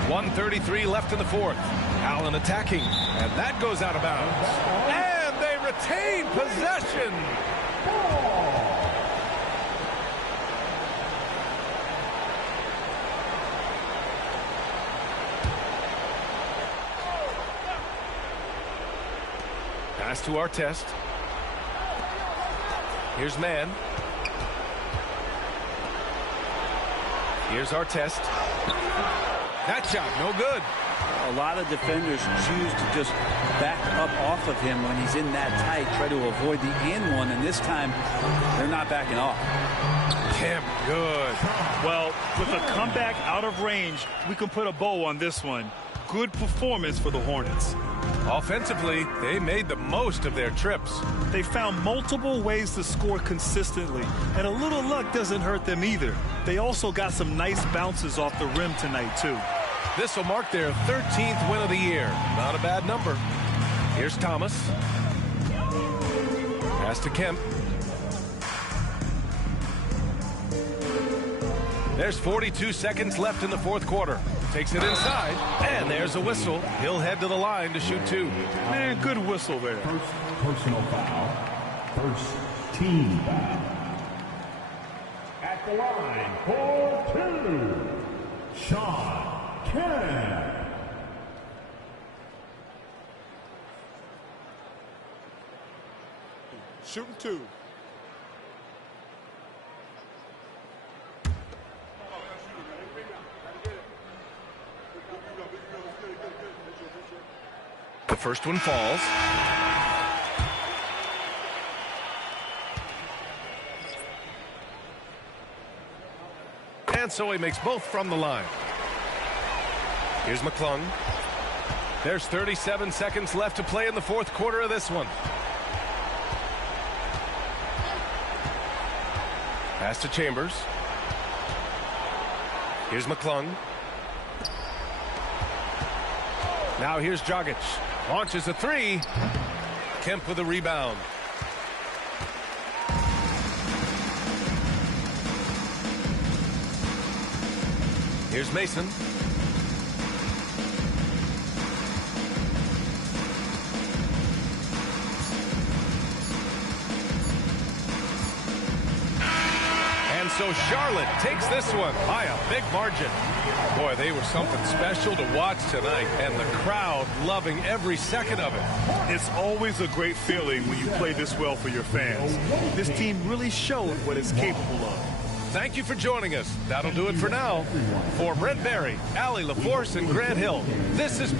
1:33 left in the fourth. Allen attacking, and that goes out of bounds. And they retain possession. Pass to Artest. Here's Mann. Here's Artest. That shot, no good. A lot of defenders choose to just back up off of him when he's in that tight, try to avoid the and one, and this time they're not backing off. Kemp, good. Well, with a comeback out of range, we can put a bow on this one. Good performance for the Hornets. Offensively, they made the most of their trips. They found multiple ways to score consistently, and a little luck doesn't hurt them either. They also got some nice bounces off the rim tonight, too. This will mark their 13th win of the year. Not a bad number. Here's Thomas. Pass to Kemp. There's 42 seconds left in the fourth quarter. Takes it inside, and there's a whistle. He'll head to the line to shoot two. Man, good whistle there. First personal foul. First team foul. At the line for two, Sean Kemp. Shooting two. The first one falls. And so he makes both from the line. Here's McClung. There's 37 seconds left to play in the fourth quarter of this one. Pass to Chambers. Here's McClung. Now here's Dragic. Launches a three. Kemp with a rebound. Here's Mason. And so Charlotte takes this one by a big margin. Boy, they were something special to watch tonight, and the crowd loving every second of it. It's always a great feeling when you play this well for your fans. This team really showed what it's capable of. Thank you for joining us. That'll do it for now. For Brent Barry, Allie LaForce, and Grant Hill, this is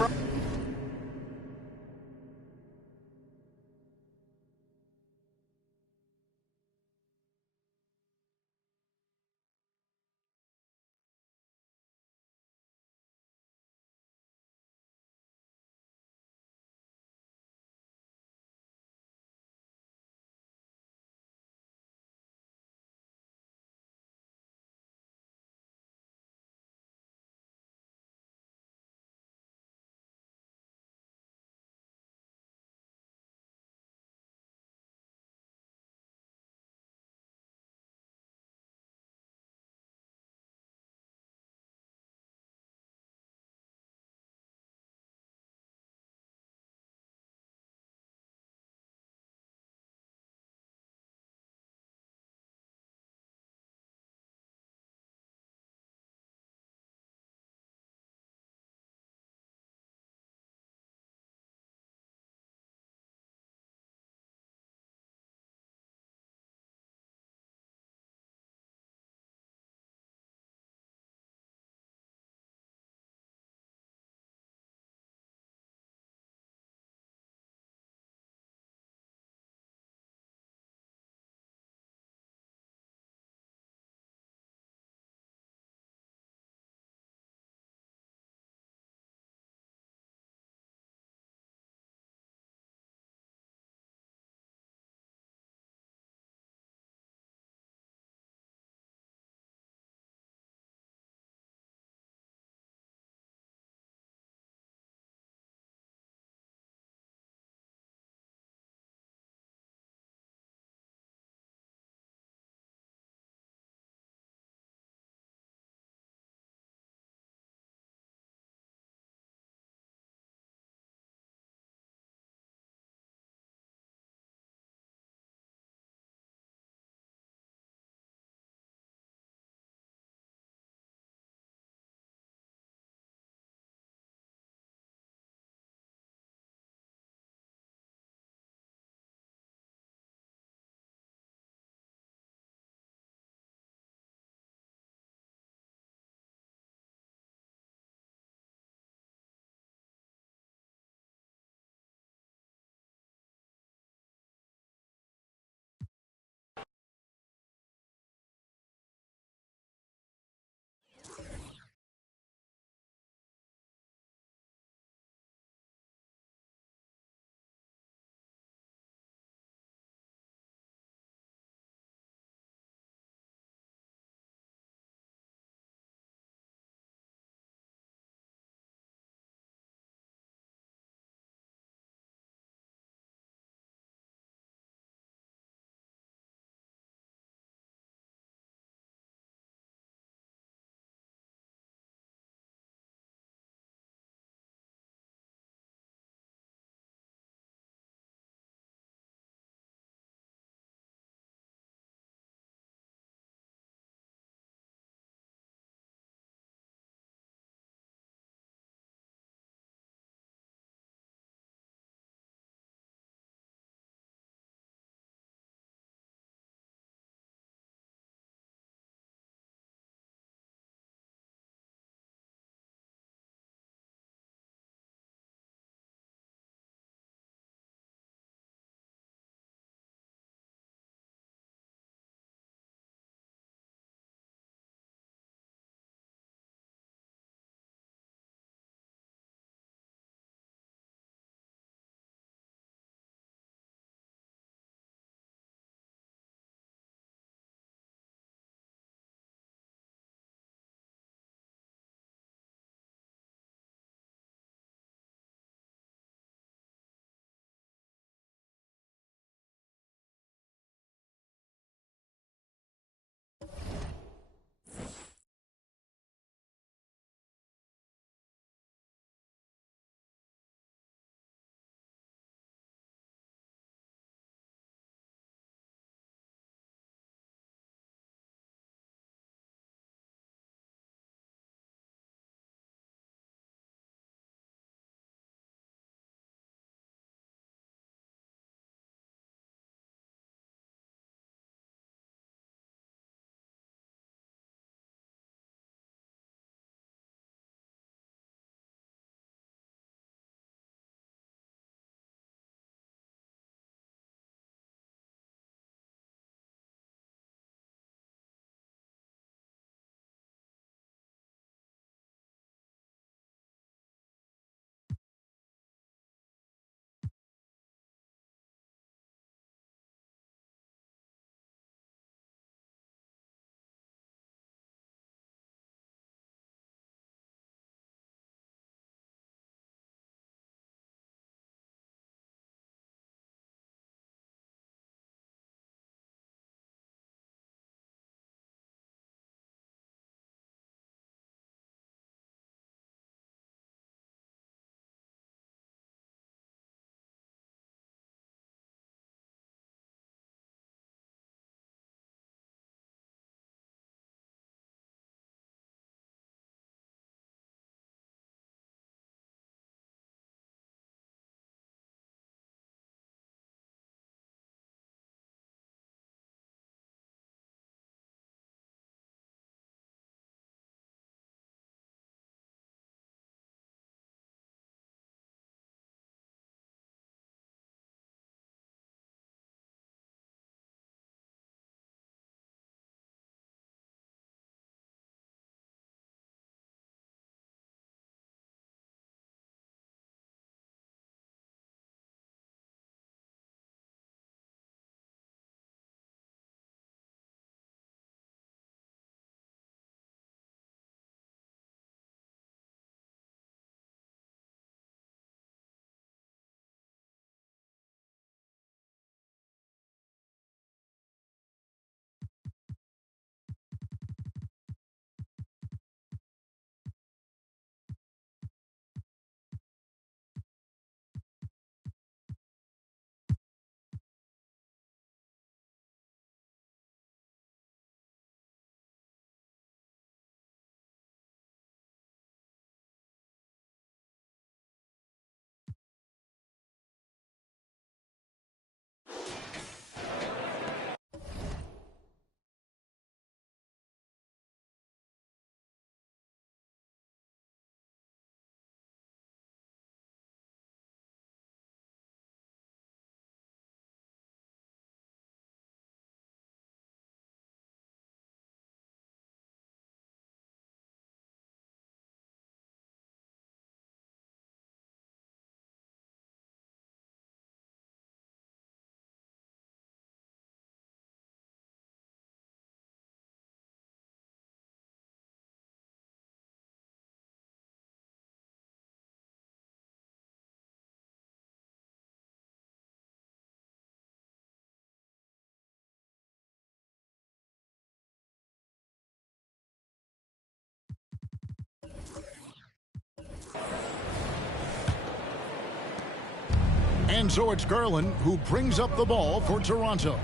And so it's Garland who brings up the ball for Toronto.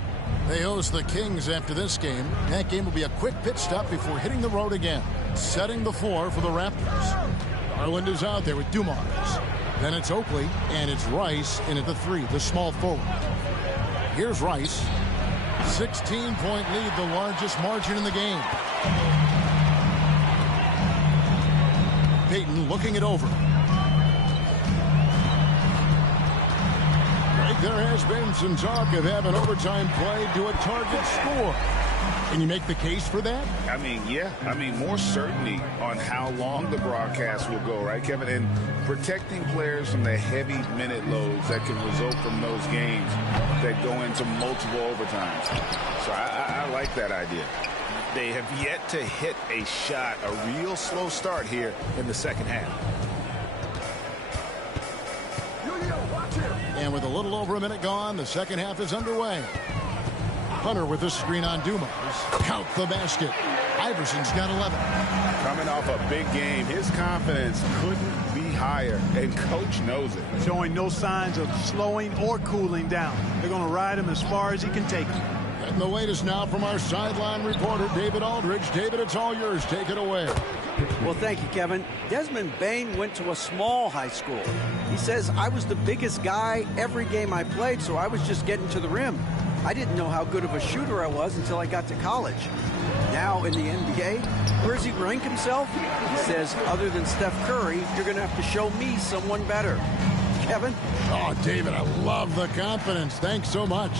They host the Kings after this game. That game will be a quick pit stop before hitting the road again. Setting the floor for the Raptors. Garland is out there with Dumars. Then it's Oakley, and it's Rice in at the 3, the small forward. Here's Rice. 16-point lead, the largest margin in the game. Payton looking it over. There has been some talk of having overtime play to a target score. Can you make the case for that? I mean, yeah. I mean, more certainty on how long the broadcast will go, right, Kevin? And protecting players from the heavy minute loads that can result from those games that go into multiple overtimes. So I like that idea. They have yet to hit a shot, a real slow start here in the second half. And with a little over a minute gone, the second half is underway. Hunter with the screen on Dumars. Count the basket. Iverson's got 11. Coming off a big game, his confidence couldn't be higher, and coach knows it. Showing no signs of slowing or cooling down. They're going to ride him as far as he can take him. And the latest now from our sideline reporter, David Aldridge. David, it's all yours. Take it away. Well, thank you, Kevin. Desmond Bain went to a small high school. He says, I was the biggest guy every game I played, so I was just getting to the rim. I didn't know how good of a shooter I was until I got to college. Now in the NBA, where does he rank himself? He says, other than Steph Curry, you're going to have to show me someone better. Kevin? Oh, David, I love the confidence. Thanks so much.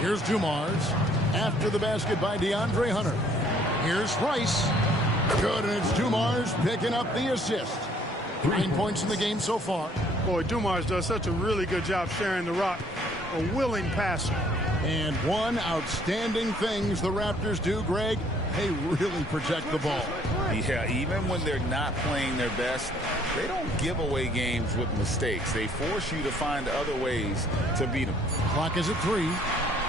Here's Dumars. After the basket by DeAndre Hunter. Here's Rice. Good, and it's Dumars picking up the assist. 9 points in the game so far. Boy, Dumars does such a really good job sharing the rock. A willing passer. And one outstanding things the Raptors do, Greg, they really protect the ball. Yeah, even when they're not playing their best, they don't give away games with mistakes. They force you to find other ways to beat them. Clock is at 3.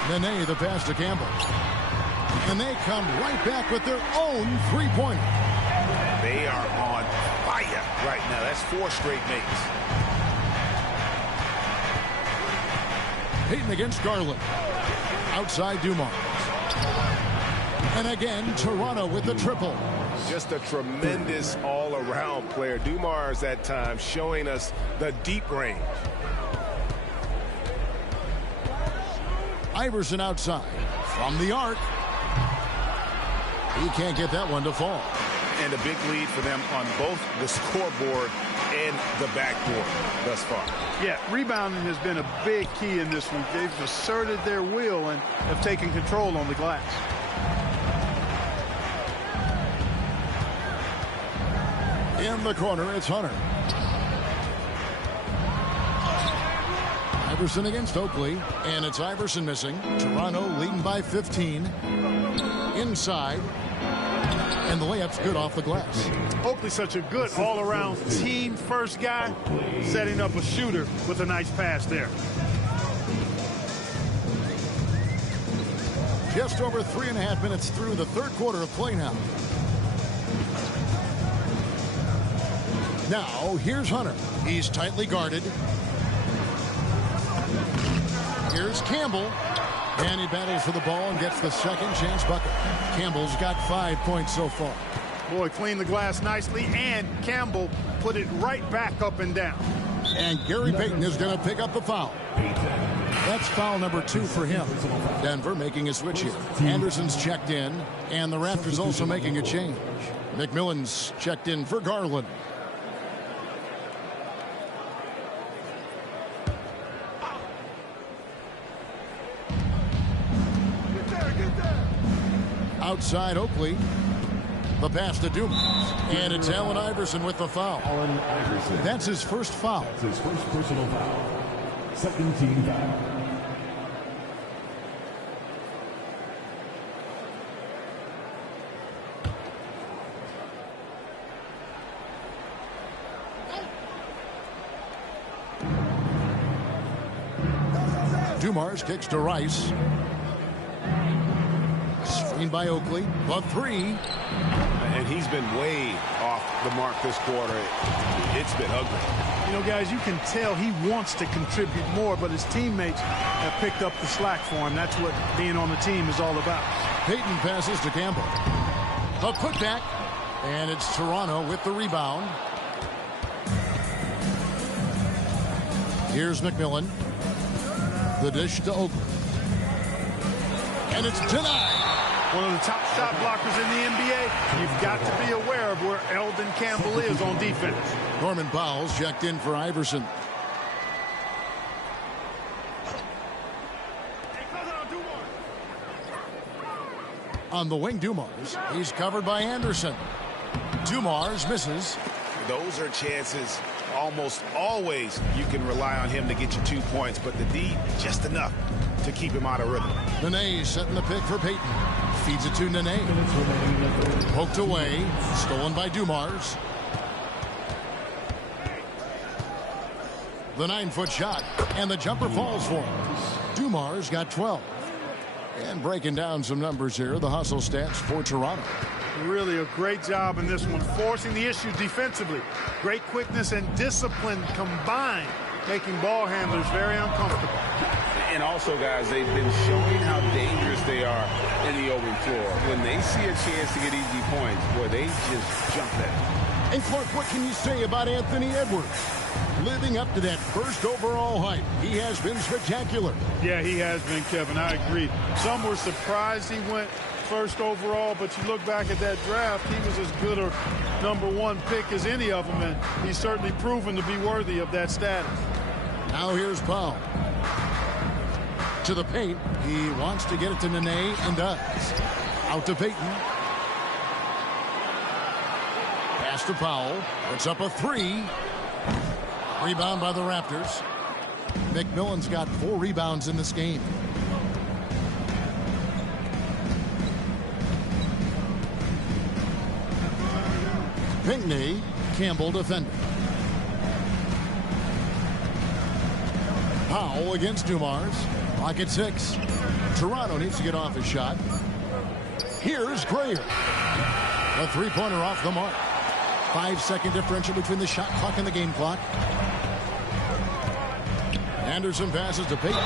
Nene, the pass to Campbell. And they come right back with their own three-pointer. They are on fire right now. That's 4 straight makes. Payton against Garland. Outside Dumars. And again, Toronto with the triple. Just a tremendous all-around player. Dumars at times showing us the deep range. Iverson outside from the arc. He can't get that one to fall. And a big lead for them on both the scoreboard and the backboard thus far. Yeah, rebounding has been a big key in this one. They've asserted their will and have taken control on the glass. In the corner, it's Hunter. Iverson against Oakley, and it's Iverson missing. Toronto leading by 15. Inside. And the layup's good off the glass. Oakley's such a good all-around team first guy, setting up a shooter with a nice pass there. Just over 3.5 minutes through the third quarter of play now. Now, here's Hunter. He's tightly guarded. Here's Campbell. And he battles for the ball and gets the second chance bucket. Campbell's got 5 points so far. Boy, cleaned the glass nicely, and Campbell put it right back up and down. And Gary Payton is going to pick up the foul. That's foul number 2 for him. Denver making a switch here. Anderson's checked in, and the Raptors also making a change. McMillan's checked in for Garland. Outside Oakley. The pass to Dumars. And it's Allen Iverson with the foul. Allen Iverson. That's his first foul. That's his first personal foul. Second team foul. Dumars kicks to Rice. Screen by Oakley. The 3. And and he's been way off the mark this quarter. It's been ugly. You know, guys, you can tell he wants to contribute more, but his teammates have picked up the slack for him. That's what being on the team is all about. Payton passes to Campbell. A putback, and it's Toronto with the rebound. Here's McMillan. The dish to Oakland. And it's denied. One of the top shot blockers in the NBA. You've got to be aware of where Eldon Campbell is on defense. Norman Powell's checked in for Iverson. On the wing, Dumars. He's covered by Anderson. Dumars misses. Those are chances almost always you can rely on him to get you 2 points, but the D, just enough to keep him out of rhythm. Nene setting the pick for Payton. Feeds it to Nene. Poked away. Stolen by Dumars. The 9-foot shot. And the jumper falls for him. Dumars got 12. And breaking down some numbers here, the hustle stats for Toronto. Really a great job in this one, forcing the issue defensively. Great quickness and discipline combined, making ball handlers very uncomfortable. And also, guys, they've been showing how dangerous they are in the open floor. When they see a chance to get easy points, boy, they just jump at it. And Clark, what can you say about Anthony Edwards? Living up to that first overall hype, he has been spectacular. Yeah, he has been, Kevin. I agree. Some were surprised he went first overall, but you look back at that draft, he was as good a #1 pick as any of them, and he's certainly proven to be worthy of that status. Now here's Powell. To the paint. He wants to get it to Nene and does. Out to Payton. Pass to Powell. Puts up a 3. Rebound by the Raptors. McMillan's got 4 rebounds in this game. Pinckney, Campbell defending. Powell against Dumars. Clock at 6. Toronto needs to get off his shot. Here's Grayer. A 3-pointer off the mark. 5-second differential between the shot clock and the game clock. Anderson passes to Payton.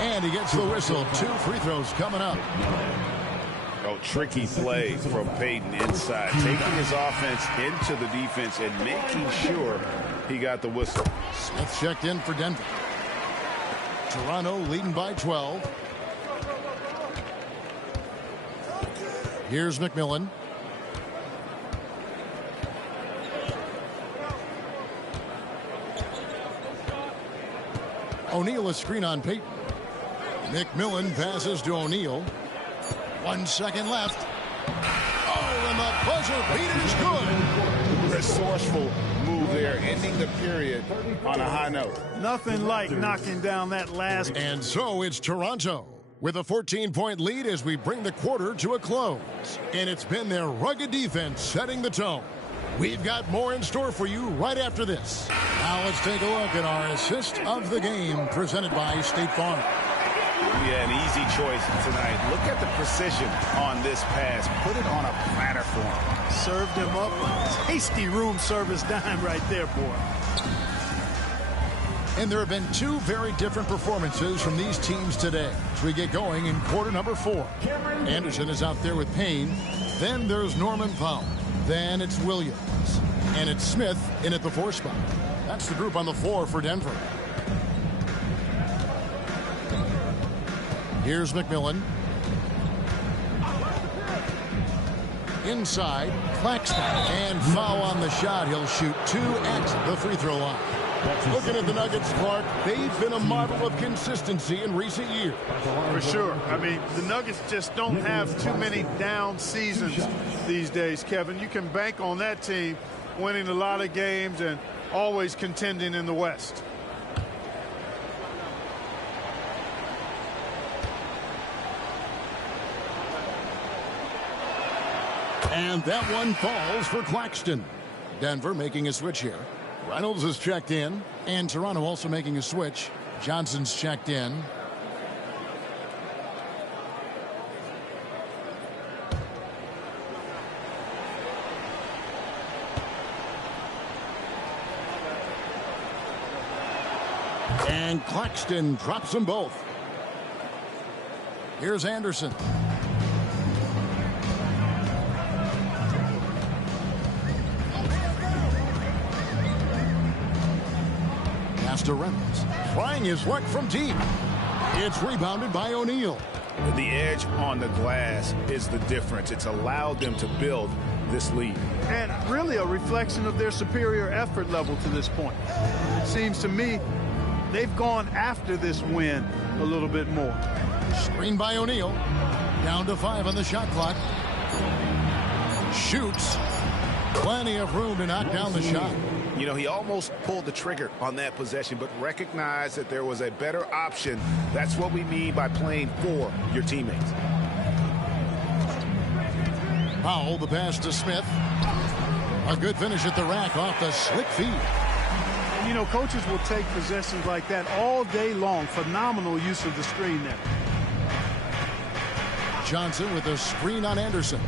And he gets the whistle. 2 free throws coming up. Oh, tricky play from Payton inside. Taking his offense into the defense and making sure he got the whistle. Smith checked in for Denver. Toronto leading by 12. Here's McMillan. O'Neal a screen on Payton. McMillan passes to O'Neal. 1 second left. Oh, and the buzzer beater is good. Resourceful move there, ending the period on a high note. Nothing like knocking down that last. And so it's Toronto with a 14-point lead as we bring the quarter to a close. And it's been their rugged defense setting the tone. We've got more in store for you right after this. Now let's take a look at our assist of the game presented by State Farm. Yeah, an easy choice tonight. Look at the precision on this pass. Put it on a platter for him. Served him up a tasty room service dime right there, boy. And there have been 2 very different performances from these teams today as we get going in quarter number 4. Anderson is out there with Payne. Then there's Norman Powell. Then it's Williams. And it's Smith in at the 4 spot. That's the group on the floor for Denver. Here's McMillan. Inside, Claxton. And foul on the shot. He'll shoot 2 at the free throw line. Looking at the Nuggets, Clark, they've been a model of consistency in recent years. For sure. I mean, the Nuggets just don't have too many down seasons these days, Kevin. You can bank on that team winning a lot of games and always contending in the West. And that one falls for Claxton. Denver making a switch here. Reynolds is checked in, and Toronto also making a switch. Johnson's checked in. And Claxton drops them both. Here's Anderson. Pass to Reynolds. Trying his luck from deep. It's rebounded by O'Neal. The edge on the glass is the difference. It's allowed them to build this lead. And really a reflection of their superior effort level to this point. It seems to me they've gone after this win a little bit more. Screen by O'Neal. Down to 5 on the shot clock. Shoots. Plenty of room to knock down the shot. You know, he almost pulled the trigger on that possession, but recognized that there was a better option. That's what we mean by playing for your teammates. Powell, the pass to Smith. A good finish at the rack off the slick feed. And, you know, coaches will take possessions like that all day long. Phenomenal use of the screen there. Johnson with a screen on Anderson.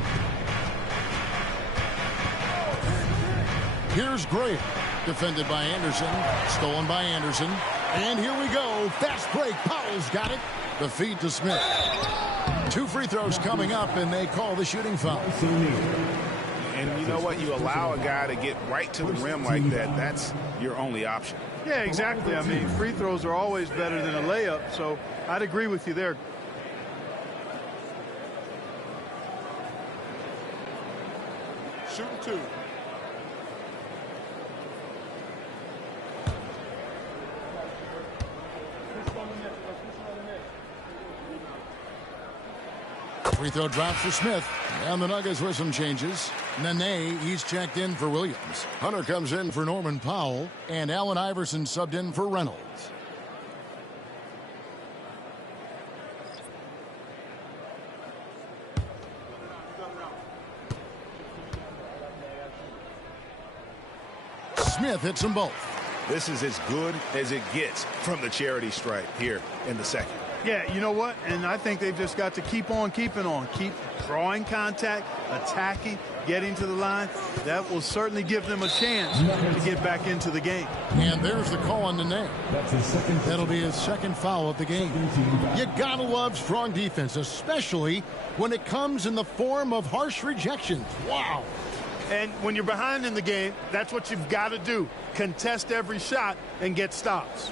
Here's Gray, defended by Anderson, stolen by Anderson. And here we go. Fast break. Powell's got it. The feed to Smith. 2 free throws coming up, and they call the shooting foul. And you know what? You allow a guy to get right to the rim like that. That's your only option. Yeah, exactly. I mean, free throws are always better than a layup, so I'd agree with you there. Shooting 2. Free throw drops for Smith. And the Nuggets with some changes. Nene, he's checked in for Williams. Hunter comes in for Norman Powell. And Allen Iverson subbed in for Reynolds. Smith hits them both. This is as good as it gets from the charity stripe here in the second. Yeah, you know what? And I think they've just got to keep on keeping on. Keep drawing contact, attacking, getting to the line. That will certainly give them a chance to get back into the game. And there's the call on Nene. That'll be his second foul of the game. You gotta love strong defense, especially when it comes in the form of harsh rejections. Wow. And when you're behind in the game, that's what you've got to do. Contest every shot and get stops.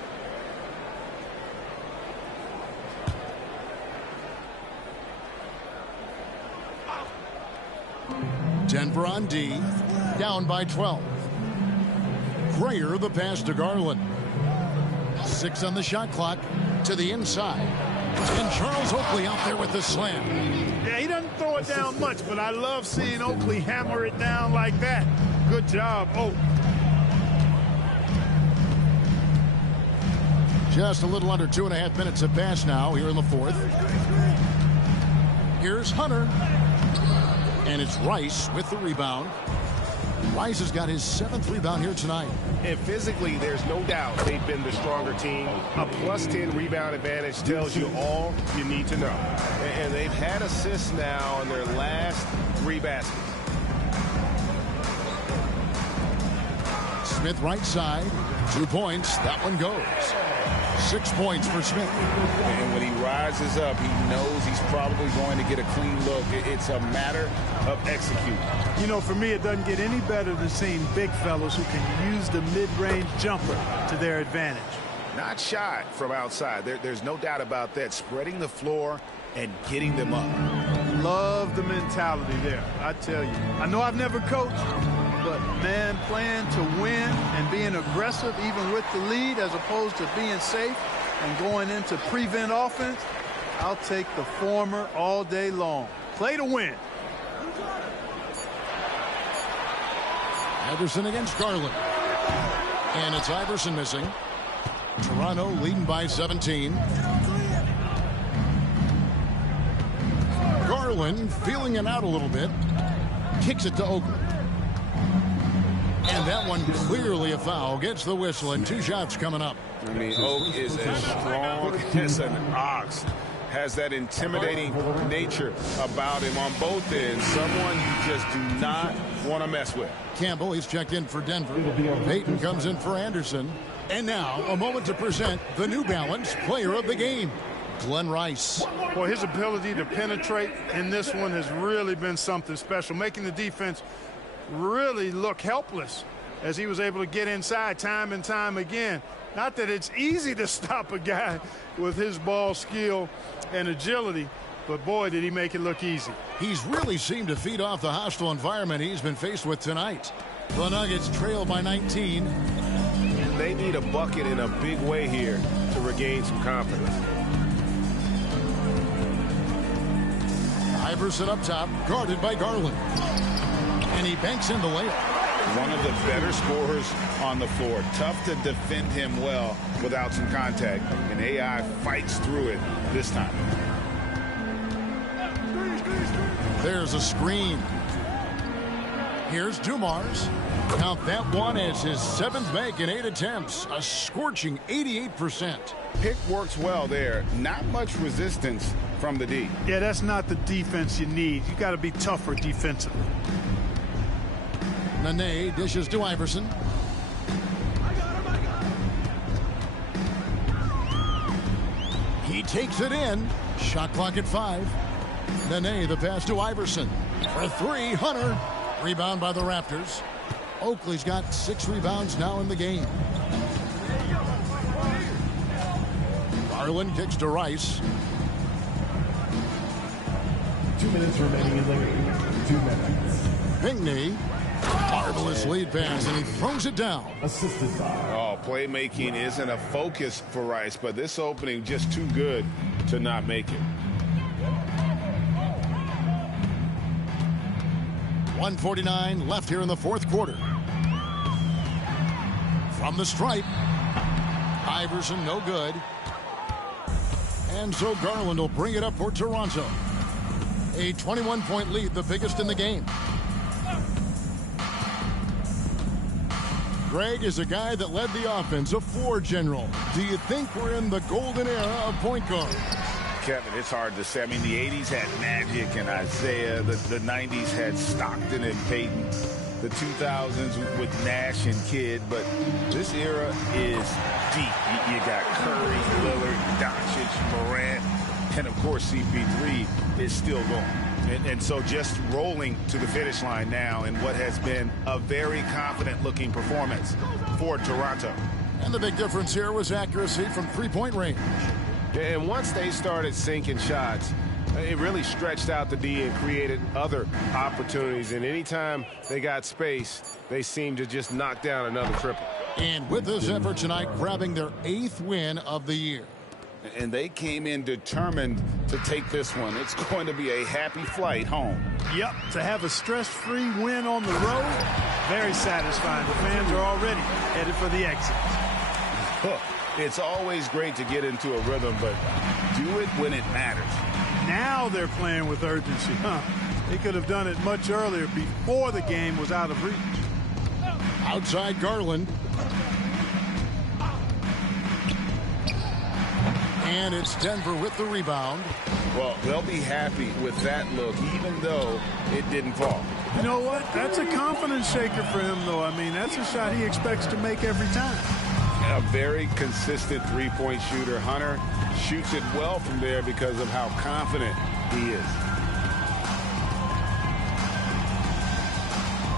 Denver on D, down by 12. Grayer, the pass to Garland. 6 on the shot clock, to the inside. And Charles Oakley out there with the slam. Yeah, he doesn't throw it down much, but I love seeing Oakley hammer it down like that. Good job, Oak. Just a little under 2.5 minutes have passed now here in the fourth. Here's Hunter. And it's Rice with the rebound. Rice has got his 7th rebound here tonight. And physically, there's no doubt they've been the stronger team. A +10 rebound advantage tells you all you need to know. And they've had assists now in their last 3 baskets. Smith right side. 2 points. That one goes. 6 points for Smith. And when he rises up, he knows he's probably going to get a clean look. It's a matter of executing. You know, for me, it doesn't get any better than seeing big fellows who can use the mid-range jumper to their advantage. Not shy from outside. There's no doubt about that. Spreading the floor and getting them up. Love the mentality there, I tell you. I know I've never coached, but, man, playing to win and being aggressive even with the lead as opposed to being safe and going into prevent offense, I'll take the former all day long. Play to win. Iverson against Garland. And it's Iverson missing. Toronto leading by 17. Garland feeling it out a little bit. Kicks it to Oakley. And that one clearly a foul. Gets the whistle and 2 shots coming up. I mean, Oak is as strong as an ox. Has that intimidating nature about him on both ends. Someone you just do not want to mess with. Campbell, he's checked in for Denver. Payton comes in for Anderson. And now, a moment to present the New Balance Player of the Game, Glenn Rice. Well, his ability to penetrate in this one has really been something special, making the defense really look helpless as he was able to get inside time and time again. Not that it's easy to stop a guy with his ball skill and agility, but boy, did he make it look easy. He's really seemed to feed off the hostile environment he's been faced with tonight. The Nuggets trail by 19. They need a bucket in a big way here to regain some confidence. Iverson up top, guarded by Garland. And he banks in the layup. One of the better scorers on the floor. Tough to defend him well without some contact. And AI fights through it this time. There's a screen. Here's Dumars. Count that one as his 7th make in 8 attempts. A scorching 88%. Pick works well there. Not much resistance from the D. Yeah, that's not the defense you need. You got to be tougher defensively. Nene dishes to Iverson. He takes it in. Shot clock at 5. Nene, the pass to Iverson. For 3, Hunter. Rebound by the Raptors. Oakley's got 6 rebounds now in the game. Garland kicks to Rice. 2 minutes remaining in the game. 2 minutes. Pinckney. Marvelous lead pass, and he throws it down. Assisted by. Oh, playmaking isn't a focus for Rice, but this opening just too good to not make it. 1:49 left here in the 4th quarter. From the stripe. Iverson no good. And so Garland will bring it up for Toronto. A 21-point lead, the biggest in the game. Greg is a guy that led the offense, a floor general. Do you think we're in the golden era of point guard? Kevin, it's hard to say. I mean, the 80s had Magic and Isaiah. The 90s had Stockton and Payton. The 2000s with Nash and Kidd. But this era is deep. You got Curry, Lillard, Doncic, Morant, and, of course, CP3 is still going. And so just rolling to the finish line now in what has been a very confident-looking performance for Toronto. And the big difference here was accuracy from three-point range. And once they started sinking shots, it really stretched out the D and created other opportunities. And anytime they got space, they seemed to just knock down another triple. And with this effort tonight, grabbing their 8th win of the year. And they came in determined to take this one. It's going to be a happy flight home. Yep, to have a stress-free win on the road, very satisfying. The fans are already headed for the exit. It's always great to get into a rhythm, but do it when it matters. Now they're playing with urgency, huh? They could have done it much earlier before the game was out of reach. Outside Garland. And it's Denver with the rebound. Well, they'll be happy with that look, even though it didn't fall. You know what? That's a confidence shaker for him, though. I mean, that's a shot he expects to make every time. A very consistent three-point shooter. Hunter shoots it well from there because of how confident he is.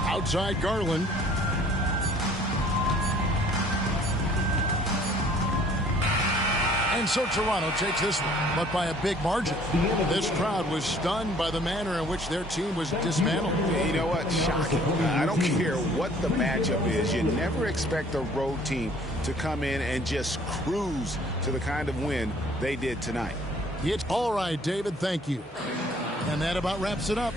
Outside Garland. And so Toronto takes this one, but by a big margin. This crowd was stunned by the manner in which their team was dismantled. You know what? Shocking. I don't care what the matchup is. You never expect a road team to come in and just cruise to the kind of win they did tonight. It's all right, David. Thank you. And that about wraps it up.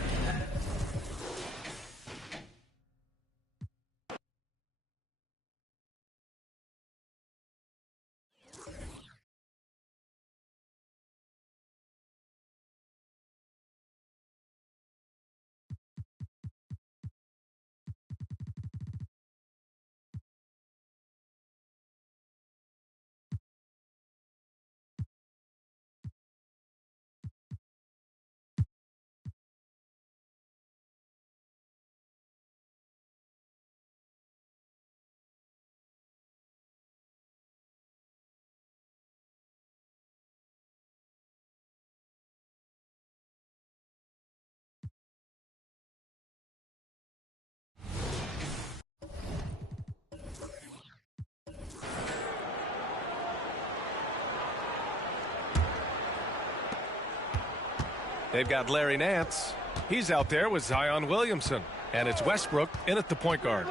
They've got Larry Nance. He's out there with Zion Williamson. And it's Westbrook in at the point guard.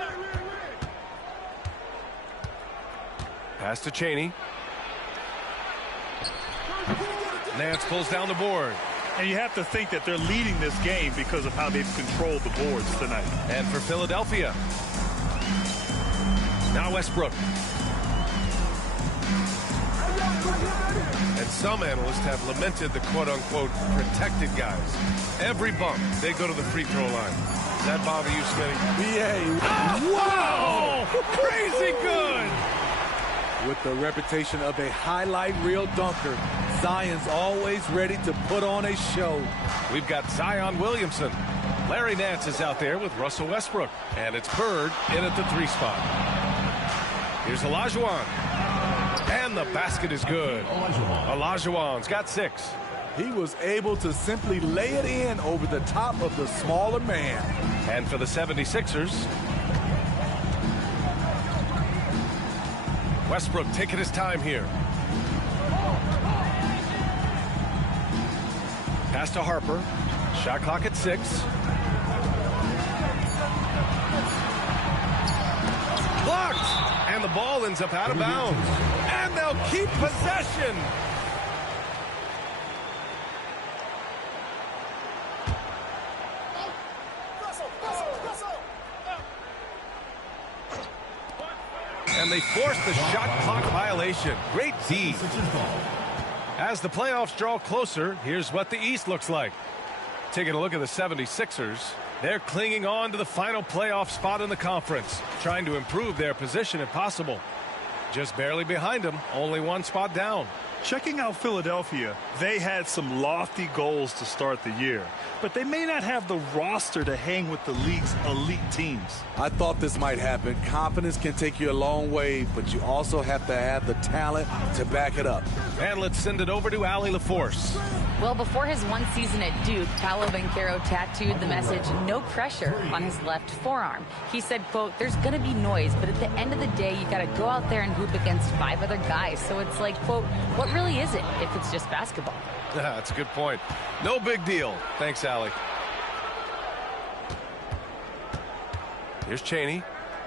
Pass to Chaney. Nance pulls down the board. And you have to think that they're leading this game because of how they've controlled the boards tonight. And for Philadelphia, now Westbrook. And some analysts have lamented the quote-unquote protected guys. Every bump, they go to the free throw line. Does that bother you, Smitty? BA. Wow! Crazy good! With the reputation of a highlight reel dunker, Zion's always ready to put on a show. We've got Zion Williamson. Larry Nance is out there with Russell Westbrook. And it's Bird in at the 3 spot. Here's Olajuwon. And the basket is good. Olajuwon's got 6. He was able to simply lay it in over the top of the smaller man. And for the 76ers, Westbrook taking his time here. Pass to Harper. Shot clock at 6. Blocked! And the ball ends up out of bounds. And they'll keep possession. And they force the shot clock violation. Great D. As the playoffs draw closer, here's what the East looks like. Taking a look at the 76ers. They're clinging on to the final playoff spot in the conference, trying to improve their position if possible. Just barely behind them, only 1 spot down. Checking out Philadelphia, they had some lofty goals to start the year, but they may not have the roster to hang with the league's elite teams. I thought this might happen. Confidence can take you a long way, but you also have to have the talent to back it up. And let's send it over to Allie LaForce. Well, before his 1 season at Duke, Paolo Banchero tattooed the message, "No pressure," on his left forearm. He said, quote, "There's going to be noise, but at the end of the day, you got to go out there and hoop against 5 other guys." So it's like, quote, what really is it if it's just basketball? That's a good point. No big deal. Thanks, Allie. Here's Chaney.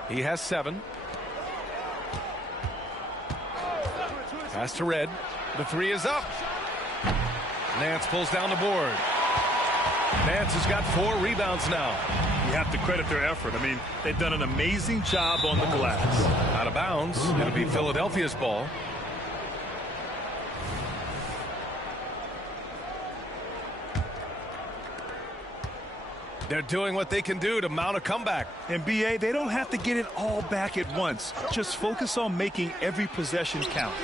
He has 7. Pass to Red. The 3 is up. Nance pulls down the board. Nance has got 4 rebounds now. You have to credit their effort. I mean, they've done an amazing job on the glass. Out of bounds. It'll be Philadelphia's ball. They're doing what they can do to mount a comeback. And BA, they don't have to get it all back at once. Just focus on making every possession count.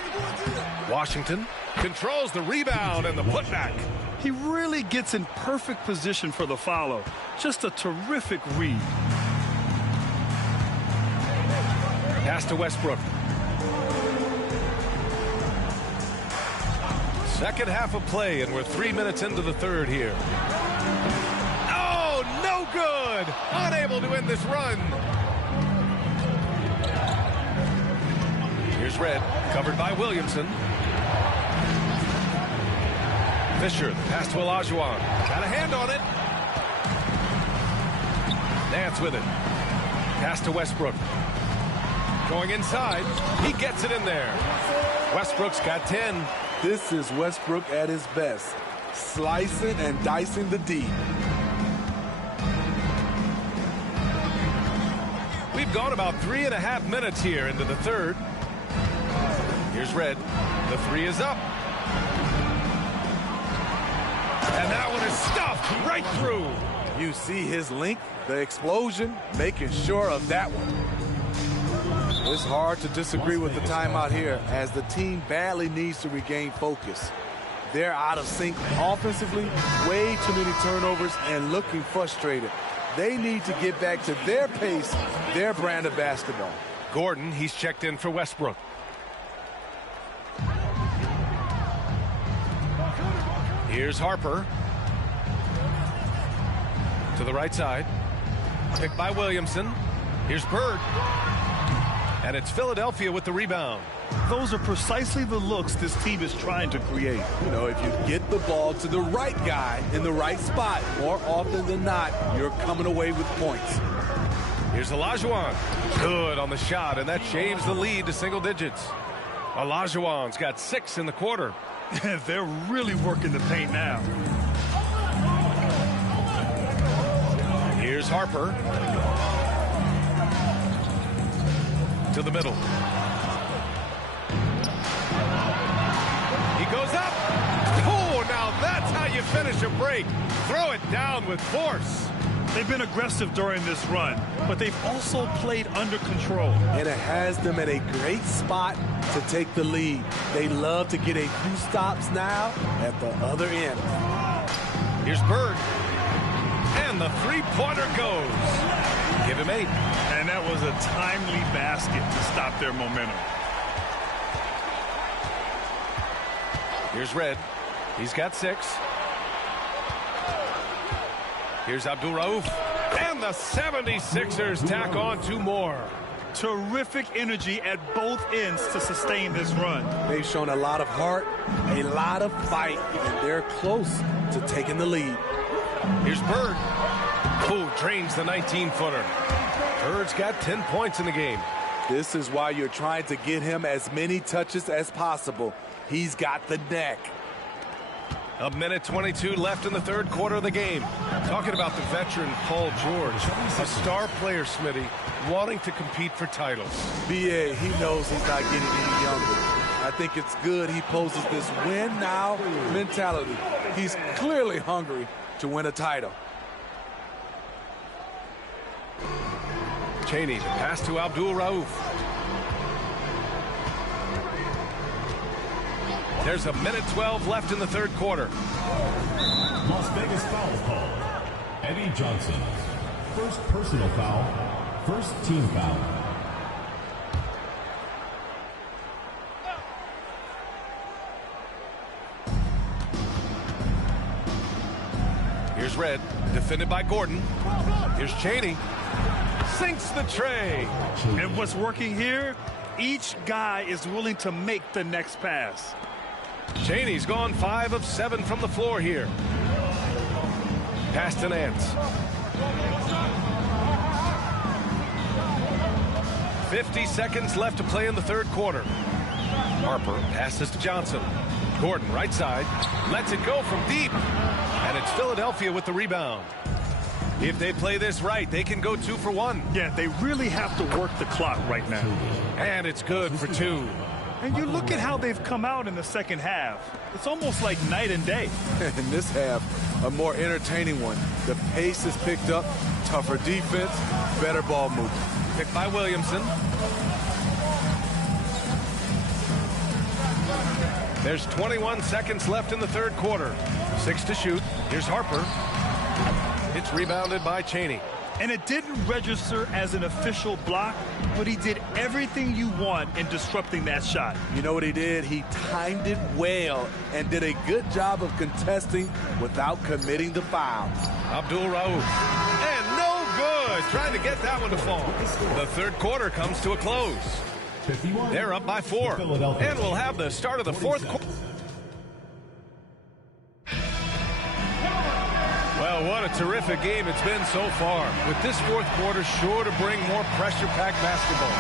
Washington controls the rebound and the putback. He really gets in perfect position for the follow. Just a terrific read. Pass to Westbrook. Second half of play, and we're 3 minutes into the third here. Oh, no good! Unable to end this run. Here's Red, covered by Williamson. Fisher, pass to Olajuwon. Got a hand on it. Nance with it. Pass to Westbrook. Going inside. He gets it in there. Westbrook's got 10. This is Westbrook at his best. Slicing and dicing the D. We've gone about 3.5 minutes here into the third. Here's Red. The 3 is up. And that one is stuffed right through. You see his length, the explosion, making sure of that one. It's hard to disagree with the timeout here as the team badly needs to regain focus. They're out of sync offensively, way too many turnovers, and looking frustrated. They need to get back to their pace, their brand of basketball. Gordon, he's checked in for Westbrook. Here's Harper. To the right side. Picked by Williamson. Here's Bird. And it's Philadelphia with the rebound. those are precisely the looks this team is trying to create. You know, if you get the ball to the right guy in the right spot, more often than not, you're coming away with points. Here's Olajuwon. Good on the shot, and that shaves the lead to single digits. Olajuwon's got 6 in the quarter. They're really working the paint now. Here's Harper. To the middle. He goes up. Oh, now that's how you finish a break. Throw it down with force. They've been aggressive during this run, but they've also played under control. And it has them at a great spot to take the lead. They love to get a few stops now at the other end. Here's Bird. And the three-pointer goes. Give him 8. And that was a timely basket to stop their momentum. Here's Red. He's got 6. Here's Abdul Rauf. And the 76ers tack on 2 more. Terrific energy at both ends to sustain this run. They've shown a lot of heart, a lot of fight, and they're close to taking the lead. Here's Bird. Who drains the 19-footer. Bird's got 10 points in the game. This is why you're trying to get him as many touches as possible. He's got the neck. 1:22 left in the third quarter of the game. Talking about the veteran Paul George, a star player, Smitty, wanting to compete for titles. B.A., he knows he's not getting any younger. I think it's good he poses this win now mentality. He's clearly hungry to win a title. Chaney, the pass to Abdul Rauf. There's 1:12 left in the third quarter. Las Vegas foul call. Eddie Johnson. First personal foul. First team foul. Here's Red, defended by Gordon. Here's Chaney. Sinks the tray. And what's working here, each guy is willing to make the next pass. Chaney's gone 5 of 7 from the floor here. Pass to Nance. 50 seconds left to play in the third quarter. Harper passes to Johnson. Gordon, right side, lets it go from deep. And it's Philadelphia with the rebound. If they play this right, they can go 2 for 1. Yeah, they really have to work the clock right now. And it's good for 2. And you look at how they've come out in the second half. It's almost like night and day. In this half, a more entertaining one. The pace is picked up, tougher defense, better ball movement. Picked by Williamson. There's 21 seconds left in the third quarter. 6 to shoot. Here's Harper. It's rebounded by Chaney. And it didn't register as an official block, but he did everything you want in disrupting that shot. You know what he did? He timed it well and did a good job of contesting without committing the foul. Abdul Rauf. And no good. Trying to get that one to fall. The third quarter comes to a close. They're up by 4. And we'll have the start of the fourth quarter. Well, what a terrific game it's been so far. With this fourth quarter sure to bring more pressure-packed basketball.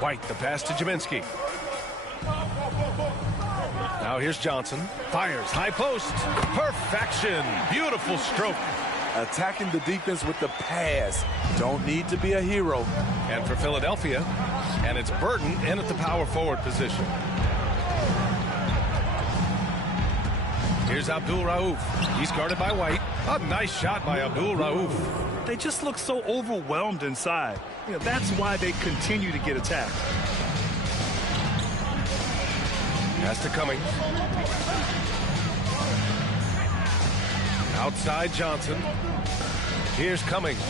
White, the pass to Jaminski. Now here's Johnson. Fires, high post. Perfection. Beautiful stroke. Attacking the defense with the pass. Don't need to be a hero. And for Philadelphia, and it's Burton in at the power forward position. Here's Abdul Rauf. He's guarded by White. A nice shot by Abdul Rauf. They just look so overwhelmed inside. You know, that's why they continue to get attacked. Pass to Cummings. Outside Johnson. Here's Cummings.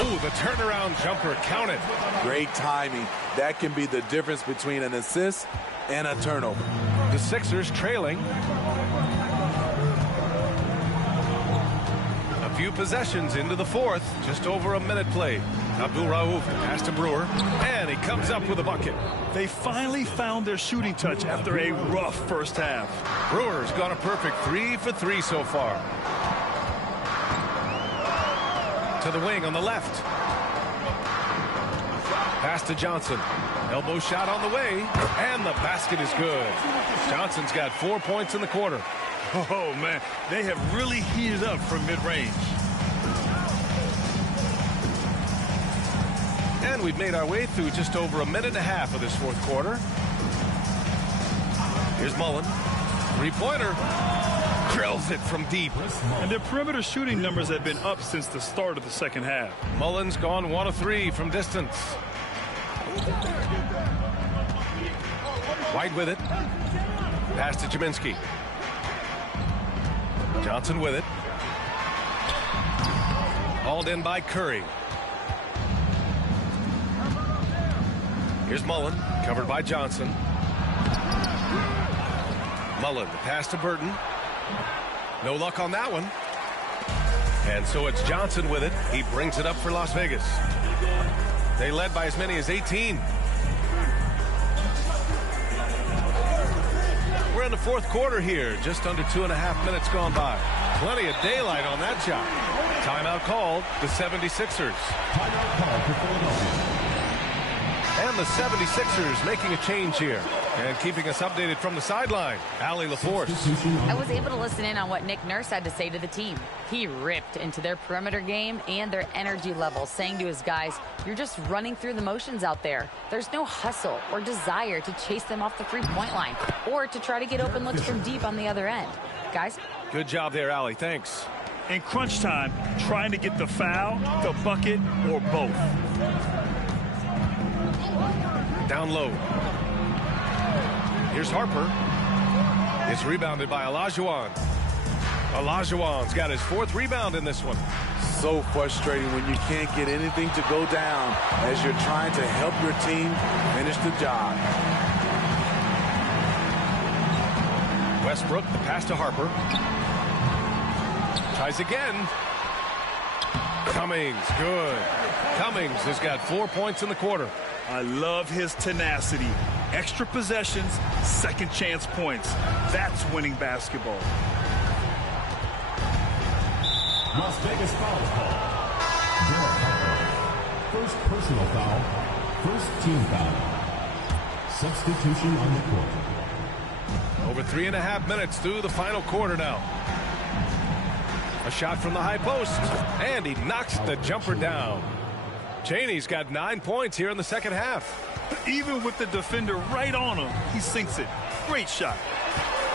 Ooh, the turnaround jumper counted. Great timing. That can be the difference between an assist and a turnover. The Sixers trailing. few possessions into the fourth. Just over a minute played. Abdul Rauf pass to Brewer, and he comes up with a bucket. They finally found their shooting touch after a rough first half. Brewer's gone a perfect 3 for 3 so far. To the wing on the left. Pass to Johnson. Elbow shot on the way, and the basket is good. Johnson's got 4 points in the quarter. Oh, man, they have really heated up from mid-range. And we've made our way through just over a minute and a half of this fourth quarter. Here's Mullen. Three-pointer. Drills it from deep. And their perimeter shooting numbers have been up since the start of the second half. Mullen's gone 1 of 3 from distance. White with it. Pass to Jaminski. Johnson with it. Hauled in by Curry. Here's Mullen, covered by Johnson. Mullen, the pass to Burton. No luck on that one. And so it's Johnson with it. He brings it up for Las Vegas. They led by as many as 18. We're in the fourth quarter here. Just under 2.5 minutes gone by. Plenty of daylight on that shot. Timeout called. The 76ers. And the 76ers making a change here. And keeping us updated from the sideline, Allie LaForce. I was able to listen in on what Nick Nurse had to say to the team. He ripped into their perimeter game and their energy level, saying to his guys, you're just running through the motions out there. There's no hustle or desire to chase them off the three-point line or to try to get open looks from deep on the other end. Guys? Good job there, Allie. Thanks. In crunch time, trying to get the foul, the bucket, or both. Down low. Here's Harper. It's rebounded by Olajuwon. Olajuwon's got his 4th rebound in this one. So frustrating when you can't get anything to go down as you're trying to help your team finish the job. Westbrook, the pass to Harper. Tries again. Cummings, good. Cummings has got 4 points in the quarter. I love his tenacity. Extra possessions, second chance points. That's winning basketball. Las Vegas foul call. Derek Harper. First personal foul. First team foul. Substitution on the court. Over 3.5 minutes through the final quarter now. A shot from the high post. And he knocks the jumper down. Chaney's got 9 points here in the second half. Even with the defender right on him, he sinks it. Great shot.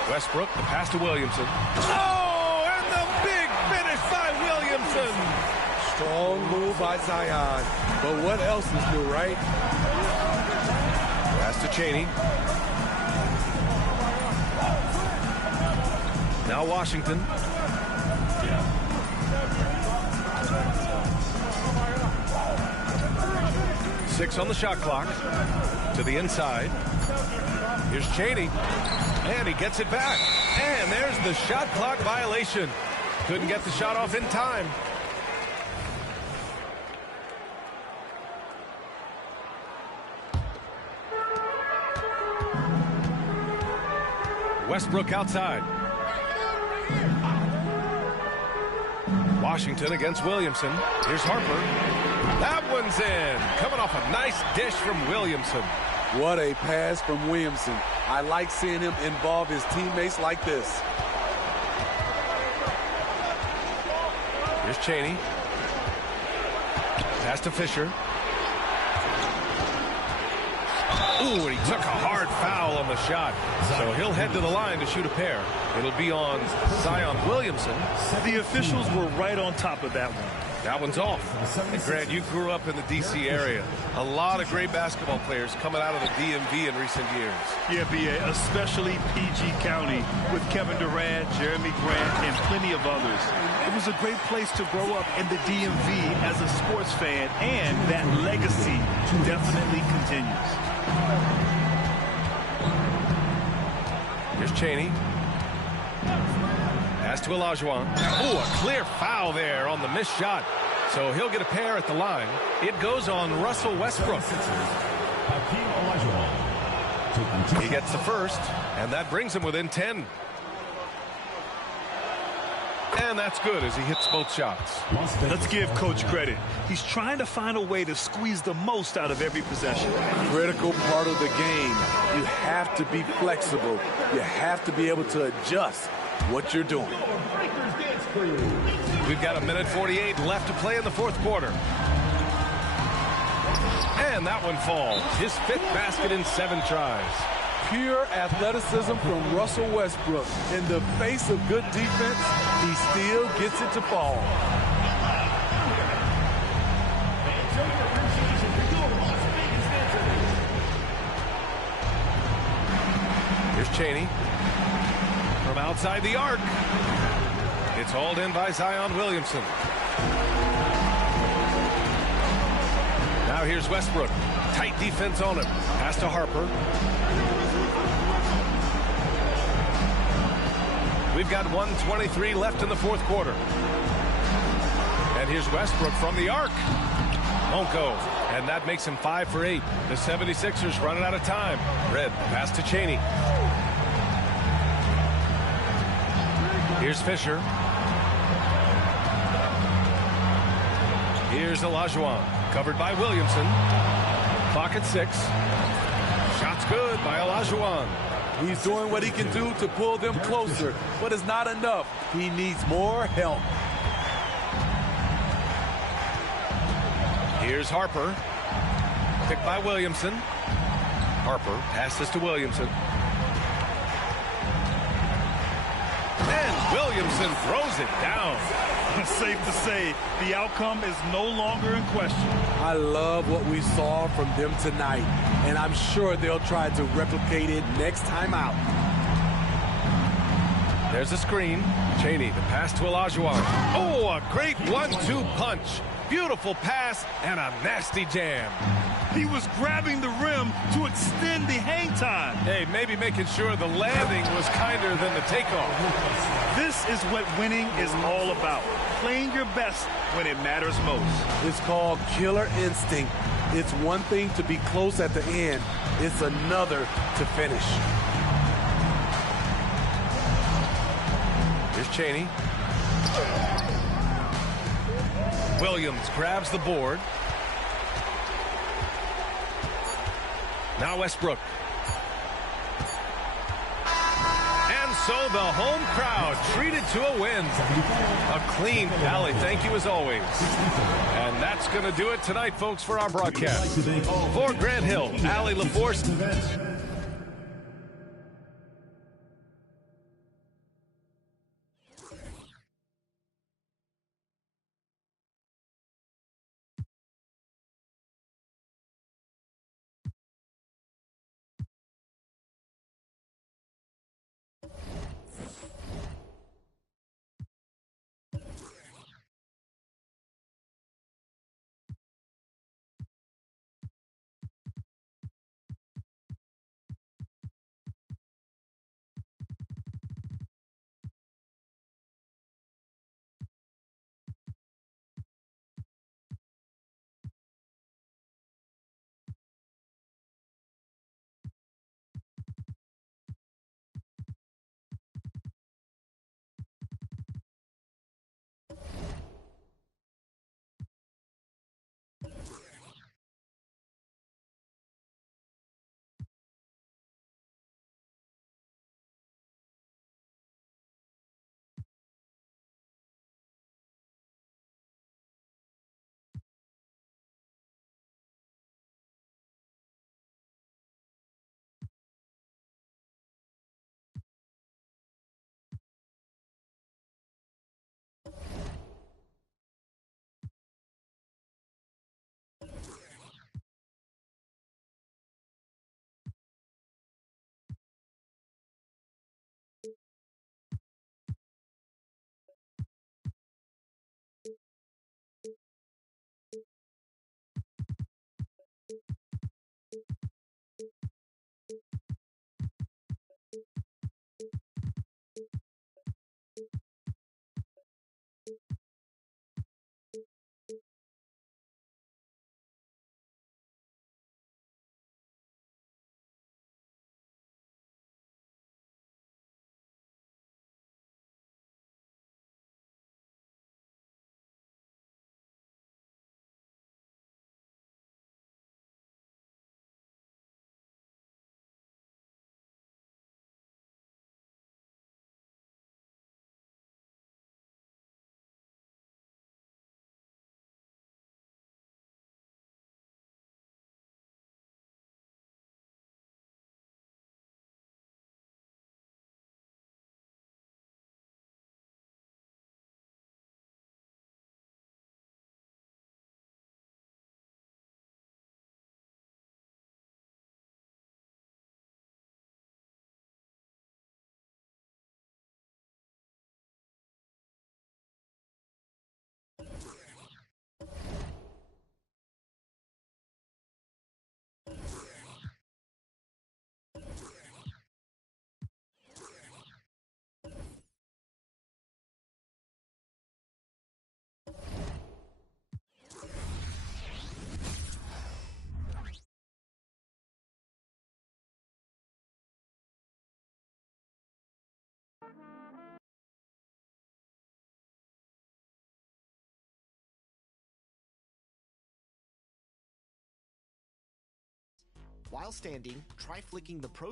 Westbrook, the pass to Williamson. Oh, and the big finish by Williamson. Strong move by Zion. But what else is new, right? Pass to Chaney. Now Washington. Six on the shot clock. To the inside. Here's Chaney. And he gets it back. And there's the shot clock violation. Couldn't get the shot off in time. Westbrook outside. Washington against Williamson. Here's Harper. That one's in. Coming off a nice dish from Williamson. What a pass from Williamson. I like seeing him involve his teammates like this. Here's Chaney. Pass to Fisher. Ooh, and he took a hard foul on the shot. So he'll head to the line to shoot a pair. It'll be on Zion Williamson. The officials were right on top of that one. That one's off. And Grant, you grew up in the D.C. area. A lot of great basketball players coming out of the DMV in recent years. Yeah, B.A., especially PG County with Kevin Durant, Jeremy Grant, and plenty of others. It was a great place to grow up in the DMV as a sports fan, and that legacy definitely continues. Here's Chaney. Pass to Olajuwon. Oh, a clear foul there on the missed shot. So he'll get a pair at the line. It goes on Russell Westbrook. He gets the first, and that brings him within 10. And that's good as he hits both shots. Let's give Coach credit. He's trying to find a way to squeeze the most out of every possession. Critical part of the game. You have to be flexible. You have to be able to adjust what you're doing. We've got 1:48 left to play in the fourth quarter. And that one falls. His 5th basket in 7 tries. Pure athleticism from Russell Westbrook. In the face of good defense, he still gets it to fall. Here's Chaney from outside the arc. It's hauled in by Zion Williamson. Now here's Westbrook. Tight defense on him. Pass to Harper. We've got 1:23 left in the fourth quarter. And here's Westbrook from the arc. Won't go. And that makes him 5 for 8. The 76ers running out of time. Red, pass to Chaney. Here's Fisher. Here's Olajuwon. Covered by Williamson. Clock at 6. Shot's good by Olajuwon. He's doing what he can do to pull them closer, but it's not enough. He needs more help. Here's Harper. Picked by Williamson. Harper passes to Williamson. And Williamson throws it down. It's safe to say the outcome is no longer in question. I love what we saw from them tonight, and I'm sure they'll try to replicate it next time out. There's a screen. Chaney, the pass to Olajuwon. Oh, a great 1-2 punch. Beautiful pass and a nasty jam. He was grabbing the rim to extend the hang time. Hey, maybe making sure the landing was kinder than the takeoff. This is what winning is all about. Playing your best when it matters most. It's called killer instinct. It's one thing to be close at the end. It's another to finish. Here's Chaney. Williams grabs the board. Now Westbrook. And so the home crowd treated to a win. A clean rally. Thank you as always. And that's going to do it tonight, folks, for our broadcast. For Grant Hill, Allie LaForce. While standing, try flicking the Pro